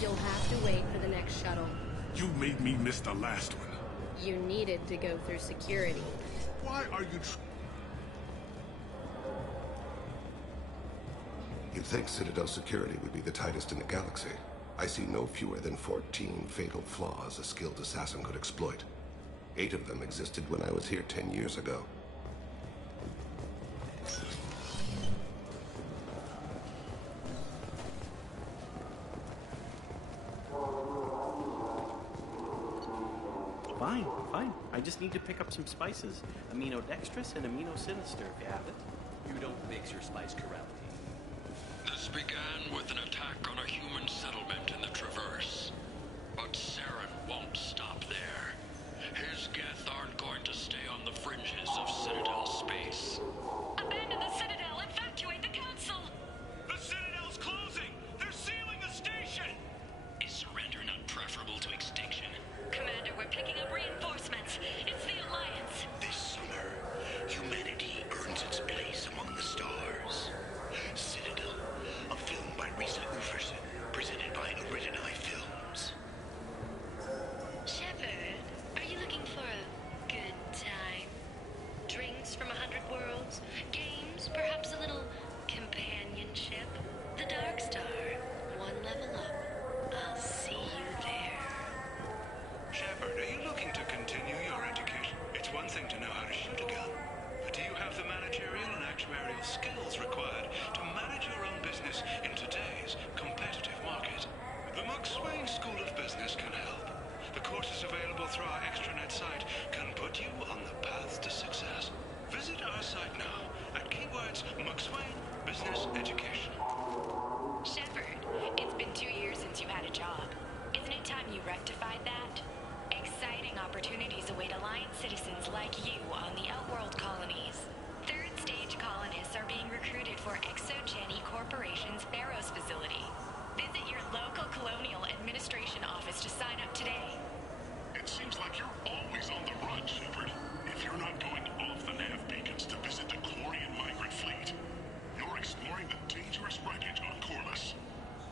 You'll have to wait for the next shuttle. You made me miss the last one. You needed to go through security. Why are you... You'd think Citadel security would be the tightest in the galaxy. I see no fewer than 14 fatal flaws a skilled assassin could exploit. 8 of them existed when I was here 10 years ago. Fine, fine. I just need to pick up some spices. Aminodextrous and aminosinister, if you have it. You don't mix your spice correctly. This began with an attack on a human settlement in the Traverse. But Saren won't stop there. His Geth aren't going to stay on the fringes of Citadel space. Abandon the Citadel! Evacuate the Council! The Citadel's closing! They're sealing the station! Is surrender not preferable to extinction? Commander, we're picking up reinforcements. It's the Alliance. This summer, humanity earns its place among the stars. Citadel, a film by Risa Uferson, presented by Originai Films. Shepard, are you looking for a good time? Drinks from 100 worlds? Games? Perhaps a little companionship? The Dark Star. One level up. I'll see you there. Shepard, are you looking to continue your education? It's one thing to know how to shoot a gun, but do you have the managerial and actuarial skills required to manage your own business in today's competitive market? The McSwain School of Business can help. The courses available through our extranet site can put you on the path to success. Visit our site now at keywords McSwain Business Education. Shepard, it's been 2 years since you had a job. Isn't it time you rectified that? Exciting opportunities await Alliance citizens like you on the Outworld colonies. Third stage colonists are being recruited for ExoGeni Corporation's Theros facility. Visit your local colonial administration office to sign up today. It seems like you're always on the run, Shepard. If you're not going off the nav beacons to visit the Chlorian migrant fleet, you're exploring the dangerous wreckage on Corliss.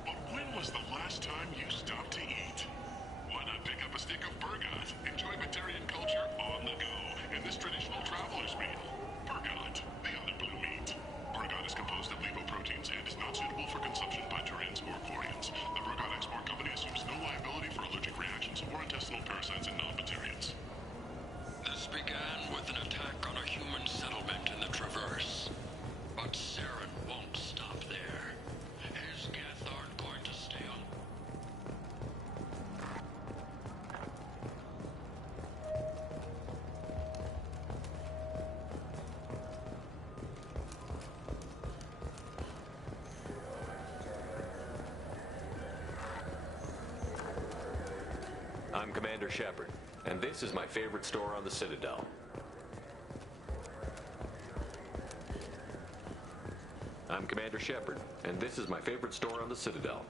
But when was the last time you stopped to eat? Why not pick up a stick of Burgot? Enjoy Batarian culture on the go in this traditional traveler's meal. Burgot, the other blue meat. Burgot is composed of lipoproteins and is not suitable for consumption by Turians or Quarians. The Burgot Export Company assumes no liability for allergic reactions or intestinal parasites in non-Batarians. This began with an attack on a human settlement in the Traverse. But Saren won't stop there. His Geth aren't going to stay on. I'm Commander Shepard, and this is my favorite store on the Citadel. I'm Commander Shepard, and this is my favorite store on the Citadel.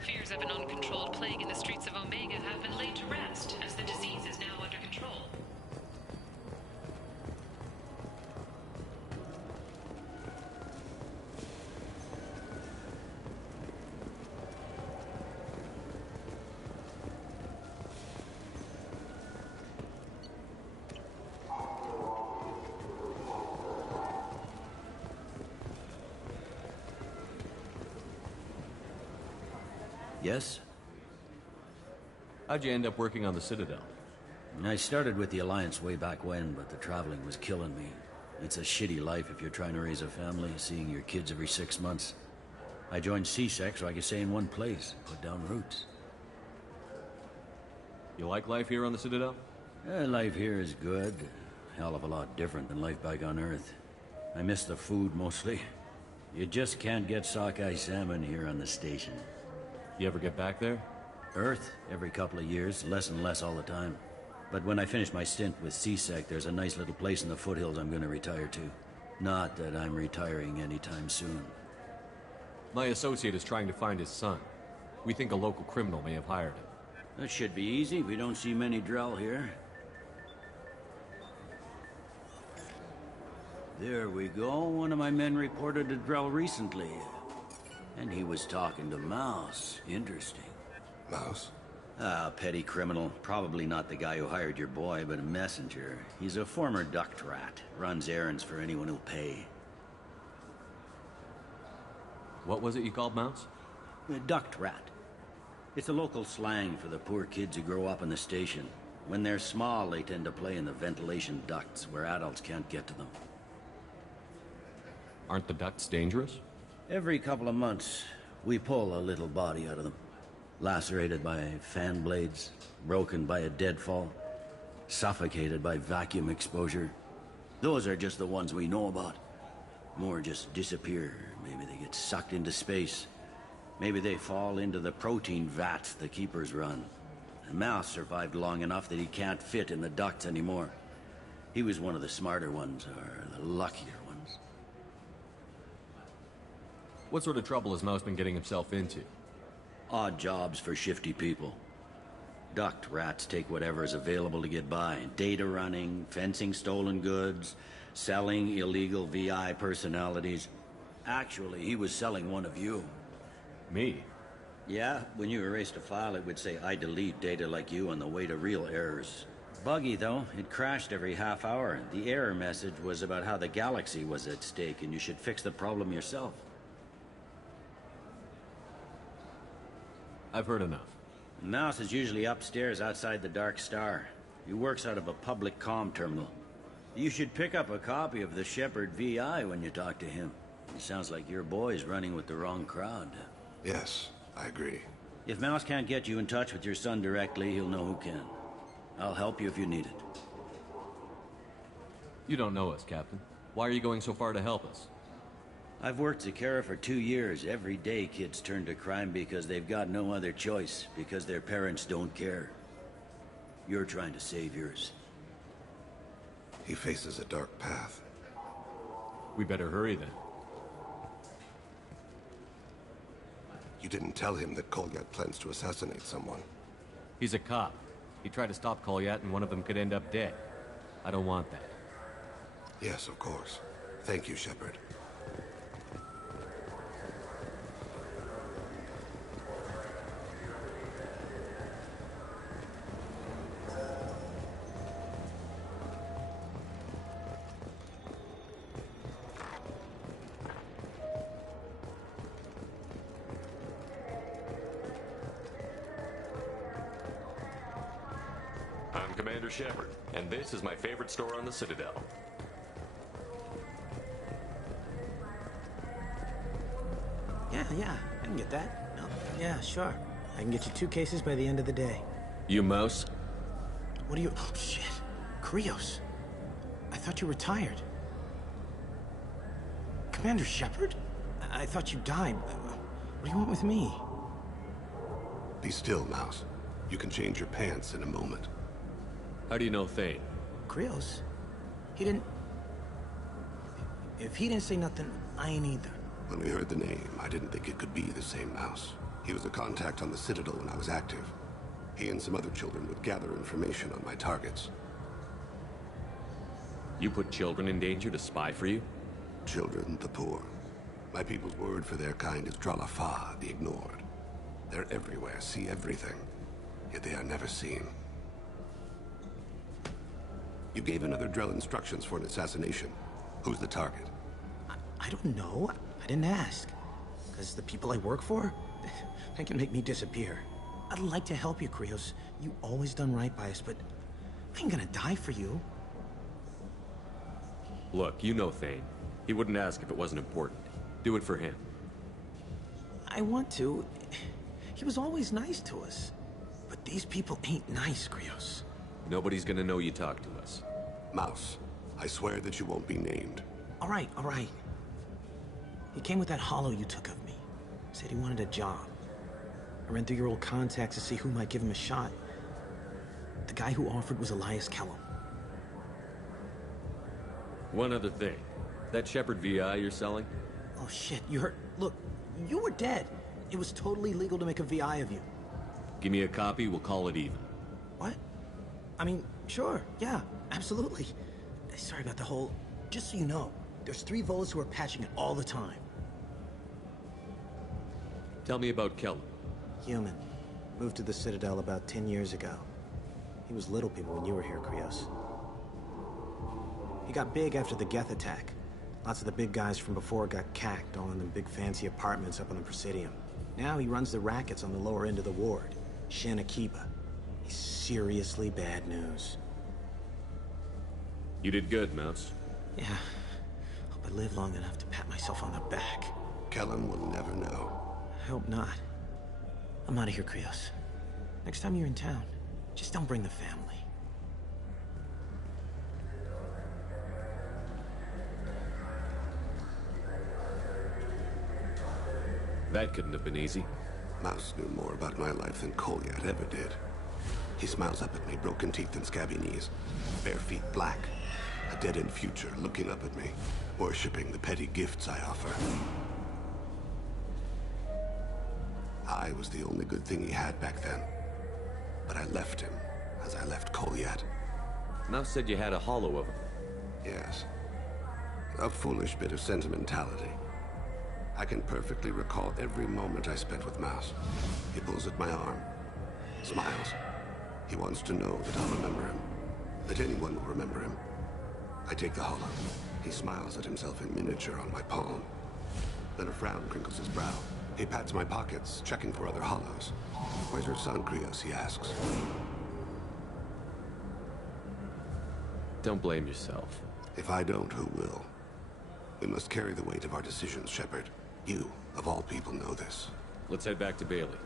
Fears of an uncontrolled plague in the streets of Omega have been laid to rest, as the disease is now under control. Yes? How'd you end up working on the Citadel? I started with the Alliance way back when, but the traveling was killing me. It's a shitty life if you're trying to raise a family, seeing your kids every 6 months. I joined CSEC so I could stay in one place, put down roots. You like life here on the Citadel? Life here is good. Hell of a lot different than life back on Earth. I miss the food mostly. You just can't get sockeye salmon here on the station. You ever get back there? Earth, every couple of years, less and less all the time. But when I finish my stint with CSEC, there's a nice little place in the foothills I'm going to retire to. Not that I'm retiring anytime soon. My associate is trying to find his son. We think a local criminal may have hired him. That should be easy. We don't see many Drell here. There we go. One of my men reported to Drell recently. And he was talking to Mouse. Interesting. Mouse? Ah, petty criminal. Probably not the guy who hired your boy, but a messenger. He's a former duct rat. Runs errands for anyone who'll pay. What was it you called Mouse? A duct rat. It's a local slang for the poor kids who grow up in the station. When they're small, they tend to play in the ventilation ducts where adults can't get to them. Aren't the ducts dangerous? Every couple of months, we pull a little body out of them. Lacerated by fan blades, broken by a deadfall, suffocated by vacuum exposure. Those are just the ones we know about. More just disappear. Maybe they get sucked into space. Maybe they fall into the protein vats the keepers run. And Mouse survived long enough that he can't fit in the ducts anymore. He was one of the smarter ones, or the luckier ones. What sort of trouble has Mouse been getting himself into? Odd jobs for shifty people. Duct rats take whatever is available to get by. Data running, fencing stolen goods, selling illegal VI personalities. Actually, he was selling one of you. Me? Yeah, when you erased a file, it would say, I delete data like you on the way to real errors. Buggy, though. It crashed every half hour. The error message was about how the galaxy was at stake, and you should fix the problem yourself. I've heard enough. Mouse is usually upstairs outside the Dark Star. He works out of a public comm terminal. You should pick up a copy of the Shepard VI when you talk to him. It sounds like your boy's running with the wrong crowd. Yes, I agree. If Mouse can't get you in touch with your son directly, he'll know who can. I'll help you if you need it. You don't know us, Captain. Why are you going so far to help us? I've worked Zakera for 2 years. Every day kids turn to crime because they've got no other choice, because their parents don't care. You're trying to save yours. He faces a dark path. We better hurry then. You didn't tell him that Kolyat plans to assassinate someone. He's a cop. He tried to stop Kolyat and one of them could end up dead. I don't want that. Yes, of course. Thank you, Shepard. I'm Commander Shepard, and this is my favorite store on the Citadel. Yeah, I can get that. No, yeah, sure. I can get you 2 cases by the end of the day. You Mouse? What are you... Oh, shit. Krios. I thought you were retired. Commander Shepard? I thought you died. What do you want with me? Be still, Mouse. You can change your pants in a moment. How do you know Thane? Krios? He didn't... If he didn't say nothing, I ain't either. When we heard the name, I didn't think it could be the same Mouse. He was a contact on the Citadel when I was active. He and some other children would gather information on my targets. You put children in danger to spy for you? Children, the poor. My people's word for their kind is Dralafa, the ignored. They're everywhere, see everything, yet they are never seen. You gave another Drell instructions for an assassination. Who's the target? I don't know. I didn't ask. Because the people I work for, they can make me disappear. I'd like to help you, Krios. You always done right by us, but I ain't gonna die for you. Look, you know Thane. He wouldn't ask if it wasn't important. Do it for him. I want to. He was always nice to us. But these people ain't nice, Krios. Nobody's gonna know you talk to us. Mouse, I swear that you won't be named. All right. He came with that hollow you took of me. Said he wanted a job. I ran through your old contacts to see who might give him a shot. The guy who offered was Elias Kellum. One other thing. That Shepard VI you're selling? Oh shit, you heard? Look, you were dead. It was totally legal to make a VI of you. Give me a copy, we'll call it even. What? I mean, sure, yeah, absolutely. Sorry about the whole... Just so you know, there's 3 Volus who are patching it all the time. Tell me about Kellum. Human. Moved to the Citadel about 10 years ago. He was Little People when you were here, Krios. He got big after the Geth attack. Lots of the big guys from before got cacked, all in them big fancy apartments up on the Presidium. Now he runs the rackets on the lower end of the ward, Shin Akiba. He's seriously bad news. You did good, Mouse. Yeah. Hope I live long enough to pat myself on the back. Kellan will never know. I hope not. I'm out of here, Krios. Next time you're in town, just don't bring the family. That couldn't have been easy. Mouse knew more about my life than Kolyat ever did. He smiles up at me, broken teeth and scabby knees. Bare feet black. A dead-end future looking up at me, worshipping the petty gifts I offer. I was the only good thing he had back then. But I left him, as I left Kolyat. Mouse said you had a hollow of him. Yes. A foolish bit of sentimentality. I can perfectly recall every moment I spent with Mouse. He pulls at my arm, smiles. He wants to know that I'll remember him, that anyone will remember him. I take the hollow. He smiles at himself in miniature on my palm. Then a frown crinkles his brow. He pats my pockets, checking for other hollows. Where's your son, Krios? He asks. Don't blame yourself. If I don't, who will? We must carry the weight of our decisions, Shepard. You, of all people, know this. Let's head back to Bailey.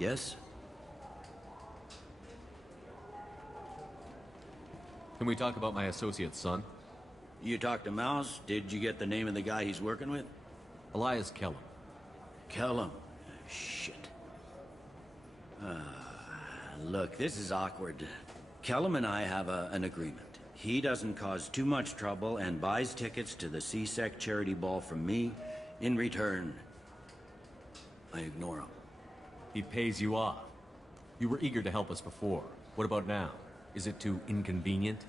Yes? Can we talk about my associate's son? You talked to Mouse? Did you get the name of the guy he's working with? Elias Kellan. Kellan? Shit. Look, this is awkward. Kellan and I have an agreement. He doesn't cause too much trouble and buys tickets to the C-Sec charity ball from me. In return, I ignore him. He pays you off. You were eager to help us before. What about now? Is it too inconvenient?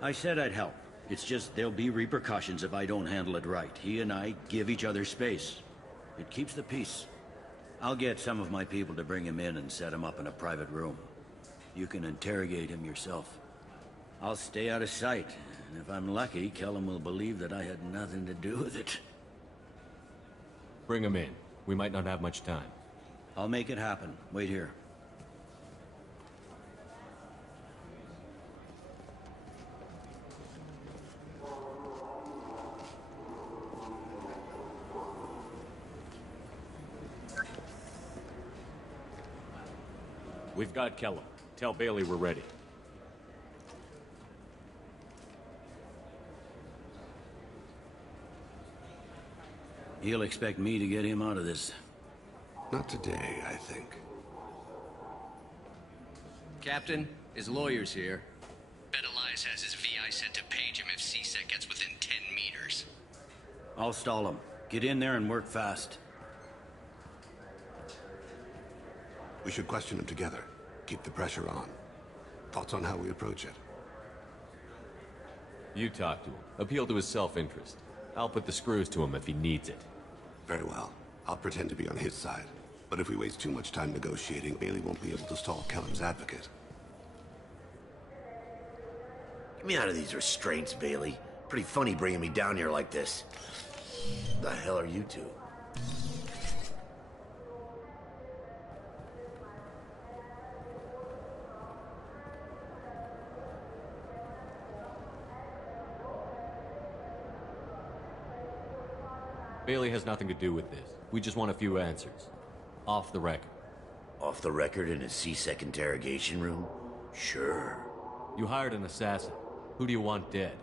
I said I'd help. It's just there'll be repercussions if I don't handle it right. He and I give each other space. It keeps the peace. I'll get some of my people to bring him in and set him up in a private room. You can interrogate him yourself. I'll stay out of sight, and if I'm lucky, Kellan will believe that I had nothing to do with it. Bring him in. We might not have much time. I'll make it happen. Wait here. We've got Kellan. Tell Bailey we're ready. He'll expect me to get him out of this. Not today, I think. Captain, his lawyer's here. Bet Elias has his VI sent to page him if C-Sec gets within 10 meters. I'll stall him. Get in there and work fast. We should question him together. Keep the pressure on. Thoughts on how we approach it? You talk to him. Appeal to his self-interest. I'll put the screws to him if he needs it. Very well. I'll pretend to be on his side. But if we waste too much time negotiating, Bailey won't be able to stall Kellan's advocate. Get me out of these restraints, Bailey. Pretty funny bringing me down here like this. The hell are you two? Bailey has nothing to do with this. We just want a few answers. Off the record. Off the record in a C-Sec interrogation room? Sure. You hired an assassin. Who do you want dead?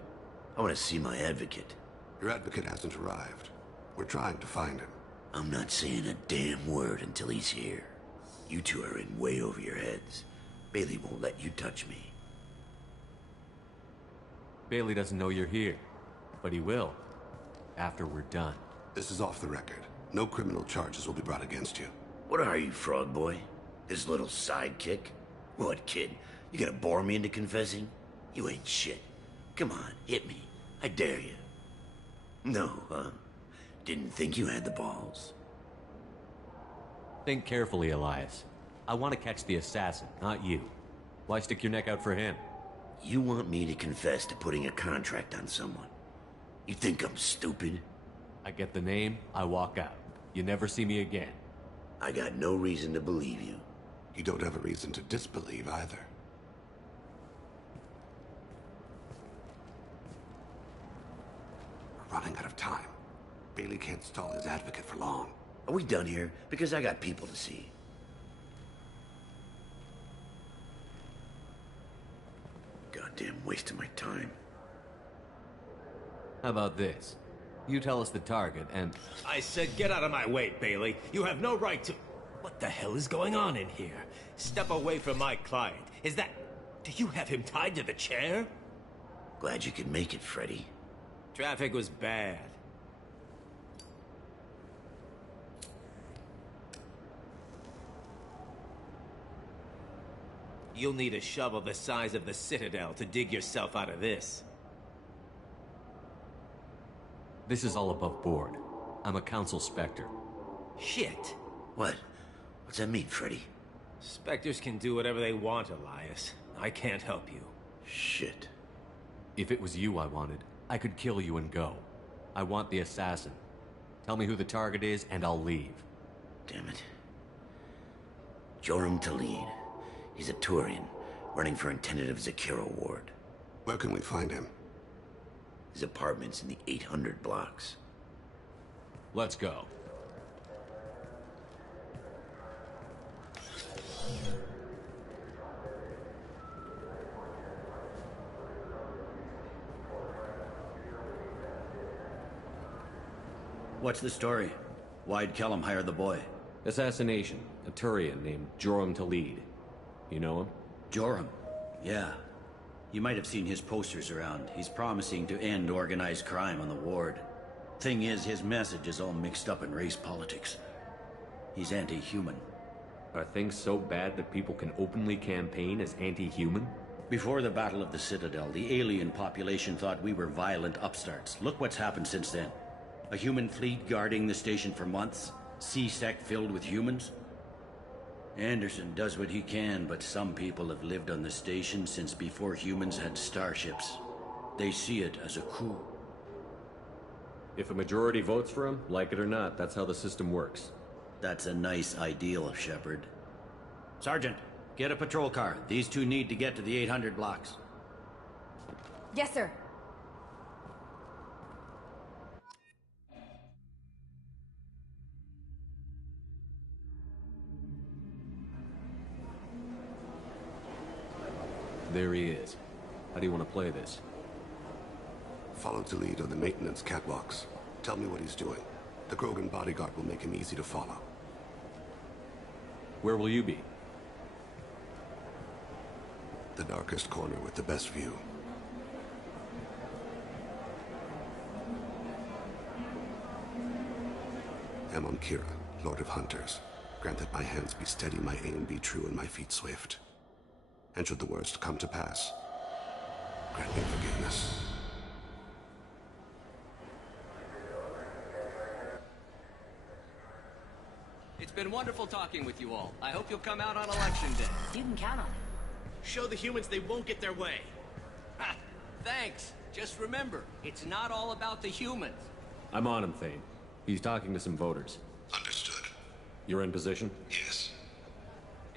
I want to see my advocate. Your advocate hasn't arrived. We're trying to find him. I'm not saying a damn word until he's here. You two are in way over your heads. Bailey won't let you touch me. Bailey doesn't know you're here, but he will, after we're done. This is off the record. No criminal charges will be brought against you. What are you, Frog Boy? His little sidekick? What, kid? You gonna bore me into confessing? You ain't shit. Come on, hit me. I dare you. No, huh? Didn't think you had the balls. Think carefully, Elias. I want to catch the assassin, not you. Why stick your neck out for him? You want me to confess to putting a contract on someone? You think I'm stupid? I get the name, I walk out. You never see me again. I got no reason to believe you. You don't have a reason to disbelieve either. We're running out of time. Bailey can't stall his advocate for long. Are we done here? Because I got people to see. Goddamn waste of my time. How about this? You tell us the target, and... I said get out of my way, Bailey. You have no right to... What the hell is going on in here? Step away from my client. Is that... Do you have him tied to the chair? Glad you could make it, Freddy. Traffic was bad. You'll need a shovel the size of the Citadel to dig yourself out of this. This is all above board. I'm a council specter. Shit. What? What's that mean, Freddy? Spectres can do whatever they want, Elias. I can't help you. Shit. If it was you I wanted, I could kill you and go. I want the assassin. Tell me who the target is, and I'll leave. Damn it. Joram Talid. He's a Turian, running for intendant of Zakira Ward. Where can we find him? His apartment's in the 800 blocks. Let's go. What's the story? Why'd Kellum hire the boy? Assassination. A Turian named Joram Talid. You know him? Joram? Yeah. You might have seen his posters around. He's promising to end organized crime on the ward. Thing is, his message is all mixed up in race politics. He's anti-human. Are things so bad that people can openly campaign as anti-human? Before the Battle of the Citadel, the alien population thought we were violent upstarts. Look what's happened since then. A human fleet guarding the station for months. C-Sec filled with humans. Anderson does what he can, but some people have lived on the station since before humans had starships. They see it as a coup. If a majority votes for him, like it or not, that's how the system works. That's a nice ideal, Shepard. Sergeant, get a patrol car. These two need to get to the 800 blocks. Yes, sir. There he is. How do you want to play this? Follow Talid on the maintenance catwalks. Tell me what he's doing. The Krogan bodyguard will make him easy to follow. Where will you be? The darkest corner with the best view. Amon Kira, Lord of Hunters. Grant that my hands be steady, my aim be true, and my feet swift. And should the worst come to pass, grant me forgiveness. It's been wonderful talking with you all. I hope you'll come out on election day. You can count on it. Show the humans they won't get their way. Ha! Thanks. Just remember, it's not all about the humans. I'm on him, Thane. He's talking to some voters. Understood. You're in position? Yes.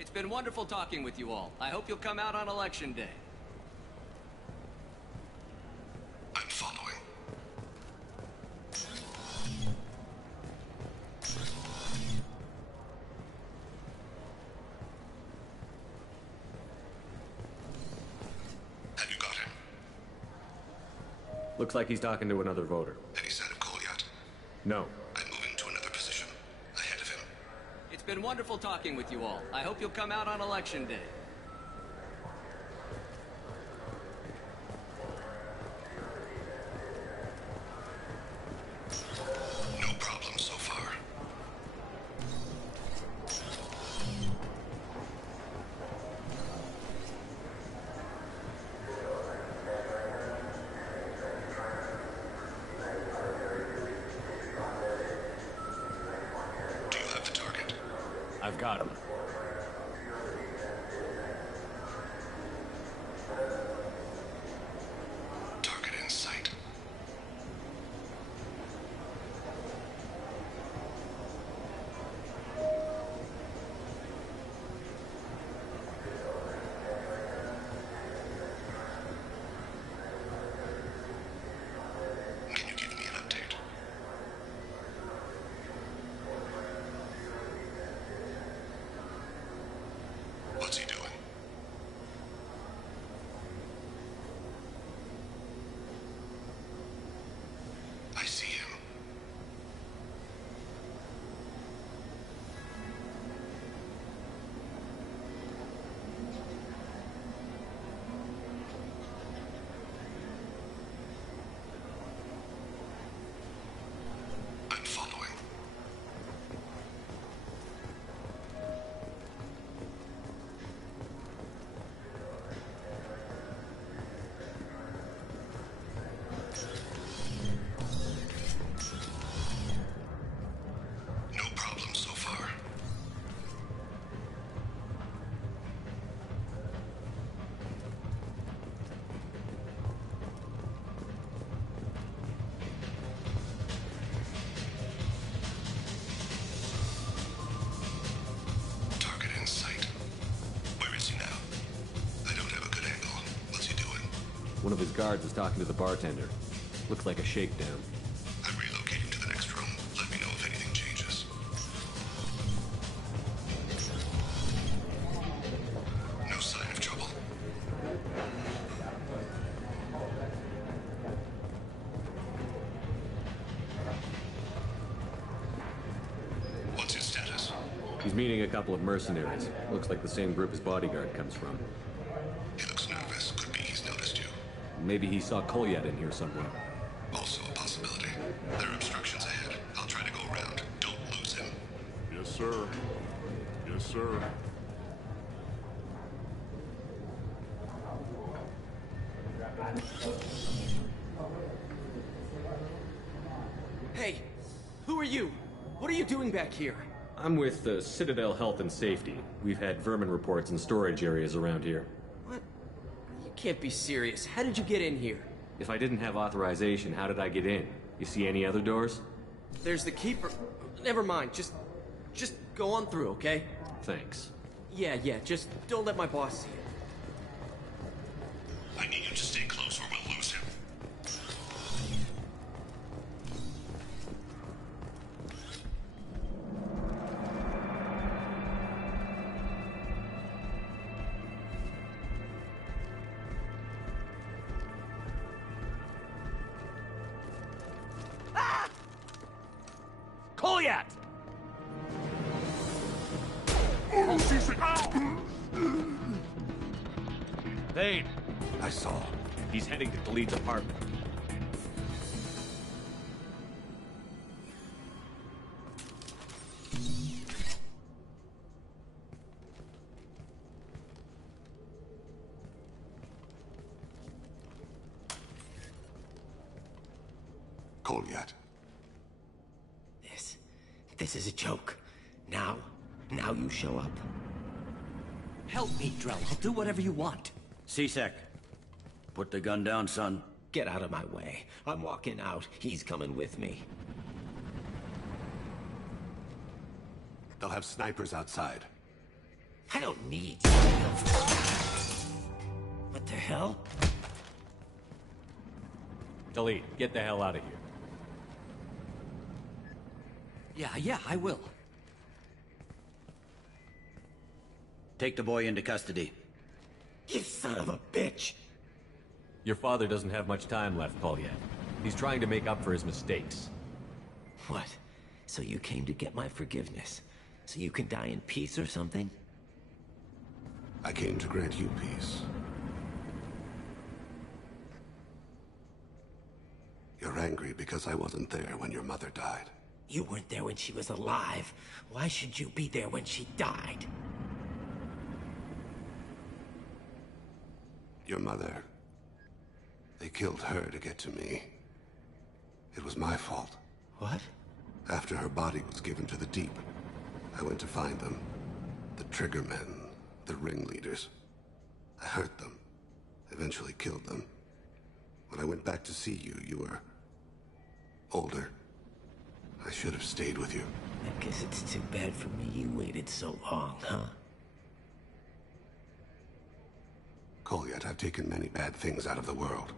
It's been wonderful talking with you all. I hope you'll come out on election day. I'm following. Have you got him? Looks like he's talking to another voter. Any sign of Kolyat? No. I'm moving to another position. Ahead of him. It's been wonderful talking with you all. I hope you'll come out on election day. Got him. Target in sight. Can you give me an update? What's he doing? I see him. I'm following. No problem so far. Target in sight. Where is he now? I don't have a good angle. What's he doing? One of his guards is talking to the bartender. Looks like a shakedown. I'm relocating to the next room. Let me know if anything changes. No sign of trouble. What's his status? He's meeting a couple of mercenaries. Looks like the same group his bodyguard comes from. He looks nervous. Could be he's noticed you. Maybe he saw Kolyat in here somewhere. Also a possibility. There are obstructions ahead. I'll try to go around. Don't lose him. Yes, sir. Yes, sir. Hey, who are you? What are you doing back here? I'm with the Citadel Health and Safety. We've had vermin reports in storage areas around here. What? You can't be serious. How did you get in here? If I didn't have authorization, how did I get in? You see any other doors? There's the keeper. Never mind. Just go on through, okay? Thanks. Yeah, just don't let my boss see it. I need you to stay close or we'll lose him. Kolyat! Thane! I saw. He's heading to Khalid's apartment. Kolyat. This is a joke. Now you show up. Help me, Drell. I'll do whatever you want. C-Sec. Put the gun down, son. Get out of my way. I'm walking out. He's coming with me. They'll have snipers outside. I don't need... What the hell? Khalid, get the hell out of here. Yeah, I will. Take the boy into custody. You son of a bitch! Your father doesn't have much time left, Kolyat. He's trying to make up for his mistakes. What? So you came to get my forgiveness? So you can die in peace or something? I came to grant you peace. You're angry because I wasn't there when your mother died. You weren't there when she was alive. Why should you be there when she died? Your mother... They killed her to get to me. It was my fault. What? After her body was given to the Deep, I went to find them. The Triggermen, the ringleaders. I hurt them, eventually killed them. When I went back to see you, you were older. I should have stayed with you. I guess it's too bad for me you waited so long, huh? Kolyat, I've taken many bad things out of the world.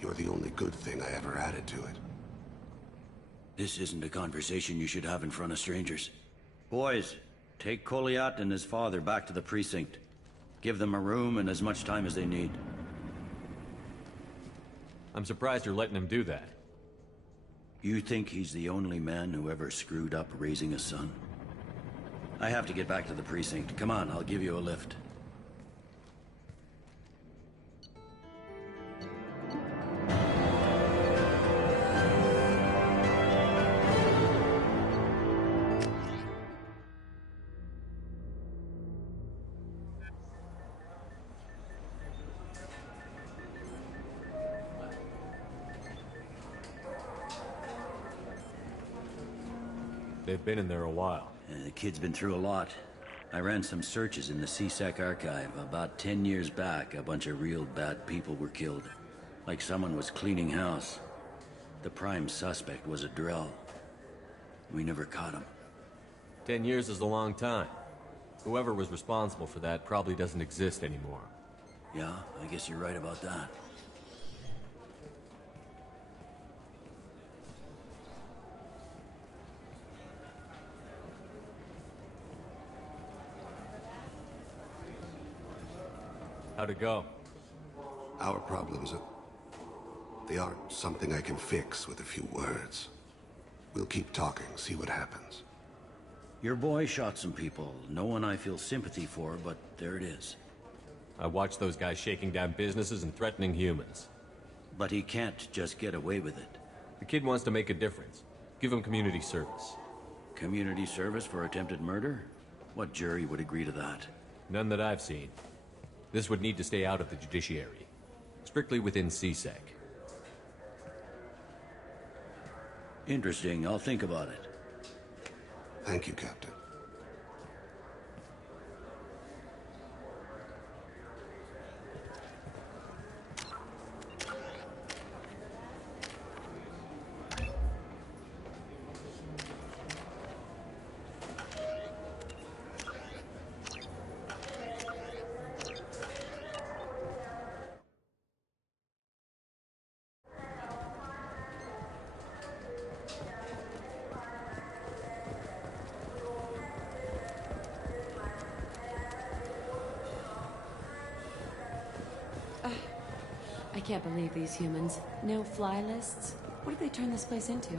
You're the only good thing I ever added to it. This isn't a conversation you should have in front of strangers. Boys, take Kolyat and his father back to the precinct. Give them a room and as much time as they need. I'm surprised you're letting him do that. You think he's the only man who ever screwed up raising a son? I have to get back to the precinct. Come on, I'll give you a lift. They've been in there a while. The kid's been through a lot. I ran some searches in the C-Sec archive. About 10 years back, a bunch of real bad people were killed. Like someone was cleaning house. The prime suspect was a Drell. We never caught him. 10 years is a long time. Whoever was responsible for that probably doesn't exist anymore. Yeah, I guess you're right about that. How'd it go? Our problems they aren't something I can fix with a few words. We'll keep talking, see what happens. Your boy shot some people. No one I feel sympathy for, but there it is. I watched those guys shaking down businesses and threatening humans. But he can't just get away with it. The kid wants to make a difference. Give him community service. Community service for attempted murder? What jury would agree to that? None that I've seen. This would need to stay out of the judiciary. Strictly within C-Sec. Interesting. I'll think about it. Thank you, Captain. I can't believe these humans. No fly lists? What did they turn this place into?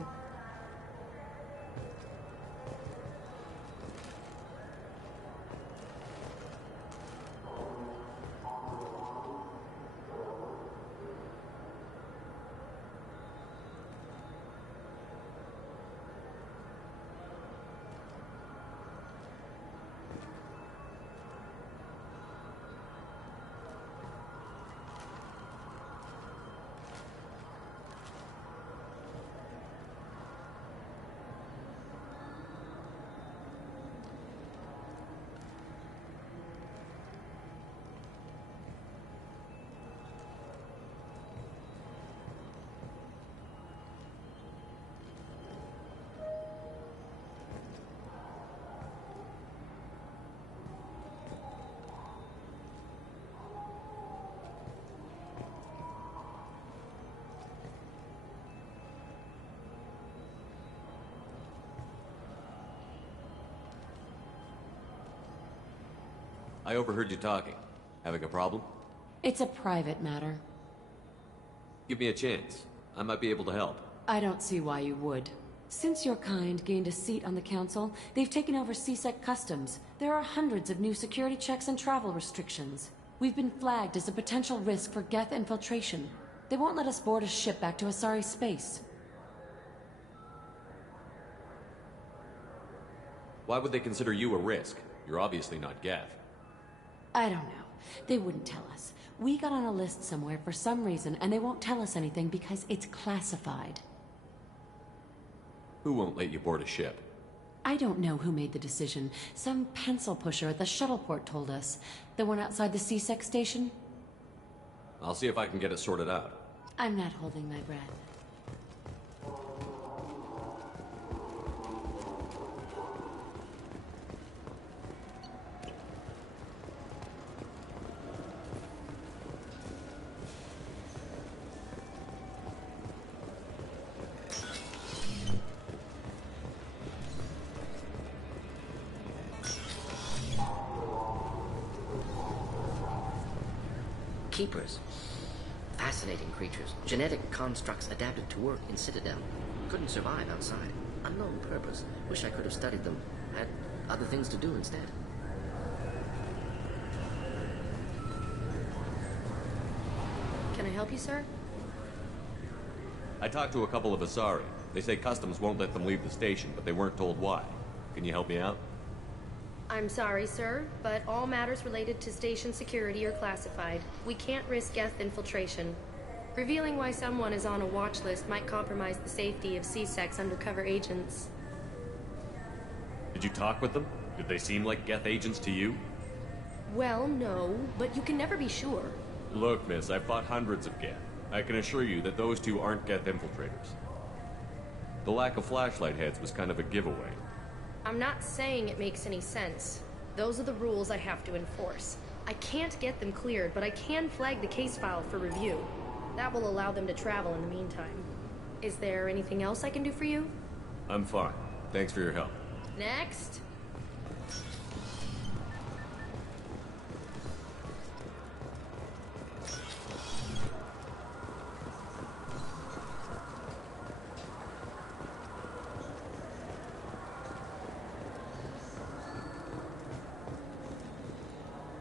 I overheard you talking. Having a problem? It's a private matter. Give me a chance. I might be able to help. I don't see why you would. Since your kind gained a seat on the council, they've taken over C-Sec customs. There are hundreds of new security checks and travel restrictions. We've been flagged as a potential risk for Geth infiltration. They won't let us board a ship back to Asari space. Why would they consider you a risk? You're obviously not Geth. I don't know. They wouldn't tell us. We got on a list somewhere for some reason, and they won't tell us anything because it's classified. Who won't let you board a ship? I don't know who made the decision. Some pencil pusher at the shuttleport told us. The one outside the C-Sec station? I'll see if I can get it sorted out. I'm not holding my breath. Keepers. Fascinating creatures. Genetic constructs adapted to work in Citadel. Couldn't survive outside. Unknown purpose. Wish I could have studied them. Had other things to do instead. Can I help you, sir? I talked to a couple of Asari. They say customs won't let them leave the station, but they weren't told why. Can you help me out? I'm sorry, sir, but all matters related to station security are classified. We can't risk Geth infiltration. Revealing why someone is on a watch list might compromise the safety of C-Sec's undercover agents. Did you talk with them? Did they seem like Geth agents to you? Well, no, but you can never be sure. Look, miss, I've fought hundreds of Geth. I can assure you that those two aren't Geth infiltrators. The lack of flashlight heads was kind of a giveaway. I'm not saying it makes any sense. Those are the rules I have to enforce. I can't get them cleared, but I can flag the case file for review. That will allow them to travel in the meantime. Is there anything else I can do for you? I'm fine. Thanks for your help. Next.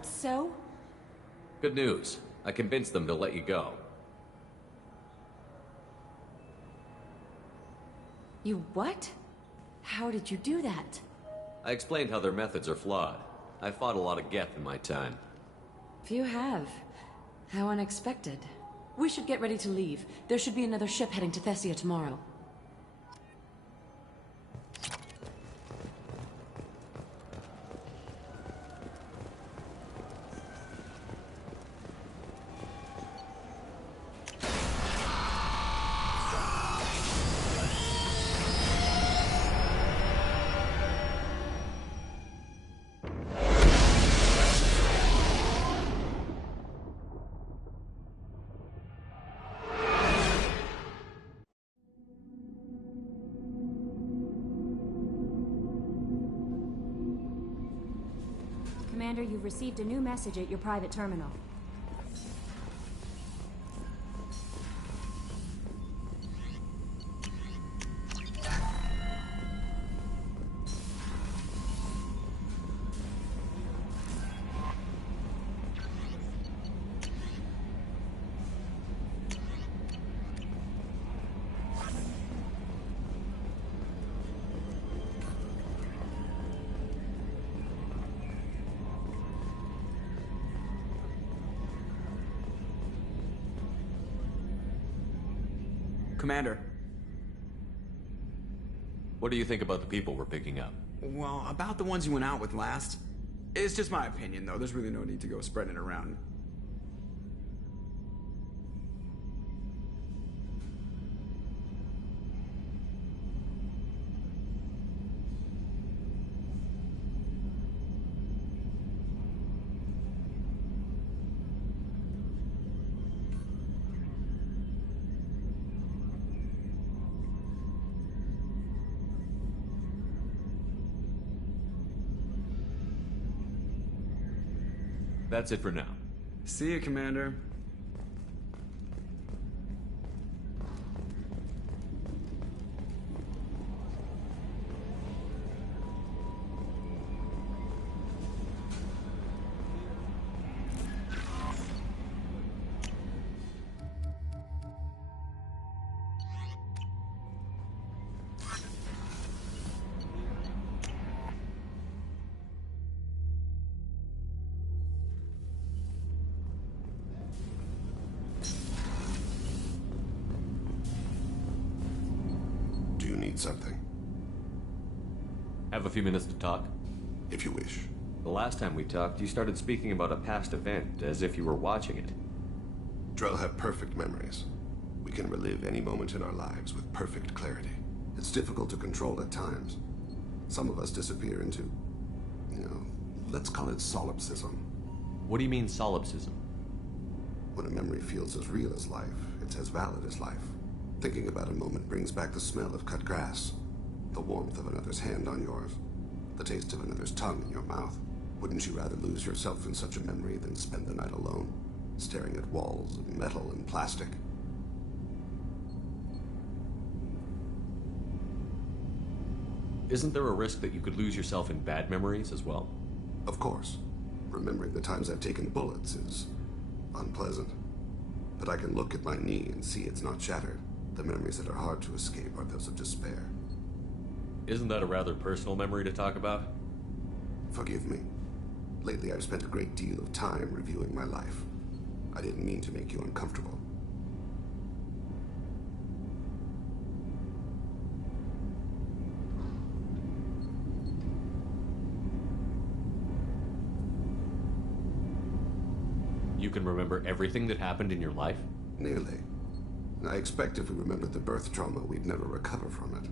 So? Good news. I convinced them to let you go. You what? How did you do that? I explained how their methods are flawed. I fought a lot of Geth in my time. Few have. How unexpected. We should get ready to leave. There should be another ship heading to Thessia tomorrow. Commander, you've received a new message at your private terminal. Commander. What do you think about the people we're picking up? Well, about the ones you went out with last. It's just my opinion, though. There's really no need to go spreading it around. That's it for now. See you, Commander. Something. Have a few minutes to talk? If you wish. The last time we talked, you started speaking about a past event, as if you were watching it. Drell have perfect memories. We can relive any moment in our lives with perfect clarity. It's difficult to control at times. Some of us disappear into, let's call it solipsism. What do you mean, solipsism? When a memory feels as real as life, it's as valid as life. Thinking about a moment brings back the smell of cut grass, the warmth of another's hand on yours, the taste of another's tongue in your mouth. Wouldn't you rather lose yourself in such a memory than spend the night alone, staring at walls of metal and plastic? Isn't there a risk that you could lose yourself in bad memories as well? Of course. Remembering the times I've taken bullets is unpleasant. But I can look at my knee and see it's not shattered. The memories that are hard to escape are those of despair. Isn't that a rather personal memory to talk about? Forgive me. Lately I've spent a great deal of time reviewing my life. I didn't mean to make you uncomfortable. You can remember everything that happened in your life? Nearly. I expect if we remembered the birth trauma, we'd never recover from it.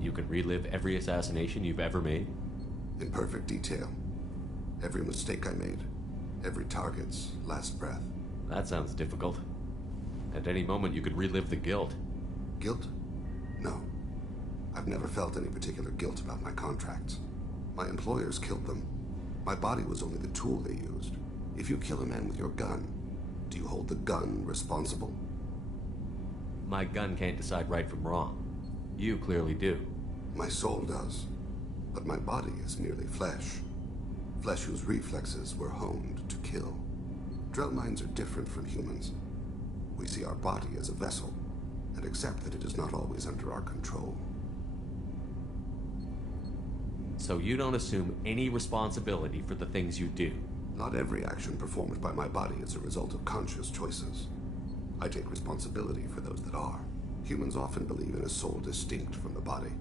You can relive every assassination you've ever made? In perfect detail. Every mistake I made. Every target's last breath. That sounds difficult. At any moment, you could relive the guilt. Guilt? No. I've never felt any particular guilt about my contracts. My employers killed them. My body was only the tool they used. If you kill a man with your gun, do you hold the gun responsible? My gun can't decide right from wrong. You clearly do. My soul does. But my body is merely flesh. Flesh whose reflexes were honed to kill. Drell minds are different from humans. We see our body as a vessel, and accept that it is not always under our control. So you don't assume any responsibility for the things you do? Not every action performed by my body is a result of conscious choices. I take responsibility for those that are. Humans often believe in a soul distinct from the body.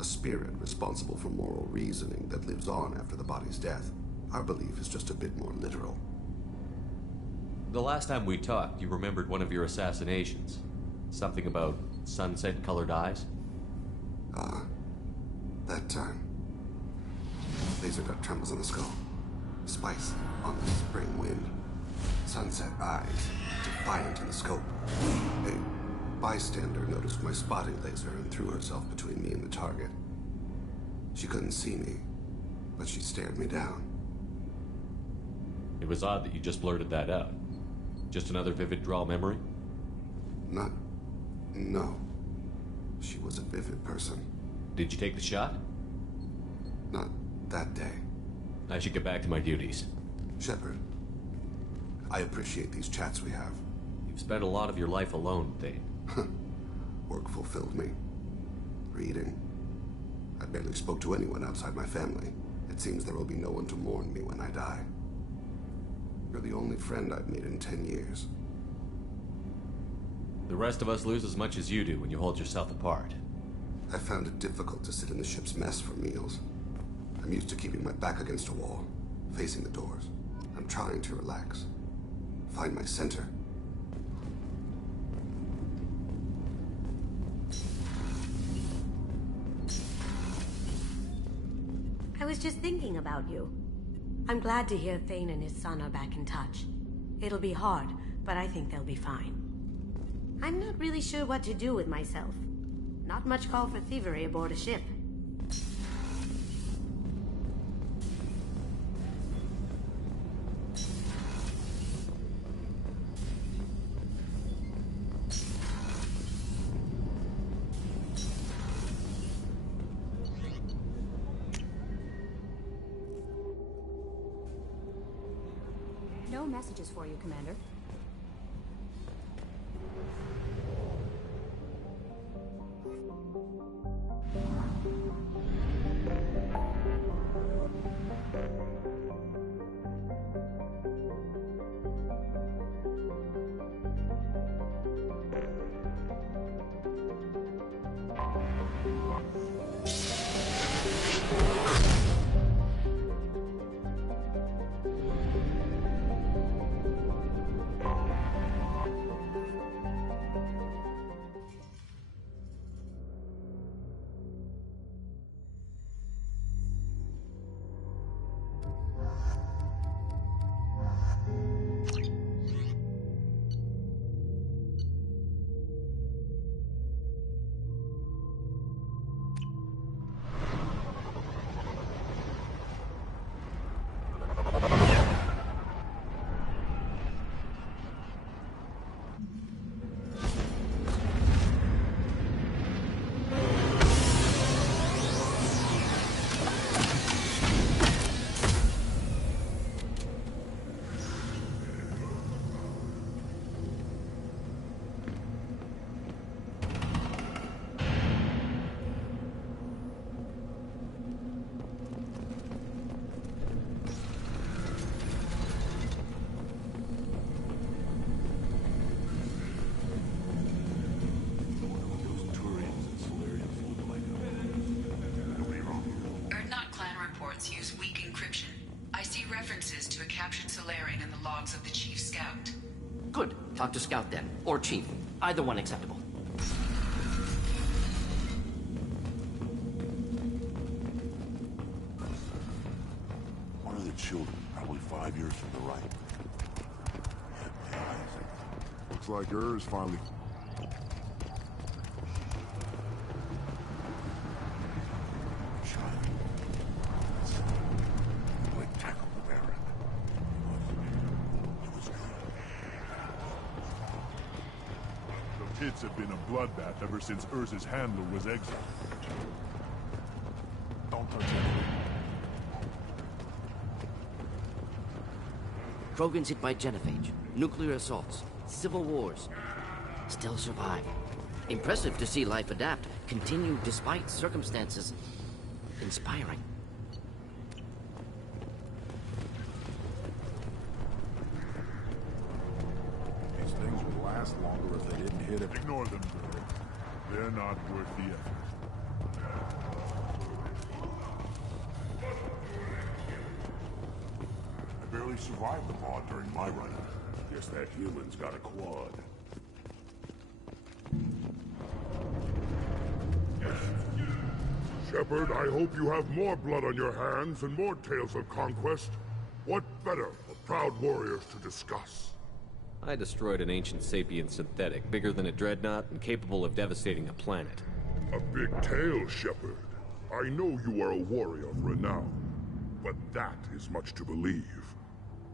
A spirit responsible for moral reasoning that lives on after the body's death. Our belief is just a bit more literal. The last time we talked, you remembered one of your assassinations. Something about sunset-colored eyes? That time. Laser dot trembles on the skull. Spice on the spring wind. Sunset eyes, defiant in the scope. A bystander noticed my spotting laser and threw herself between me and the target. She couldn't see me, but she stared me down. It was odd that you just blurted that out. Just another vivid Drell memory? No. She was a vivid person. Did you take the shot? Not that day. I should get back to my duties. Shepard, I appreciate these chats we have. You've spent a lot of your life alone, Thane. Work fulfilled me. Reading. I barely spoke to anyone outside my family. It seems there will be no one to mourn me when I die. You're the only friend I've made in 10 years. The rest of us lose as much as you do when you hold yourself apart. I found it difficult to sit in the ship's mess for meals. I'm used to keeping my back against a wall, facing the doors. I'm trying to relax. Find my center. I was just thinking about you. I'm glad to hear Thane and his son are back in touch. It'll be hard, but I think they'll be fine. I'm not really sure what to do with myself. Not much call for thievery aboard a ship. No messages for you, Commander. Use weak encryption. I see references to a captured Solarian in the logs of the Chief Scout. Good. Talk to Scout then. Or Chief. Either one acceptable. One of the children, probably 5 years from the right. Looks like hers finally... Kids have been a bloodbath ever since Urza's handler was exiled. Don't touch anything. Krogan's hit by genophage, nuclear assaults, civil wars. Still survive. Impressive to see life adapt, continue despite circumstances. Inspiring. These things would last longer if they didn't hit it. Ignore them, girl. They're not worth the effort. I barely survived the pod during my run. Guess that human's got a quad. Shepard, I hope you have more blood on your hands and more tales of conquest. What better for proud warriors to discuss? I destroyed an ancient sapient synthetic, bigger than a dreadnought and capable of devastating a planet. A big tale, Shepard. I know you are a warrior of renown, but that is much to believe.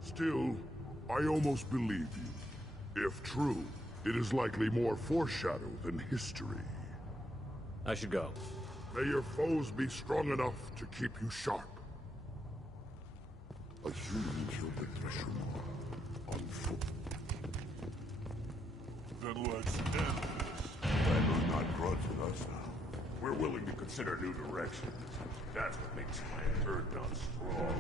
Still, I almost believe you. If true, it is likely more foreshadow than history. I should go. May your foes be strong enough to keep you sharp. A human killed the Trishula on foot. Then let's end this. Rando's not grudge with us now. We're willing to consider new directions. That's what makes Clan Urdnot strong.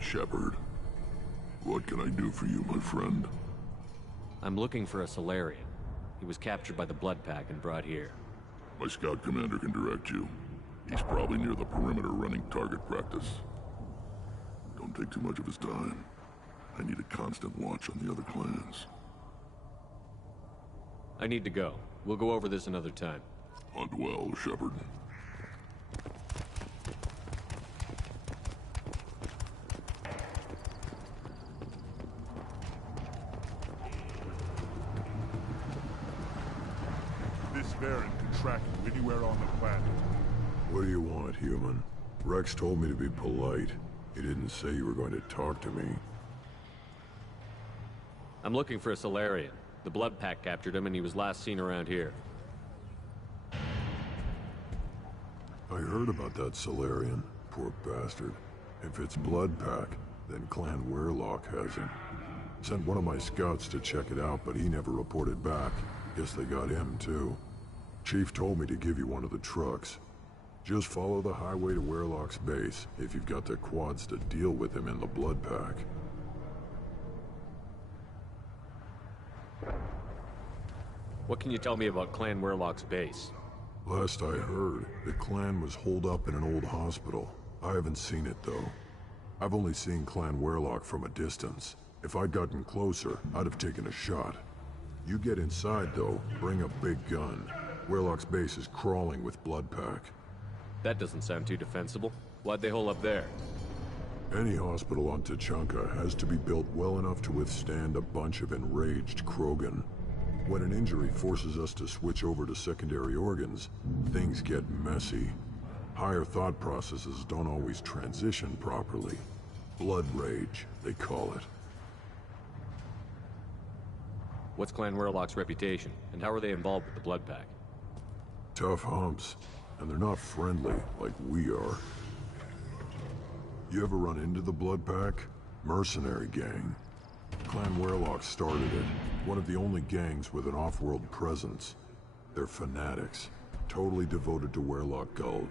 Shepard, what can I do for you, my friend? I'm looking for a Solarian. He was captured by the Blood Pack and brought here. My scout commander can direct you. He's probably near the perimeter running target practice. Don't take too much of his time. I need a constant watch on the other clans. I need to go. We'll go over this another time. Hunt well, Shepard. This Baron can track you anywhere on the planet. What do you want, human? Rex told me to be polite. He didn't say you were going to talk to me. I'm looking for a Solarian. The Blood Pack captured him and he was last seen around here. I heard about that Solarian. Poor bastard. If it's Blood Pack, then Clan Weyrloc has him. Sent one of my scouts to check it out, but he never reported back. Guess they got him, too. Chief told me to give you one of the trucks. Just follow the highway to Weyrloc's base, if you've got the quads to deal with him in the Blood Pack. What can you tell me about Clan Werlock's base? Last I heard, the clan was holed up in an old hospital. I haven't seen it, though. I've only seen Clan Werlock from a distance. If I'd gotten closer, I'd have taken a shot. You get inside, though, bring a big gun. Werlock's base is crawling with Bloodpack. That doesn't sound too defensible. Why'd they hole up there? Any hospital on Tuchanka has to be built well enough to withstand a bunch of enraged Krogan. When an injury forces us to switch over to secondary organs, things get messy. Higher thought processes don't always transition properly. Blood rage, they call it. What's Clan Werlock's reputation, and how are they involved with the Blood Pack? Tough humps, and they're not friendly like we are. You ever run into the Blood Pack? Mercenary gang. Clan Werlock started it, one of the only gangs with an off-world presence. They're fanatics, totally devoted to Werlock Guld.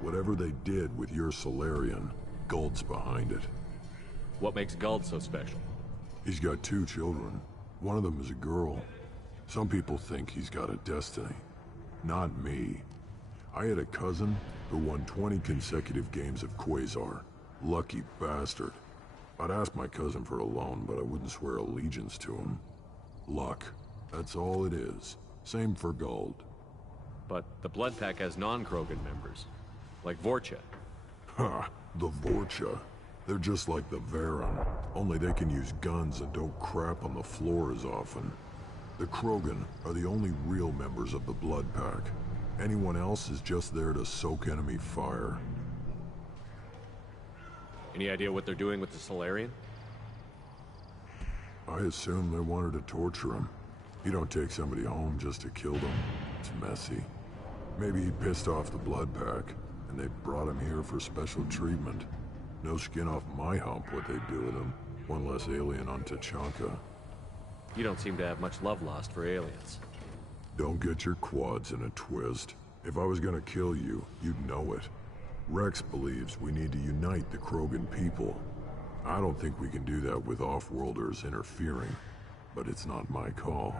Whatever they did with your Solarian, Guld's behind it. What makes Guld so special? He's got 2 children. One of them is a girl. Some people think he's got a destiny. Not me. I had a cousin who won 20 consecutive games of Quasar. Lucky bastard. I'd ask my cousin for a loan, but I wouldn't swear allegiance to him. Luck. That's all it is. Same for Guld. But the Blood Pack has non-Krogan members, like Vorcha. Ha! The Vorcha. They're just like the Varen, only they can use guns and don't crap on the floor as often. The Krogan are the only real members of the Blood Pack. Anyone else is just there to soak enemy fire. Any idea what they're doing with the Solarian? I assume they wanted to torture him. You don't take somebody home just to kill them. It's messy. Maybe he pissed off the Blood Pack, and they brought him here for special treatment. No skin off my hump what they do with him. One less alien on Tuchanka. You don't seem to have much love lost for aliens. Don't get your quads in a twist. If I was gonna kill you, you'd know it. Rex believes we need to unite the Krogan people. I don't think we can do that with off-worlders interfering, but it's not my call.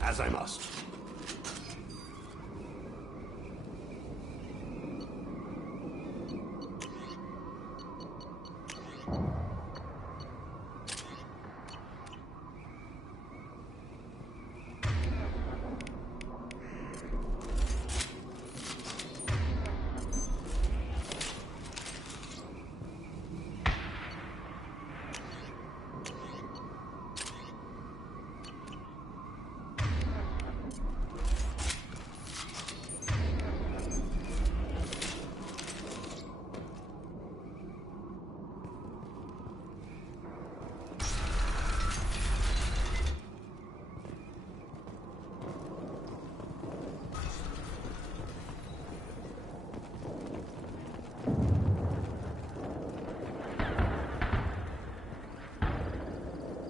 As I must.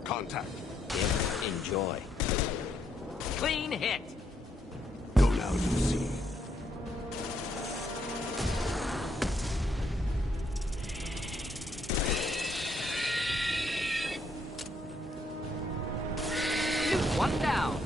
Contact. Enjoy. Clean hit. Go now, you see. One down.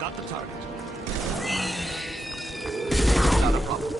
Got the target. Not a problem.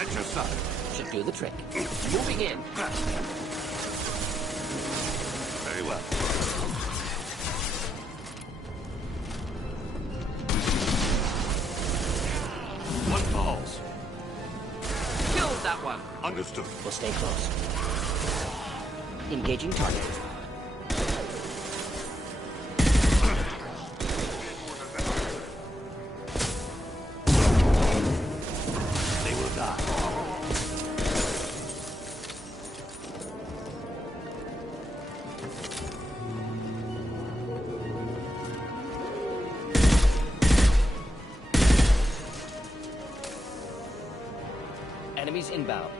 At your side. Should do the trick. Moving in. Very well. One falls. Killed that one. Understood. We'll stay close. Engaging target. They will die. Enemies inbound.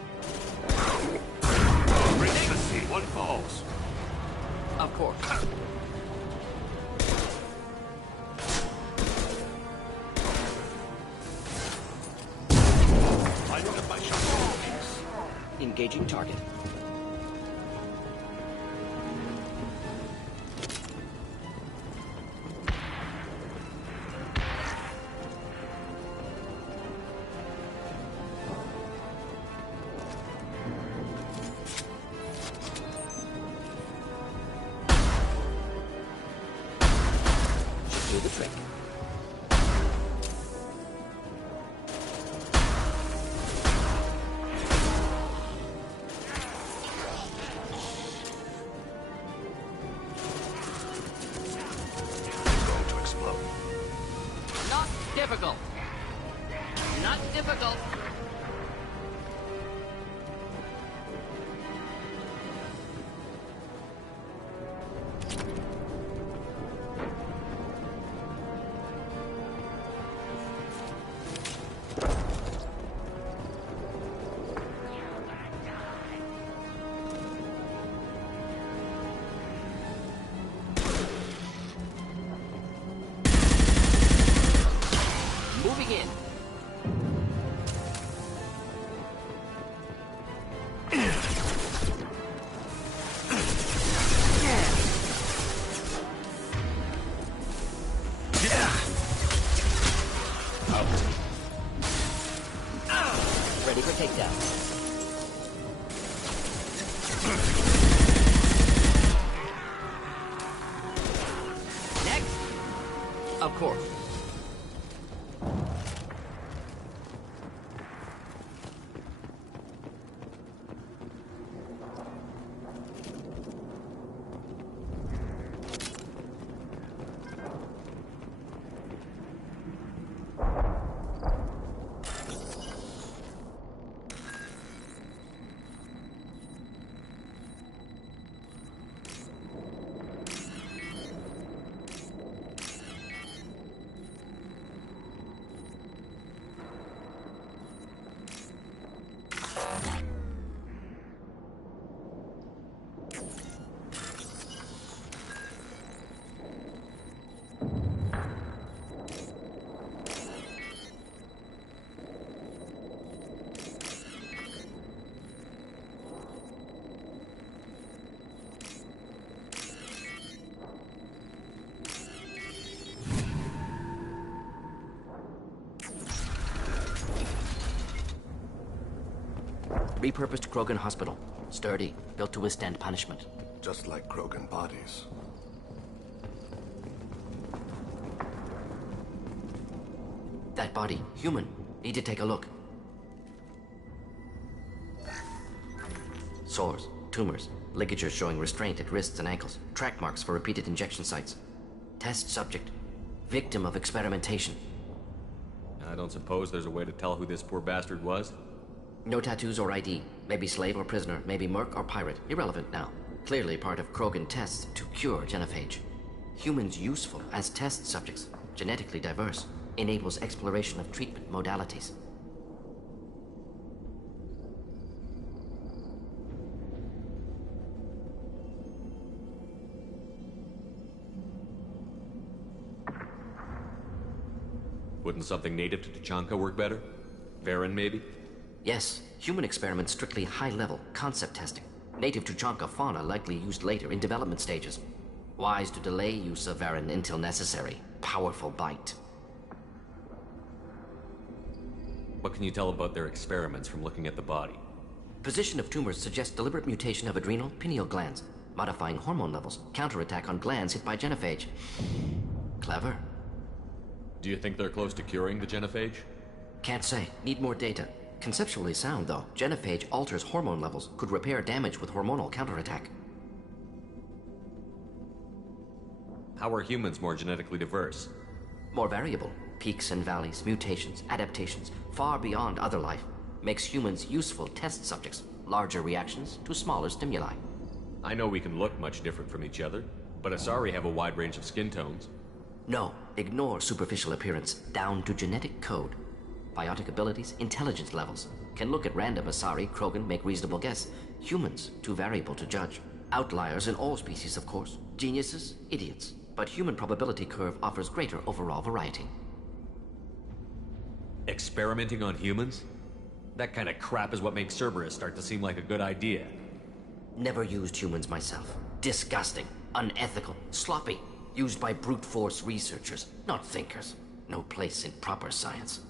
Reach the sea. One falls. Of course. Lining up my shot. Engaging target. Should do the trick. Going to explode. Not difficult. Not difficult. Moving in. Ready for takedown. Next. Of course. Repurposed Krogan hospital. Sturdy, built to withstand punishment. Just like Krogan bodies. That body, human. Need to take a look. Sores, tumors, ligatures showing restraint at wrists and ankles, track marks for repeated injection sites. Test subject. Victim of experimentation. I don't suppose there's a way to tell who this poor bastard was? No tattoos or ID. Maybe slave or prisoner, maybe merc or pirate. Irrelevant now. Clearly part of Krogan tests to cure genophage. Humans useful as test subjects. Genetically diverse. Enables exploration of treatment modalities. Wouldn't something native to Tuchanka work better? Varen, maybe? Yes, human experiments strictly high-level, concept testing. Native Tuchanka fauna likely used later in development stages. Wise to delay use of Varen until necessary. Powerful bite. What can you tell about their experiments from looking at the body? Position of tumors suggests deliberate mutation of adrenal, pineal glands, modifying hormone levels, counterattack on glands hit by genophage. Clever. Do you think they're close to curing the genophage? Can't say. Need more data. Conceptually sound, though. Genophage alters hormone levels, could repair damage with hormonal counterattack. How are humans more genetically diverse? More variable. Peaks and valleys, mutations, adaptations, far beyond other life. Makes humans useful test subjects. Larger reactions to smaller stimuli. I know we can look much different from each other, but Asari have a wide range of skin tones. No, ignore superficial appearance, down to genetic code. Biotic abilities, intelligence levels. Can look at random Asari, Krogan, make reasonable guess. Humans, too variable to judge. Outliers in all species, of course. Geniuses, idiots. But human probability curve offers greater overall variety. Experimenting on humans? That kind of crap is what makes Cerberus start to seem like a good idea. Never used humans myself. Disgusting, unethical, sloppy. Used by brute force researchers, not thinkers. No place in proper science.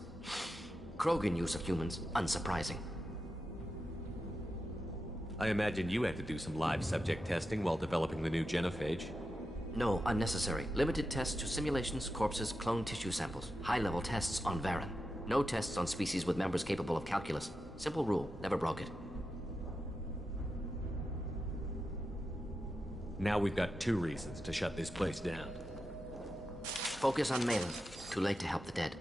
Krogan use of humans, unsurprising. I imagine you had to do some live subject testing while developing the new genophage. No, unnecessary. Limited tests to simulations, corpses, cloned tissue samples. High-level tests on Varen. No tests on species with members capable of calculus. Simple rule, never broke it. Now we've got 2 reasons to shut this place down. Focus on Malin. Too late to help the dead.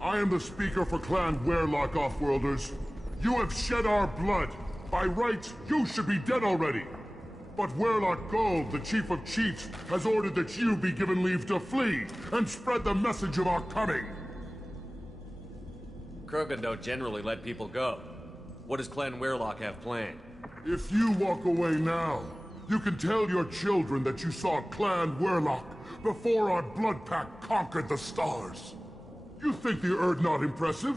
I am the speaker for Clan Werlock, Offworlders. You have shed our blood. By rights, you should be dead already. But Werlock Gold, the Chief of Chiefs, has ordered that you be given leave to flee and spread the message of our coming. Krogan don't generally let people go. What does Clan Werlock have planned? If you walk away now, you can tell your children that you saw Clan Werlock before our Blood Pack conquered the stars. You think the Erd not impressive?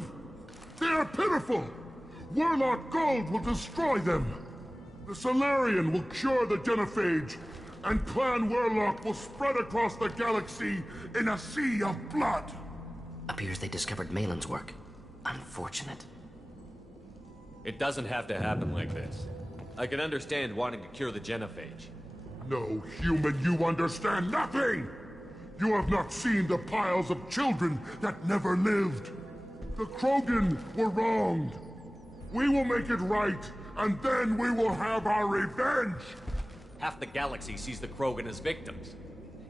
They are pitiful! Werlock Gold will destroy them! The Solarian will cure the genophage, and Clan Werlock will spread across the galaxy in a sea of blood! Appears they discovered Malin's work. Unfortunate. It doesn't have to happen like this. I can understand wanting to cure the genophage. No, human, you understand nothing! You have not seen the piles of children that never lived. The Krogan were wronged. We will make it right, and then we will have our revenge! Half the galaxy sees the Krogan as victims.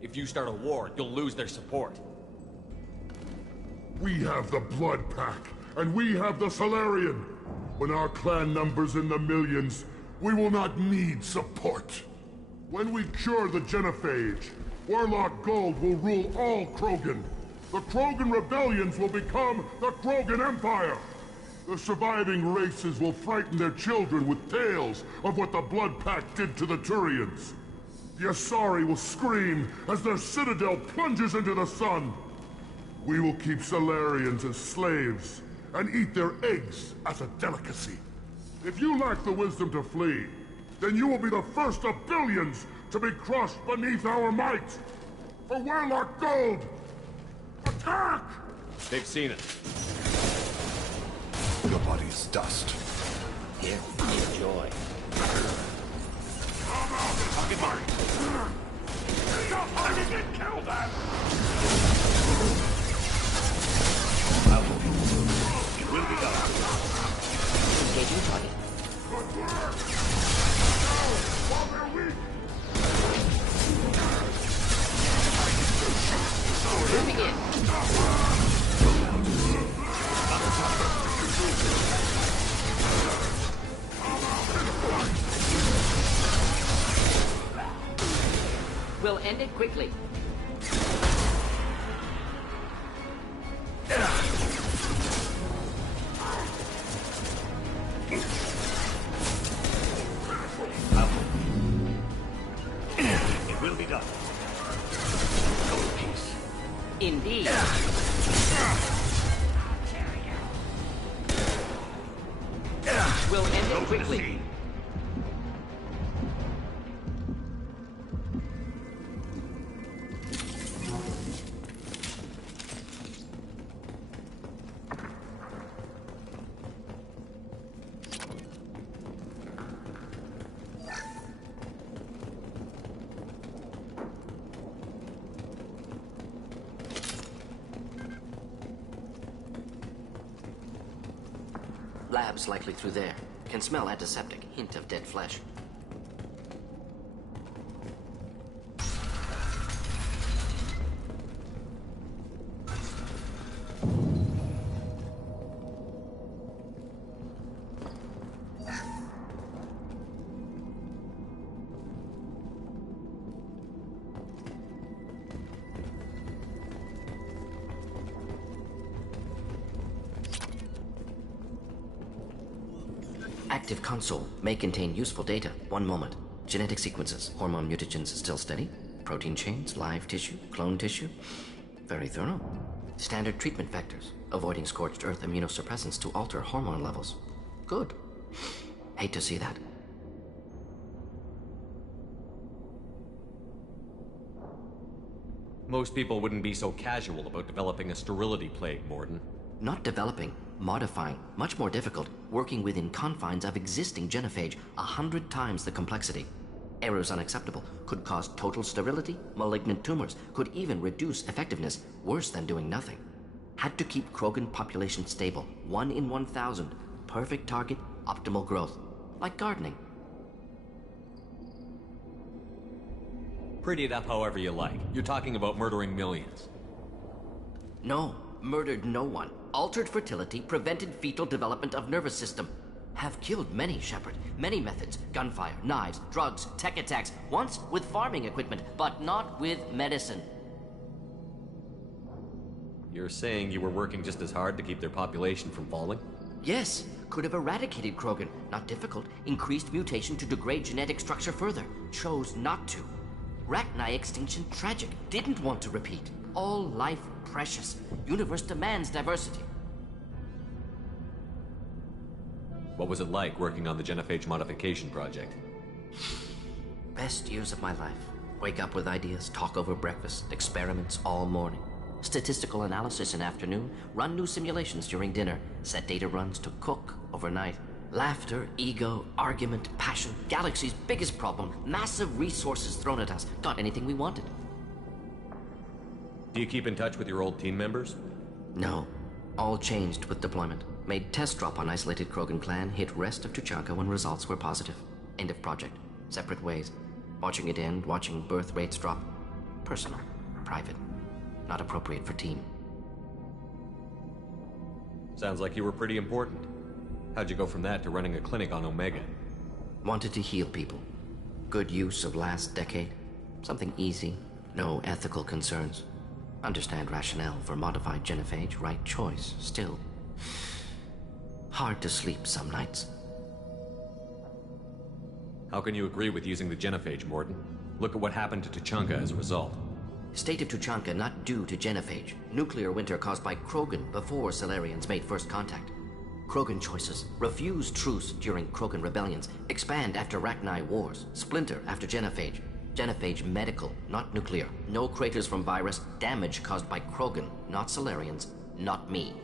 If you start a war, you'll lose their support. We have the Blood Pack, and we have the Solarian. When our clan numbers in the millions, we will not need support. When we cure the genophage, Werlock Gold will rule all Krogan. The Krogan rebellions will become the Krogan Empire. The surviving races will frighten their children with tales of what the Blood Pact did to the Turians. The Asari will scream as their citadel plunges into the sun. We will keep Salarians as slaves and eat their eggs as a delicacy. If you lack the wisdom to flee, then you will be the first of billions to be crushed beneath our might. For Warlock Gold! Attack! They've seen us. Your body's dust. Here, enjoy. Pocket Mark! I didn't kill them! It will be done. Engaging target. Good work! While they're weak! Moving in. We'll end it quickly. It will be done. Go in peace. Indeed. We'll end it quickly. Labs likely through there. Can smell antiseptic. Hint of dead flesh. Active console may contain useful data. One moment. Genetic sequences. Hormone mutagens still steady. Protein chains, live tissue, clone tissue. Very thorough. Standard treatment vectors. Avoiding scorched earth immunosuppressants to alter hormone levels. Good. Hate to see that. Most people wouldn't be so casual about developing a sterility plague, Mordin. Not developing, modifying, much more difficult, working within confines of existing genophage, 100 times the complexity. Errors unacceptable, could cause total sterility, malignant tumors, could even reduce effectiveness, worse than doing nothing. Had to keep Krogan population stable, 1 in 1,000, perfect target, optimal growth. Like gardening. Pretty it up however you like. You're talking about murdering millions. No, murdered no one. Altered fertility, prevented fetal development of nervous system. Have killed many, Shepard. Many methods. Gunfire, knives, drugs, tech attacks. Once with farming equipment, but not with medicine. You're saying you were working just as hard to keep their population from falling? Yes, could have eradicated Krogan. Not difficult. Increased mutation to degrade genetic structure further. Chose not to. Rachni extinction tragic. Didn't want to repeat. All life precious. Universe demands diversity. What was it like working on the genophage modification project? Best years of my life. Wake up with ideas, talk over breakfast, experiments all morning. Statistical analysis in afternoon, run new simulations during dinner, set data runs to cook overnight. Laughter, ego, argument, passion, galaxy's biggest problem, massive resources thrown at us. Got anything we wanted. Do you keep in touch with your old team members? No. All changed with deployment. Made test drop on isolated Krogan clan, hit rest of Tuchanka when results were positive. End of project. Separate ways. Watching it end, watching birth rates drop. Personal. Private. Not appropriate for team. Sounds like you were pretty important. How'd you go from that to running a clinic on Omega? Wanted to heal people. Good use of last decade. Something easy. No ethical concerns. Understand rationale for modified genophage, right choice, still. Hard to sleep some nights. How can you agree with using the genophage, Mordin? Look at what happened to Tuchanka as a result. State of Tuchanka not due to genophage. Nuclear winter caused by Krogan before Salarians made first contact. Krogan choices. Refuse truce during Krogan rebellions. Expand after Rachni wars. Splinter after genophage. Genophage medical, not nuclear. No craters from virus. Damage caused by Krogan, not Salarians, not me.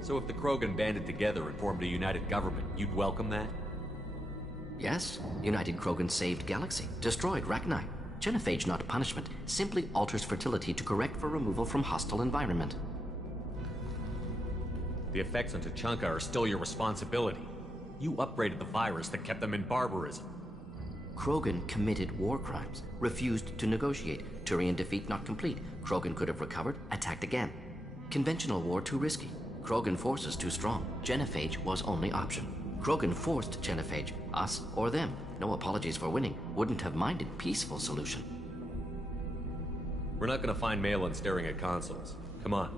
So if the Krogan banded together and formed a united government, you'd welcome that? Yes, United Krogan saved Galaxy, destroyed Rachni. Genophage, not punishment, simply alters fertility to correct for removal from hostile environment. The effects on Tuchanka are still your responsibility. You upgraded the virus that kept them in barbarism. Krogan committed war crimes, refused to negotiate. Turian defeat not complete. Krogan could have recovered, attacked again. Conventional war too risky. Krogan forces too strong. Genophage was only option. Krogan forced genophage, us or them. No apologies for winning. Wouldn't have minded peaceful solution. We're not gonna find Malin staring at consoles. Come on.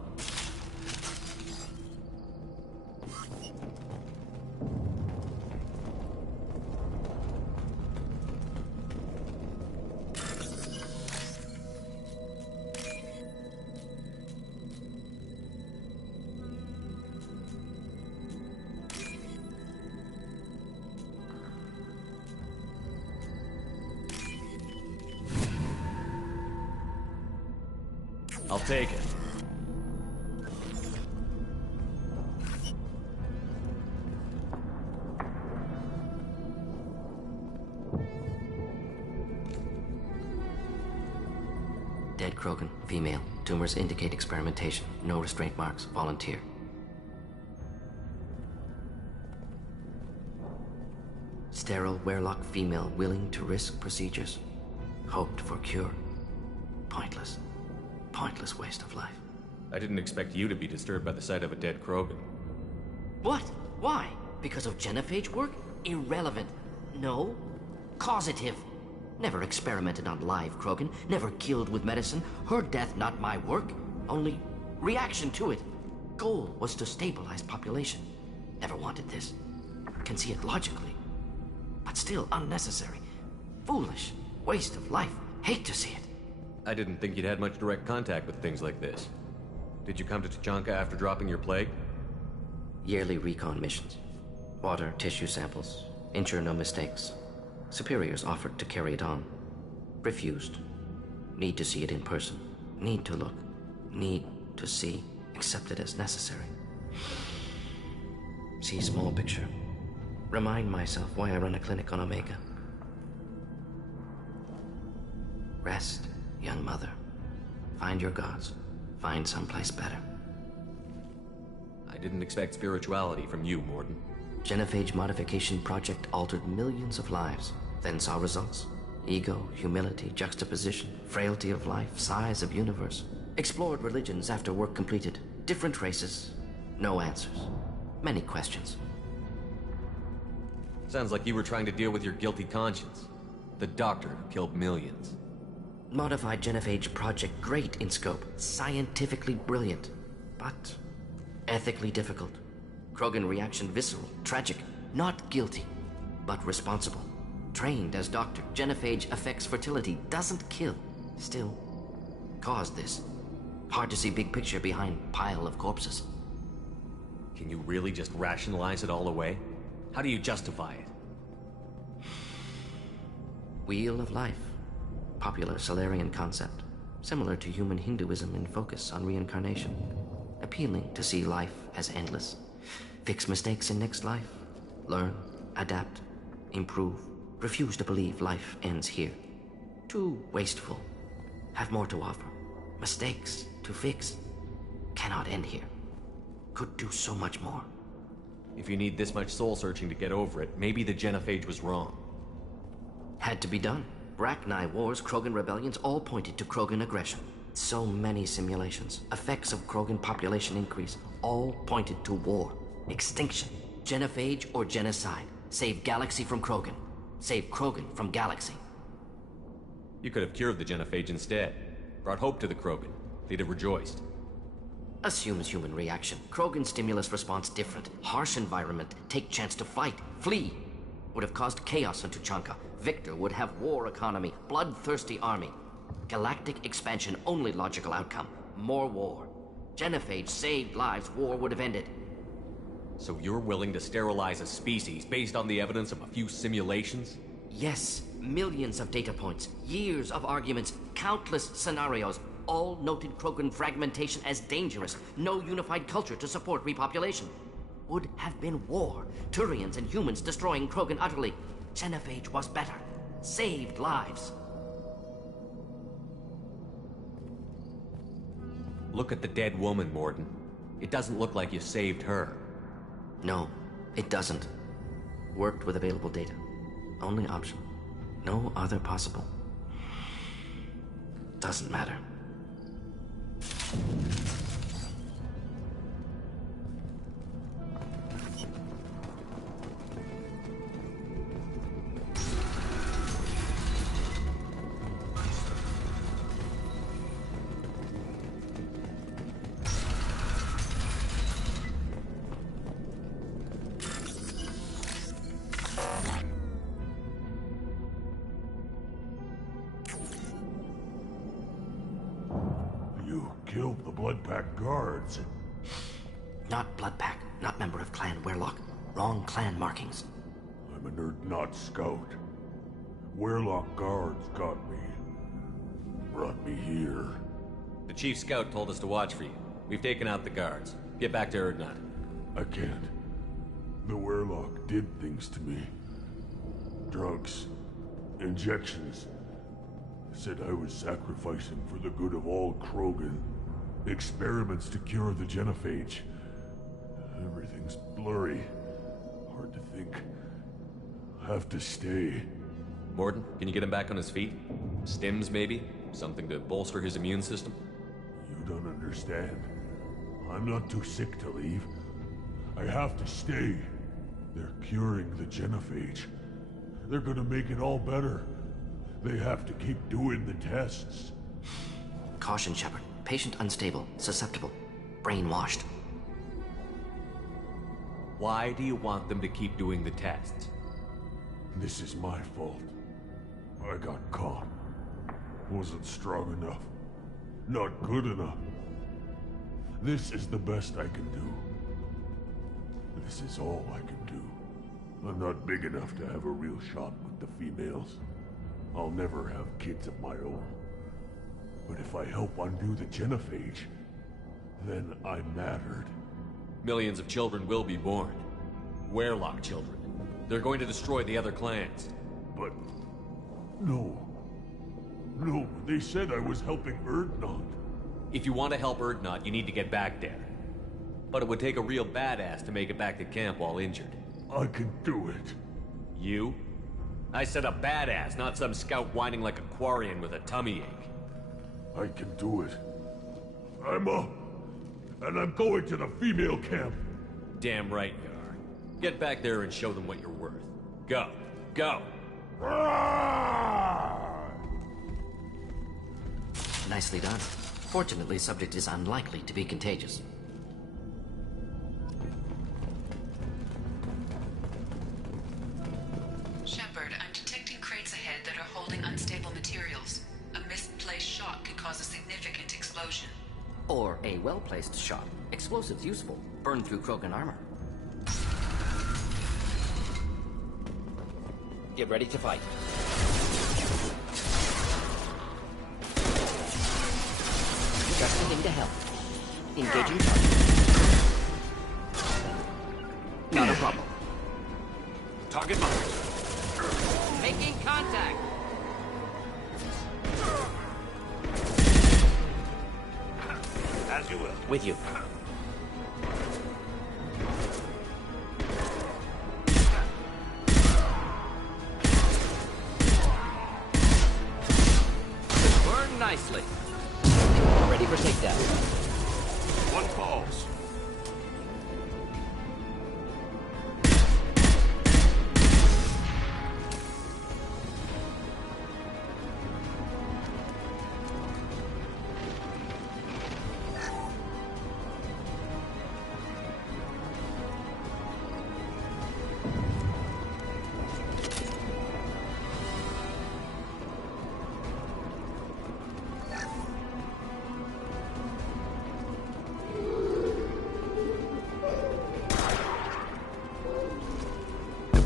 I'll take it. Dead Krogan, female. Tumors indicate experimentation. No restraint marks. Volunteer. Sterile Werlock female willing to risk procedures. Hoped for cure. Pointless. Pointless waste of life. I didn't expect you to be disturbed by the sight of a dead Krogan. What? Why? Because of genophage work? Irrelevant. No. Causative. Never experimented on live Krogan. Never killed with medicine. Her death not my work. Only reaction to it. Goal was to stabilize population. Never wanted this. Can see it logically. But still unnecessary. Foolish. Waste of life. Hate to see it. I didn't think you'd had much direct contact with things like this. Did you come to Tuchanka after dropping your plague? Yearly recon missions. Water, tissue samples. Ensure no mistakes. Superiors offered to carry it on. Refused. Need to see it in person. Need to look. Need to see. Accept it as necessary. See small picture. Remind myself why I run a clinic on Omega. Rest, young mother. Find your gods. Find someplace better. I didn't expect spirituality from you, Mordin. Genophage modification project altered millions of lives, then saw results. Ego, humility, juxtaposition, frailty of life, size of universe. Explored religions after work completed. Different races. No answers. Many questions. Sounds like you were trying to deal with your guilty conscience. The doctor who killed millions. Modified genophage project great in scope. Scientifically brilliant. But ethically difficult. Krogan reaction visceral, tragic. Not guilty, but responsible. Trained as doctor, genophage affects fertility, doesn't kill. Still, caused this. Hard to see big picture behind pile of corpses. Can you really just rationalize it all away? How do you justify it? Wheel of life. Popular Salarian concept. Similar to human Hinduism in focus on reincarnation. Appealing to see life as endless. Fix mistakes in next life. Learn, adapt, improve. Refuse to believe life ends here. Too wasteful. Have more to offer. Mistakes to fix. Cannot end here. Could do so much more. If you need this much soul searching to get over it, maybe the genophage was wrong. Had to be done. Rachni wars, Krogan rebellions, all pointed to Krogan aggression. So many simulations. Effects of Krogan population increase. All pointed to war. Extinction. Genophage or genocide. Save Galaxy from Krogan. Save Krogan from Galaxy. You could have cured the genophage instead. Brought hope to the Krogan. They'd have rejoiced. Assumes human reaction. Krogan stimulus response different. Harsh environment. Take chance to fight. Flee. Would have caused chaos in Tuchanka. Victor would have war economy. Bloodthirsty army. Galactic expansion, only logical outcome. More war. Genophage saved lives. War would have ended. So you're willing to sterilize a species based on the evidence of a few simulations? Yes. Millions of data points. Years of arguments. Countless scenarios. All noted Krogan fragmentation as dangerous. No unified culture to support repopulation. Would have been war. Turians and humans destroying Krogan utterly. Genophage was better. Saved lives. Look at the dead woman, Mordin. It doesn't look like you saved her. No, it doesn't. Worked with available data. Only option. No other possible. Doesn't matter. Killed the Bloodpack guards. Not Bloodpack, not member of Clan Werlock. Wrong clan markings. I'm an Urdnot scout. Werlock guards got me. Brought me here. The chief scout told us to watch for you. We've taken out the guards. Get back to Urdnot. I can't. The Werlock did things to me. Drugs. Injections. Said I was sacrificing for the good of all Krogan. Experiments to cure the genophage. Everything's blurry. Hard to think. Have to stay. Mordin, can you get him back on his feet? Stims, maybe? Something to bolster his immune system? You don't understand. I'm not too sick to leave. I have to stay. They're curing the genophage. They're gonna make it all better. They have to keep doing the tests. Caution, Shepard. Patient unstable, susceptible, brainwashed. Why do you want them to keep doing the tests? This is my fault. I got caught. Wasn't strong enough. Not good enough. This is the best I can do. This is all I can do. I'm not big enough to have a real shot with the females. I'll never have kids of my own. But if I help undo the genophage, then I mattered. Millions of children will be born. Werlock children. They're going to destroy the other clans. But... no. No, they said I was helping Urdnot. If you want to help Urdnot, you need to get back there. But it would take a real badass to make it back to camp while injured. I can do it. You? I said a badass, not some scout whining like a Quarian with a tummy ache. I can do it. I'm up. And I'm going to the female camp. Damn right you are. Get back there and show them what you're worth. Go. Go! Nicely done. Fortunately, subject is unlikely to be contagious. Shepard, I'm detecting crates ahead that are holding unstable materials. A misplaced shot could cause a significant explosion. Or a well-placed shot. Explosives useful. Burn through Krogan armor. Get ready to fight. Just into hell. Engaging target. Not a problem. Target marked. Making contact. As you will. With you. Burn nicely. Ready for takedown. One falls.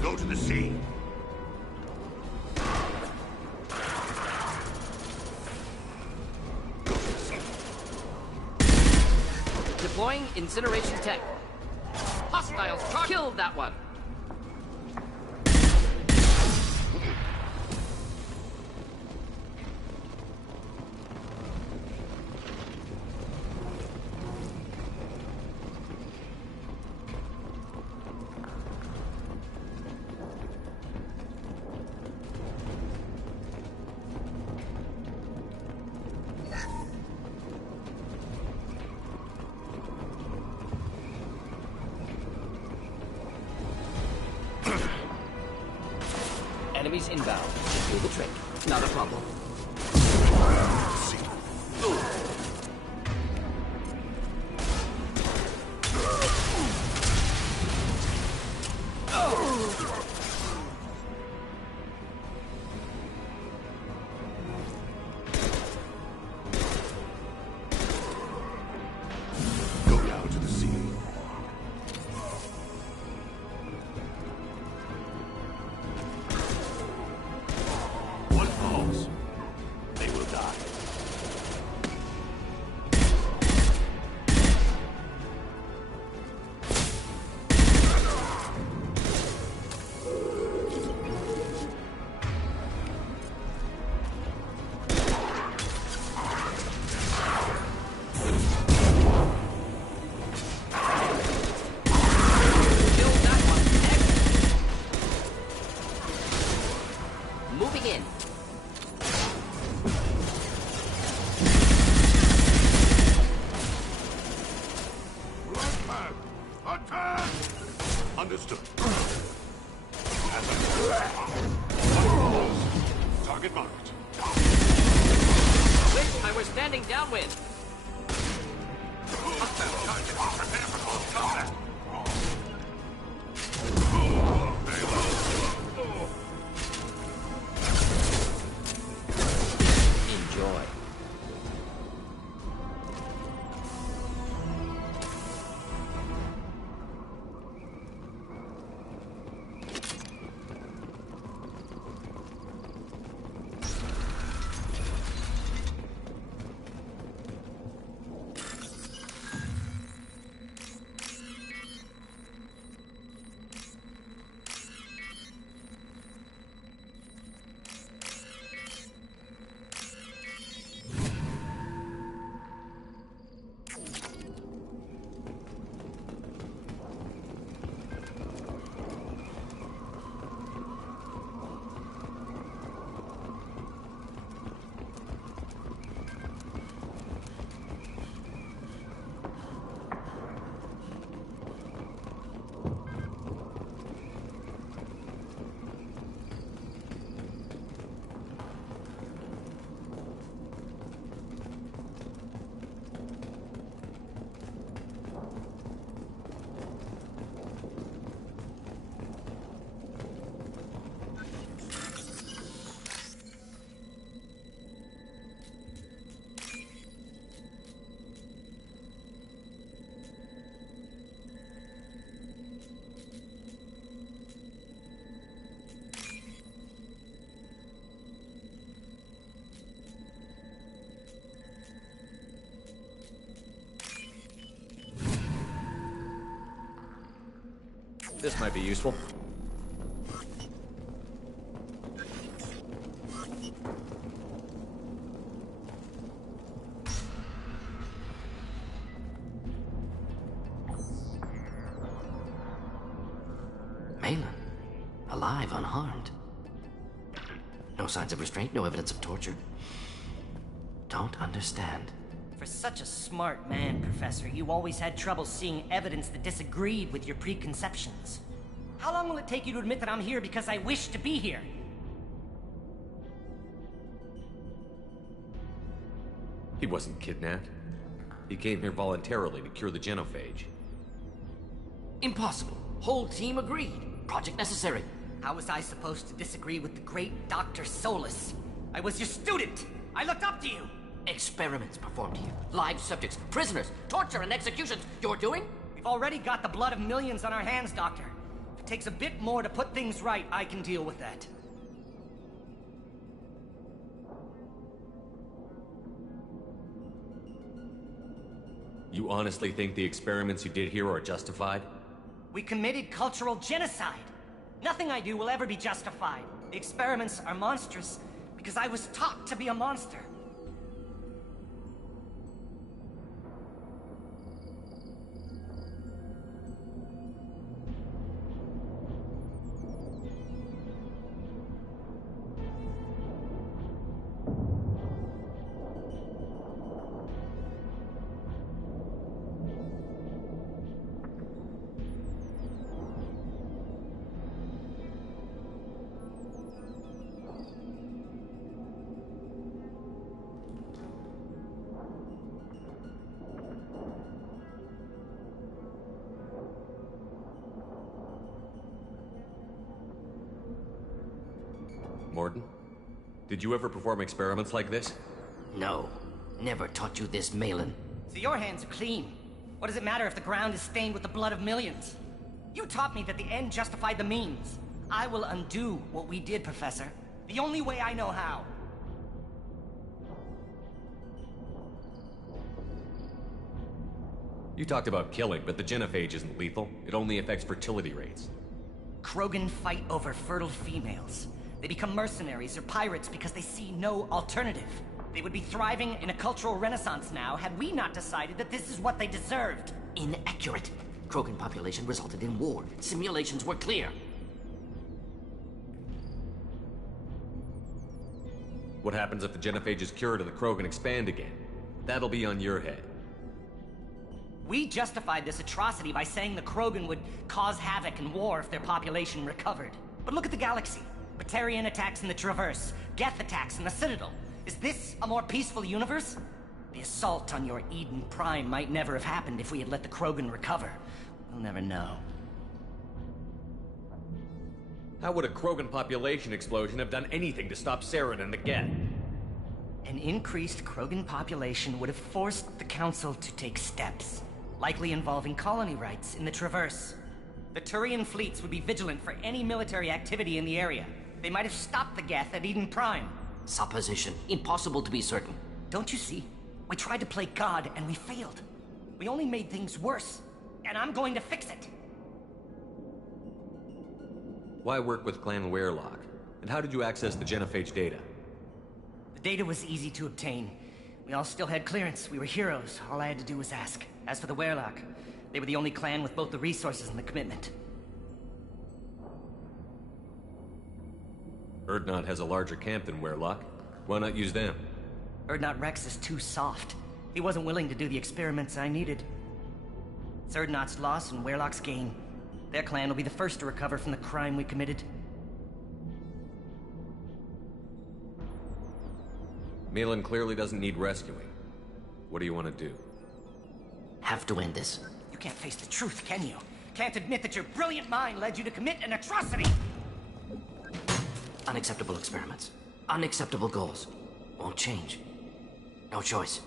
Go to the sea. Deploying incineration tech. Hostiles, kill that one. Enemies inbound. Just do the trick. Not a problem. Go down to the sea. One falls. They will die. Moving in. Attack! Understood. Target marked. Wish I were standing downwind. Hostile target. Prepare for close combat. Enjoy. This might be useful. Malin, alive, unharmed. No signs of restraint, no evidence of torture. Don't understand. For such a smart man, Professor, you always had trouble seeing evidence that disagreed with your preconceptions. How long will it take you to admit that I'm here because I wish to be here? He wasn't kidnapped. He came here voluntarily to cure the genophage. Impossible. Whole team agreed. Project necessary. How was I supposed to disagree with the great Dr. Solus? I was your student! I looked up to you! Experiments performed here. Live subjects, prisoners, torture and executions. You're doing? We've already got the blood of millions on our hands, Doctor. If it takes a bit more to put things right, I can deal with that. You honestly think the experiments you did here are justified? We committed cultural genocide. Nothing I do will ever be justified. The experiments are monstrous because I was taught to be a monster. Mordin? Did you ever perform experiments like this? No. Never taught you this, Malin. So your hands are clean. What does it matter if the ground is stained with the blood of millions? You taught me that the end justified the means. I will undo what we did, Professor. The only way I know how. You talked about killing, but the genophage isn't lethal. It only affects fertility rates. Krogan fight over fertile females. They become mercenaries or pirates because they see no alternative. They would be thriving in a cultural renaissance now had we not decided that this is what they deserved. Inaccurate. Krogan population resulted in war. Simulations were clear. What happens if the genophage is cured and the Krogan expand again? That'll be on your head. We justified this atrocity by saying the Krogan would cause havoc and war if their population recovered. But look at the galaxy. Batarian attacks in the Traverse, Geth attacks in the Citadel. Is this a more peaceful universe? The assault on your Eden Prime might never have happened if we had let the Krogan recover. We'll never know. How would a Krogan population explosion have done anything to stop Saren and the Geth? An increased Krogan population would have forced the Council to take steps, likely involving colony rights in the Traverse. The Turian fleets would be vigilant for any military activity in the area. They might have stopped the Geth at Eden Prime. Supposition. Impossible to be certain. Don't you see? We tried to play God and we failed. We only made things worse. And I'm going to fix it. Why work with Clan Weyrloc? And how did you access the genophage data? The data was easy to obtain. We all still had clearance. We were heroes. All I had to do was ask. As for the Weyrloc, they were the only clan with both the resources and the commitment. Urdnot has a larger camp than Weyrloc. Why not use them? Urdnot Rex is too soft. He wasn't willing to do the experiments I needed. It's Urdnot's loss and Weyrloc's gain. Their clan will be the first to recover from the crime we committed. Malin clearly doesn't need rescuing. What do you want to do? Have to end this. You can't face the truth, can you? Can't admit that your brilliant mind led you to commit an atrocity! Unacceptable experiments. Unacceptable goals. Won't change. No choice.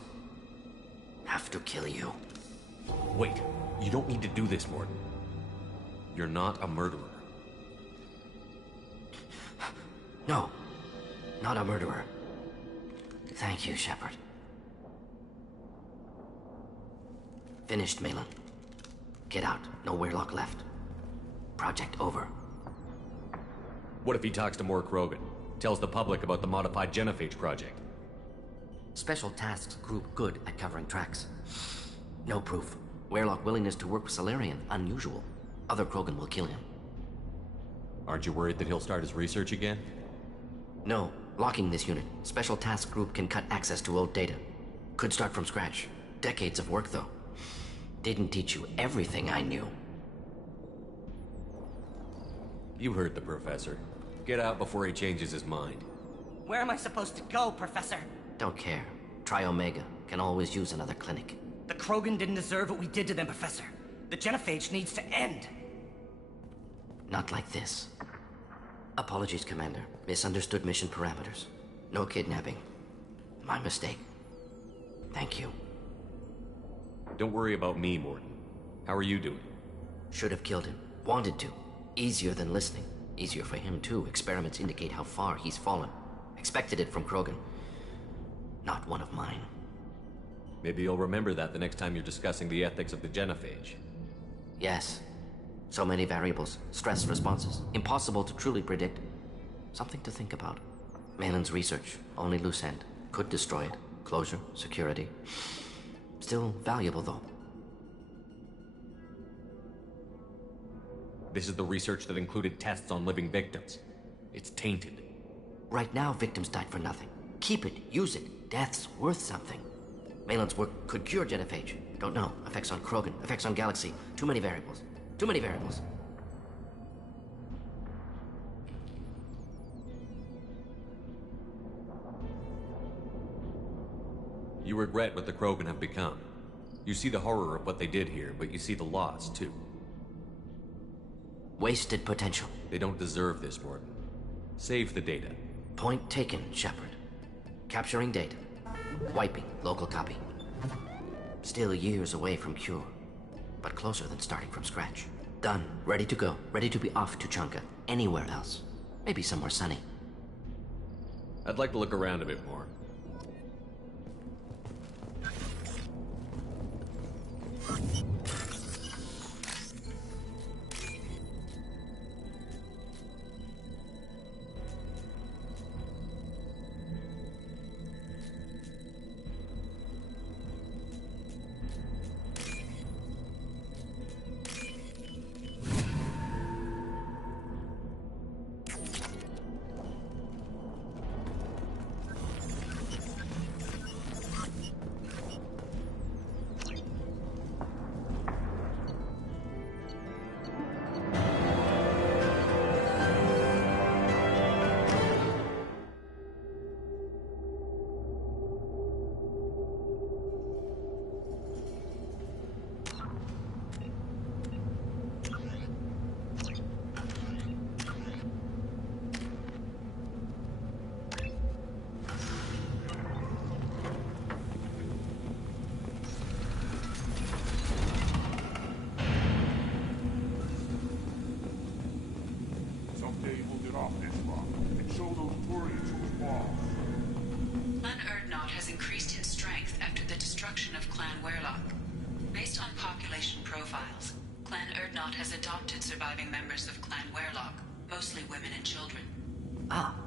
Have to kill you. Wait. You don't need to do this, Mordin. You're not a murderer. No. Not a murderer. Thank you, Shepard. Finished, Malin. Get out. No Weyrloc left. Project over. What if he talks to more Krogan? Tells the public about the modified genophage project? Special Tasks Group good at covering tracks. No proof. Weyrloc willingness to work with Salarian, unusual. Other Krogan will kill him. Aren't you worried that he'll start his research again? No. Locking this unit. Special Task Group can cut access to old data. Could start from scratch. Decades of work, though. Didn't teach you everything I knew. You heard the professor. Get out before he changes his mind. Where am I supposed to go, Professor? Don't care. Try Omega. Can always use another clinic. The Krogan didn't deserve what we did to them, Professor. The genophage needs to end. Not like this. Apologies, Commander. Misunderstood mission parameters. No kidnapping. My mistake. Thank you. Don't worry about me, Mordin. How are you doing? Should have killed him. Wanted to. Easier than listening. Easier for him, too. Experiments indicate how far he's fallen. Expected it from Krogan. Not one of mine. Maybe you'll remember that the next time you're discussing the ethics of the genophage. Yes. So many variables. Stress responses. Impossible to truly predict. Something to think about. Malin's research. Only loose end. Could destroy it. Closure. Security. Still valuable, though. This is the research that included tests on living victims. It's tainted. Right now, victims died for nothing. Keep it. Use it. Death's worth something. Malin's work could cure genophage. Don't know. Effects on Krogan. Effects on Galaxy. Too many variables. Too many variables. You regret what the Krogan have become. You see the horror of what they did here, but you see the loss, too. Wasted potential. They don't deserve this, Mordin. Save the data. Point taken, Shepard. Capturing data. Wiping local copy. Still years away from cure, but closer than starting from scratch. Done. Ready to go. Ready to be off to Tuchanka. Anywhere else. Maybe somewhere sunny. I'd like to look around a bit more.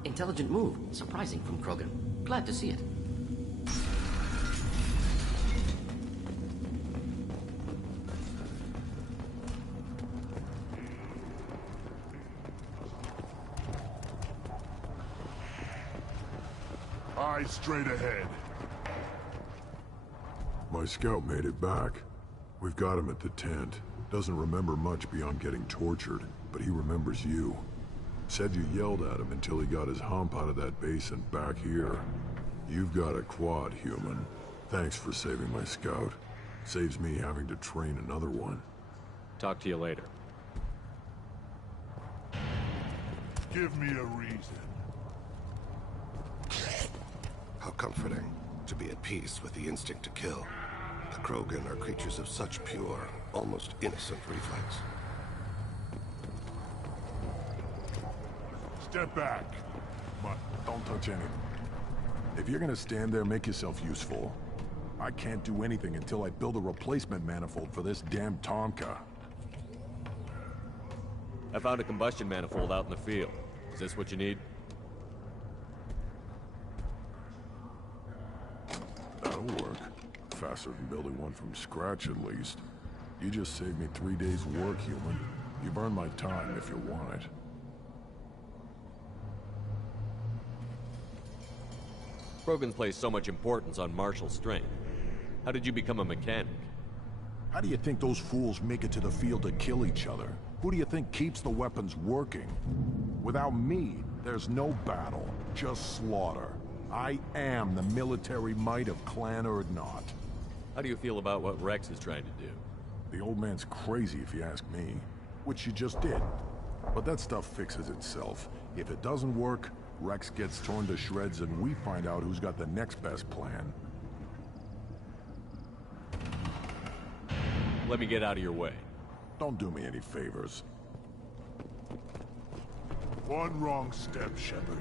Intelligent move. Surprising from Krogan. Glad to see it. Eyes straight ahead. My scout made it back. We've got him at the tent. Doesn't remember much beyond getting tortured, but he remembers you. Said you yelled at him until he got his hump out of that basin back here. You've got a quad, human. Thanks for saving my scout. Saves me having to train another one. Talk to you later. Give me a reason. How comforting to be at peace with the instinct to kill. The Krogan are creatures of such pure, almost innocent reflex. Step back. But don't touch anything. If you're gonna stand there, make yourself useful. I can't do anything until I build a replacement manifold for this damn Tonka. I found a combustion manifold out in the field. Is this what you need? That'll work. Faster than building one from scratch, at least. You just saved me 3 days' work, human. You've earned my time if you want it. Krogans place so much importance on martial strength. How did you become a mechanic? How do you think those fools make it to the field to kill each other? Who do you think keeps the weapons working? Without me, there's no battle, just slaughter. I am the military might of Clan Urdnot. How do you feel about what Rex is trying to do? The old man's crazy if you ask me, which you just did. But that stuff fixes itself. If it doesn't work, Rex gets torn to shreds and we find out who's got the next best plan. Let me get out of your way. Don't do me any favors. One wrong step, Shepard.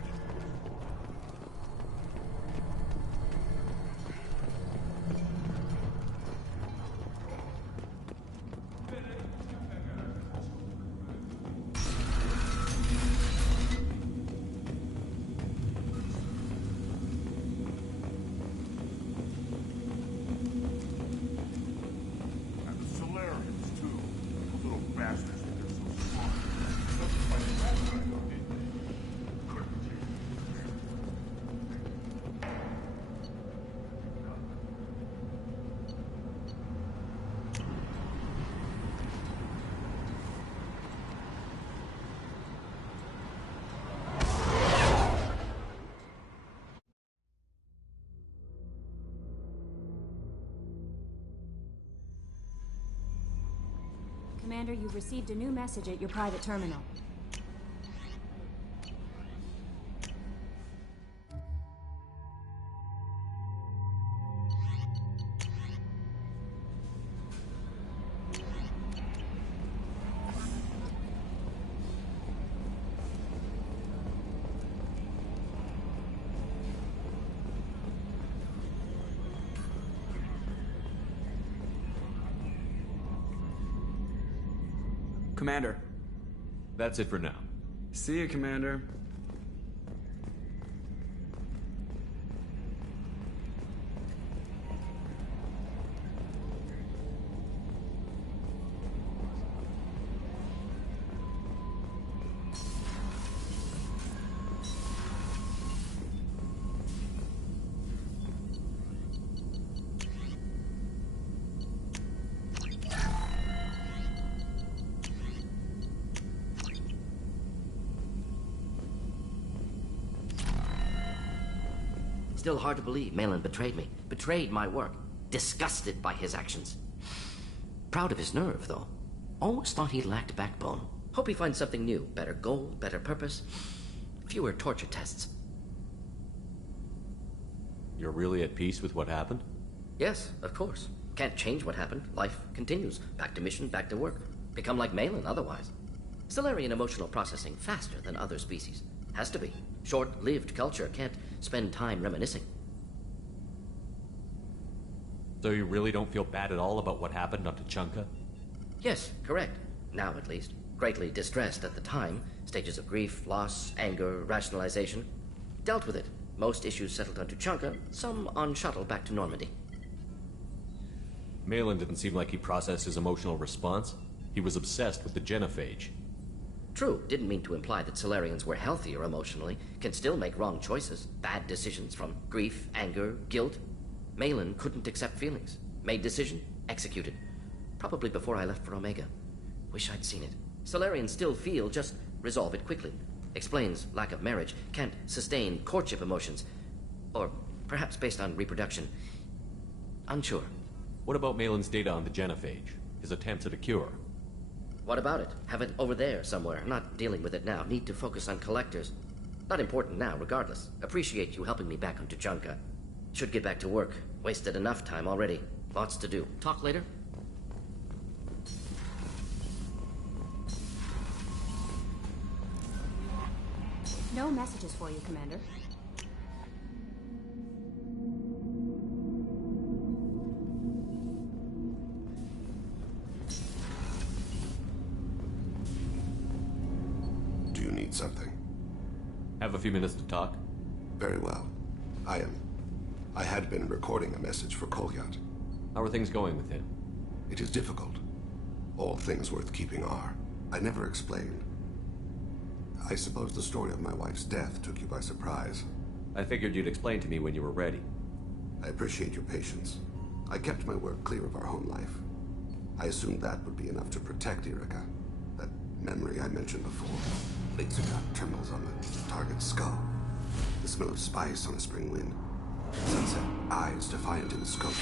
Commander, you've received a new message at your private terminal. Commander. That's it for now. See you, Commander. Still hard to believe Malin betrayed me. Betrayed my work. Disgusted by his actions. Proud of his nerve, though. Almost thought he lacked backbone. Hope he finds something new. Better goal, better purpose. Fewer torture tests. You're really at peace with what happened? Yes, of course. Can't change what happened. Life continues. Back to mission, back to work. Become like Malin otherwise. Stellarian emotional processing faster than other species. Has to be. Short-lived culture can't spend time reminiscing. So you really don't feel bad at all about what happened on Tuchanka? Yes, correct. Now, at least. Greatly distressed at the time. Stages of grief, loss, anger, rationalization. Dealt with it. Most issues settled on Tuchanka, some on shuttle back to Normandy. Malin didn't seem like he processed his emotional response. He was obsessed with the genophage. True, didn't mean to imply that Solarians were healthier emotionally, can still make wrong choices, bad decisions from grief, anger, guilt. Malin couldn't accept feelings. Made decision, executed. Probably before I left for Omega. Wish I'd seen it. Solarians still feel, just resolve it quickly. Explains lack of marriage, can't sustain courtship emotions. Or perhaps based on reproduction. Unsure. What about Malin's data on the genophage? His attempts at a cure? What about it? Have it over there somewhere. Not dealing with it now. Need to focus on collectors. Not important now, regardless. Appreciate you helping me back on Tuchanka. Should get back to work. Wasted enough time already. Lots to do. Talk later? No messages for you, Commander. Do you need something? Have a few minutes to talk? Very well. I had been recording a message for Kolyat. How are things going with him? It is difficult. All things worth keeping are. I never explained. I suppose the story of my wife's death took you by surprise. I figured you'd explain to me when you were ready. I appreciate your patience. I kept my work clear of our home life. I assumed that would be enough to protect Erica. That memory I mentioned before. Laser dot trembles on the target's skull. The smell of spice on a spring wind. Sunset eyes defiant in the scope.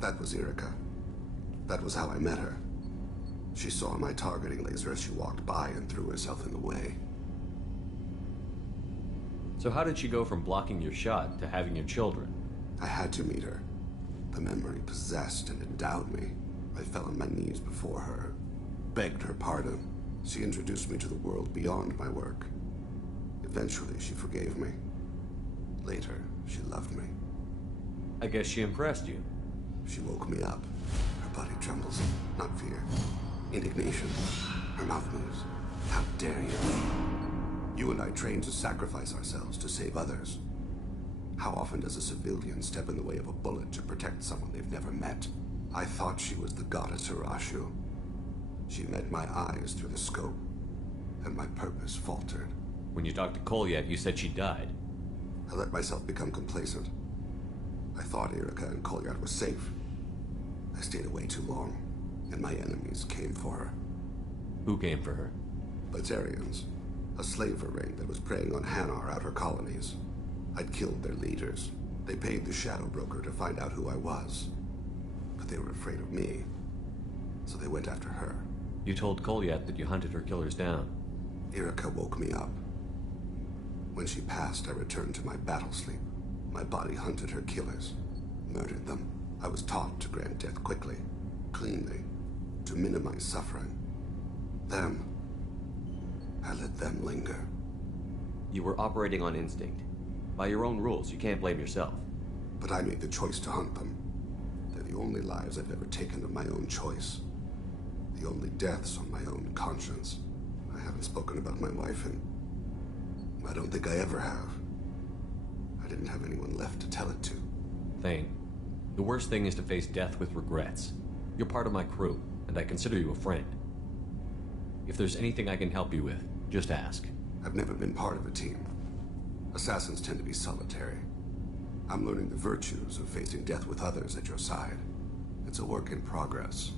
That was Erica. That was how I met her. She saw my targeting laser as she walked by and threw herself in the way. So how did she go from blocking your shot to having your children? I had to meet her. The memory possessed and endowed me. I fell on my knees before her, begged her pardon. She introduced me to the world beyond my work. Eventually, she forgave me. Later, she loved me. I guess she impressed you. She woke me up. Her body trembles. Not fear. Indignation. Her mouth moves. How dare you? You and I trained to sacrifice ourselves to save others. How often does a civilian step in the way of a bullet to protect someone they've never met? I thought she was the goddess Hirashu. She met my eyes through the scope, and my purpose faltered. When you talked to Kolyat, you said she died. I let myself become complacent. I thought Erica and Kolyat were safe. I stayed away too long, and my enemies came for her. Who came for her? Batarians. A slaver ring that was preying on Hanar outer colonies. I'd killed their leaders. They paid the Shadow Broker to find out who I was. But they were afraid of me, so they went after her. You told Kolyat that you hunted her killers down. Erica woke me up. When she passed, I returned to my battle sleep. My body hunted her killers, murdered them. I was taught to grant death quickly, cleanly, to minimize suffering. Them, I let them linger. You were operating on instinct. By your own rules, you can't blame yourself. But I made the choice to hunt them. They're the only lives I've ever taken of my own choice. The only deaths on my own conscience. I haven't spoken about my wife, and I don't think I ever have. I didn't have anyone left to tell it to. Thane, the worst thing is to face death with regrets. You're part of my crew, and I consider you a friend. If there's anything I can help you with, just ask. I've never been part of a team. Assassins tend to be solitary. I'm learning the virtues of facing death with others at your side. It's a work in progress.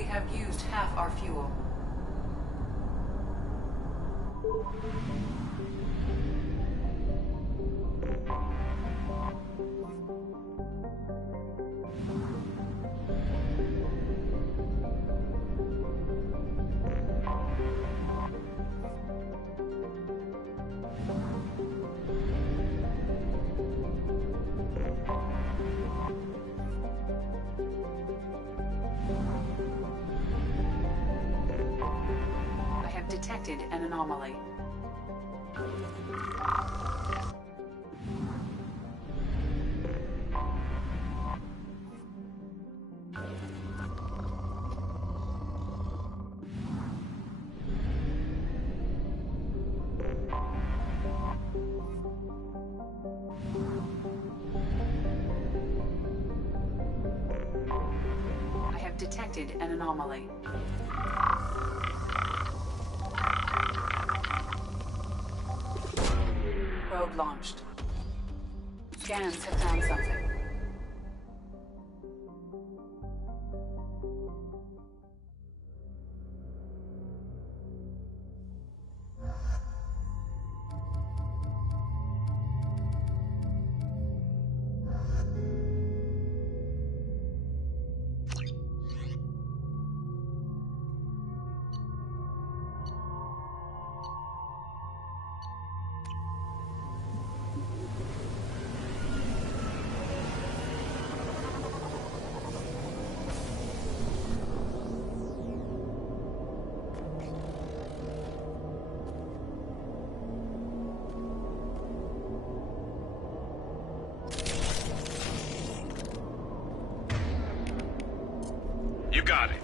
We have used half our fuel. Detected an anomaly. I have detected an anomaly. Probe launched. Scans have found something. You got it.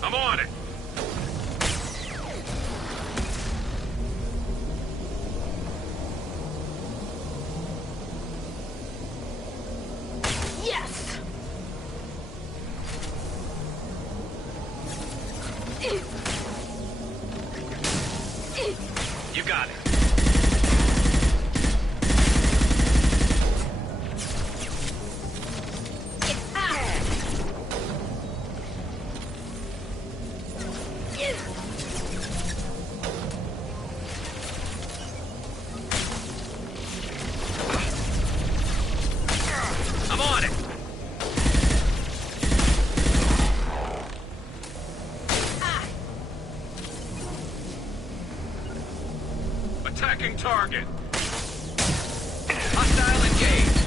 I'm on it. Yes! You got it. I'm on it. Attacking target. Hostile engaged.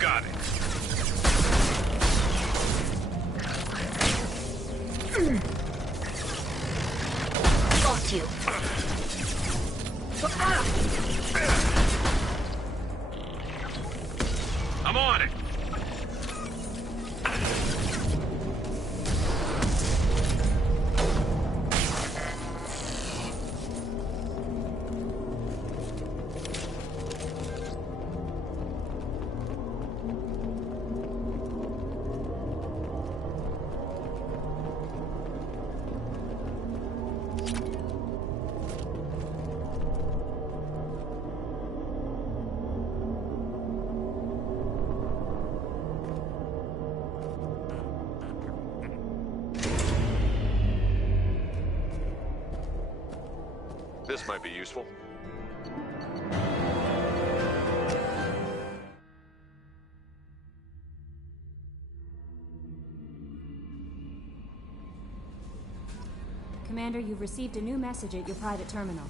got it. Got you. I'm on it. This might be useful. Commander, you've received a new message at your private terminal.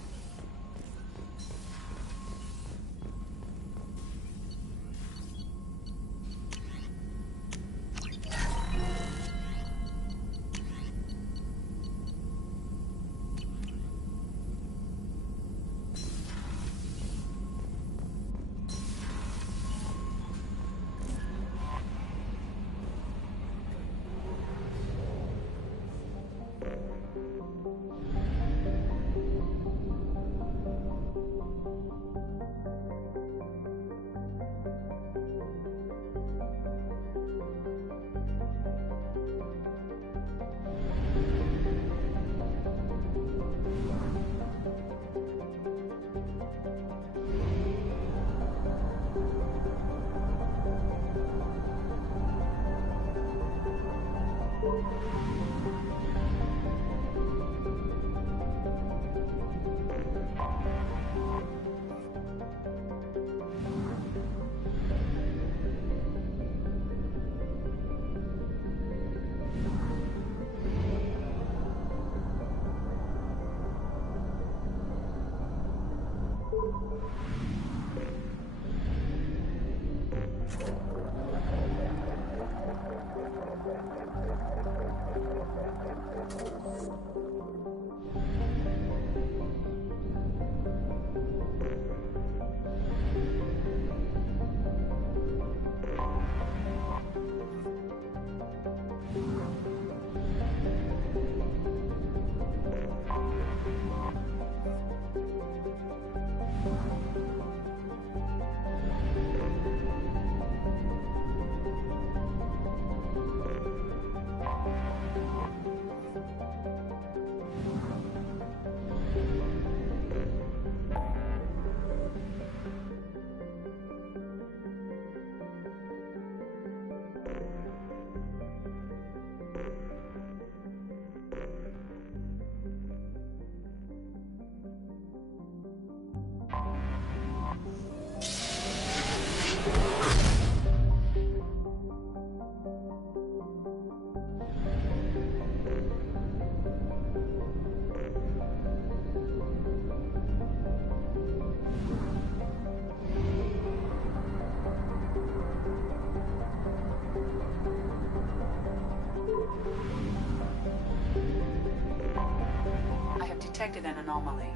Detected an anomaly.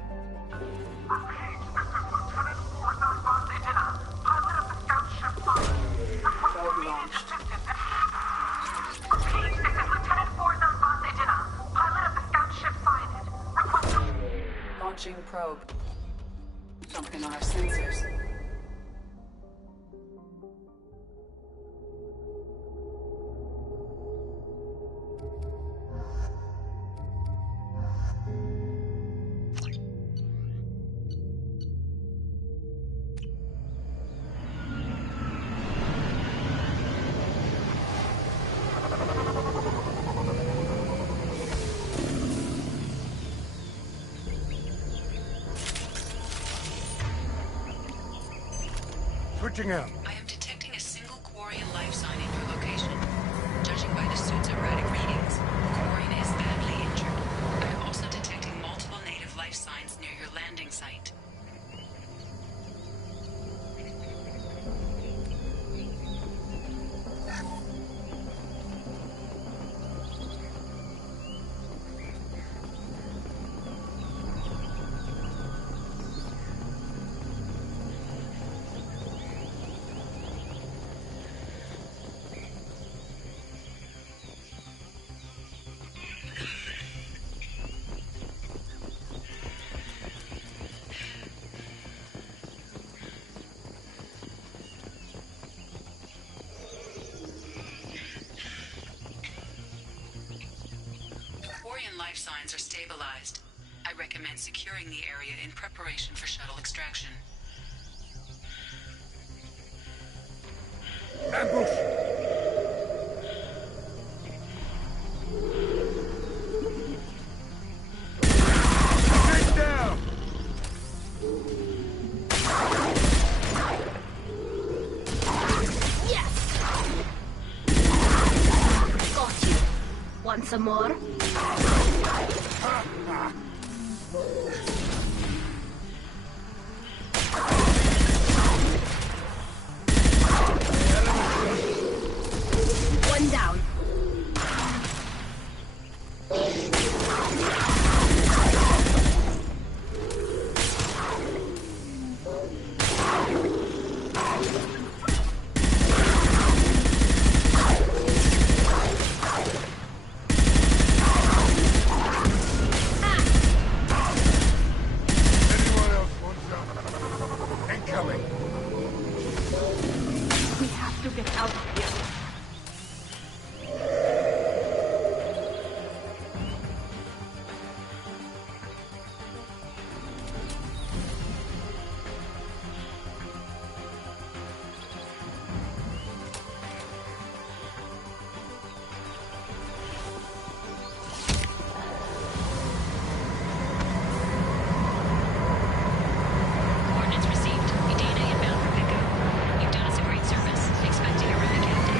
Probe launched. Launching probe. Something on our sensors. Switching out. I am detecting a single Quarian life sign in your location. Judging by the suit's erratic readings, the Quarian is badly injured. I am also detecting multiple native life signs near your landing site. are stabilized. I recommend securing the area in preparation for shuttle extraction. Ambush! Get down! Yes! Got you. Want some more? One down. Anyone else want some? Incoming! We have to get out of here. Coordinates received. Udina inbound for pickup. You've done us a great service. Expect to hear from the captain.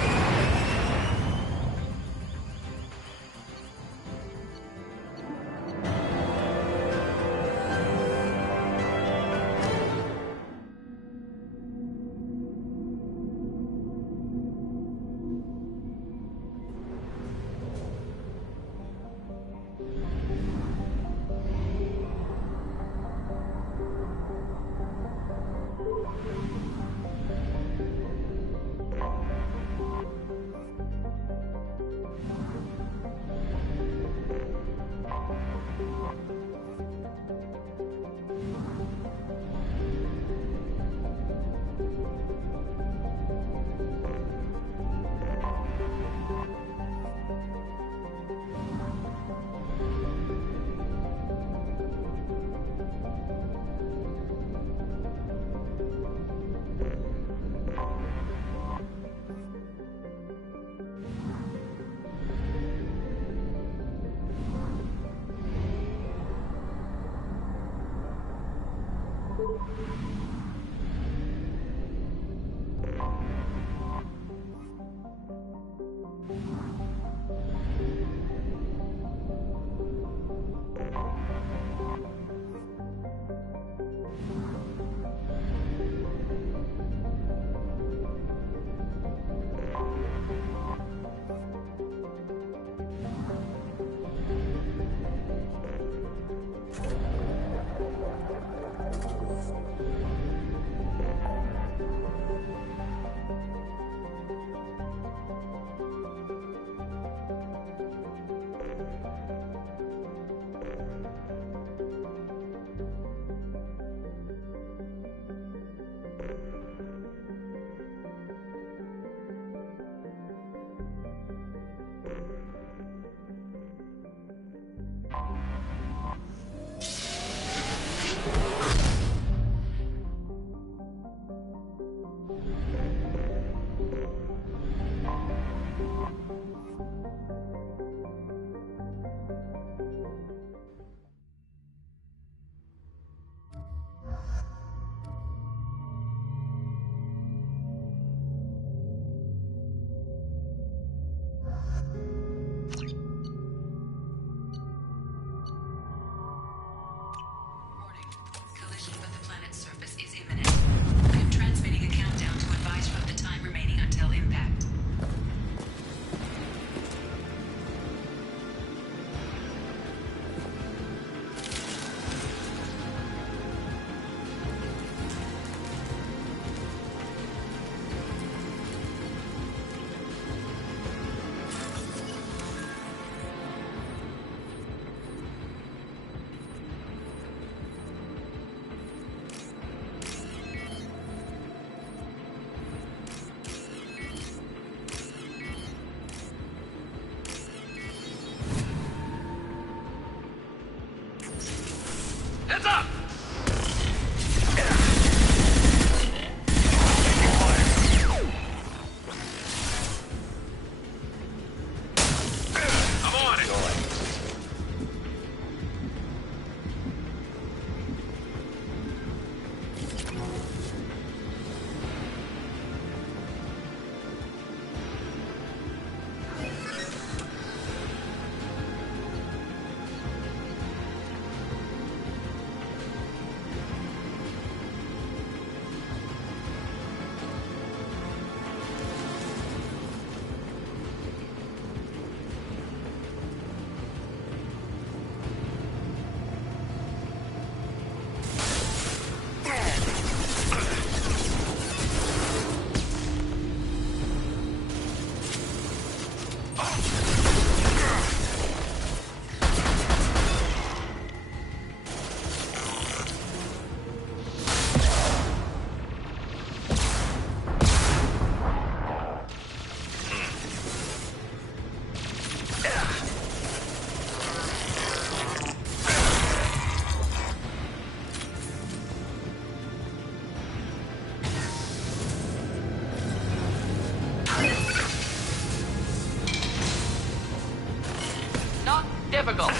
difficult.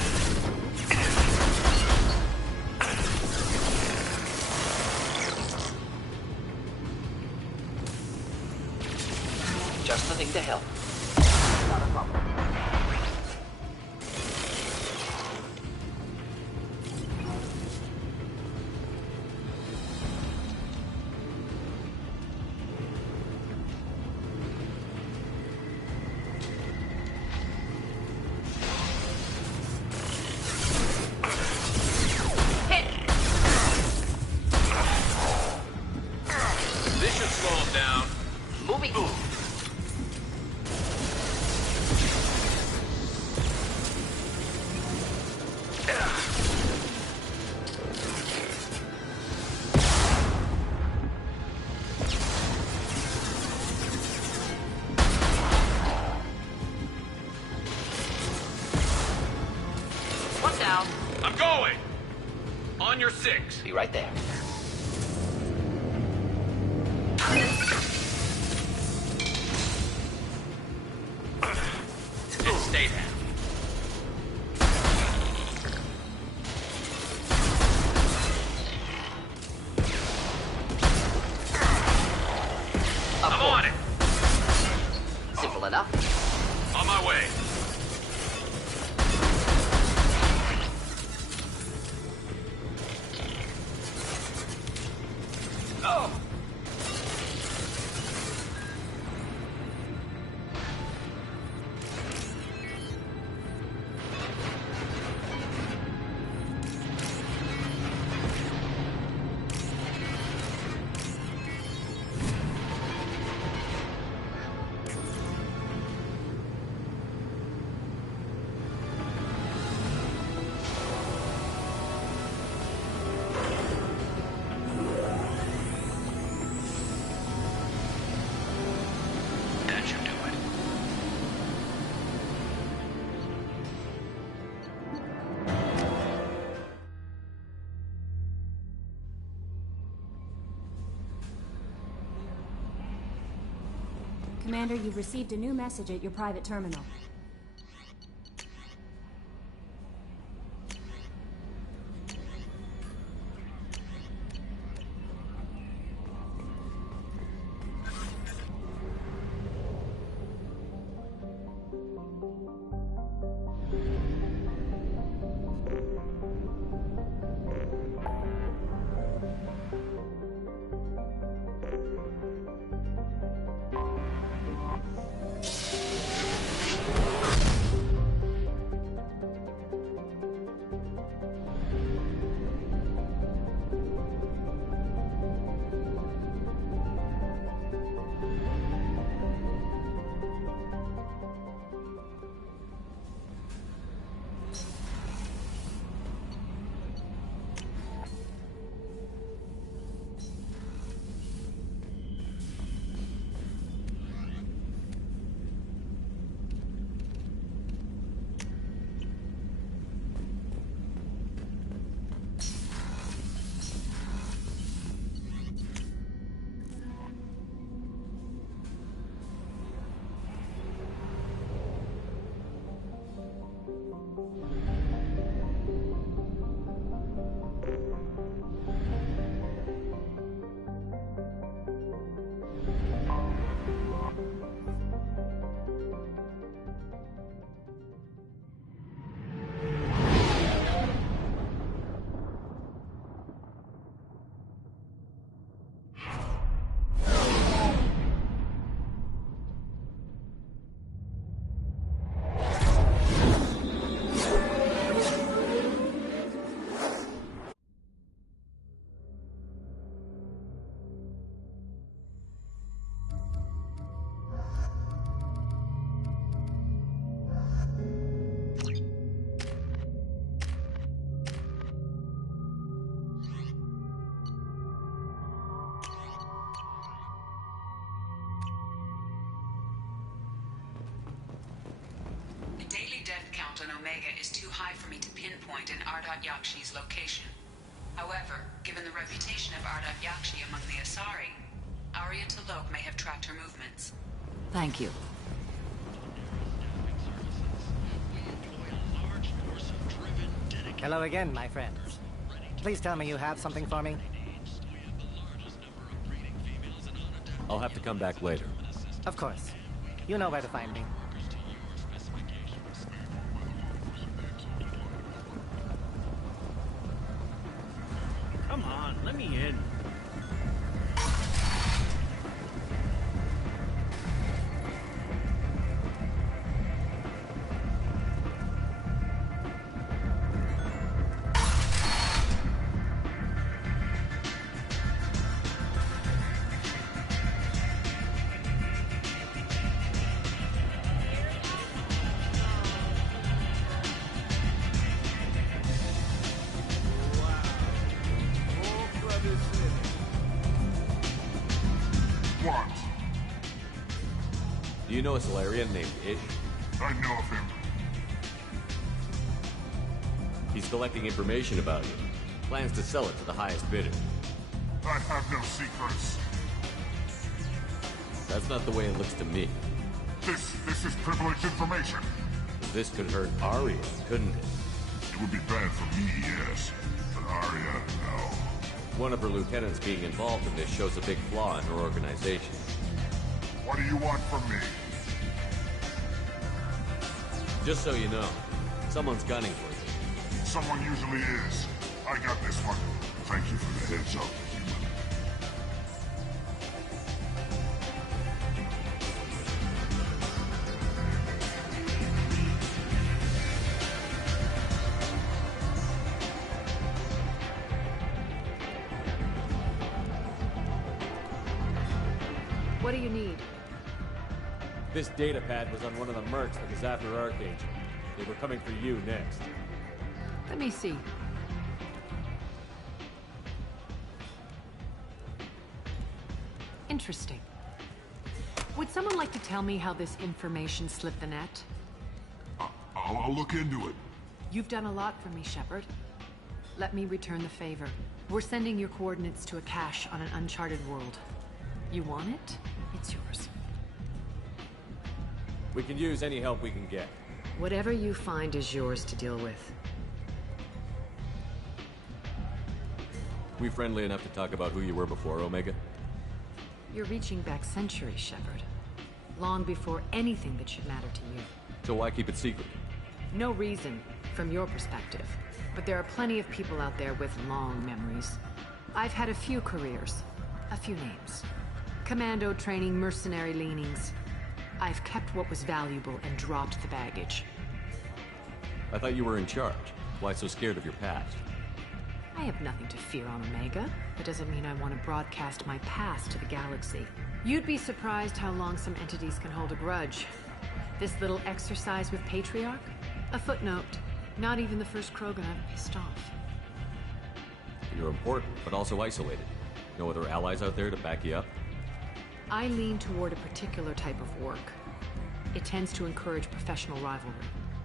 Just the thing to help. Not a problem. This should slow him down. Moving. One down. I'm going. On your 6. Be right there. And stay down. I'm on it. Simple enough. On my way. Oh. That should do it. Commander, you've received a new message at your private terminal. Omega is too high for me to pinpoint an Ardat Yakshi's location. However, given the reputation of Ardat Yakshi among the Asari, Arya T'Loak may have tracked her movements. Thank you. Hello again, my friend. Please tell me you have something for me. I'll have to come back later. Of course. You know where to find me. Come on, let me in. What? Do you know a Solarian named Ish? I know of him. He's collecting information about you. Plans to sell it to the highest bidder. I have no secrets. That's not the way it looks to me. This is privileged information. This could hurt Aria, couldn't it? It would be bad for me, yes. But Aria, no. One of her lieutenants being involved in this shows a big flaw in her organization. What do you want from me? Just so you know, someone's gunning for you. Someone usually is. I got this one. Thank you for the heads up, human. What do you need? This data pad was on one of the mercs that was after Archangel. They were coming for you next. Let me see. Interesting. Would someone like to tell me how this information slipped the net? I'll look into it. You've done a lot for me, Shepard. Let me return the favor. We're sending your coordinates to a cache on an uncharted world. You want it? It's yours. We can use any help we can get. Whatever you find is yours to deal with. We friendly enough to talk about who you were before, Omega? You're reaching back centuries, Shepard. Long before anything that should matter to you. So why keep it secret? No reason, from your perspective. But there are plenty of people out there with long memories. I've had a few careers. A few names. Commando training, mercenary leanings. I've kept what was valuable and dropped the baggage. I thought you were in charge. Why so scared of your past? I have nothing to fear on Omega. That doesn't mean I want to broadcast my past to the galaxy. You'd be surprised how long some entities can hold a grudge. This little exercise with Patriarch? A footnote. Not even the first Krogan I've pissed off. You're important, but also isolated. No other allies out there to back you up? I lean toward a particular type of work. It tends to encourage professional rivalry.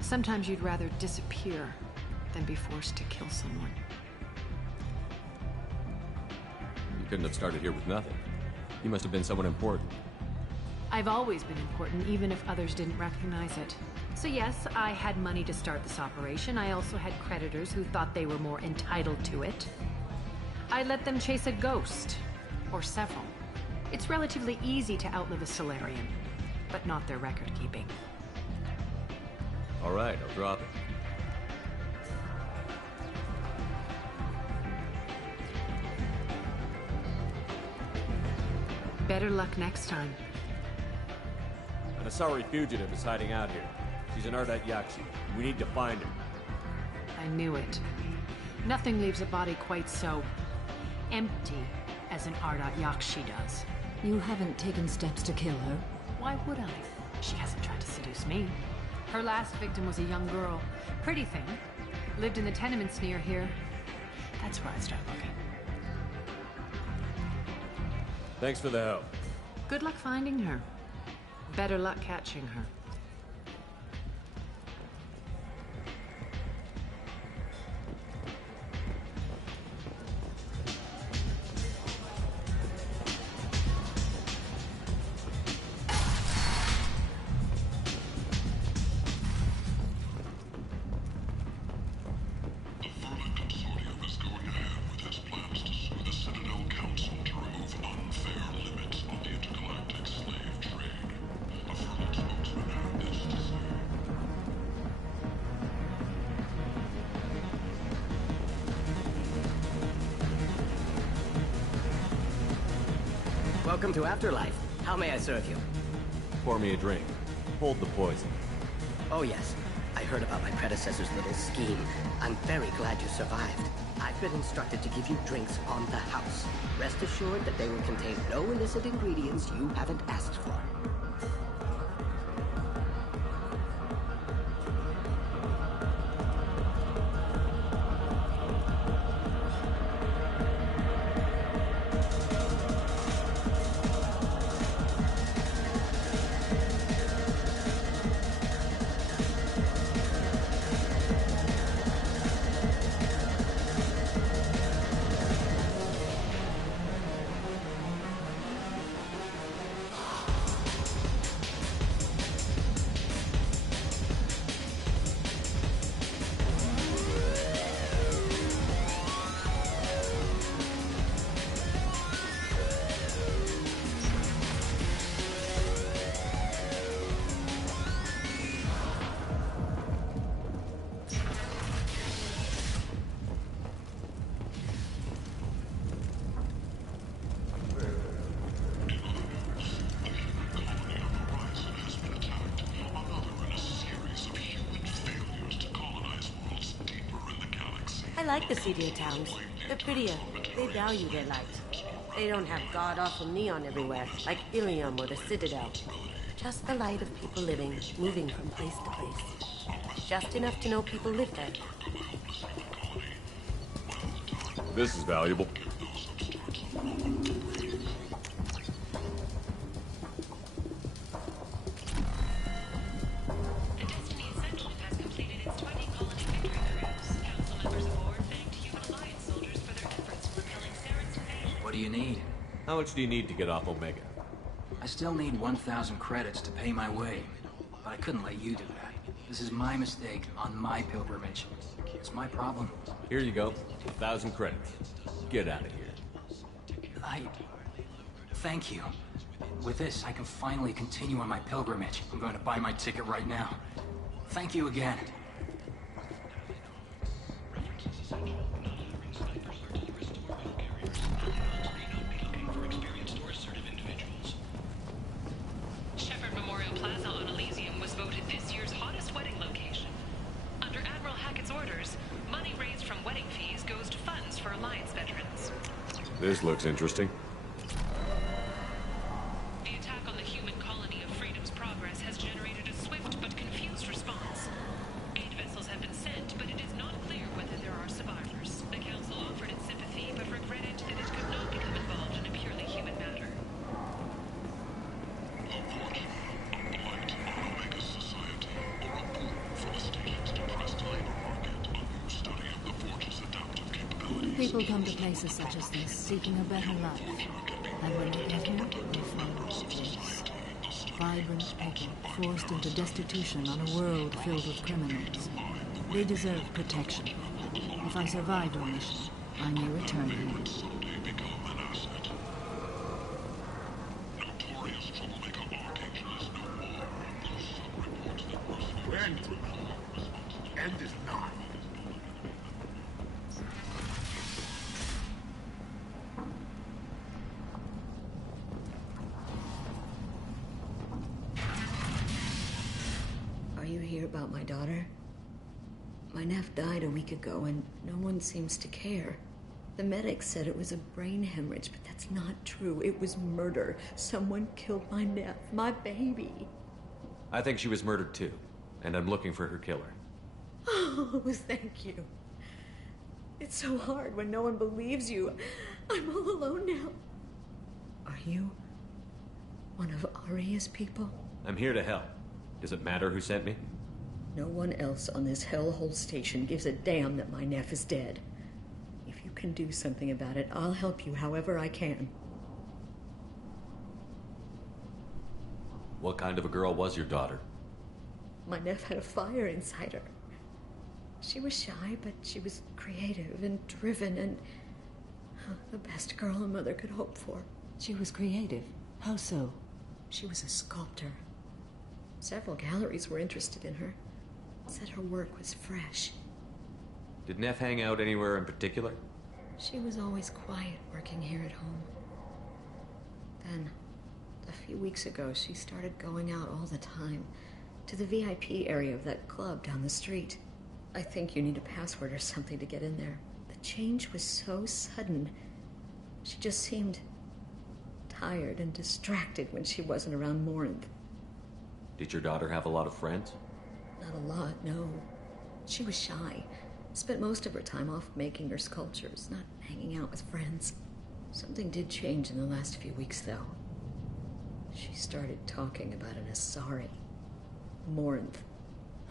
Sometimes you'd rather disappear than be forced to kill someone. You couldn't have started here with nothing. You must have been someone important. I've always been important, even if others didn't recognize it. So yes, I had money to start this operation. I also had creditors who thought they were more entitled to it. I let them chase a ghost, or several. It's relatively easy to outlive a Solarian, but not their record-keeping. All right, I'll drop it. Better luck next time. An Asari fugitive is hiding out here. She's an Ardat Yakshi. We need to find her. I knew it. Nothing leaves a body quite so empty as an Ardat Yakshi does. You haven't taken steps to kill her? Why would I? She hasn't tried to seduce me. Her last victim was a young girl. Pretty thing. Lived in the tenements near here. That's where I start looking. Thanks for the help. Good luck finding her. Better luck catching her. Welcome to Afterlife. How may I serve you? Pour me a drink. Hold the poison. Oh yes, I heard about my predecessor's little scheme. I'm very glad you survived. I've been instructed to give you drinks on the house. Rest assured that they will contain no illicit ingredients you haven't asked for. I like the seedier towns. They're prettier. They value their light. They don't have god-awful neon everywhere, like Ilium or the Citadel. Just the light of people living, moving from place to place. Just enough to know people live there. This is valuable. What do you need? How much do you need to get off Omega? I still need 1,000 credits to pay my way, but I couldn't let you do that. This is my mistake on my pilgrimage. It's my problem. Here you go. 1,000 credits. Get out of here. Thank you. With this, I can finally continue on my pilgrimage. I'm going to buy my ticket right now. Thank you again. Shepherd Memorial Plaza on Elysium was voted this year's hottest wedding location. Under Admiral Hackett's orders, money raised from wedding fees goes to funds for Alliance veterans. This looks interesting. The attack on the human colony of Freedom's Progress has generated a swift but confused response. Aid vessels have been sent, but it is not clear whether there are survivors. The Council offered its sympathy, but regretted that it could not become involved in a purely human matter. People come to places such as this, seeking a better life. And when they get here, they find this. Vibrant people, forced into destitution on a world filled with criminals. They deserve protection. If I survive your mission, I may return here. End is not. Are you here about my daughter? My nephew died a week ago and no one seems to care. The medics said it was a brain hemorrhage, but that's not true. It was murder. Someone killed my nephew, my baby. I think she was murdered too, and I'm looking for her killer. Oh, thank you. It's so hard when no one believes you. I'm all alone now. Are you one of Aria's people? I'm here to help. Does it matter who sent me? No one else on this hellhole station gives a damn that my nephew is dead. If you can do something about it, I'll help you however I can. What kind of a girl was your daughter? My nephew had a fire inside her. She was shy, but she was creative and driven and the best girl a mother could hope for. She was creative. How so? She was a sculptor. Several galleries were interested in her. Said her work was fresh. Did Neff hang out anywhere in particular? She was always quiet working here at home. Then, a few weeks ago, she started going out all the time. To the VIP area of that club down the street. I think you need a password or something to get in there. The change was so sudden. She just seemed tired and distracted when she wasn't around Morinth. Did your daughter have a lot of friends? Not a lot, no. She was shy. Spent most of her time off making her sculptures, not hanging out with friends. Something did change in the last few weeks, though. She started talking about an Asari. Morinth.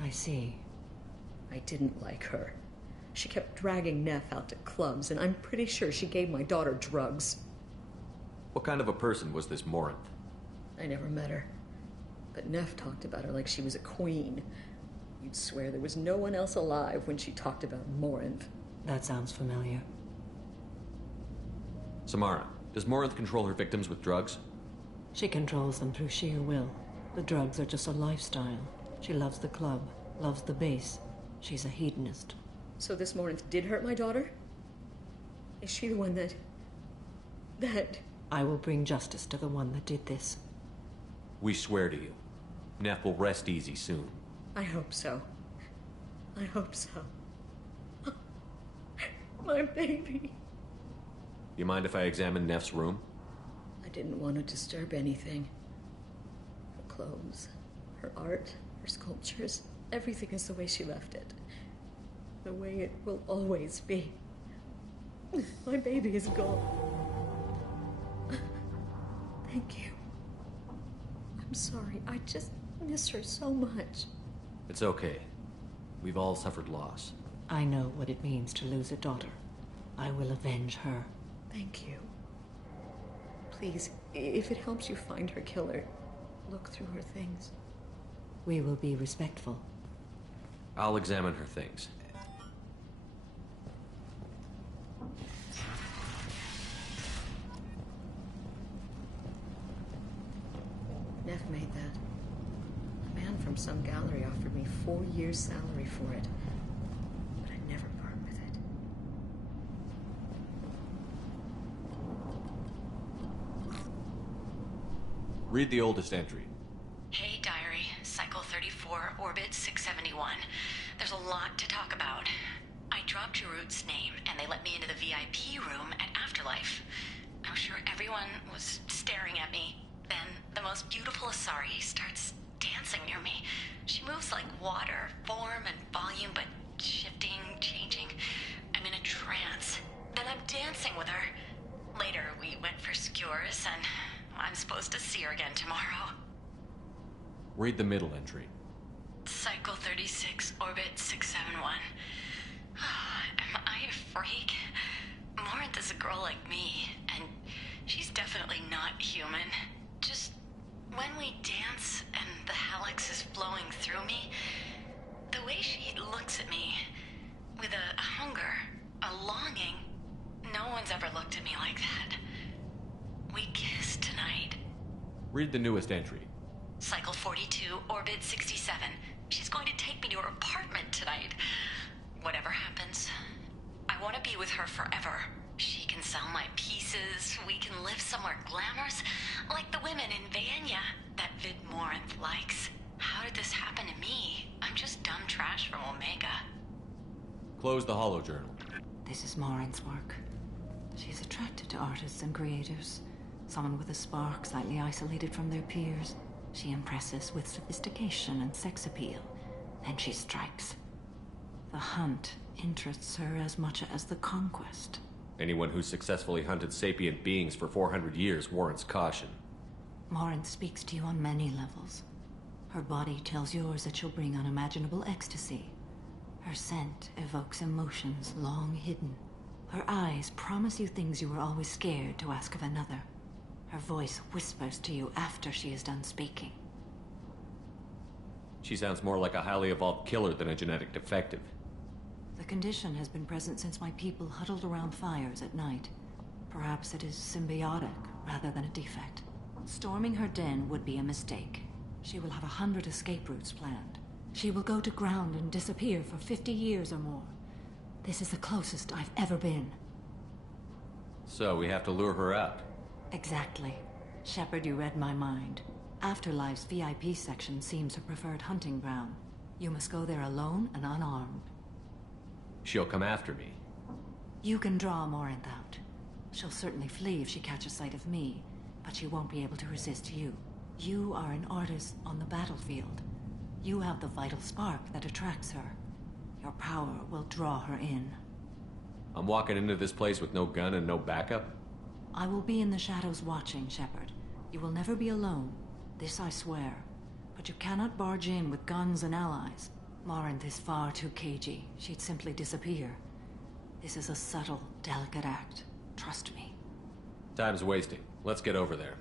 I see. I didn't like her. She kept dragging Neff out to clubs, and I'm pretty sure she gave my daughter drugs. What kind of a person was this Morinth? I never met her. But Neff talked about her like she was a queen. You'd swear there was no one else alive when she talked about Morinth. That sounds familiar. Samara, does Morinth control her victims with drugs? She controls them through sheer will. The drugs are just a lifestyle. She loves the club, loves the base. She's a hedonist. So this Morinth did hurt my daughter? Is she the one that... I will bring justice to the one that did this. We swear to you. Neff will rest easy soon. I hope so. I hope so. My baby. You mind if I examine Neff's room? I didn't want to disturb anything. Her clothes, her art, her sculptures, everything is the way she left it. The way it will always be. My baby is gone. Thank you. I'm sorry. I just miss her so much. It's okay. We've all suffered loss. I know what it means to lose a daughter. I will avenge her. Thank you. Please, if it helps you find her killer, look through her things. We will be respectful. I'll examine her things. Neff made that. A man from some gallery offered me 4 years' salary for it. But I'd never part with it. Read the oldest entry. Hey, Diary. Cycle 34, Orbit 671. There's a lot to talk about. I dropped Jarut's name, and they let me into the VIP room at Afterlife. I'm sure everyone was staring at me. Then, the most beautiful Asari starts dancing near me. She moves like water, form and volume, but shifting, changing. I'm in a trance. Then I'm dancing with her. Later, we went for skewers, and I'm supposed to see her again tomorrow. Read the middle entry. Cycle 36, Orbit 671. Am I a freak? Morinth is a girl like me, and she's definitely not human. Just when we dance and the Hallex is flowing through me, the way she looks at me, with a hunger, a longing, no one's ever looked at me like that. We kissed tonight. Read the newest entry. Cycle 42, Orbit 67. She's going to take me to her apartment tonight. Whatever happens, I want to be with her forever. She can sell my pieces, we can live somewhere glamorous, like the women in Vanya that Vid Morinth likes. How did this happen to me? I'm just dumb trash from Omega. Close the holo journal. This is Morinth's work. She's attracted to artists and creators. Someone with a spark, slightly isolated from their peers. She impresses with sophistication and sex appeal. Then she strikes. The hunt interests her as much as the conquest. Anyone who's successfully hunted sapient beings for 400 years warrants caution. Morinth speaks to you on many levels. Her body tells yours that she'll bring unimaginable ecstasy. Her scent evokes emotions long hidden. Her eyes promise you things you were always scared to ask of another. Her voice whispers to you after she is done speaking. She sounds more like a highly evolved killer than a genetic defective. The condition has been present since my people huddled around fires at night. Perhaps it is symbiotic rather than a defect. Storming her den would be a mistake. She will have 100 escape routes planned. She will go to ground and disappear for 50 years or more. This is the closest I've ever been. So we have to lure her out. Exactly. Shepard, you read my mind. Afterlife's VIP section seems her preferred hunting ground. You must go there alone and unarmed. She'll come after me. You can draw Morinth out. She'll certainly flee if she catches sight of me, but she won't be able to resist you. You are an artist on the battlefield. You have the vital spark that attracts her. Your power will draw her in. I'm walking into this place with no gun and no backup? I will be in the shadows watching, Shepard. You will never be alone. This I swear. But you cannot barge in with guns and allies. Morinth is far too cagey. She'd simply disappear. This is a subtle, delicate act. Trust me. Time's wasting. Let's get over there.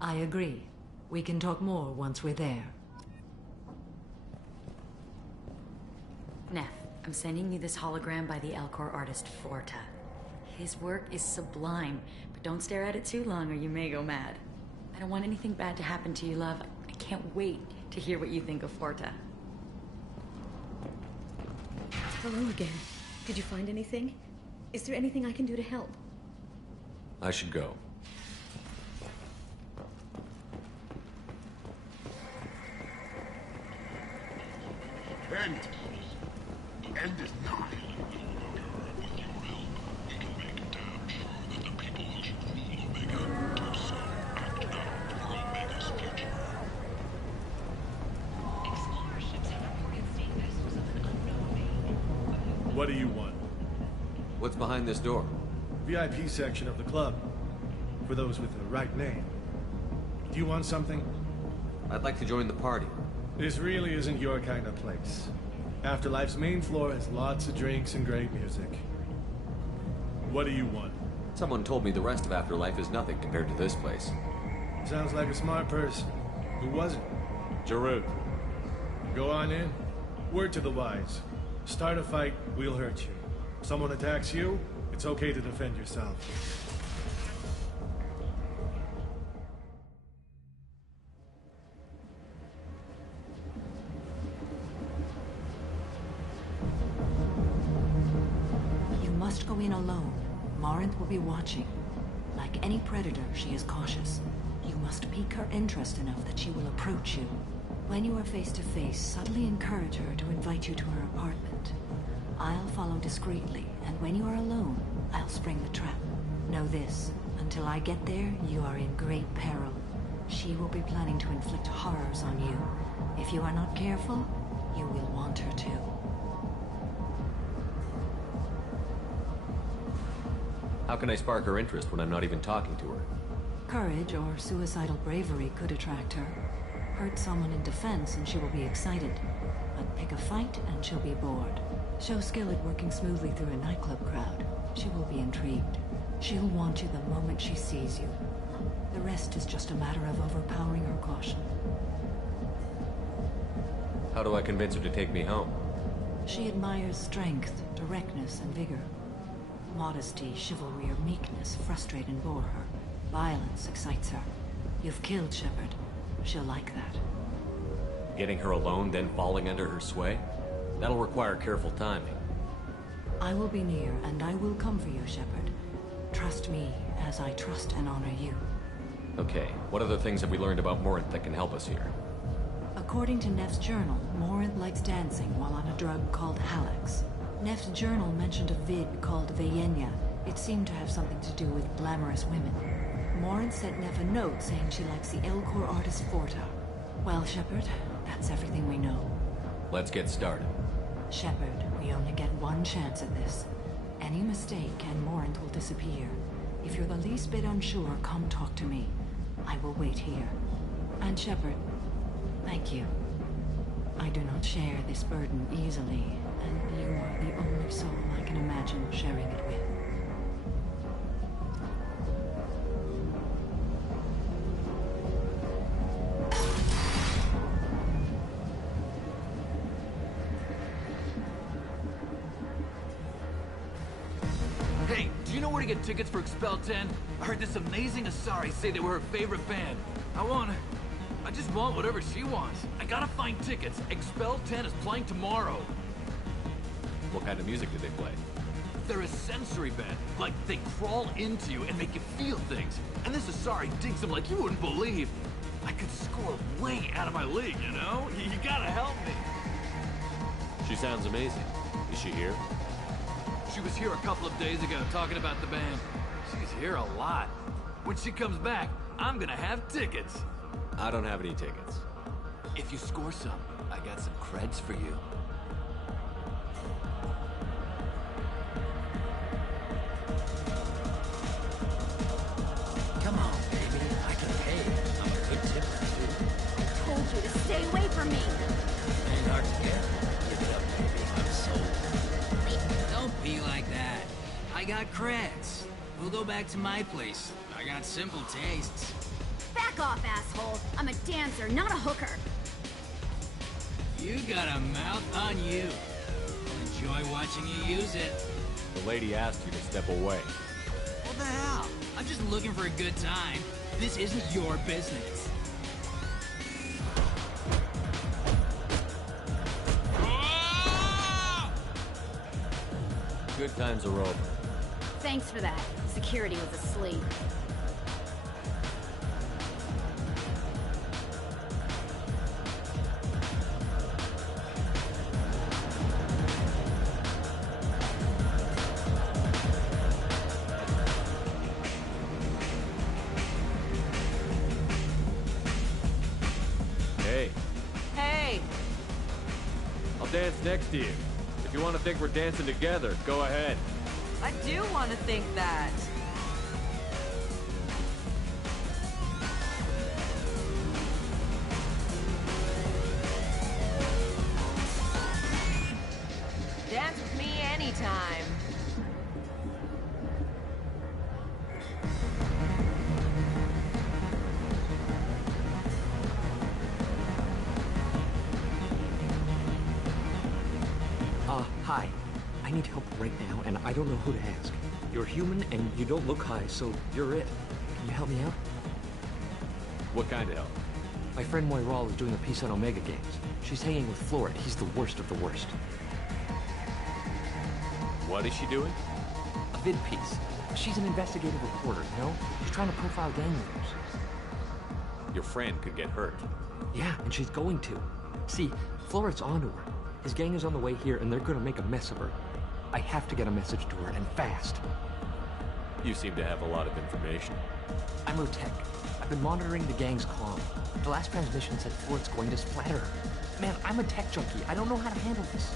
I agree. We can talk more once we're there. Neff, I'm sending you this hologram by the Alcor artist Forta. His work is sublime, but don't stare at it too long or you may go mad. I don't want anything bad to happen to you, love. I can't wait to hear what you think of Forta. Hello again. Did you find anything? Is there anything I can do to help? I should go. End is nigh. What do you want? What's behind this door? VIP section of the club. For those with the right name. Do you want something? I'd like to join the party. This really isn't your kind of place. Afterlife's main floor has lots of drinks and great music. What do you want? Someone told me the rest of Afterlife is nothing compared to this place. Sounds like a smart person. Who was it? Jarut. Go on in. Word to the wise. Start a fight, we'll hurt you. Someone attacks you, it's okay to defend yourself. You must go in alone. Morinth will be watching. Like any predator, she is cautious. You must pique her interest enough that she will approach you. When you are face to face, subtly encourage her to invite you to her apartment. I'll follow discreetly, and when you are alone, I'll spring the trap. Know this, until I get there, you are in great peril. She will be planning to inflict horrors on you. If you are not careful, you will want her to. How can I spark her interest when I'm not even talking to her? Courage or suicidal bravery could attract her. Hurt someone in defense and she will be excited. But pick a fight and she'll be bored. Show skill at working smoothly through a nightclub crowd. She will be intrigued. She'll want you the moment she sees you. The rest is just a matter of overpowering her caution. How do I convince her to take me home? She admires strength, directness, and vigor. Modesty, chivalry, or meekness frustrate and bore her. Violence excites her. You've killed Shepard. She'll like that. Getting her alone, then falling under her sway? That'll require careful timing. I will be near, and I will come for you, Shepard. Trust me, as I trust and honor you. Okay, what other things have we learned about Morinth that can help us here? According to Neff's journal, Morinth likes dancing while on a drug called Halax. Neff's journal mentioned a vid called Vayenya. It seemed to have something to do with glamorous women. Morinth sent Neff a note saying she likes the Elcor artist Forta. Well, Shepard, that's everything we know. Let's get started. Shepard, we only get one chance at this. Any mistake and Morinth will disappear. If you're the least bit unsure, come talk to me. I will wait here. And Shepard, thank you. I do not share this burden easily, and you are the only soul I can imagine sharing it with. Hey, do you know where to get tickets for Expel 10? I heard this amazing Asari say they were her favorite band. I just want whatever she wants. I gotta find tickets. Expel 10 is playing tomorrow. What kind of music do they play? they're a sensory band. Like, they crawl into you and make you feel things. And this Asari digs them like you wouldn't believe. I could score way out of my league, you know? You gotta help me. She sounds amazing. Is she here? She was here a couple of days ago talking about the band. She's here a lot. When she comes back, I'm gonna have tickets. I don't have any tickets. If you score some, I got some creds for you. Come on, baby. I can pay. I'm a good tipper, too. I told you to stay away from me. Ain't hard to get. Give it up, baby. I'm sold. Don't be like that. I got creds. We'll go back to my place. I got simple tastes. Back off, asshole. I'm a dancer, not a hooker. You got a mouth on you. I'll enjoy watching you use it. The lady asked you to step away. What the hell? I'm just looking for a good time. This isn't your business. Good times are over. Thanks for that. Security was asleep. Hey. Hey! I'll dance next to you. If you want to think we're dancing together, go ahead. I do want to think that. Dance with me anytime. Hi. I need help right now, and I don't know who to ask. You're human, and you don't look high, so you're it. Can you help me out? What kind of help? My friend Moiral is doing a piece on Omega Games. She's hanging with Florid. He's the worst of the worst. What is she doing? A vid piece. She's an investigative reporter, you know? She's trying to profile gang leaders. Your friend could get hurt. Yeah, and she's going to. See, Florid's onto her. His gang is on the way here, and they're gonna make a mess of her. I have to get a message to her, and fast. You seem to have a lot of information. I'm her tech. I've been monitoring the gang's comm. The last transmission said Florid's going to splatter her. Man, I'm a tech junkie. I don't know how to handle this.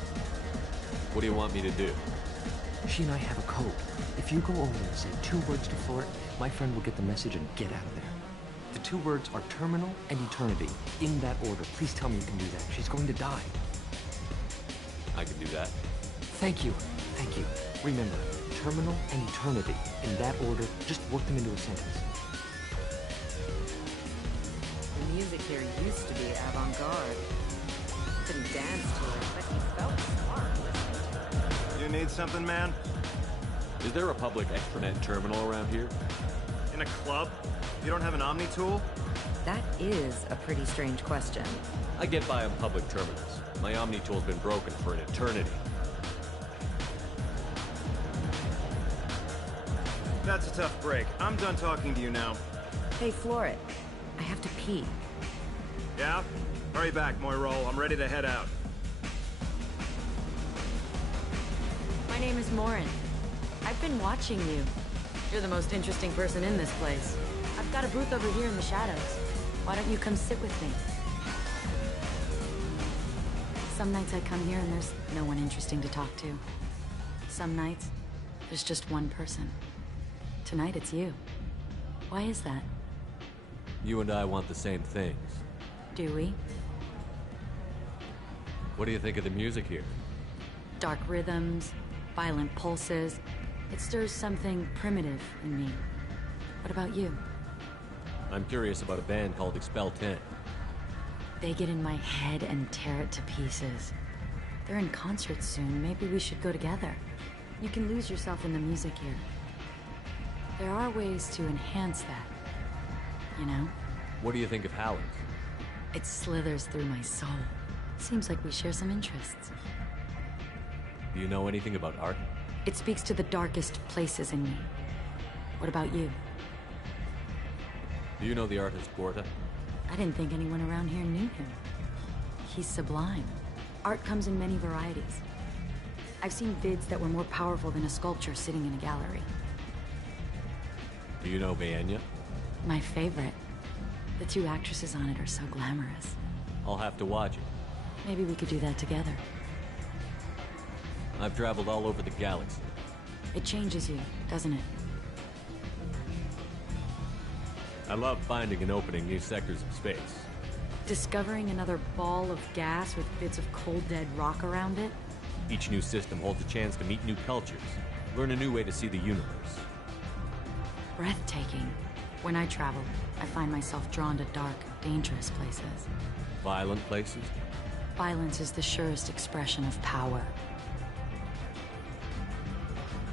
What do you want me to do? She and I have a code. If you go over and say 2 words to Florid, my friend will get the message and get out of there. The 2 words are terminal and eternity. In that order. Please tell me you can do that. She's going to die. I can do that. Thank you. Thank you. Remember, terminal and eternity. In that order, just work them into a sentence. The music here used to be avant-garde. Couldn't dance to it, but he felt smart listening to it. You need something, man? Is there a public extranet terminal around here? In a club? You don't have an Omni tool? That is a pretty strange question. I get by on public terminals. My Omni tool's been broken for an eternity. That's a tough break. I'm done talking to you now. Hey, Florid. I have to pee. Yeah? Hurry back, Moiral. I'm ready to head out. My name is Morin. I've been watching you. You're the most interesting person in this place. I've got a booth over here in the shadows. Why don't you come sit with me? Some nights I come here and there's no one interesting to talk to. Some nights, there's just one person. Tonight it's you. Why is that? You and I want the same things. Do we? What do you think of the music here? Dark rhythms, violent pulses. It stirs something primitive in me. What about you? I'm curious about a band called Expel 10. They get in my head and tear it to pieces. They're in concert soon. Maybe we should go together. You can lose yourself in the music here. There are ways to enhance that. You know? What do you think of Howard? It slithers through my soul. Seems like we share some interests. Do you know anything about art? It speaks to the darkest places in me. What about you? Do you know the artist Gorta? I didn't think anyone around here knew him. He's sublime. Art comes in many varieties. I've seen vids that were more powerful than a sculpture sitting in a gallery. Do you know Vaenya? My favorite. The two actresses on it are so glamorous. I'll have to watch it. Maybe we could do that together. I've traveled all over the galaxy. It changes you, doesn't it? I love finding and opening new sectors of space. Discovering another ball of gas with bits of cold dead rock around it? Each new system holds a chance to meet new cultures, learn a new way to see the universe. Breathtaking. When I travel, I find myself drawn to dark, dangerous places. Violent places? Violence is the surest expression of power.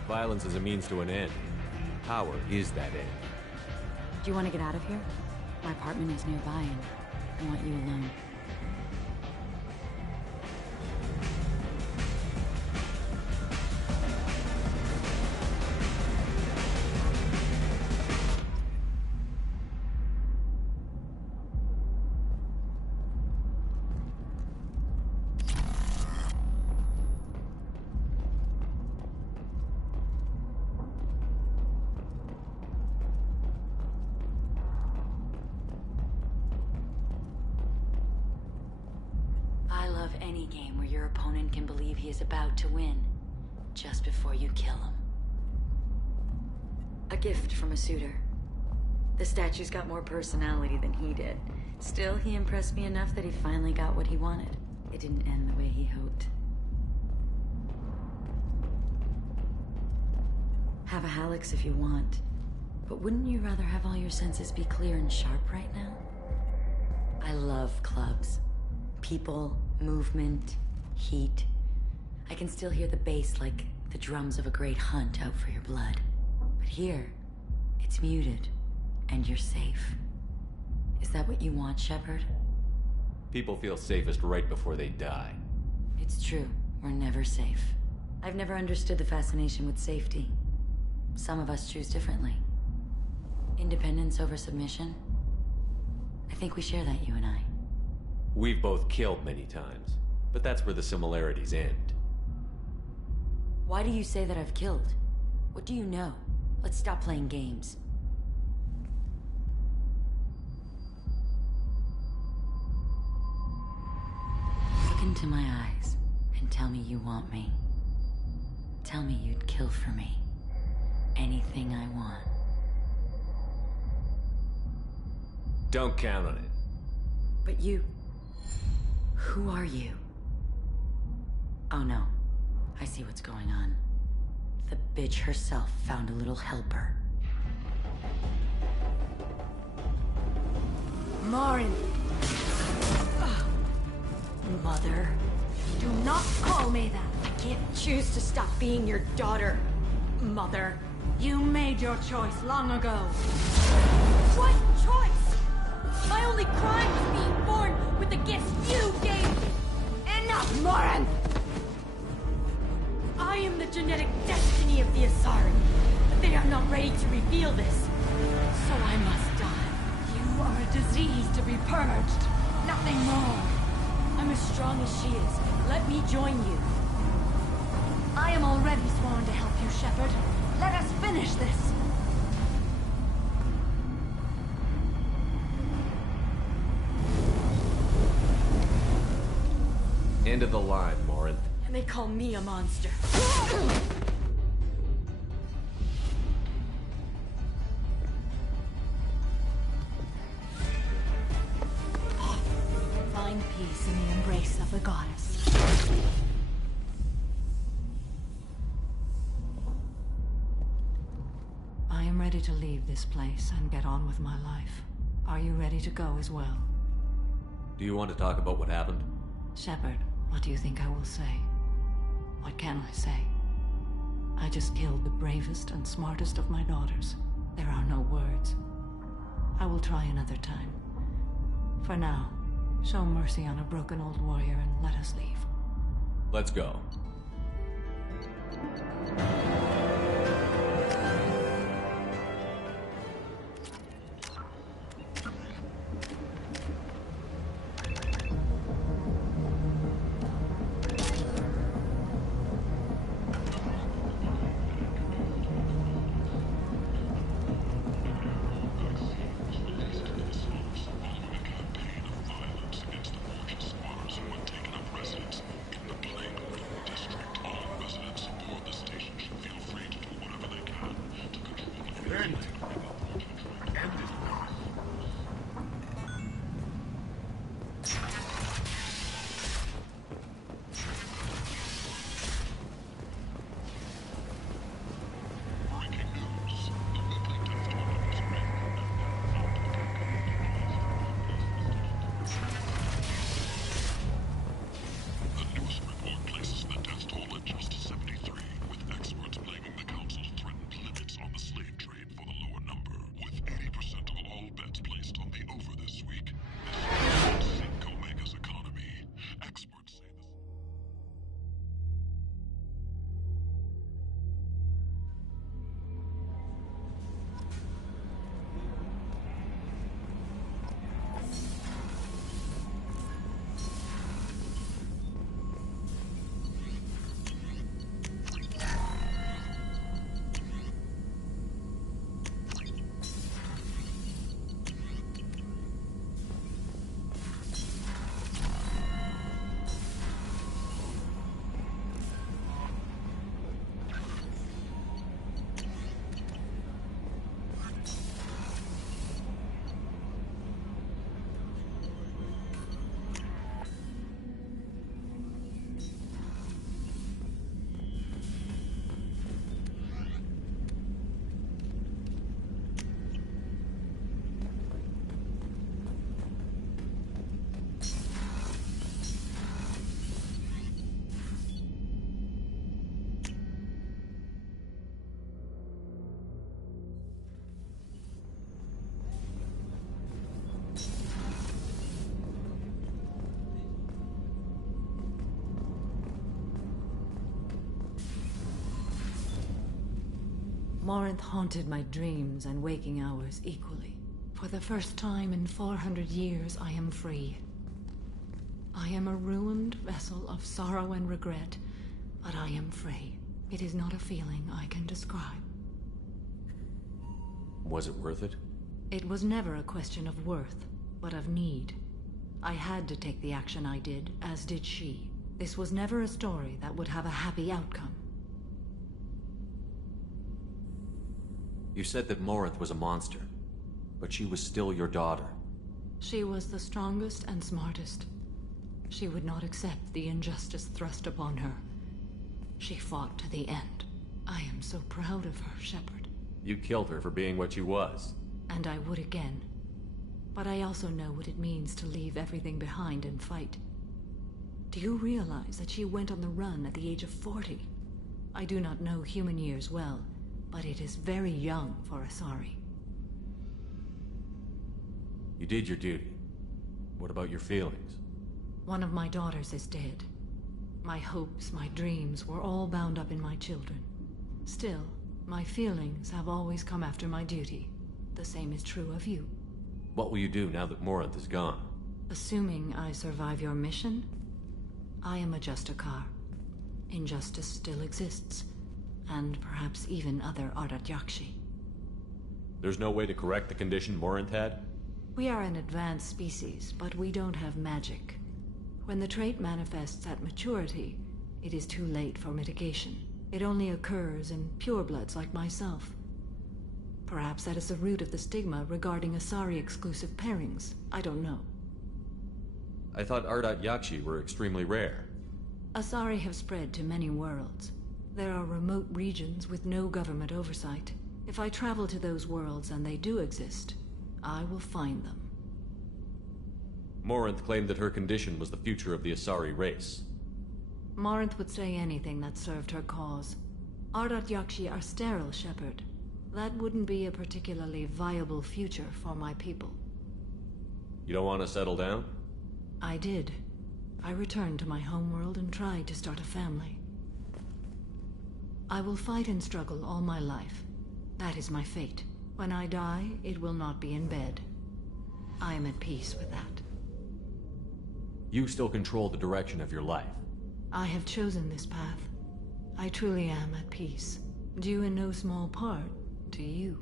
Violence is a means to an end. Power is that end. Do you want to get out of here? My apartment is nearby and I want you alone. Any game where your opponent can believe he is about to win, just before you kill him. A gift from a suitor. The statue's got more personality than he did. Still, he impressed me enough that he finally got what he wanted. It didn't end the way he hoped. Have a Hallex if you want, but wouldn't you rather have all your senses be clear and sharp right now? I love clubs. People, movement, heat. I can still hear the bass like the drums of a great hunt out for your blood. But here, it's muted, and you're safe. Is that what you want, Shepard? People feel safest right before they die. It's true. We're never safe. I've never understood the fascination with safety. Some of us choose differently. Independence over submission? I think we share that, you and I. We've both killed many times, but that's where the similarities end. Why do you say that I've killed? What do you know? Let's stop playing games. Look into my eyes and tell me you want me. Tell me you'd kill for me. Anything I want. Don't count on it. But you... Who are you? Oh no. I see what's going on. The bitch herself found a little helper. Morin! Mother. Do not call me that! I can't choose to stop being your daughter, Mother. You made your choice long ago. What choice? My only crime was being born with the gifts you gave me. Enough, Morin! I am the genetic destiny of the Asari, but they are not ready to reveal this. So I must die. You are a disease to be purged. Nothing more. I'm as strong as she is. Let me join you. I am already sworn to help you, Shepard. Let us finish this. End of the line, Morin. And they call me a monster. Find peace in the embrace of the goddess. I am ready to leave this place and get on with my life. Are you ready to go as well? Do you want to talk about what happened? Shepard, what do you think I will say? What can I say? I just killed the bravest and smartest of my daughters. There are no words. I will try another time. For now, show mercy on a broken old warrior and let us leave. Let's go. Morinth haunted my dreams and waking hours equally. For the first time in 400 years, I am free. I am a ruined vessel of sorrow and regret, but I am free. It is not a feeling I can describe. Was it worth it? It was never a question of worth, but of need. I had to take the action I did, as did she. This was never a story that would have a happy outcome. You said that Morinth was a monster, but she was still your daughter. She was the strongest and smartest. She would not accept the injustice thrust upon her. She fought to the end. I am so proud of her, Shepard. You killed her for being what she was. And I would again. But I also know what it means to leave everything behind and fight. Do you realize that she went on the run at the age of 40? I do not know human years well, but it is very young for Asari. You did your duty. What about your feelings? One of my daughters is dead. My hopes, my dreams were all bound up in my children. Still, my feelings have always come after my duty. The same is true of you. What will you do now that Morinth is gone? Assuming I survive your mission, I am a Justicar. Injustice still exists, and perhaps even other Ardat Yakshi. There's no way to correct the condition Morinth had? We are an advanced species, but we don't have magic. When the trait manifests at maturity, it is too late for mitigation. It only occurs in purebloods like myself. Perhaps that is the root of the stigma regarding Asari-exclusive pairings. I don't know. I thought Ardat Yakshi were extremely rare. Asari have spread to many worlds. There are remote regions with no government oversight. If I travel to those worlds and they do exist, I will find them. Morinth claimed that her condition was the future of the Asari race. Morinth would say anything that served her cause. Ardat Yakshi are sterile, Shepard. That wouldn't be a particularly viable future for my people. You don't want to settle down? I did. I returned to my homeworld and tried to start a family. I will fight and struggle all my life. That is my fate. When I die, it will not be in bed. I am at peace with that. You still control the direction of your life. I have chosen this path. I truly am at peace, due in no small part to you.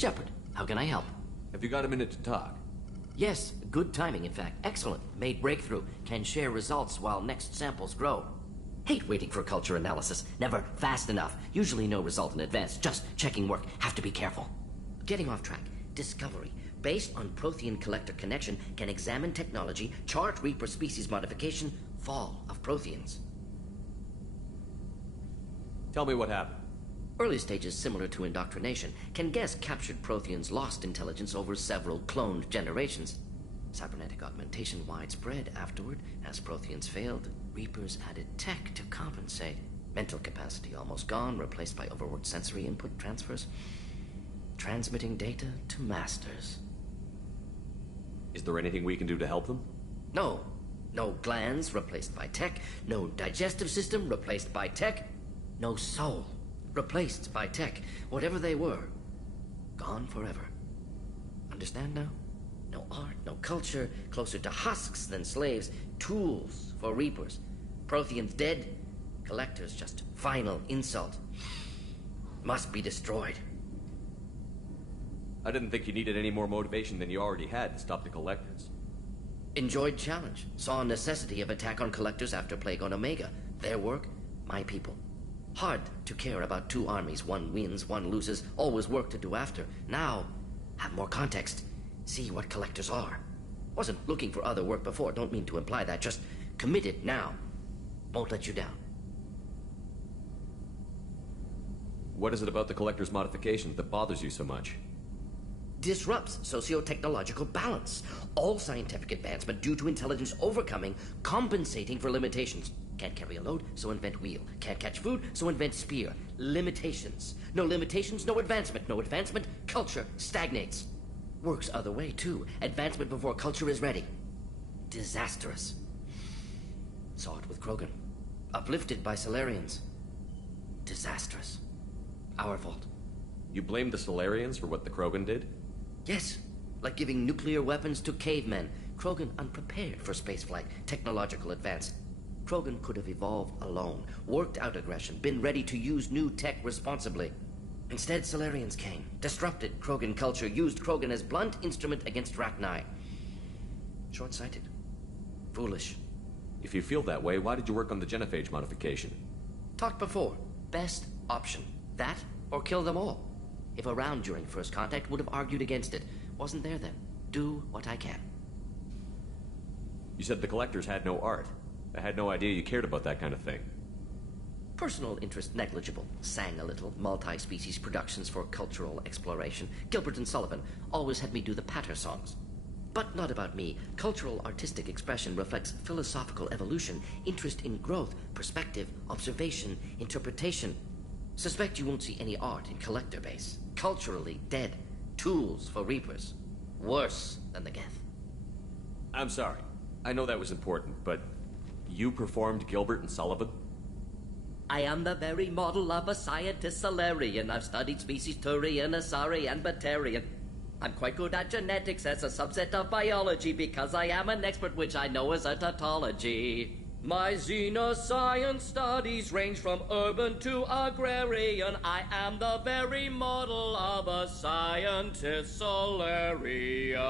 Shepard, how can I help? Have you got a minute to talk? Yes, good timing, in fact. Excellent. Made breakthrough. Can share results while next samples grow. Hate waiting for culture analysis. Never fast enough. Usually no result in advance. Just checking work. Have to be careful. Getting off track. Discovery. Based on Prothean collector connection, can examine technology, chart Reaper species modification, fall of Protheans. Tell me what happened. Early stages similar to indoctrination, can guess captured Protheans lost intelligence over several cloned generations. Cybernetic augmentation widespread afterward. As Protheans failed, Reapers added tech to compensate. Mental capacity almost gone, replaced by overworked sensory input transfers. Transmitting data to masters. Is there anything we can do to help them? No. No glands replaced by tech. No digestive system replaced by tech. No soul replaced by tech. Whatever they were, gone forever. Understand now? No art, no culture, closer to husks than slaves, tools for Reapers. Protheans dead, collectors just final insult. Must be destroyed. I didn't think you needed any more motivation than you already had to stop the collectors. Enjoyed challenge. Saw necessity of attack on collectors after Plague on Omega. Their work, my people. Hard to care about two armies. One wins, one loses. Always work to do after. Now, have more context. See what collectors are. Wasn't looking for other work before. Don't mean to imply that. Just committed now. Won't let you down. What is it about the collector's modifications that bothers you so much? Disrupts socio-technological balance. All scientific advancement due to intelligence overcoming, compensating for limitations. Can't carry a load, so invent wheel. Can't catch food, so invent spear. Limitations. No limitations, no advancement. No advancement, culture stagnates. Works other way, too. Advancement before culture is ready. Disastrous. Saw it with Krogan. Uplifted by Salarians. Disastrous. Our fault. You blame the Salarians for what the Krogan did? Yes. Like giving nuclear weapons to cavemen. Krogan unprepared for spaceflight, technological advance. Krogan could have evolved alone, worked out aggression, been ready to use new tech responsibly. Instead, Salarians came, disrupted Krogan culture, used Krogan as blunt instrument against Rachni. Short-sighted. Foolish. If you feel that way, why did you work on the genophage modification? Talked before. Best option. That, or kill them all. If around during first contact, would have argued against it. Wasn't there then. Do what I can. You said the collectors had no art. I had no idea you cared about that kind of thing. Personal interest negligible. Sang a little. Multi-species productions for cultural exploration. Gilbert and Sullivan always had me do the patter songs. But not about me. Cultural artistic expression reflects philosophical evolution, interest in growth, perspective, observation, interpretation. Suspect you won't see any art in collector base. Culturally dead. Tools for Reapers. Worse than the Geth. I'm sorry. I know that was important, but you performed Gilbert and Sullivan? I am the very model of a scientist Salarian. I've studied species Turian, Asari, and Batarian. I'm quite good at genetics as a subset of biology because I am an expert, which I know is a tautology. My xenoscience studies range from urban to agrarian. I am the very model of a scientist Salarian.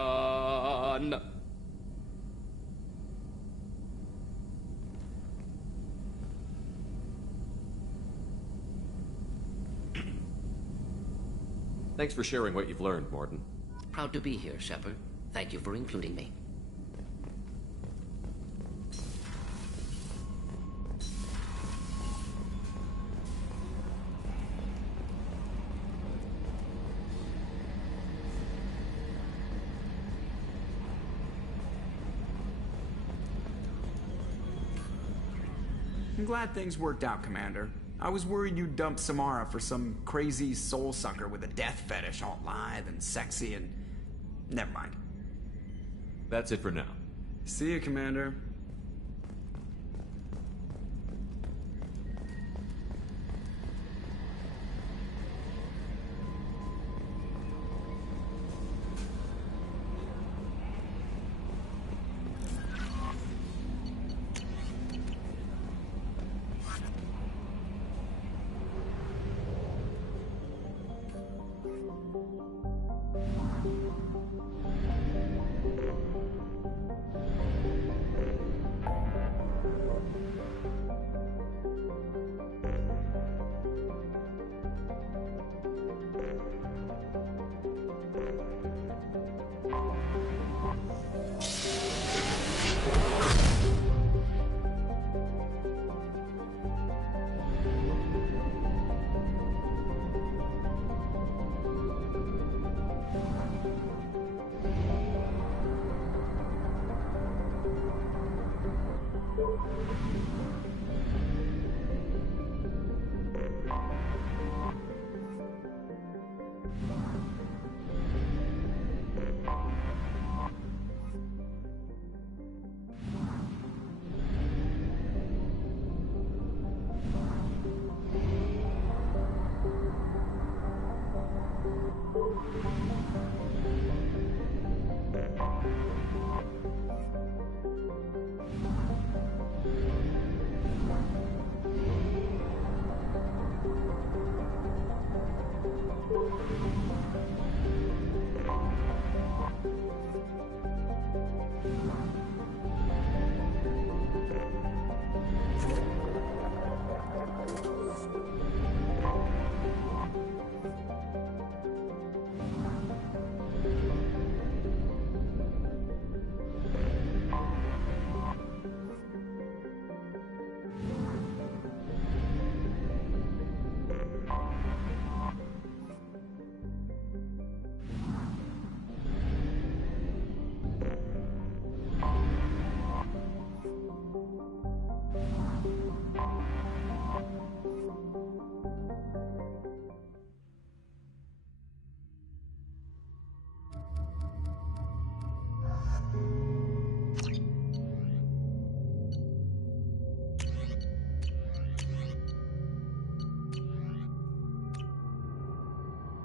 Thanks for sharing what you've learned, Mordin. Proud to be here, Shepard. Thank you for including me. I'm glad things worked out, Commander. I was worried you'd dump Samara for some crazy soul sucker with a death fetish, all lithe and sexy and... Never mind. That's it for now. See you, Commander.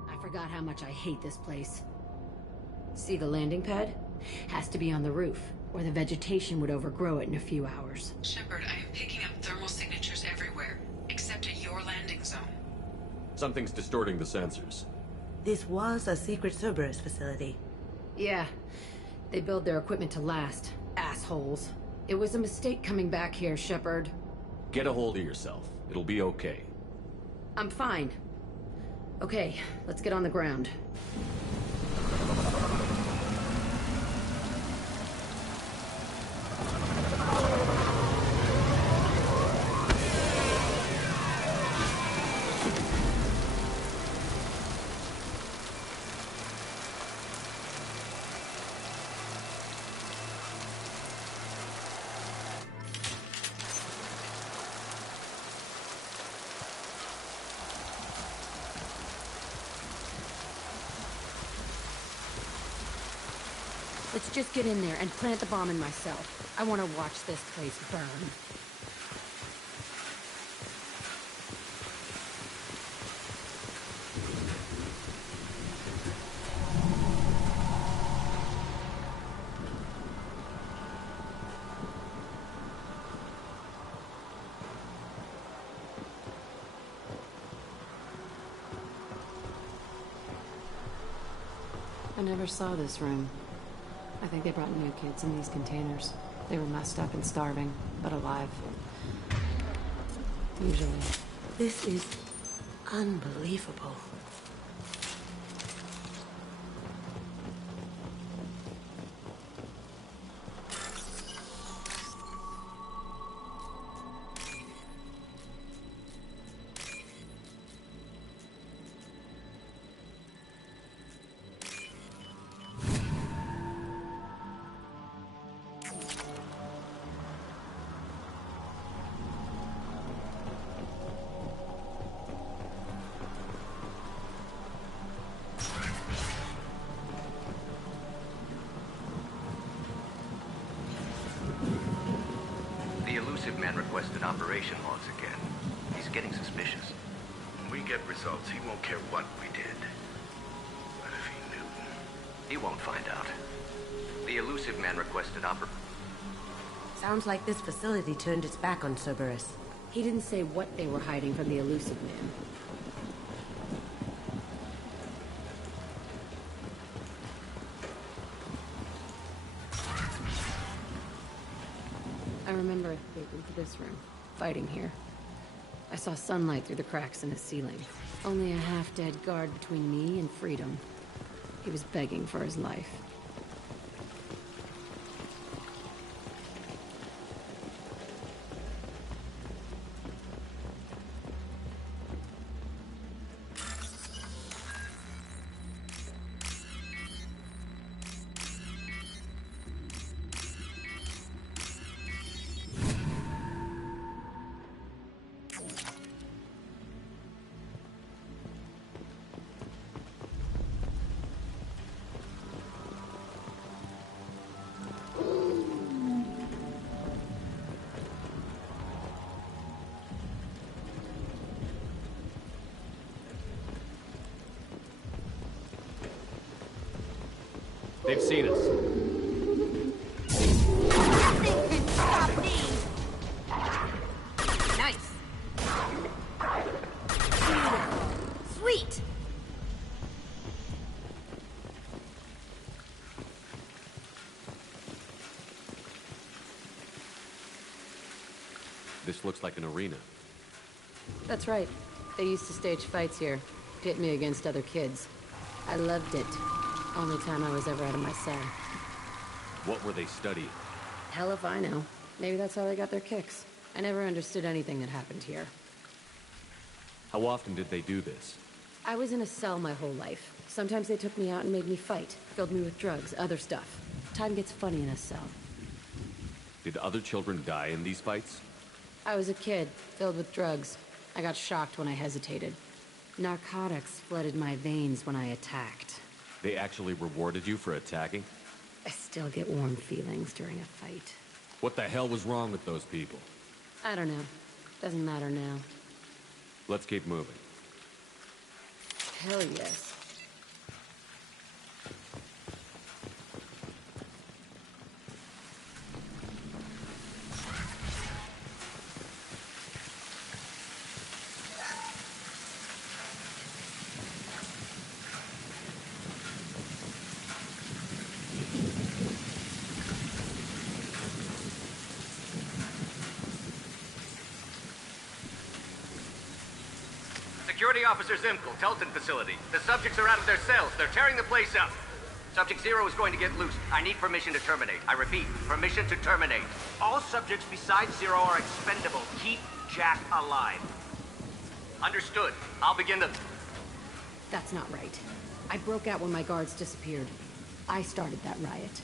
I forgot how much I hate this place. See the landing pad? Has to be on the roof, or the vegetation would overgrow it in a few hours. Shepard, I am picking up thermal signatures everywhere, except at your landing zone. Something's distorting the sensors. This was a secret Cerberus facility. Yeah. They build their equipment to last. Assholes. It was a mistake coming back here, Shepard. Get a hold of yourself. It'll be okay. I'm fine. Okay, let's get on the ground. Let's just get in there and plant the bomb in myself. I want to watch this place burn. I never saw this room. I think they brought new kids in these containers. They were messed up and starving, but alive. Usually. This is unbelievable. elusive man requested operation logs again. He's getting suspicious. When we get results, he won't care what we did. What if he knew? He won't find out. The elusive man requested Sounds like this facility turned its back on Cerberus. He didn't say what they were hiding from the elusive man. I remember escaping to this room, fighting here. I saw sunlight through the cracks in the ceiling. Only a half-dead guard between me and freedom. He was begging for his life. They've seen us. Nothing can stop me! Nice. Sweet! This looks like an arena. That's right. They used to stage fights here. Pit me against other kids. I loved it. Only time I was ever out of my cell. What were they studying? Hell if I know. Maybe that's how they got their kicks. I never understood anything that happened here. How often did they do this? I was in a cell my whole life. Sometimes they took me out and made me fight. Filled me with drugs, other stuff. Time gets funny in a cell. Did other children die in these fights? I was a kid, filled with drugs. I got shocked when I hesitated. Narcotics flooded my veins when I attacked. They actually rewarded you for attacking? I still get warm feelings during a fight. What the hell was wrong with those people? I don't know. Doesn't matter now. Let's keep moving. Hell yes. Security Officer Zimkel, Telton facility. The subjects are out of their cells. They're tearing the place up. Subject Zero is going to get loose. I need permission to terminate. I repeat, permission to terminate. All subjects besides Zero are expendable. Keep Jack alive. Understood. I'll begin the... That's not right. I broke out when my guards disappeared. I started that riot.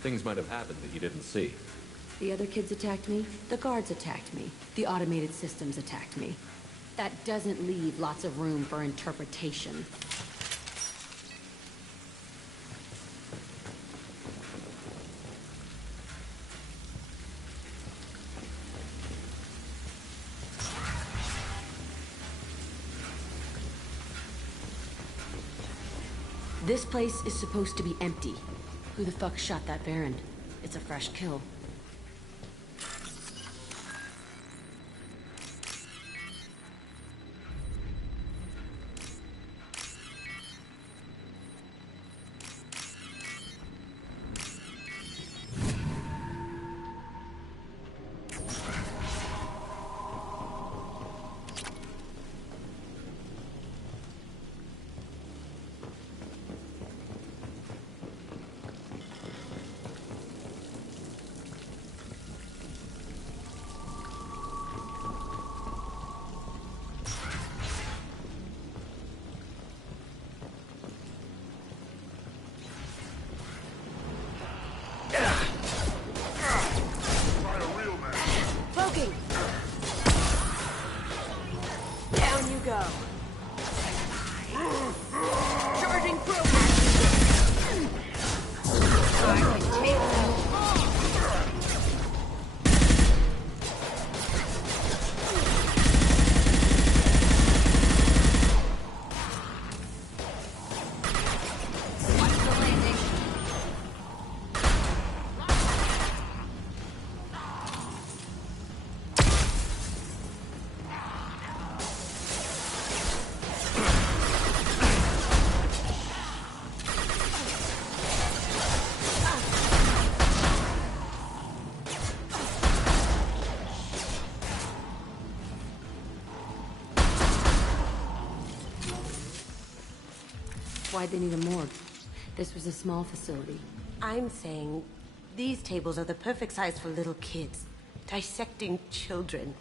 Things might have happened that you didn't see. The other kids attacked me. The guards attacked me. The automated systems attacked me. That doesn't leave lots of room for interpretation. This place is supposed to be empty. Who the fuck shot that Baron? It's a fresh kill. Why'd they need a morgue? This was a small facility. I'm saying these tables are the perfect size for little kids. Dissecting children.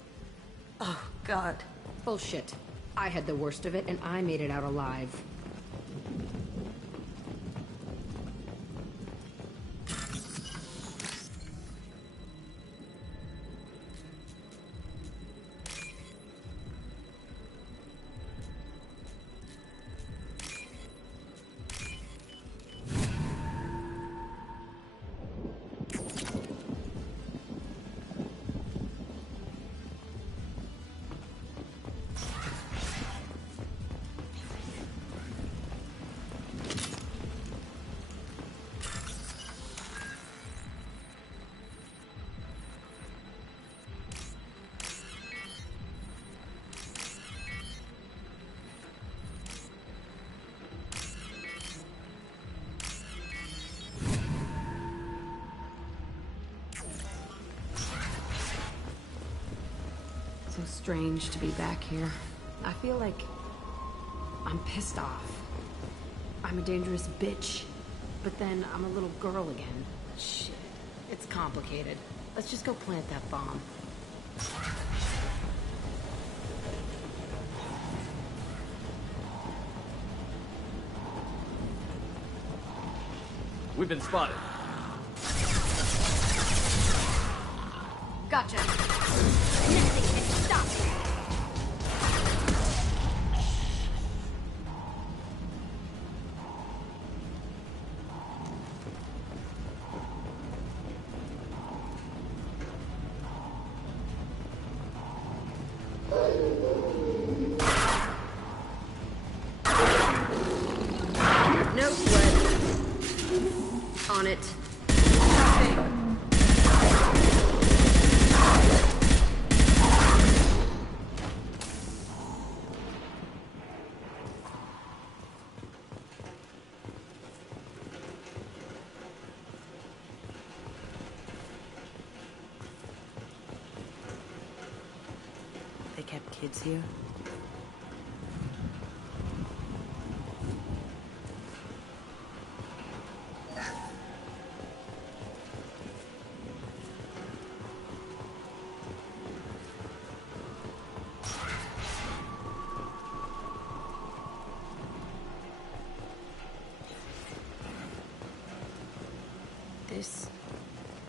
Oh, God. Bullshit. I had the worst of it, and I made it out alive. So strange to be back here. I feel like I'm pissed off. I'm a dangerous bitch, but then I'm a little girl again. Shit, it's complicated. Let's just go plant that bomb. We've been spotted. Gotcha. Nothing can stop me. No sweat. On it. They kept kids here?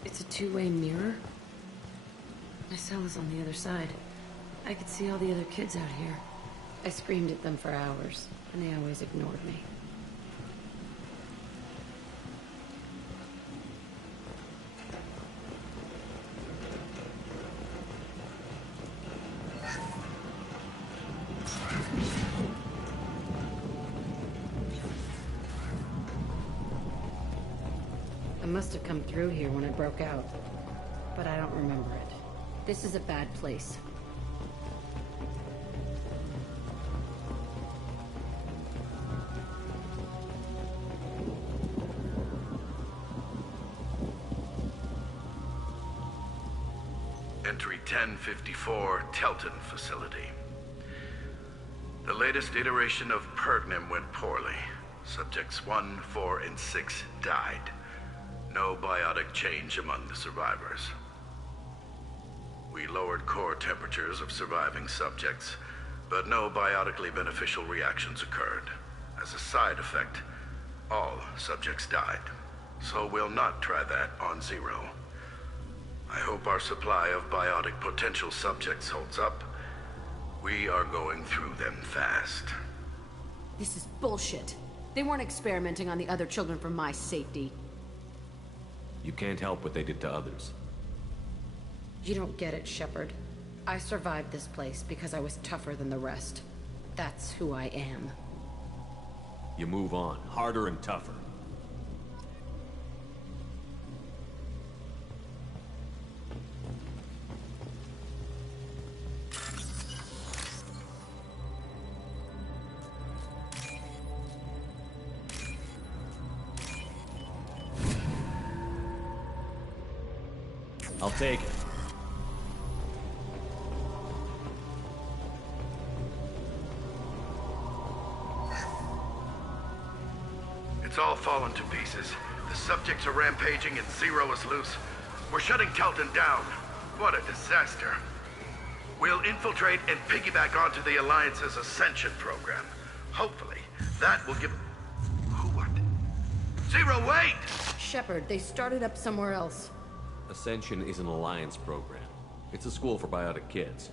It's a two-way mirror? My cell is on the other side. I could see all the other kids out here. I screamed at them for hours, and they always ignored me. I must have come through here when I broke out, but I don't remember it. This is a bad place. Entry 1054, Telton facility. The latest iteration of Pergnim went poorly. Subjects 1, 4, and 6 died. No biotic change among the survivors. We lowered core temperatures of surviving subjects, but no biotically beneficial reactions occurred. As a side effect, all subjects died. So we'll not try that on Zero. I hope our supply of biotic potential subjects holds up. We are going through them fast. This is bullshit. They weren't experimenting on the other children for my safety. You can't help what they did to others. You don't get it, Shepard. I survived this place because I was tougher than the rest. That's who I am. You move on, harder and tougher. I'll take it. fallen to pieces. The subjects are rampaging and Zero is loose. We're shutting Telton down. What a disaster. We'll infiltrate and piggyback onto the Alliance's Ascension program. Hopefully, that will give... What? Zero, wait! Shepard, they started up somewhere else. Ascension is an Alliance program. It's a school for biotic kids.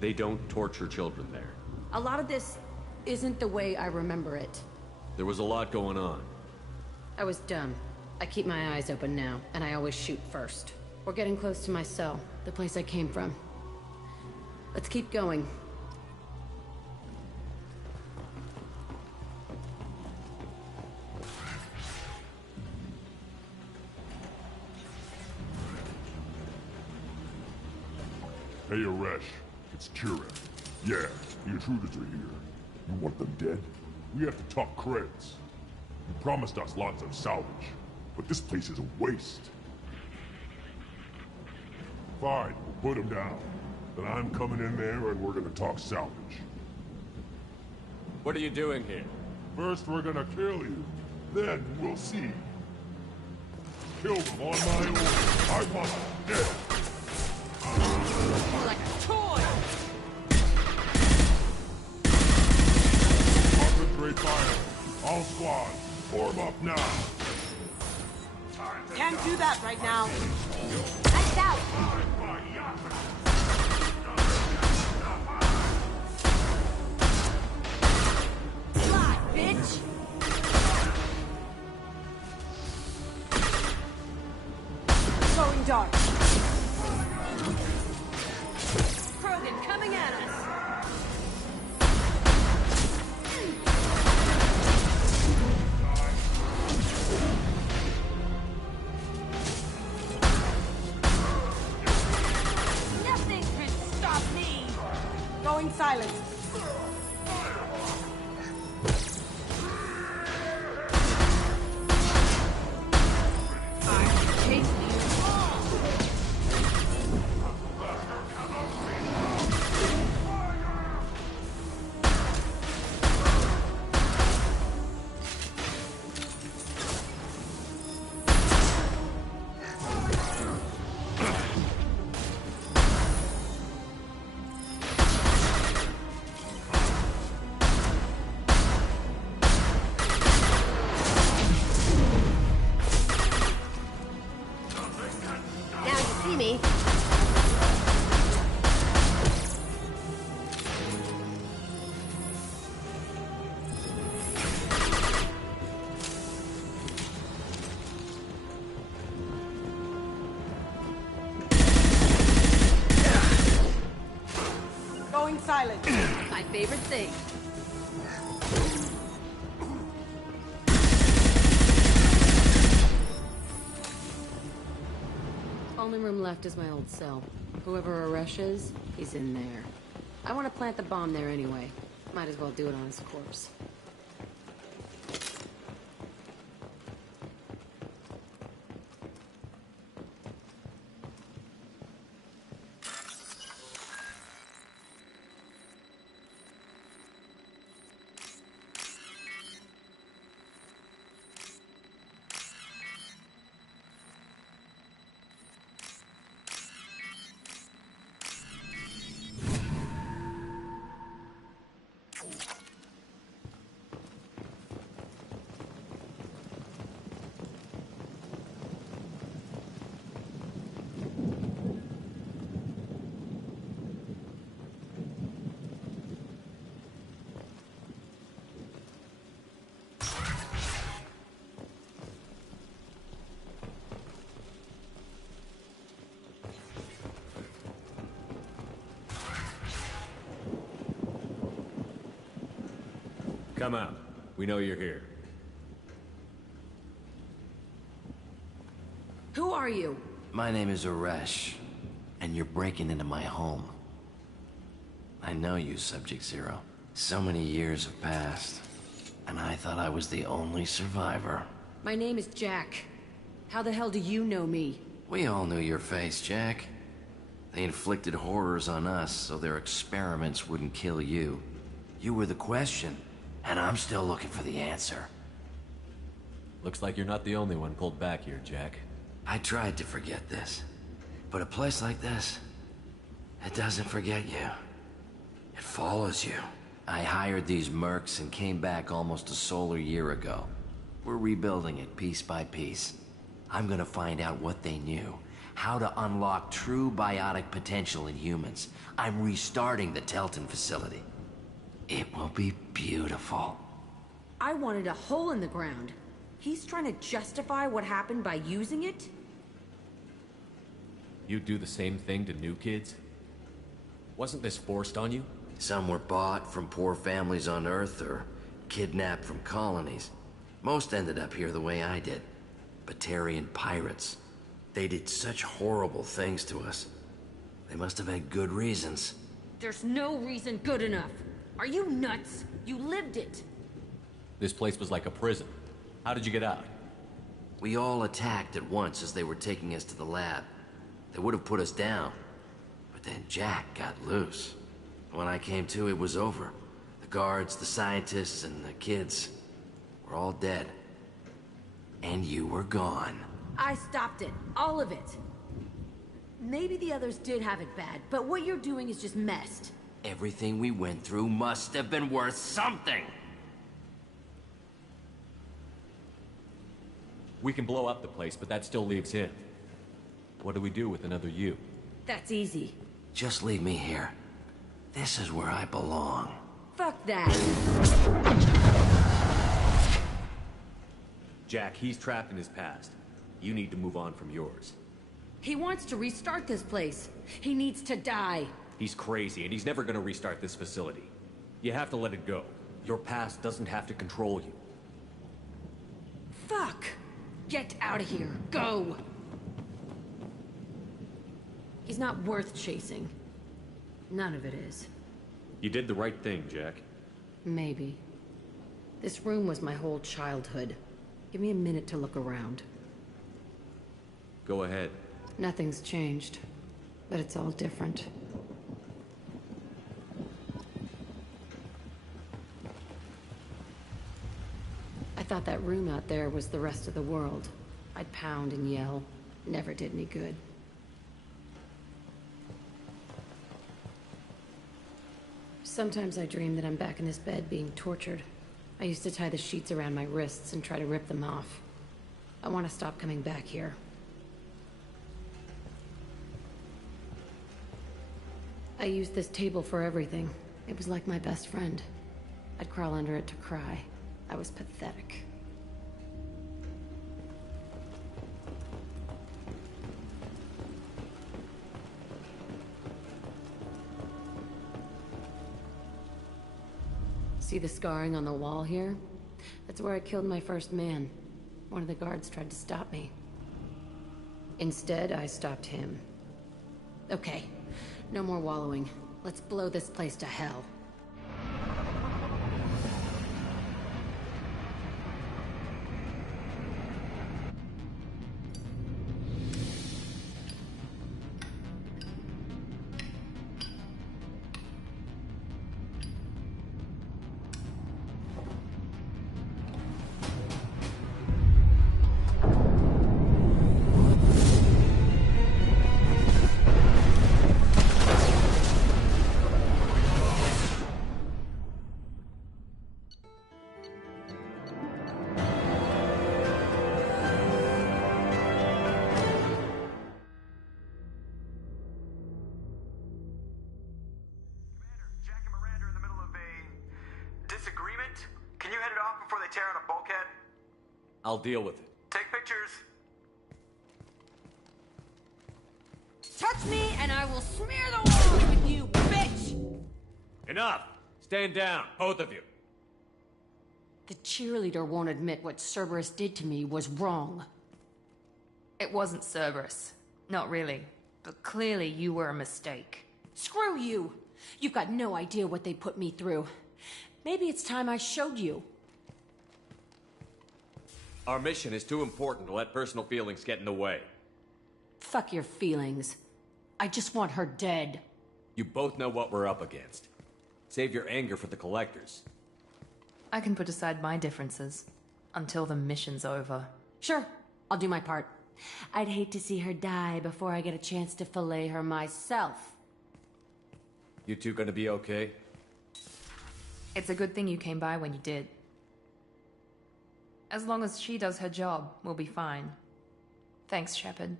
They don't torture children there. A lot of this isn't the way I remember it. There was a lot going on. I was dumb. I keep my eyes open now, and I always shoot first. We're getting close to my cell, the place I came from. Let's keep going. Hey, Aresh. It's Kira. Yeah, the intruders are here. You want them dead? We have to talk creds. You promised us lots of salvage, but this place is a waste. Fine, we'll put them down. Then I'm coming in there and we're gonna talk salvage. What are you doing here? First we're gonna kill you, then we'll see. Kill them on my order. I want them dead. Like a toy! Concentrate fire. All squads, form up now. Can't do that right now. Lights out! Fly, bitch! Going dark. Krogan coming at us. Nothing can stop me. Going silent. Silent. My favorite thing. Only room left is my old cell. Whoever Aresh is, he's in there. I want to plant the bomb there anyway. Might as well do it on his corpse. Come out. We know you're here. Who are you? My name is Aresh, and you're breaking into my home. I know you, Subject Zero. So many years have passed, and I thought I was the only survivor. My name is Jack. How the hell do you know me? We all knew your face, Jack. They inflicted horrors on us so their experiments wouldn't kill you. You were the question, and I'm still looking for the answer. Looks like you're not the only one pulled back here, Jack. I tried to forget this. But a place like this, it doesn't forget you. It follows you. I hired these mercs and came back almost a solar year ago. We're rebuilding it piece by piece. I'm gonna find out what they knew. How to unlock true biotic potential in humans. I'm restarting the Telton facility. It will be beautiful. I wanted a hole in the ground. He's trying to justify what happened by using it? You'd do the same thing to new kids? Wasn't this forced on you? Some were bought from poor families on Earth or kidnapped from colonies. Most ended up here the way I did. Batarian pirates. They did such horrible things to us. They must have had good reasons. There's no reason good enough. Are you nuts? You lived it. This place was like a prison. How did you get out? We all attacked at once as they were taking us to the lab. They would have put us down. But then Jack got loose. When I came to, it was over. The guards, the scientists, and the kids were all dead. And you were gone. I stopped it. All of it. Maybe the others did have it bad, but what you're doing is just messed. Everything we went through must have been worth something! We can blow up the place, but that still leaves him. What do we do with another you? That's easy. Just leave me here. This is where I belong. Fuck that. Jack, he's trapped in his past. You need to move on from yours. He wants to restart this place. He needs to die. He's crazy, and he's never gonna restart this facility. You have to let it go. Your past doesn't have to control you. Fuck! Get out of here. Go! He's not worth chasing. None of it is. You did the right thing, Jack. Maybe. This room was my whole childhood. Give me a minute to look around. Go ahead. Nothing's changed, but it's all different. I thought that room out there was the rest of the world. I'd pound and yell. Never did any good. Sometimes I dream that I'm back in this bed being tortured. I used to tie the sheets around my wrists and try to rip them off. I want to stop coming back here. I used this table for everything. It was like my best friend. I'd crawl under it to cry. I was pathetic. See the scarring on the wall here? That's where I killed my first man. One of the guards tried to stop me. Instead, I stopped him. Okay, no more wallowing. Let's blow this place to hell. I'll deal with it. Take pictures. Touch me and I will smear the walls with you, bitch! Enough! Stand down, both of you. The cheerleader won't admit what Cerberus did to me was wrong. It wasn't Cerberus. Not really. But clearly you were a mistake. Screw you! You've got no idea what they put me through. Maybe it's time I showed you. Our mission is too important to let personal feelings get in the way. Fuck your feelings. I just want her dead. You both know what we're up against. Save your anger for the collectors. I can put aside my differences. Until the mission's over. Sure, I'll do my part. I'd hate to see her die before I get a chance to fillet her myself. You two gonna be okay? It's a good thing you came by when you did. As long as she does her job, we'll be fine. Thanks, Shepard.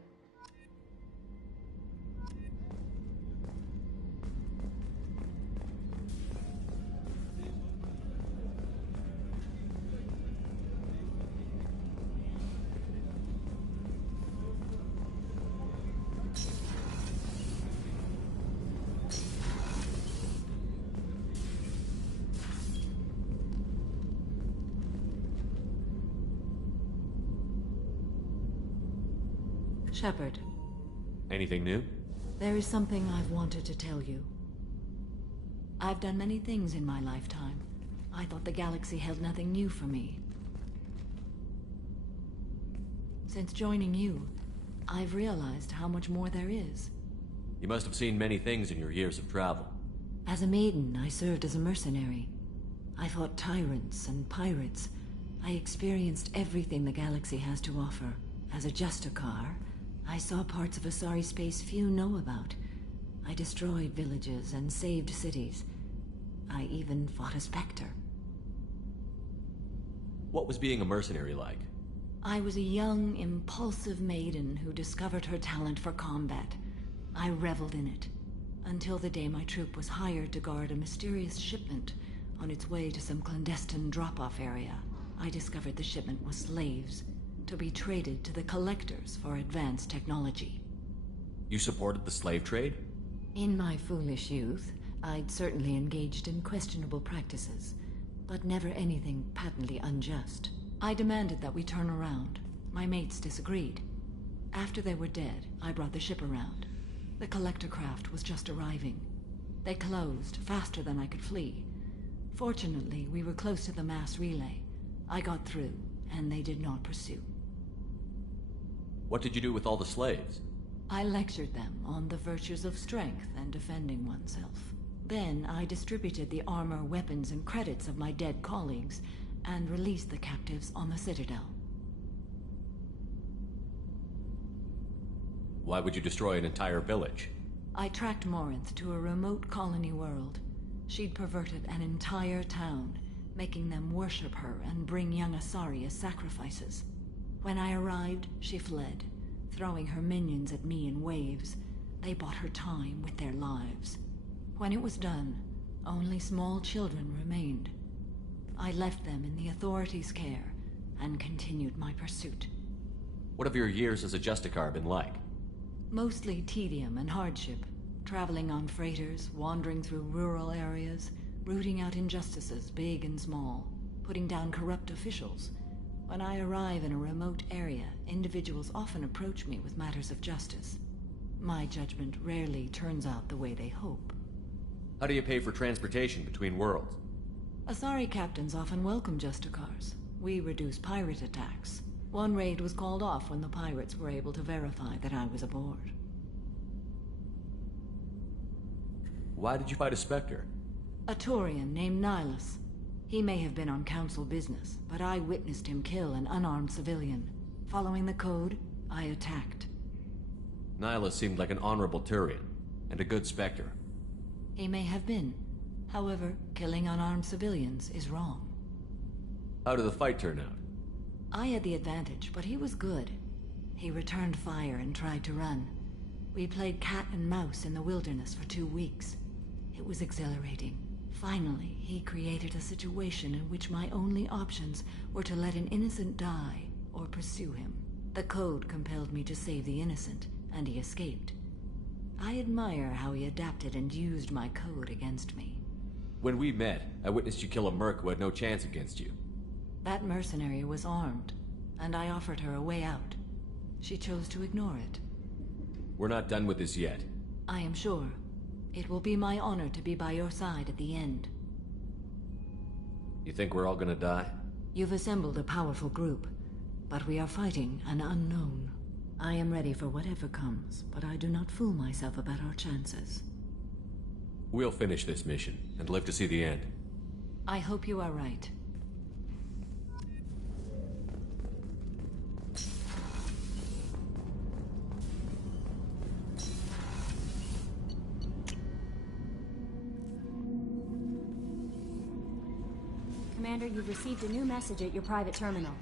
Shepard, Anything new? there is something I've wanted to tell you. I've done many things in my lifetime. I thought the galaxy held nothing new for me. Since joining you, I've realized how much more there is. You must have seen many things in your years of travel. As a maiden, I served as a mercenary. I fought tyrants and pirates. I experienced everything the galaxy has to offer. As a Justicar, I saw parts of Asari space few know about. I destroyed villages and saved cities. I even fought a Spectre. What was being a mercenary like? I was a young, impulsive maiden who discovered her talent for combat. I reveled in it, until the day my troop was hired to guard a mysterious shipment on its way to some clandestine drop-off area. I discovered the shipment was slaves, to be traded to the Collectors for advanced technology. You supported the slave trade? In my foolish youth, I'd certainly engaged in questionable practices, but never anything patently unjust. I demanded that we turn around. My mates disagreed. After they were dead, I brought the ship around. The Collector craft was just arriving. They closed faster than I could flee. Fortunately, we were close to the mass relay. I got through, and they did not pursue. What did you do with all the slaves? I lectured them on the virtues of strength and defending oneself. Then I distributed the armor, weapons, and credits of my dead colleagues and released the captives on the Citadel. Why would you destroy an entire village? I tracked Morinth to a remote colony world. She'd perverted an entire town, making them worship her and bring young Asari as sacrifices. When I arrived, she fled, throwing her minions at me in waves. They bought her time with their lives. When it was done, only small children remained. I left them in the authorities' care and continued my pursuit. What have your years as a Justicar been like? Mostly tedium and hardship, traveling on freighters, wandering through rural areas, rooting out injustices big and small, putting down corrupt officials. When I arrive in a remote area, individuals often approach me with matters of justice. My judgment rarely turns out the way they hope. How do you pay for transportation between worlds? Asari captains often welcome Justicars. We reduce pirate attacks. One raid was called off when the pirates were able to verify that I was aboard. Why did you fight a Spectre? A Turian named Nihilus. He may have been on council business, but I witnessed him kill an unarmed civilian. Following the code, I attacked. Nihilus seemed like an honorable Turian, and a good Spectre. He may have been. However, killing unarmed civilians is wrong. How did the fight turn out? I had the advantage, but he was good. He returned fire and tried to run. We played cat and mouse in the wilderness for 2 weeks. It was exhilarating. Finally, he created a situation in which my only options were to let an innocent die or pursue him. The code compelled me to save the innocent, and he escaped. I admire how he adapted and used my code against me. When we met, I witnessed you kill a merc who had no chance against you. That mercenary was armed, and I offered her a way out. She chose to ignore it. We're not done with this yet. I am sure. It will be my honor to be by your side at the end. You think we're all gonna die? You've assembled a powerful group, but we are fighting an unknown. I am ready for whatever comes, but I do not fool myself about our chances. We'll finish this mission, and live to see the end. I hope you are right. Commander, you've received a new message at your private terminal.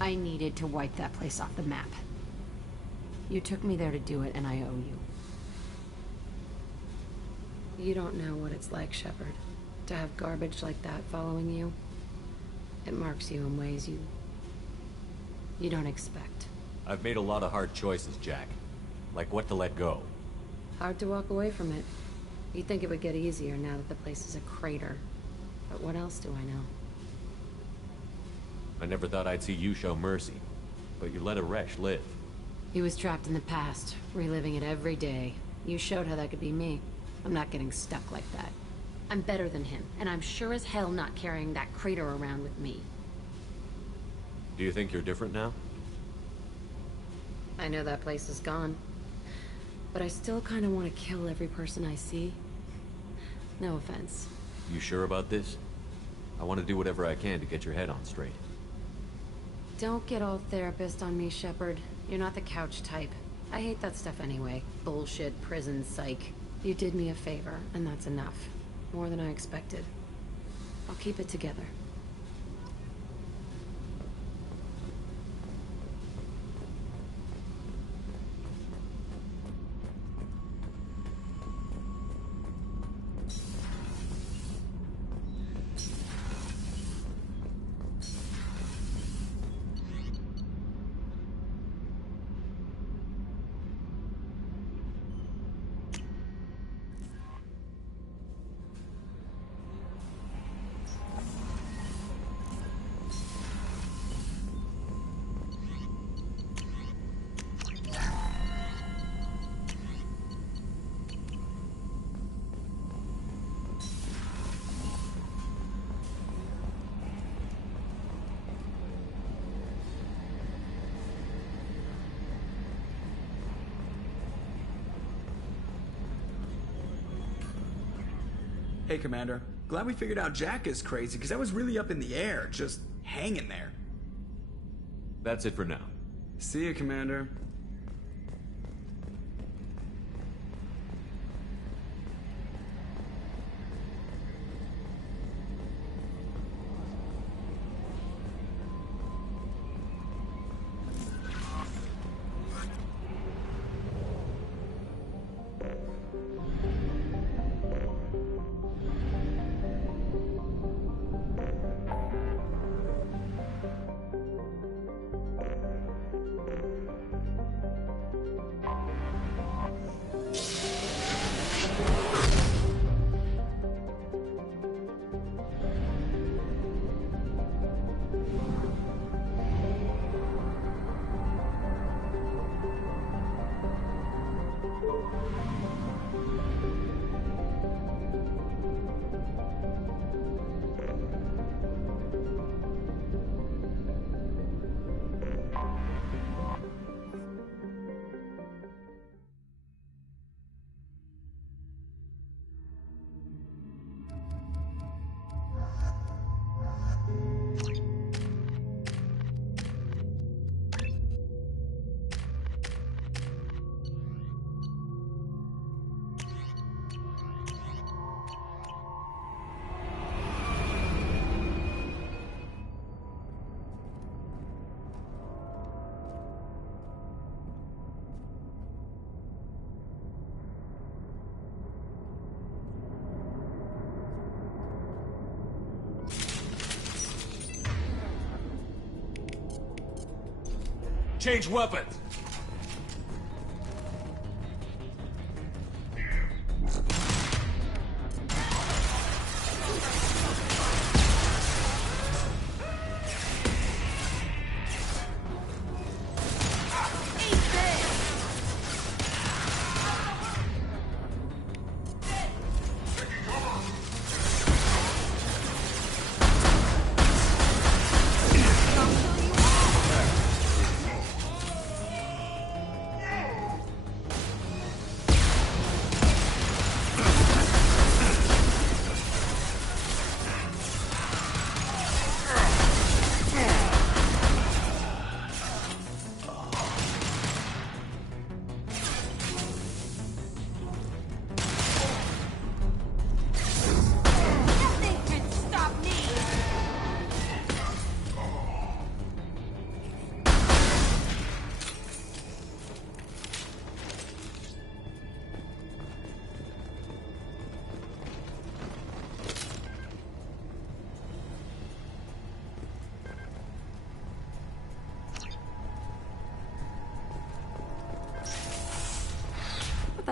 I needed to wipe that place off the map. You took me there to do it, and I owe you. You don't know what it's like, Shepard, to have garbage like that following you. It marks you in ways you don't expect. I've made a lot of hard choices, Jack. Like what to let go. Hard to walk away from it. You'd think it would get easier now that the place is a crater. But what else do I know? I never thought I'd see you show mercy, but you let Aresh live. He was trapped in the past, reliving it every day. You showed how that could be me. I'm not getting stuck like that. I'm better than him, and I'm sure as hell not carrying that crater around with me. Do you think you're different now? I know that place is gone. But I still kind of want to kill every person I see. No offense. You sure about this? I want to do whatever I can to get your head on straight. Don't get all therapist on me, Shepard. You're not the couch type. I hate that stuff anyway. Bullshit, prison, psych. You did me a favor, and that's enough. More than I expected. I'll keep it together. Hey, Commander. Glad we figured out Jack is crazy, because I was really up in the air, just hanging there. That's it for now. See you, Commander. Change weapons!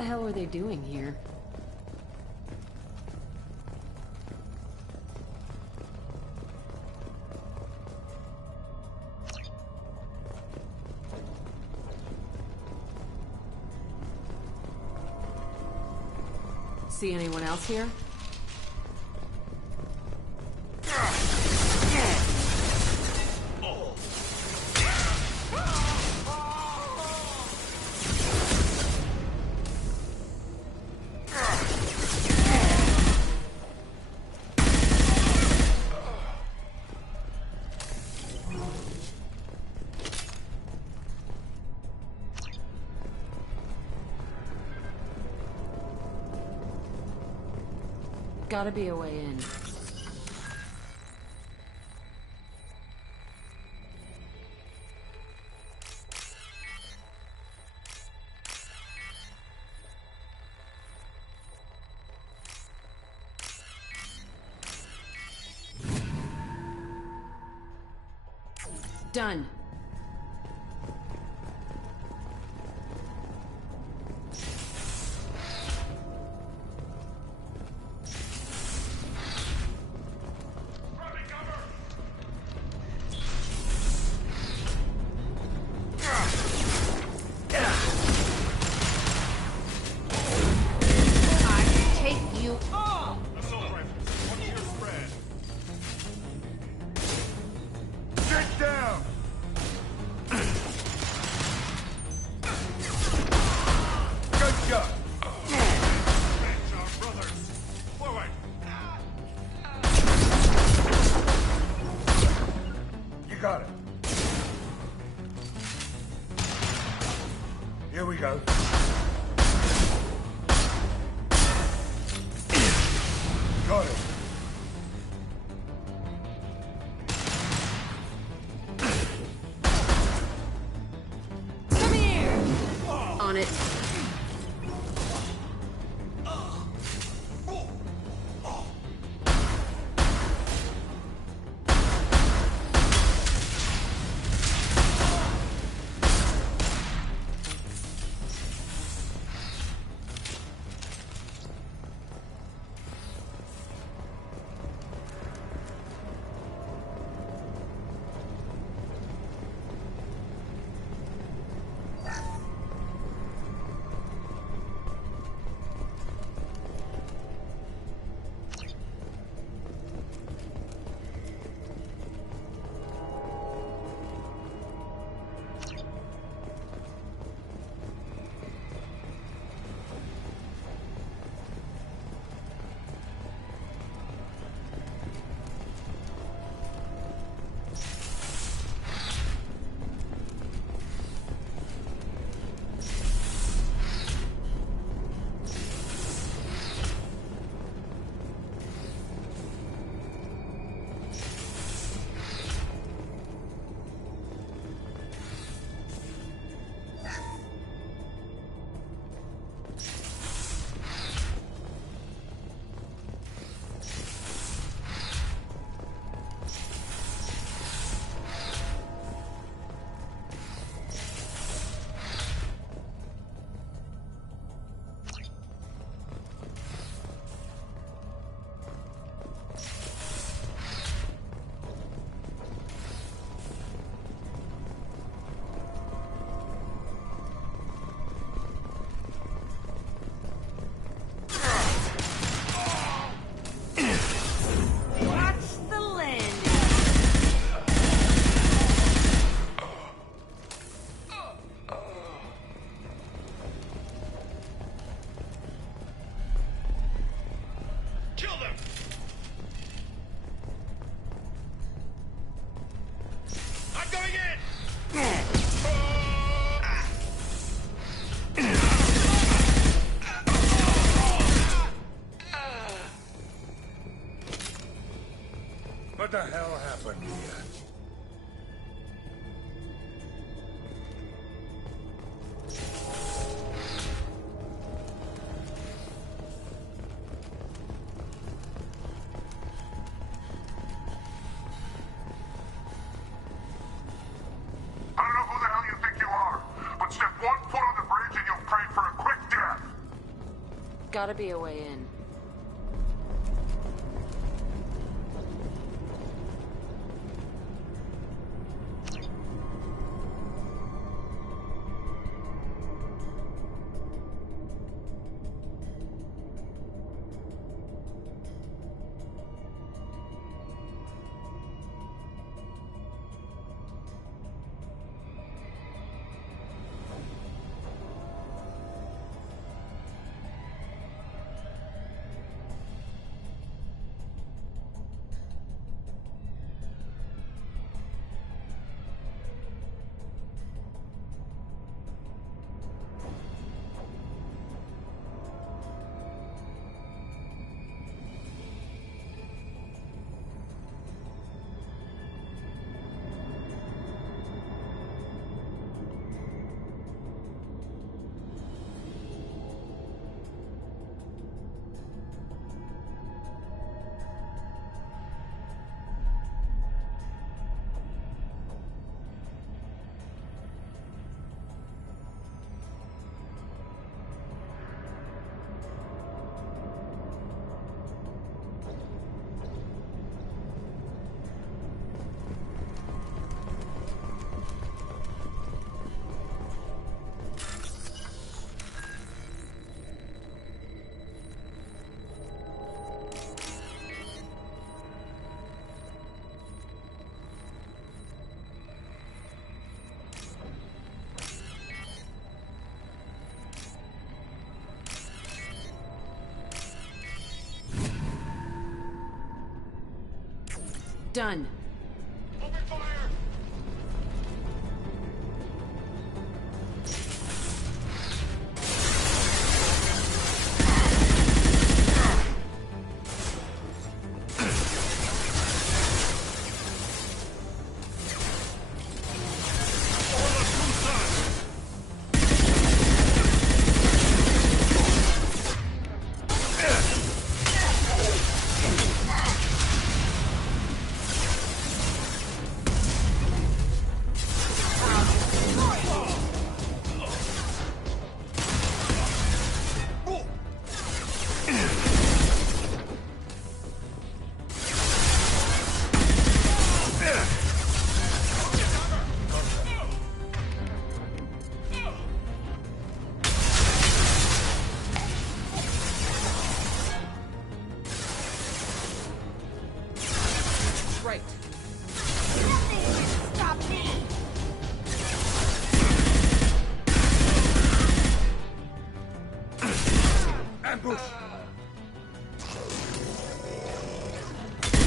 the hell are they doing here? See anyone else here? Gotta be a way in. Done. Here we go. Got it. Come here! On it. What the hell happened here? I don't know who the hell you think you are, but step 1 foot on the bridge and you'll pray for a quick death. gotta be a way in. Done.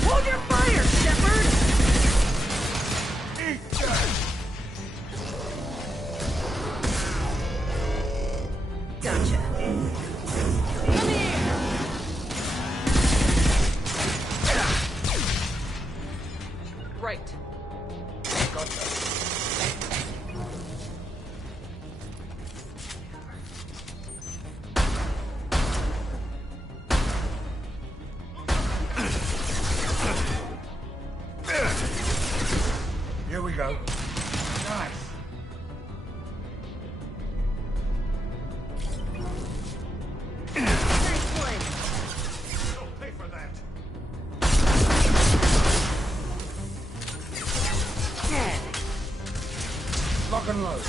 Hold your fire, Shepard! Eat that! Gotcha. Come here! Right. Gotcha. Here we go. Nice. You'll pay for that. Lock and load.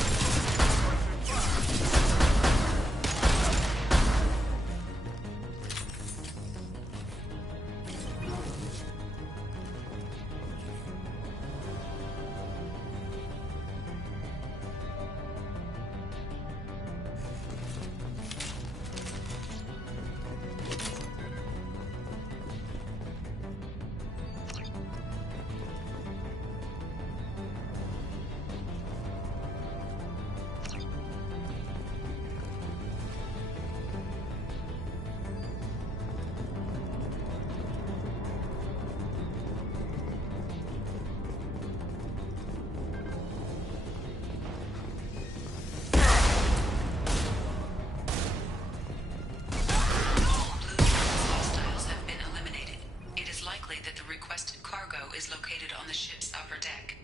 Hostiles have been eliminated. It is likely that the requested cargo is located on the ship's upper deck.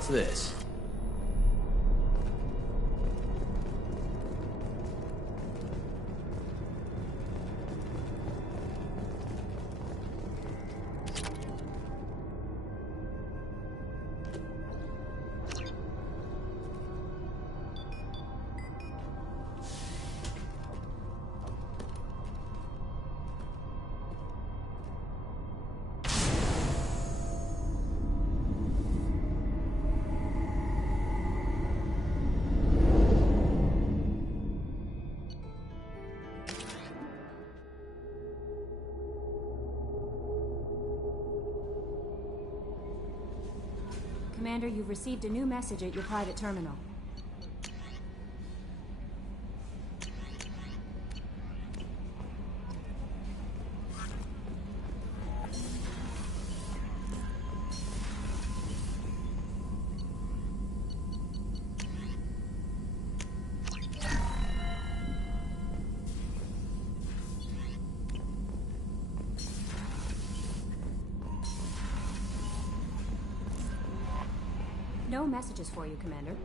What's this? Commander, you've received a new message at your private terminal. No messages for you, Commander.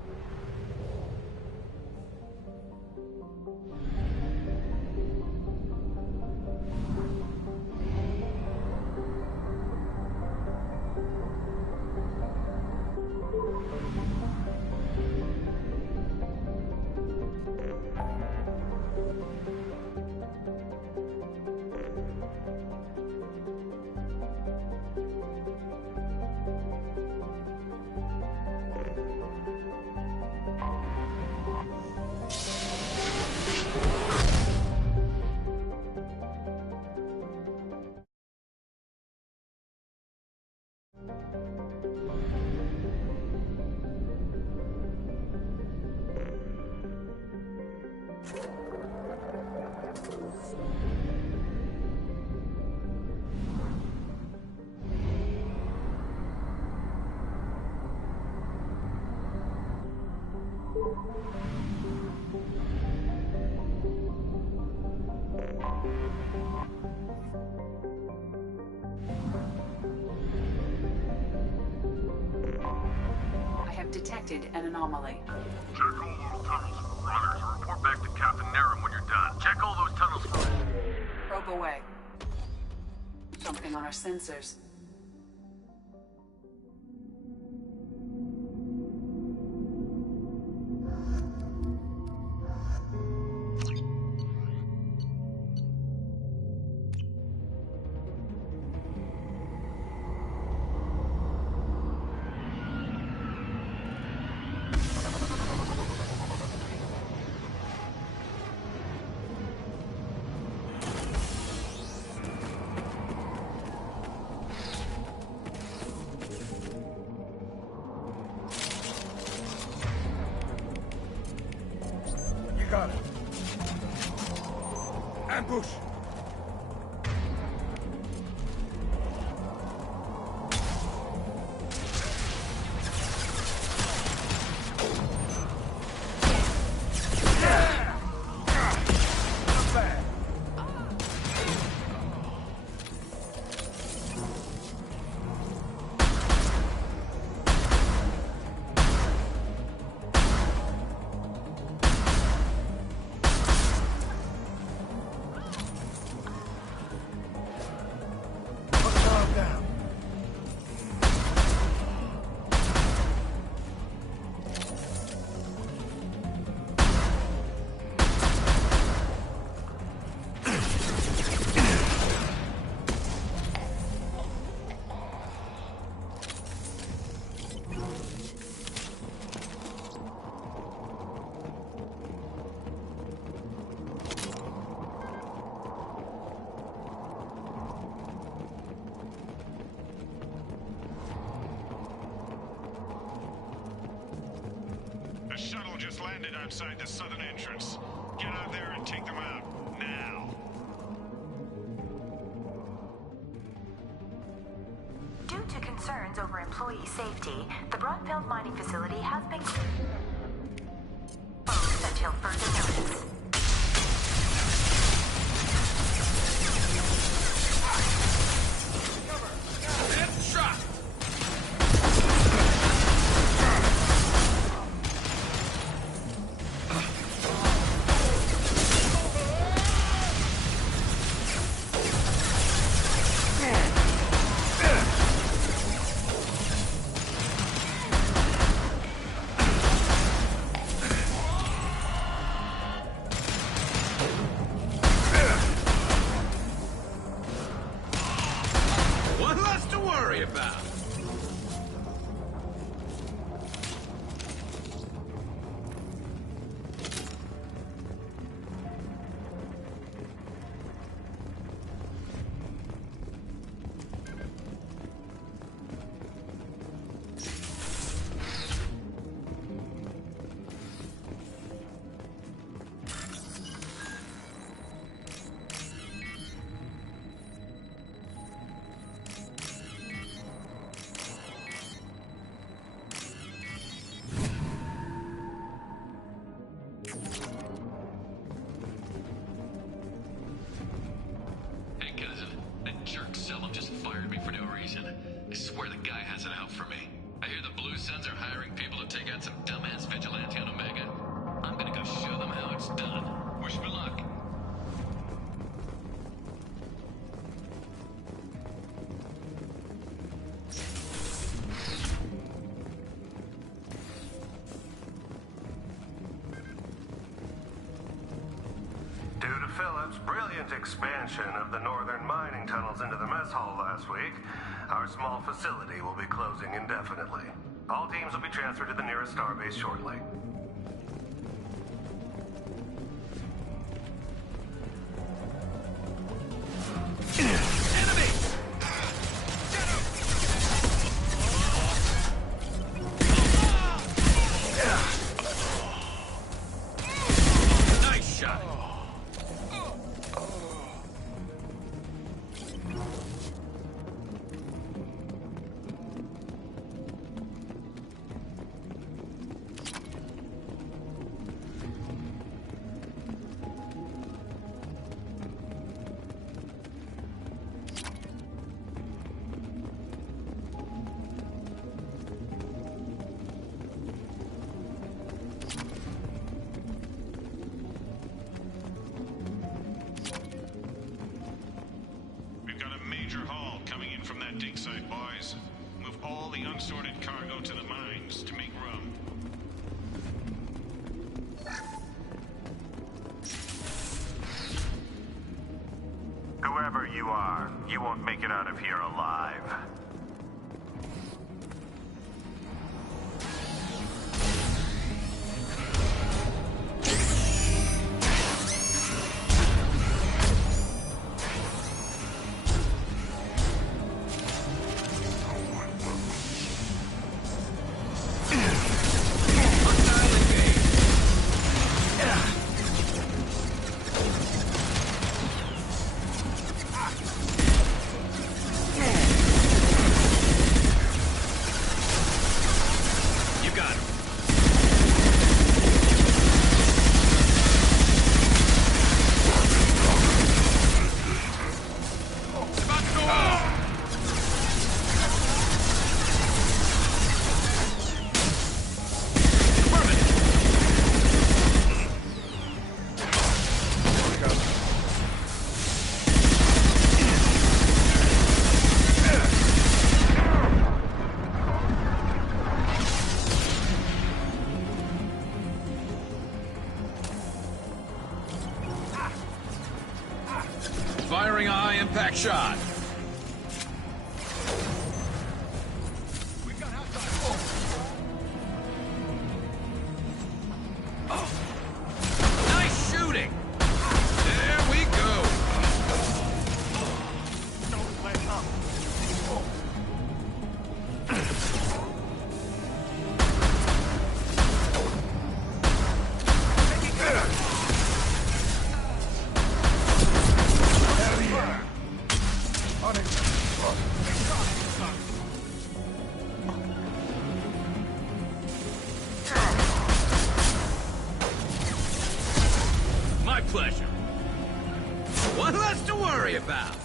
I have detected an anomaly. Check all those tunnels for runners and report back to Captain Nerum when you're done. Check all those tunnels for... Probe away. Something on our sensors. You got it. Ambush! The shuttle just landed outside the southern entrance. Get out there and take them out, now. Due to concerns over employee safety, the Brunfeld mining facility has been closed until further notice. Shot! about? Hey cousin, that jerk Selim just fired me for no reason. I swear the guy has it out for me. I hear the Blue Suns are hiring people to take out some dumbass vigilante on Omega. I'm gonna go show them how it's done. Wish me luck. Due to Phillips' brilliant expansion of the northern mining tunnels into the mess hall last week, our small facility will be closing indefinitely. All teams will be transferred to the nearest starbase shortly. Nice shot. We've got a major haul coming in from that dig site, boys. Move all the unsorted cargo to the mines to make room. Whoever you are, you won't make it out of here alive. You got him. It's about to go off. Firing a high-impact shot. Nice shooting. There we go. Don't let up. My pleasure. One less to worry about.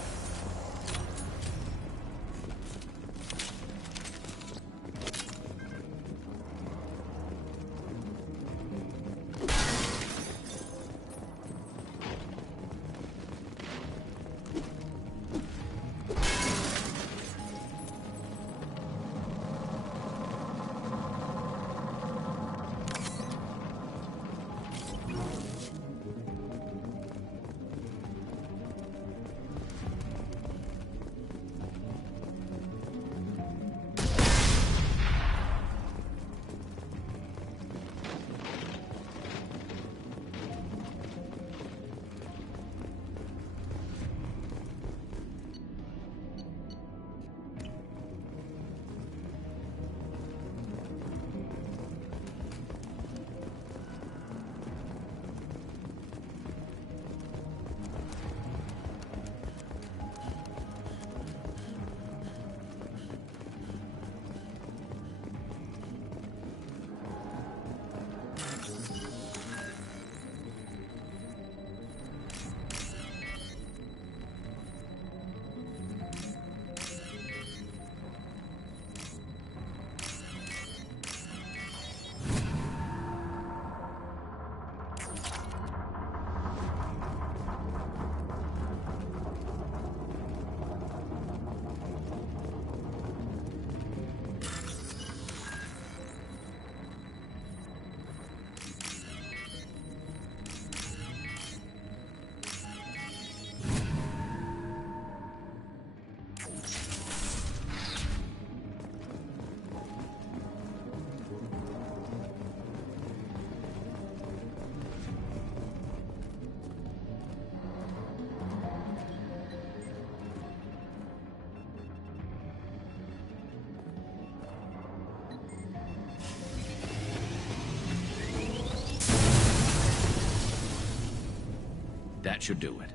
That should do it.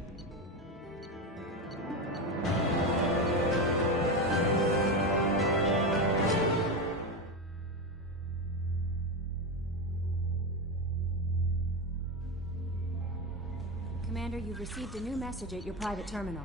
Commander, you've received a new message at your private terminal.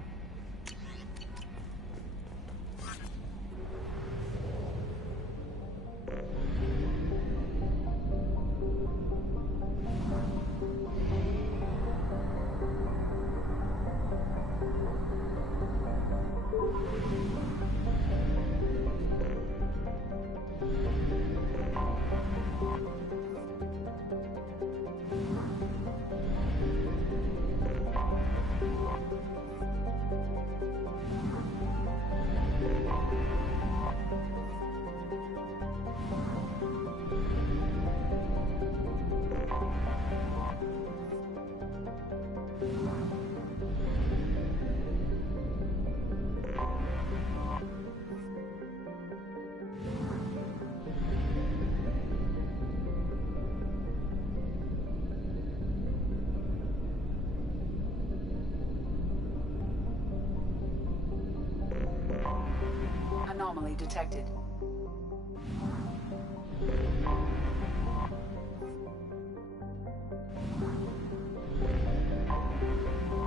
Anomaly detected.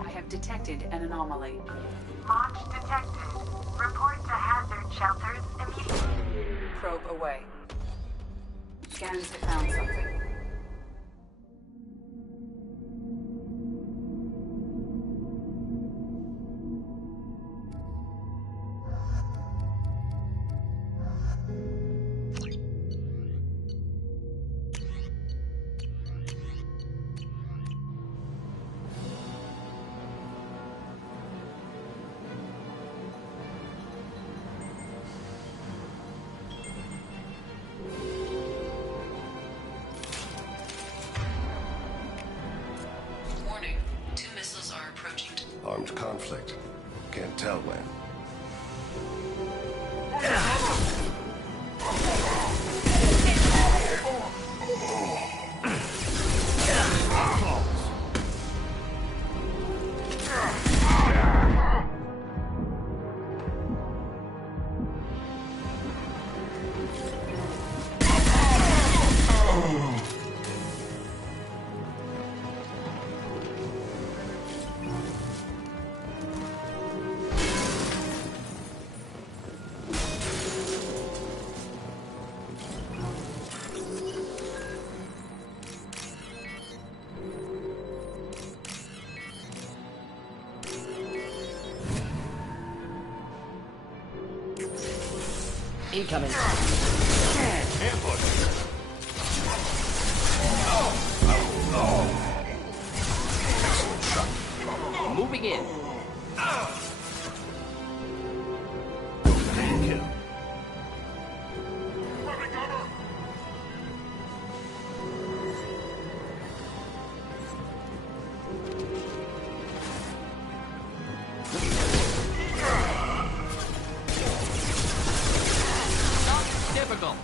I have detected an anomaly. Launch detected. Report to hazard shelters immediately. Probe away. Scans have found something. Warning. 2 missiles are approaching. Armed conflict. Can't tell when. Incoming. Moving in. Difficult.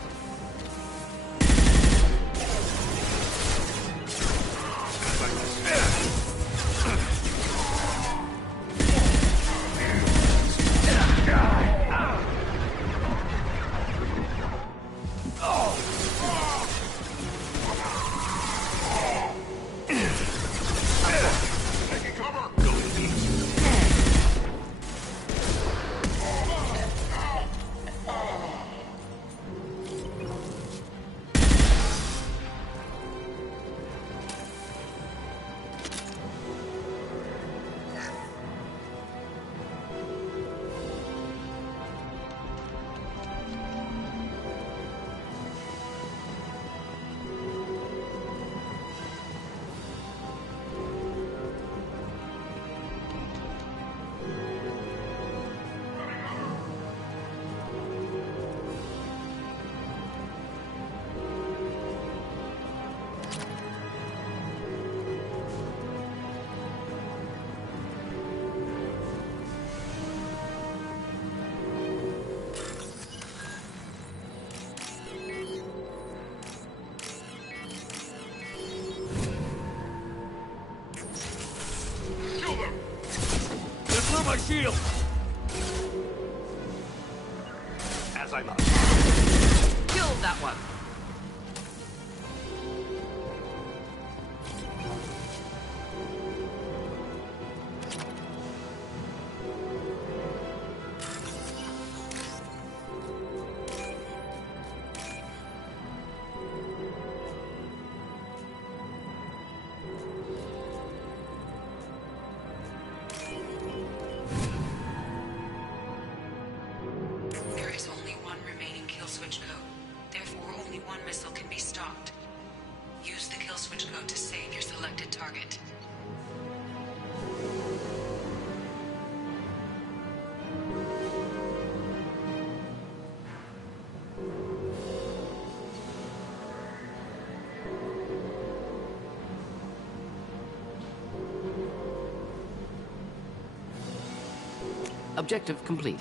my shield! As I must. Kill that one. There is only one remaining kill switch code. Therefore, only one missile can be stopped. Use the kill switch code to save your selected target. Objective complete.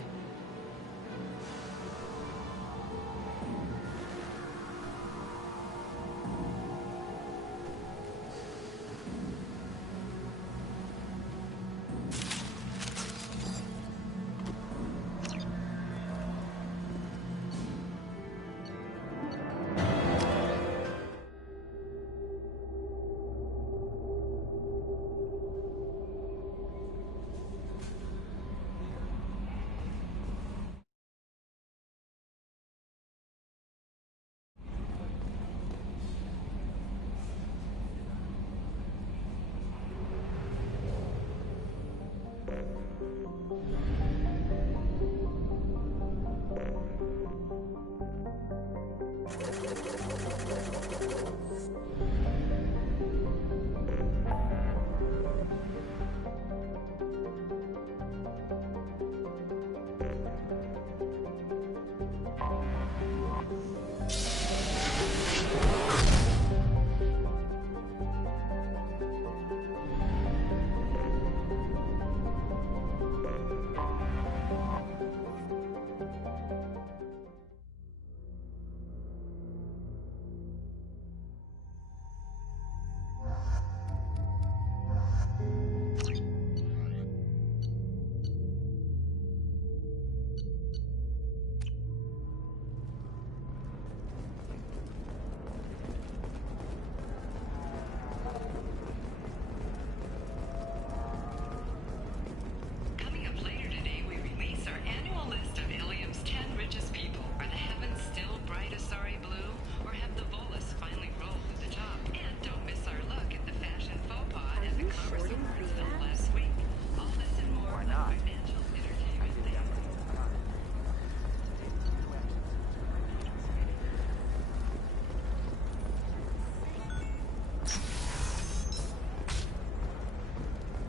Coming up later today, we release our annual list of Ilium's 10 richest people. Are the heavens still bright Asari blue, or have the Volus finally rolled to the top? And don't miss our look at the fashion faux pas and the cumbersome words of last week. All this and more on Financial Entertainment Day.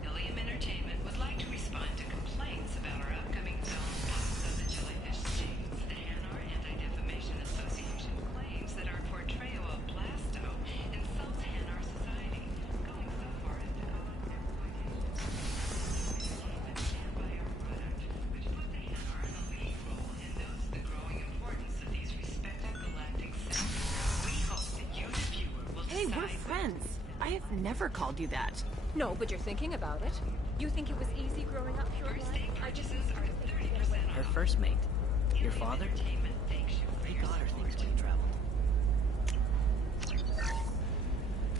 Ilium Entertainment would like to respond to complaints about our upcoming film, House of the Jellyfish Stings. The Hanar Anti-Defamation Association claims that our portrayal of Blasto insults Hanar society, going so far as to call it exploitation. Stand by our product, which put the Hanar in a lead role and notes the growing importance of these respected galactic sectors. We hope that you, the viewer, will Hey, we're decide friends. I have never called you that. No, but you're thinking about it. You think it was easy growing up pure blood? I just purchases are 30% Her first mate, your father, he got her things when he traveled.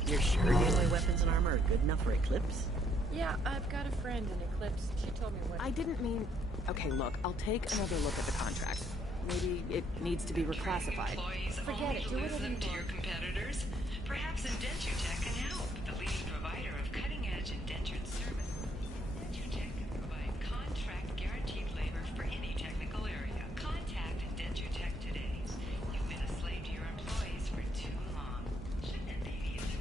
You're sure gateway weapons and armor are good enough for Eclipse? Yeah, I've got a friend in Eclipse. She told me what. I didn't mean... Okay, look, I'll take another look at the contract. Maybe it needs to be reclassified. Forget it. Do lose whatever them you to want. your competitors? Perhaps Indentutech can help. The leading provider of cutting-edge indentured service. Indentutech can provide contract-guaranteed labor for any technical area. Contact Indentutech today. You've been a slave to your employees for too long. Shouldn't it be easy?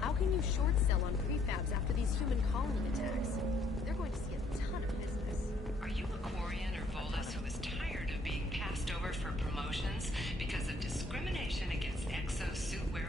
How can you short sell on prefabs after these human colony attacks? They're going to see a ton of business. Are you a Quarian or Volus who is tired of being passed over for promotions because of discrimination against exo suit wearers?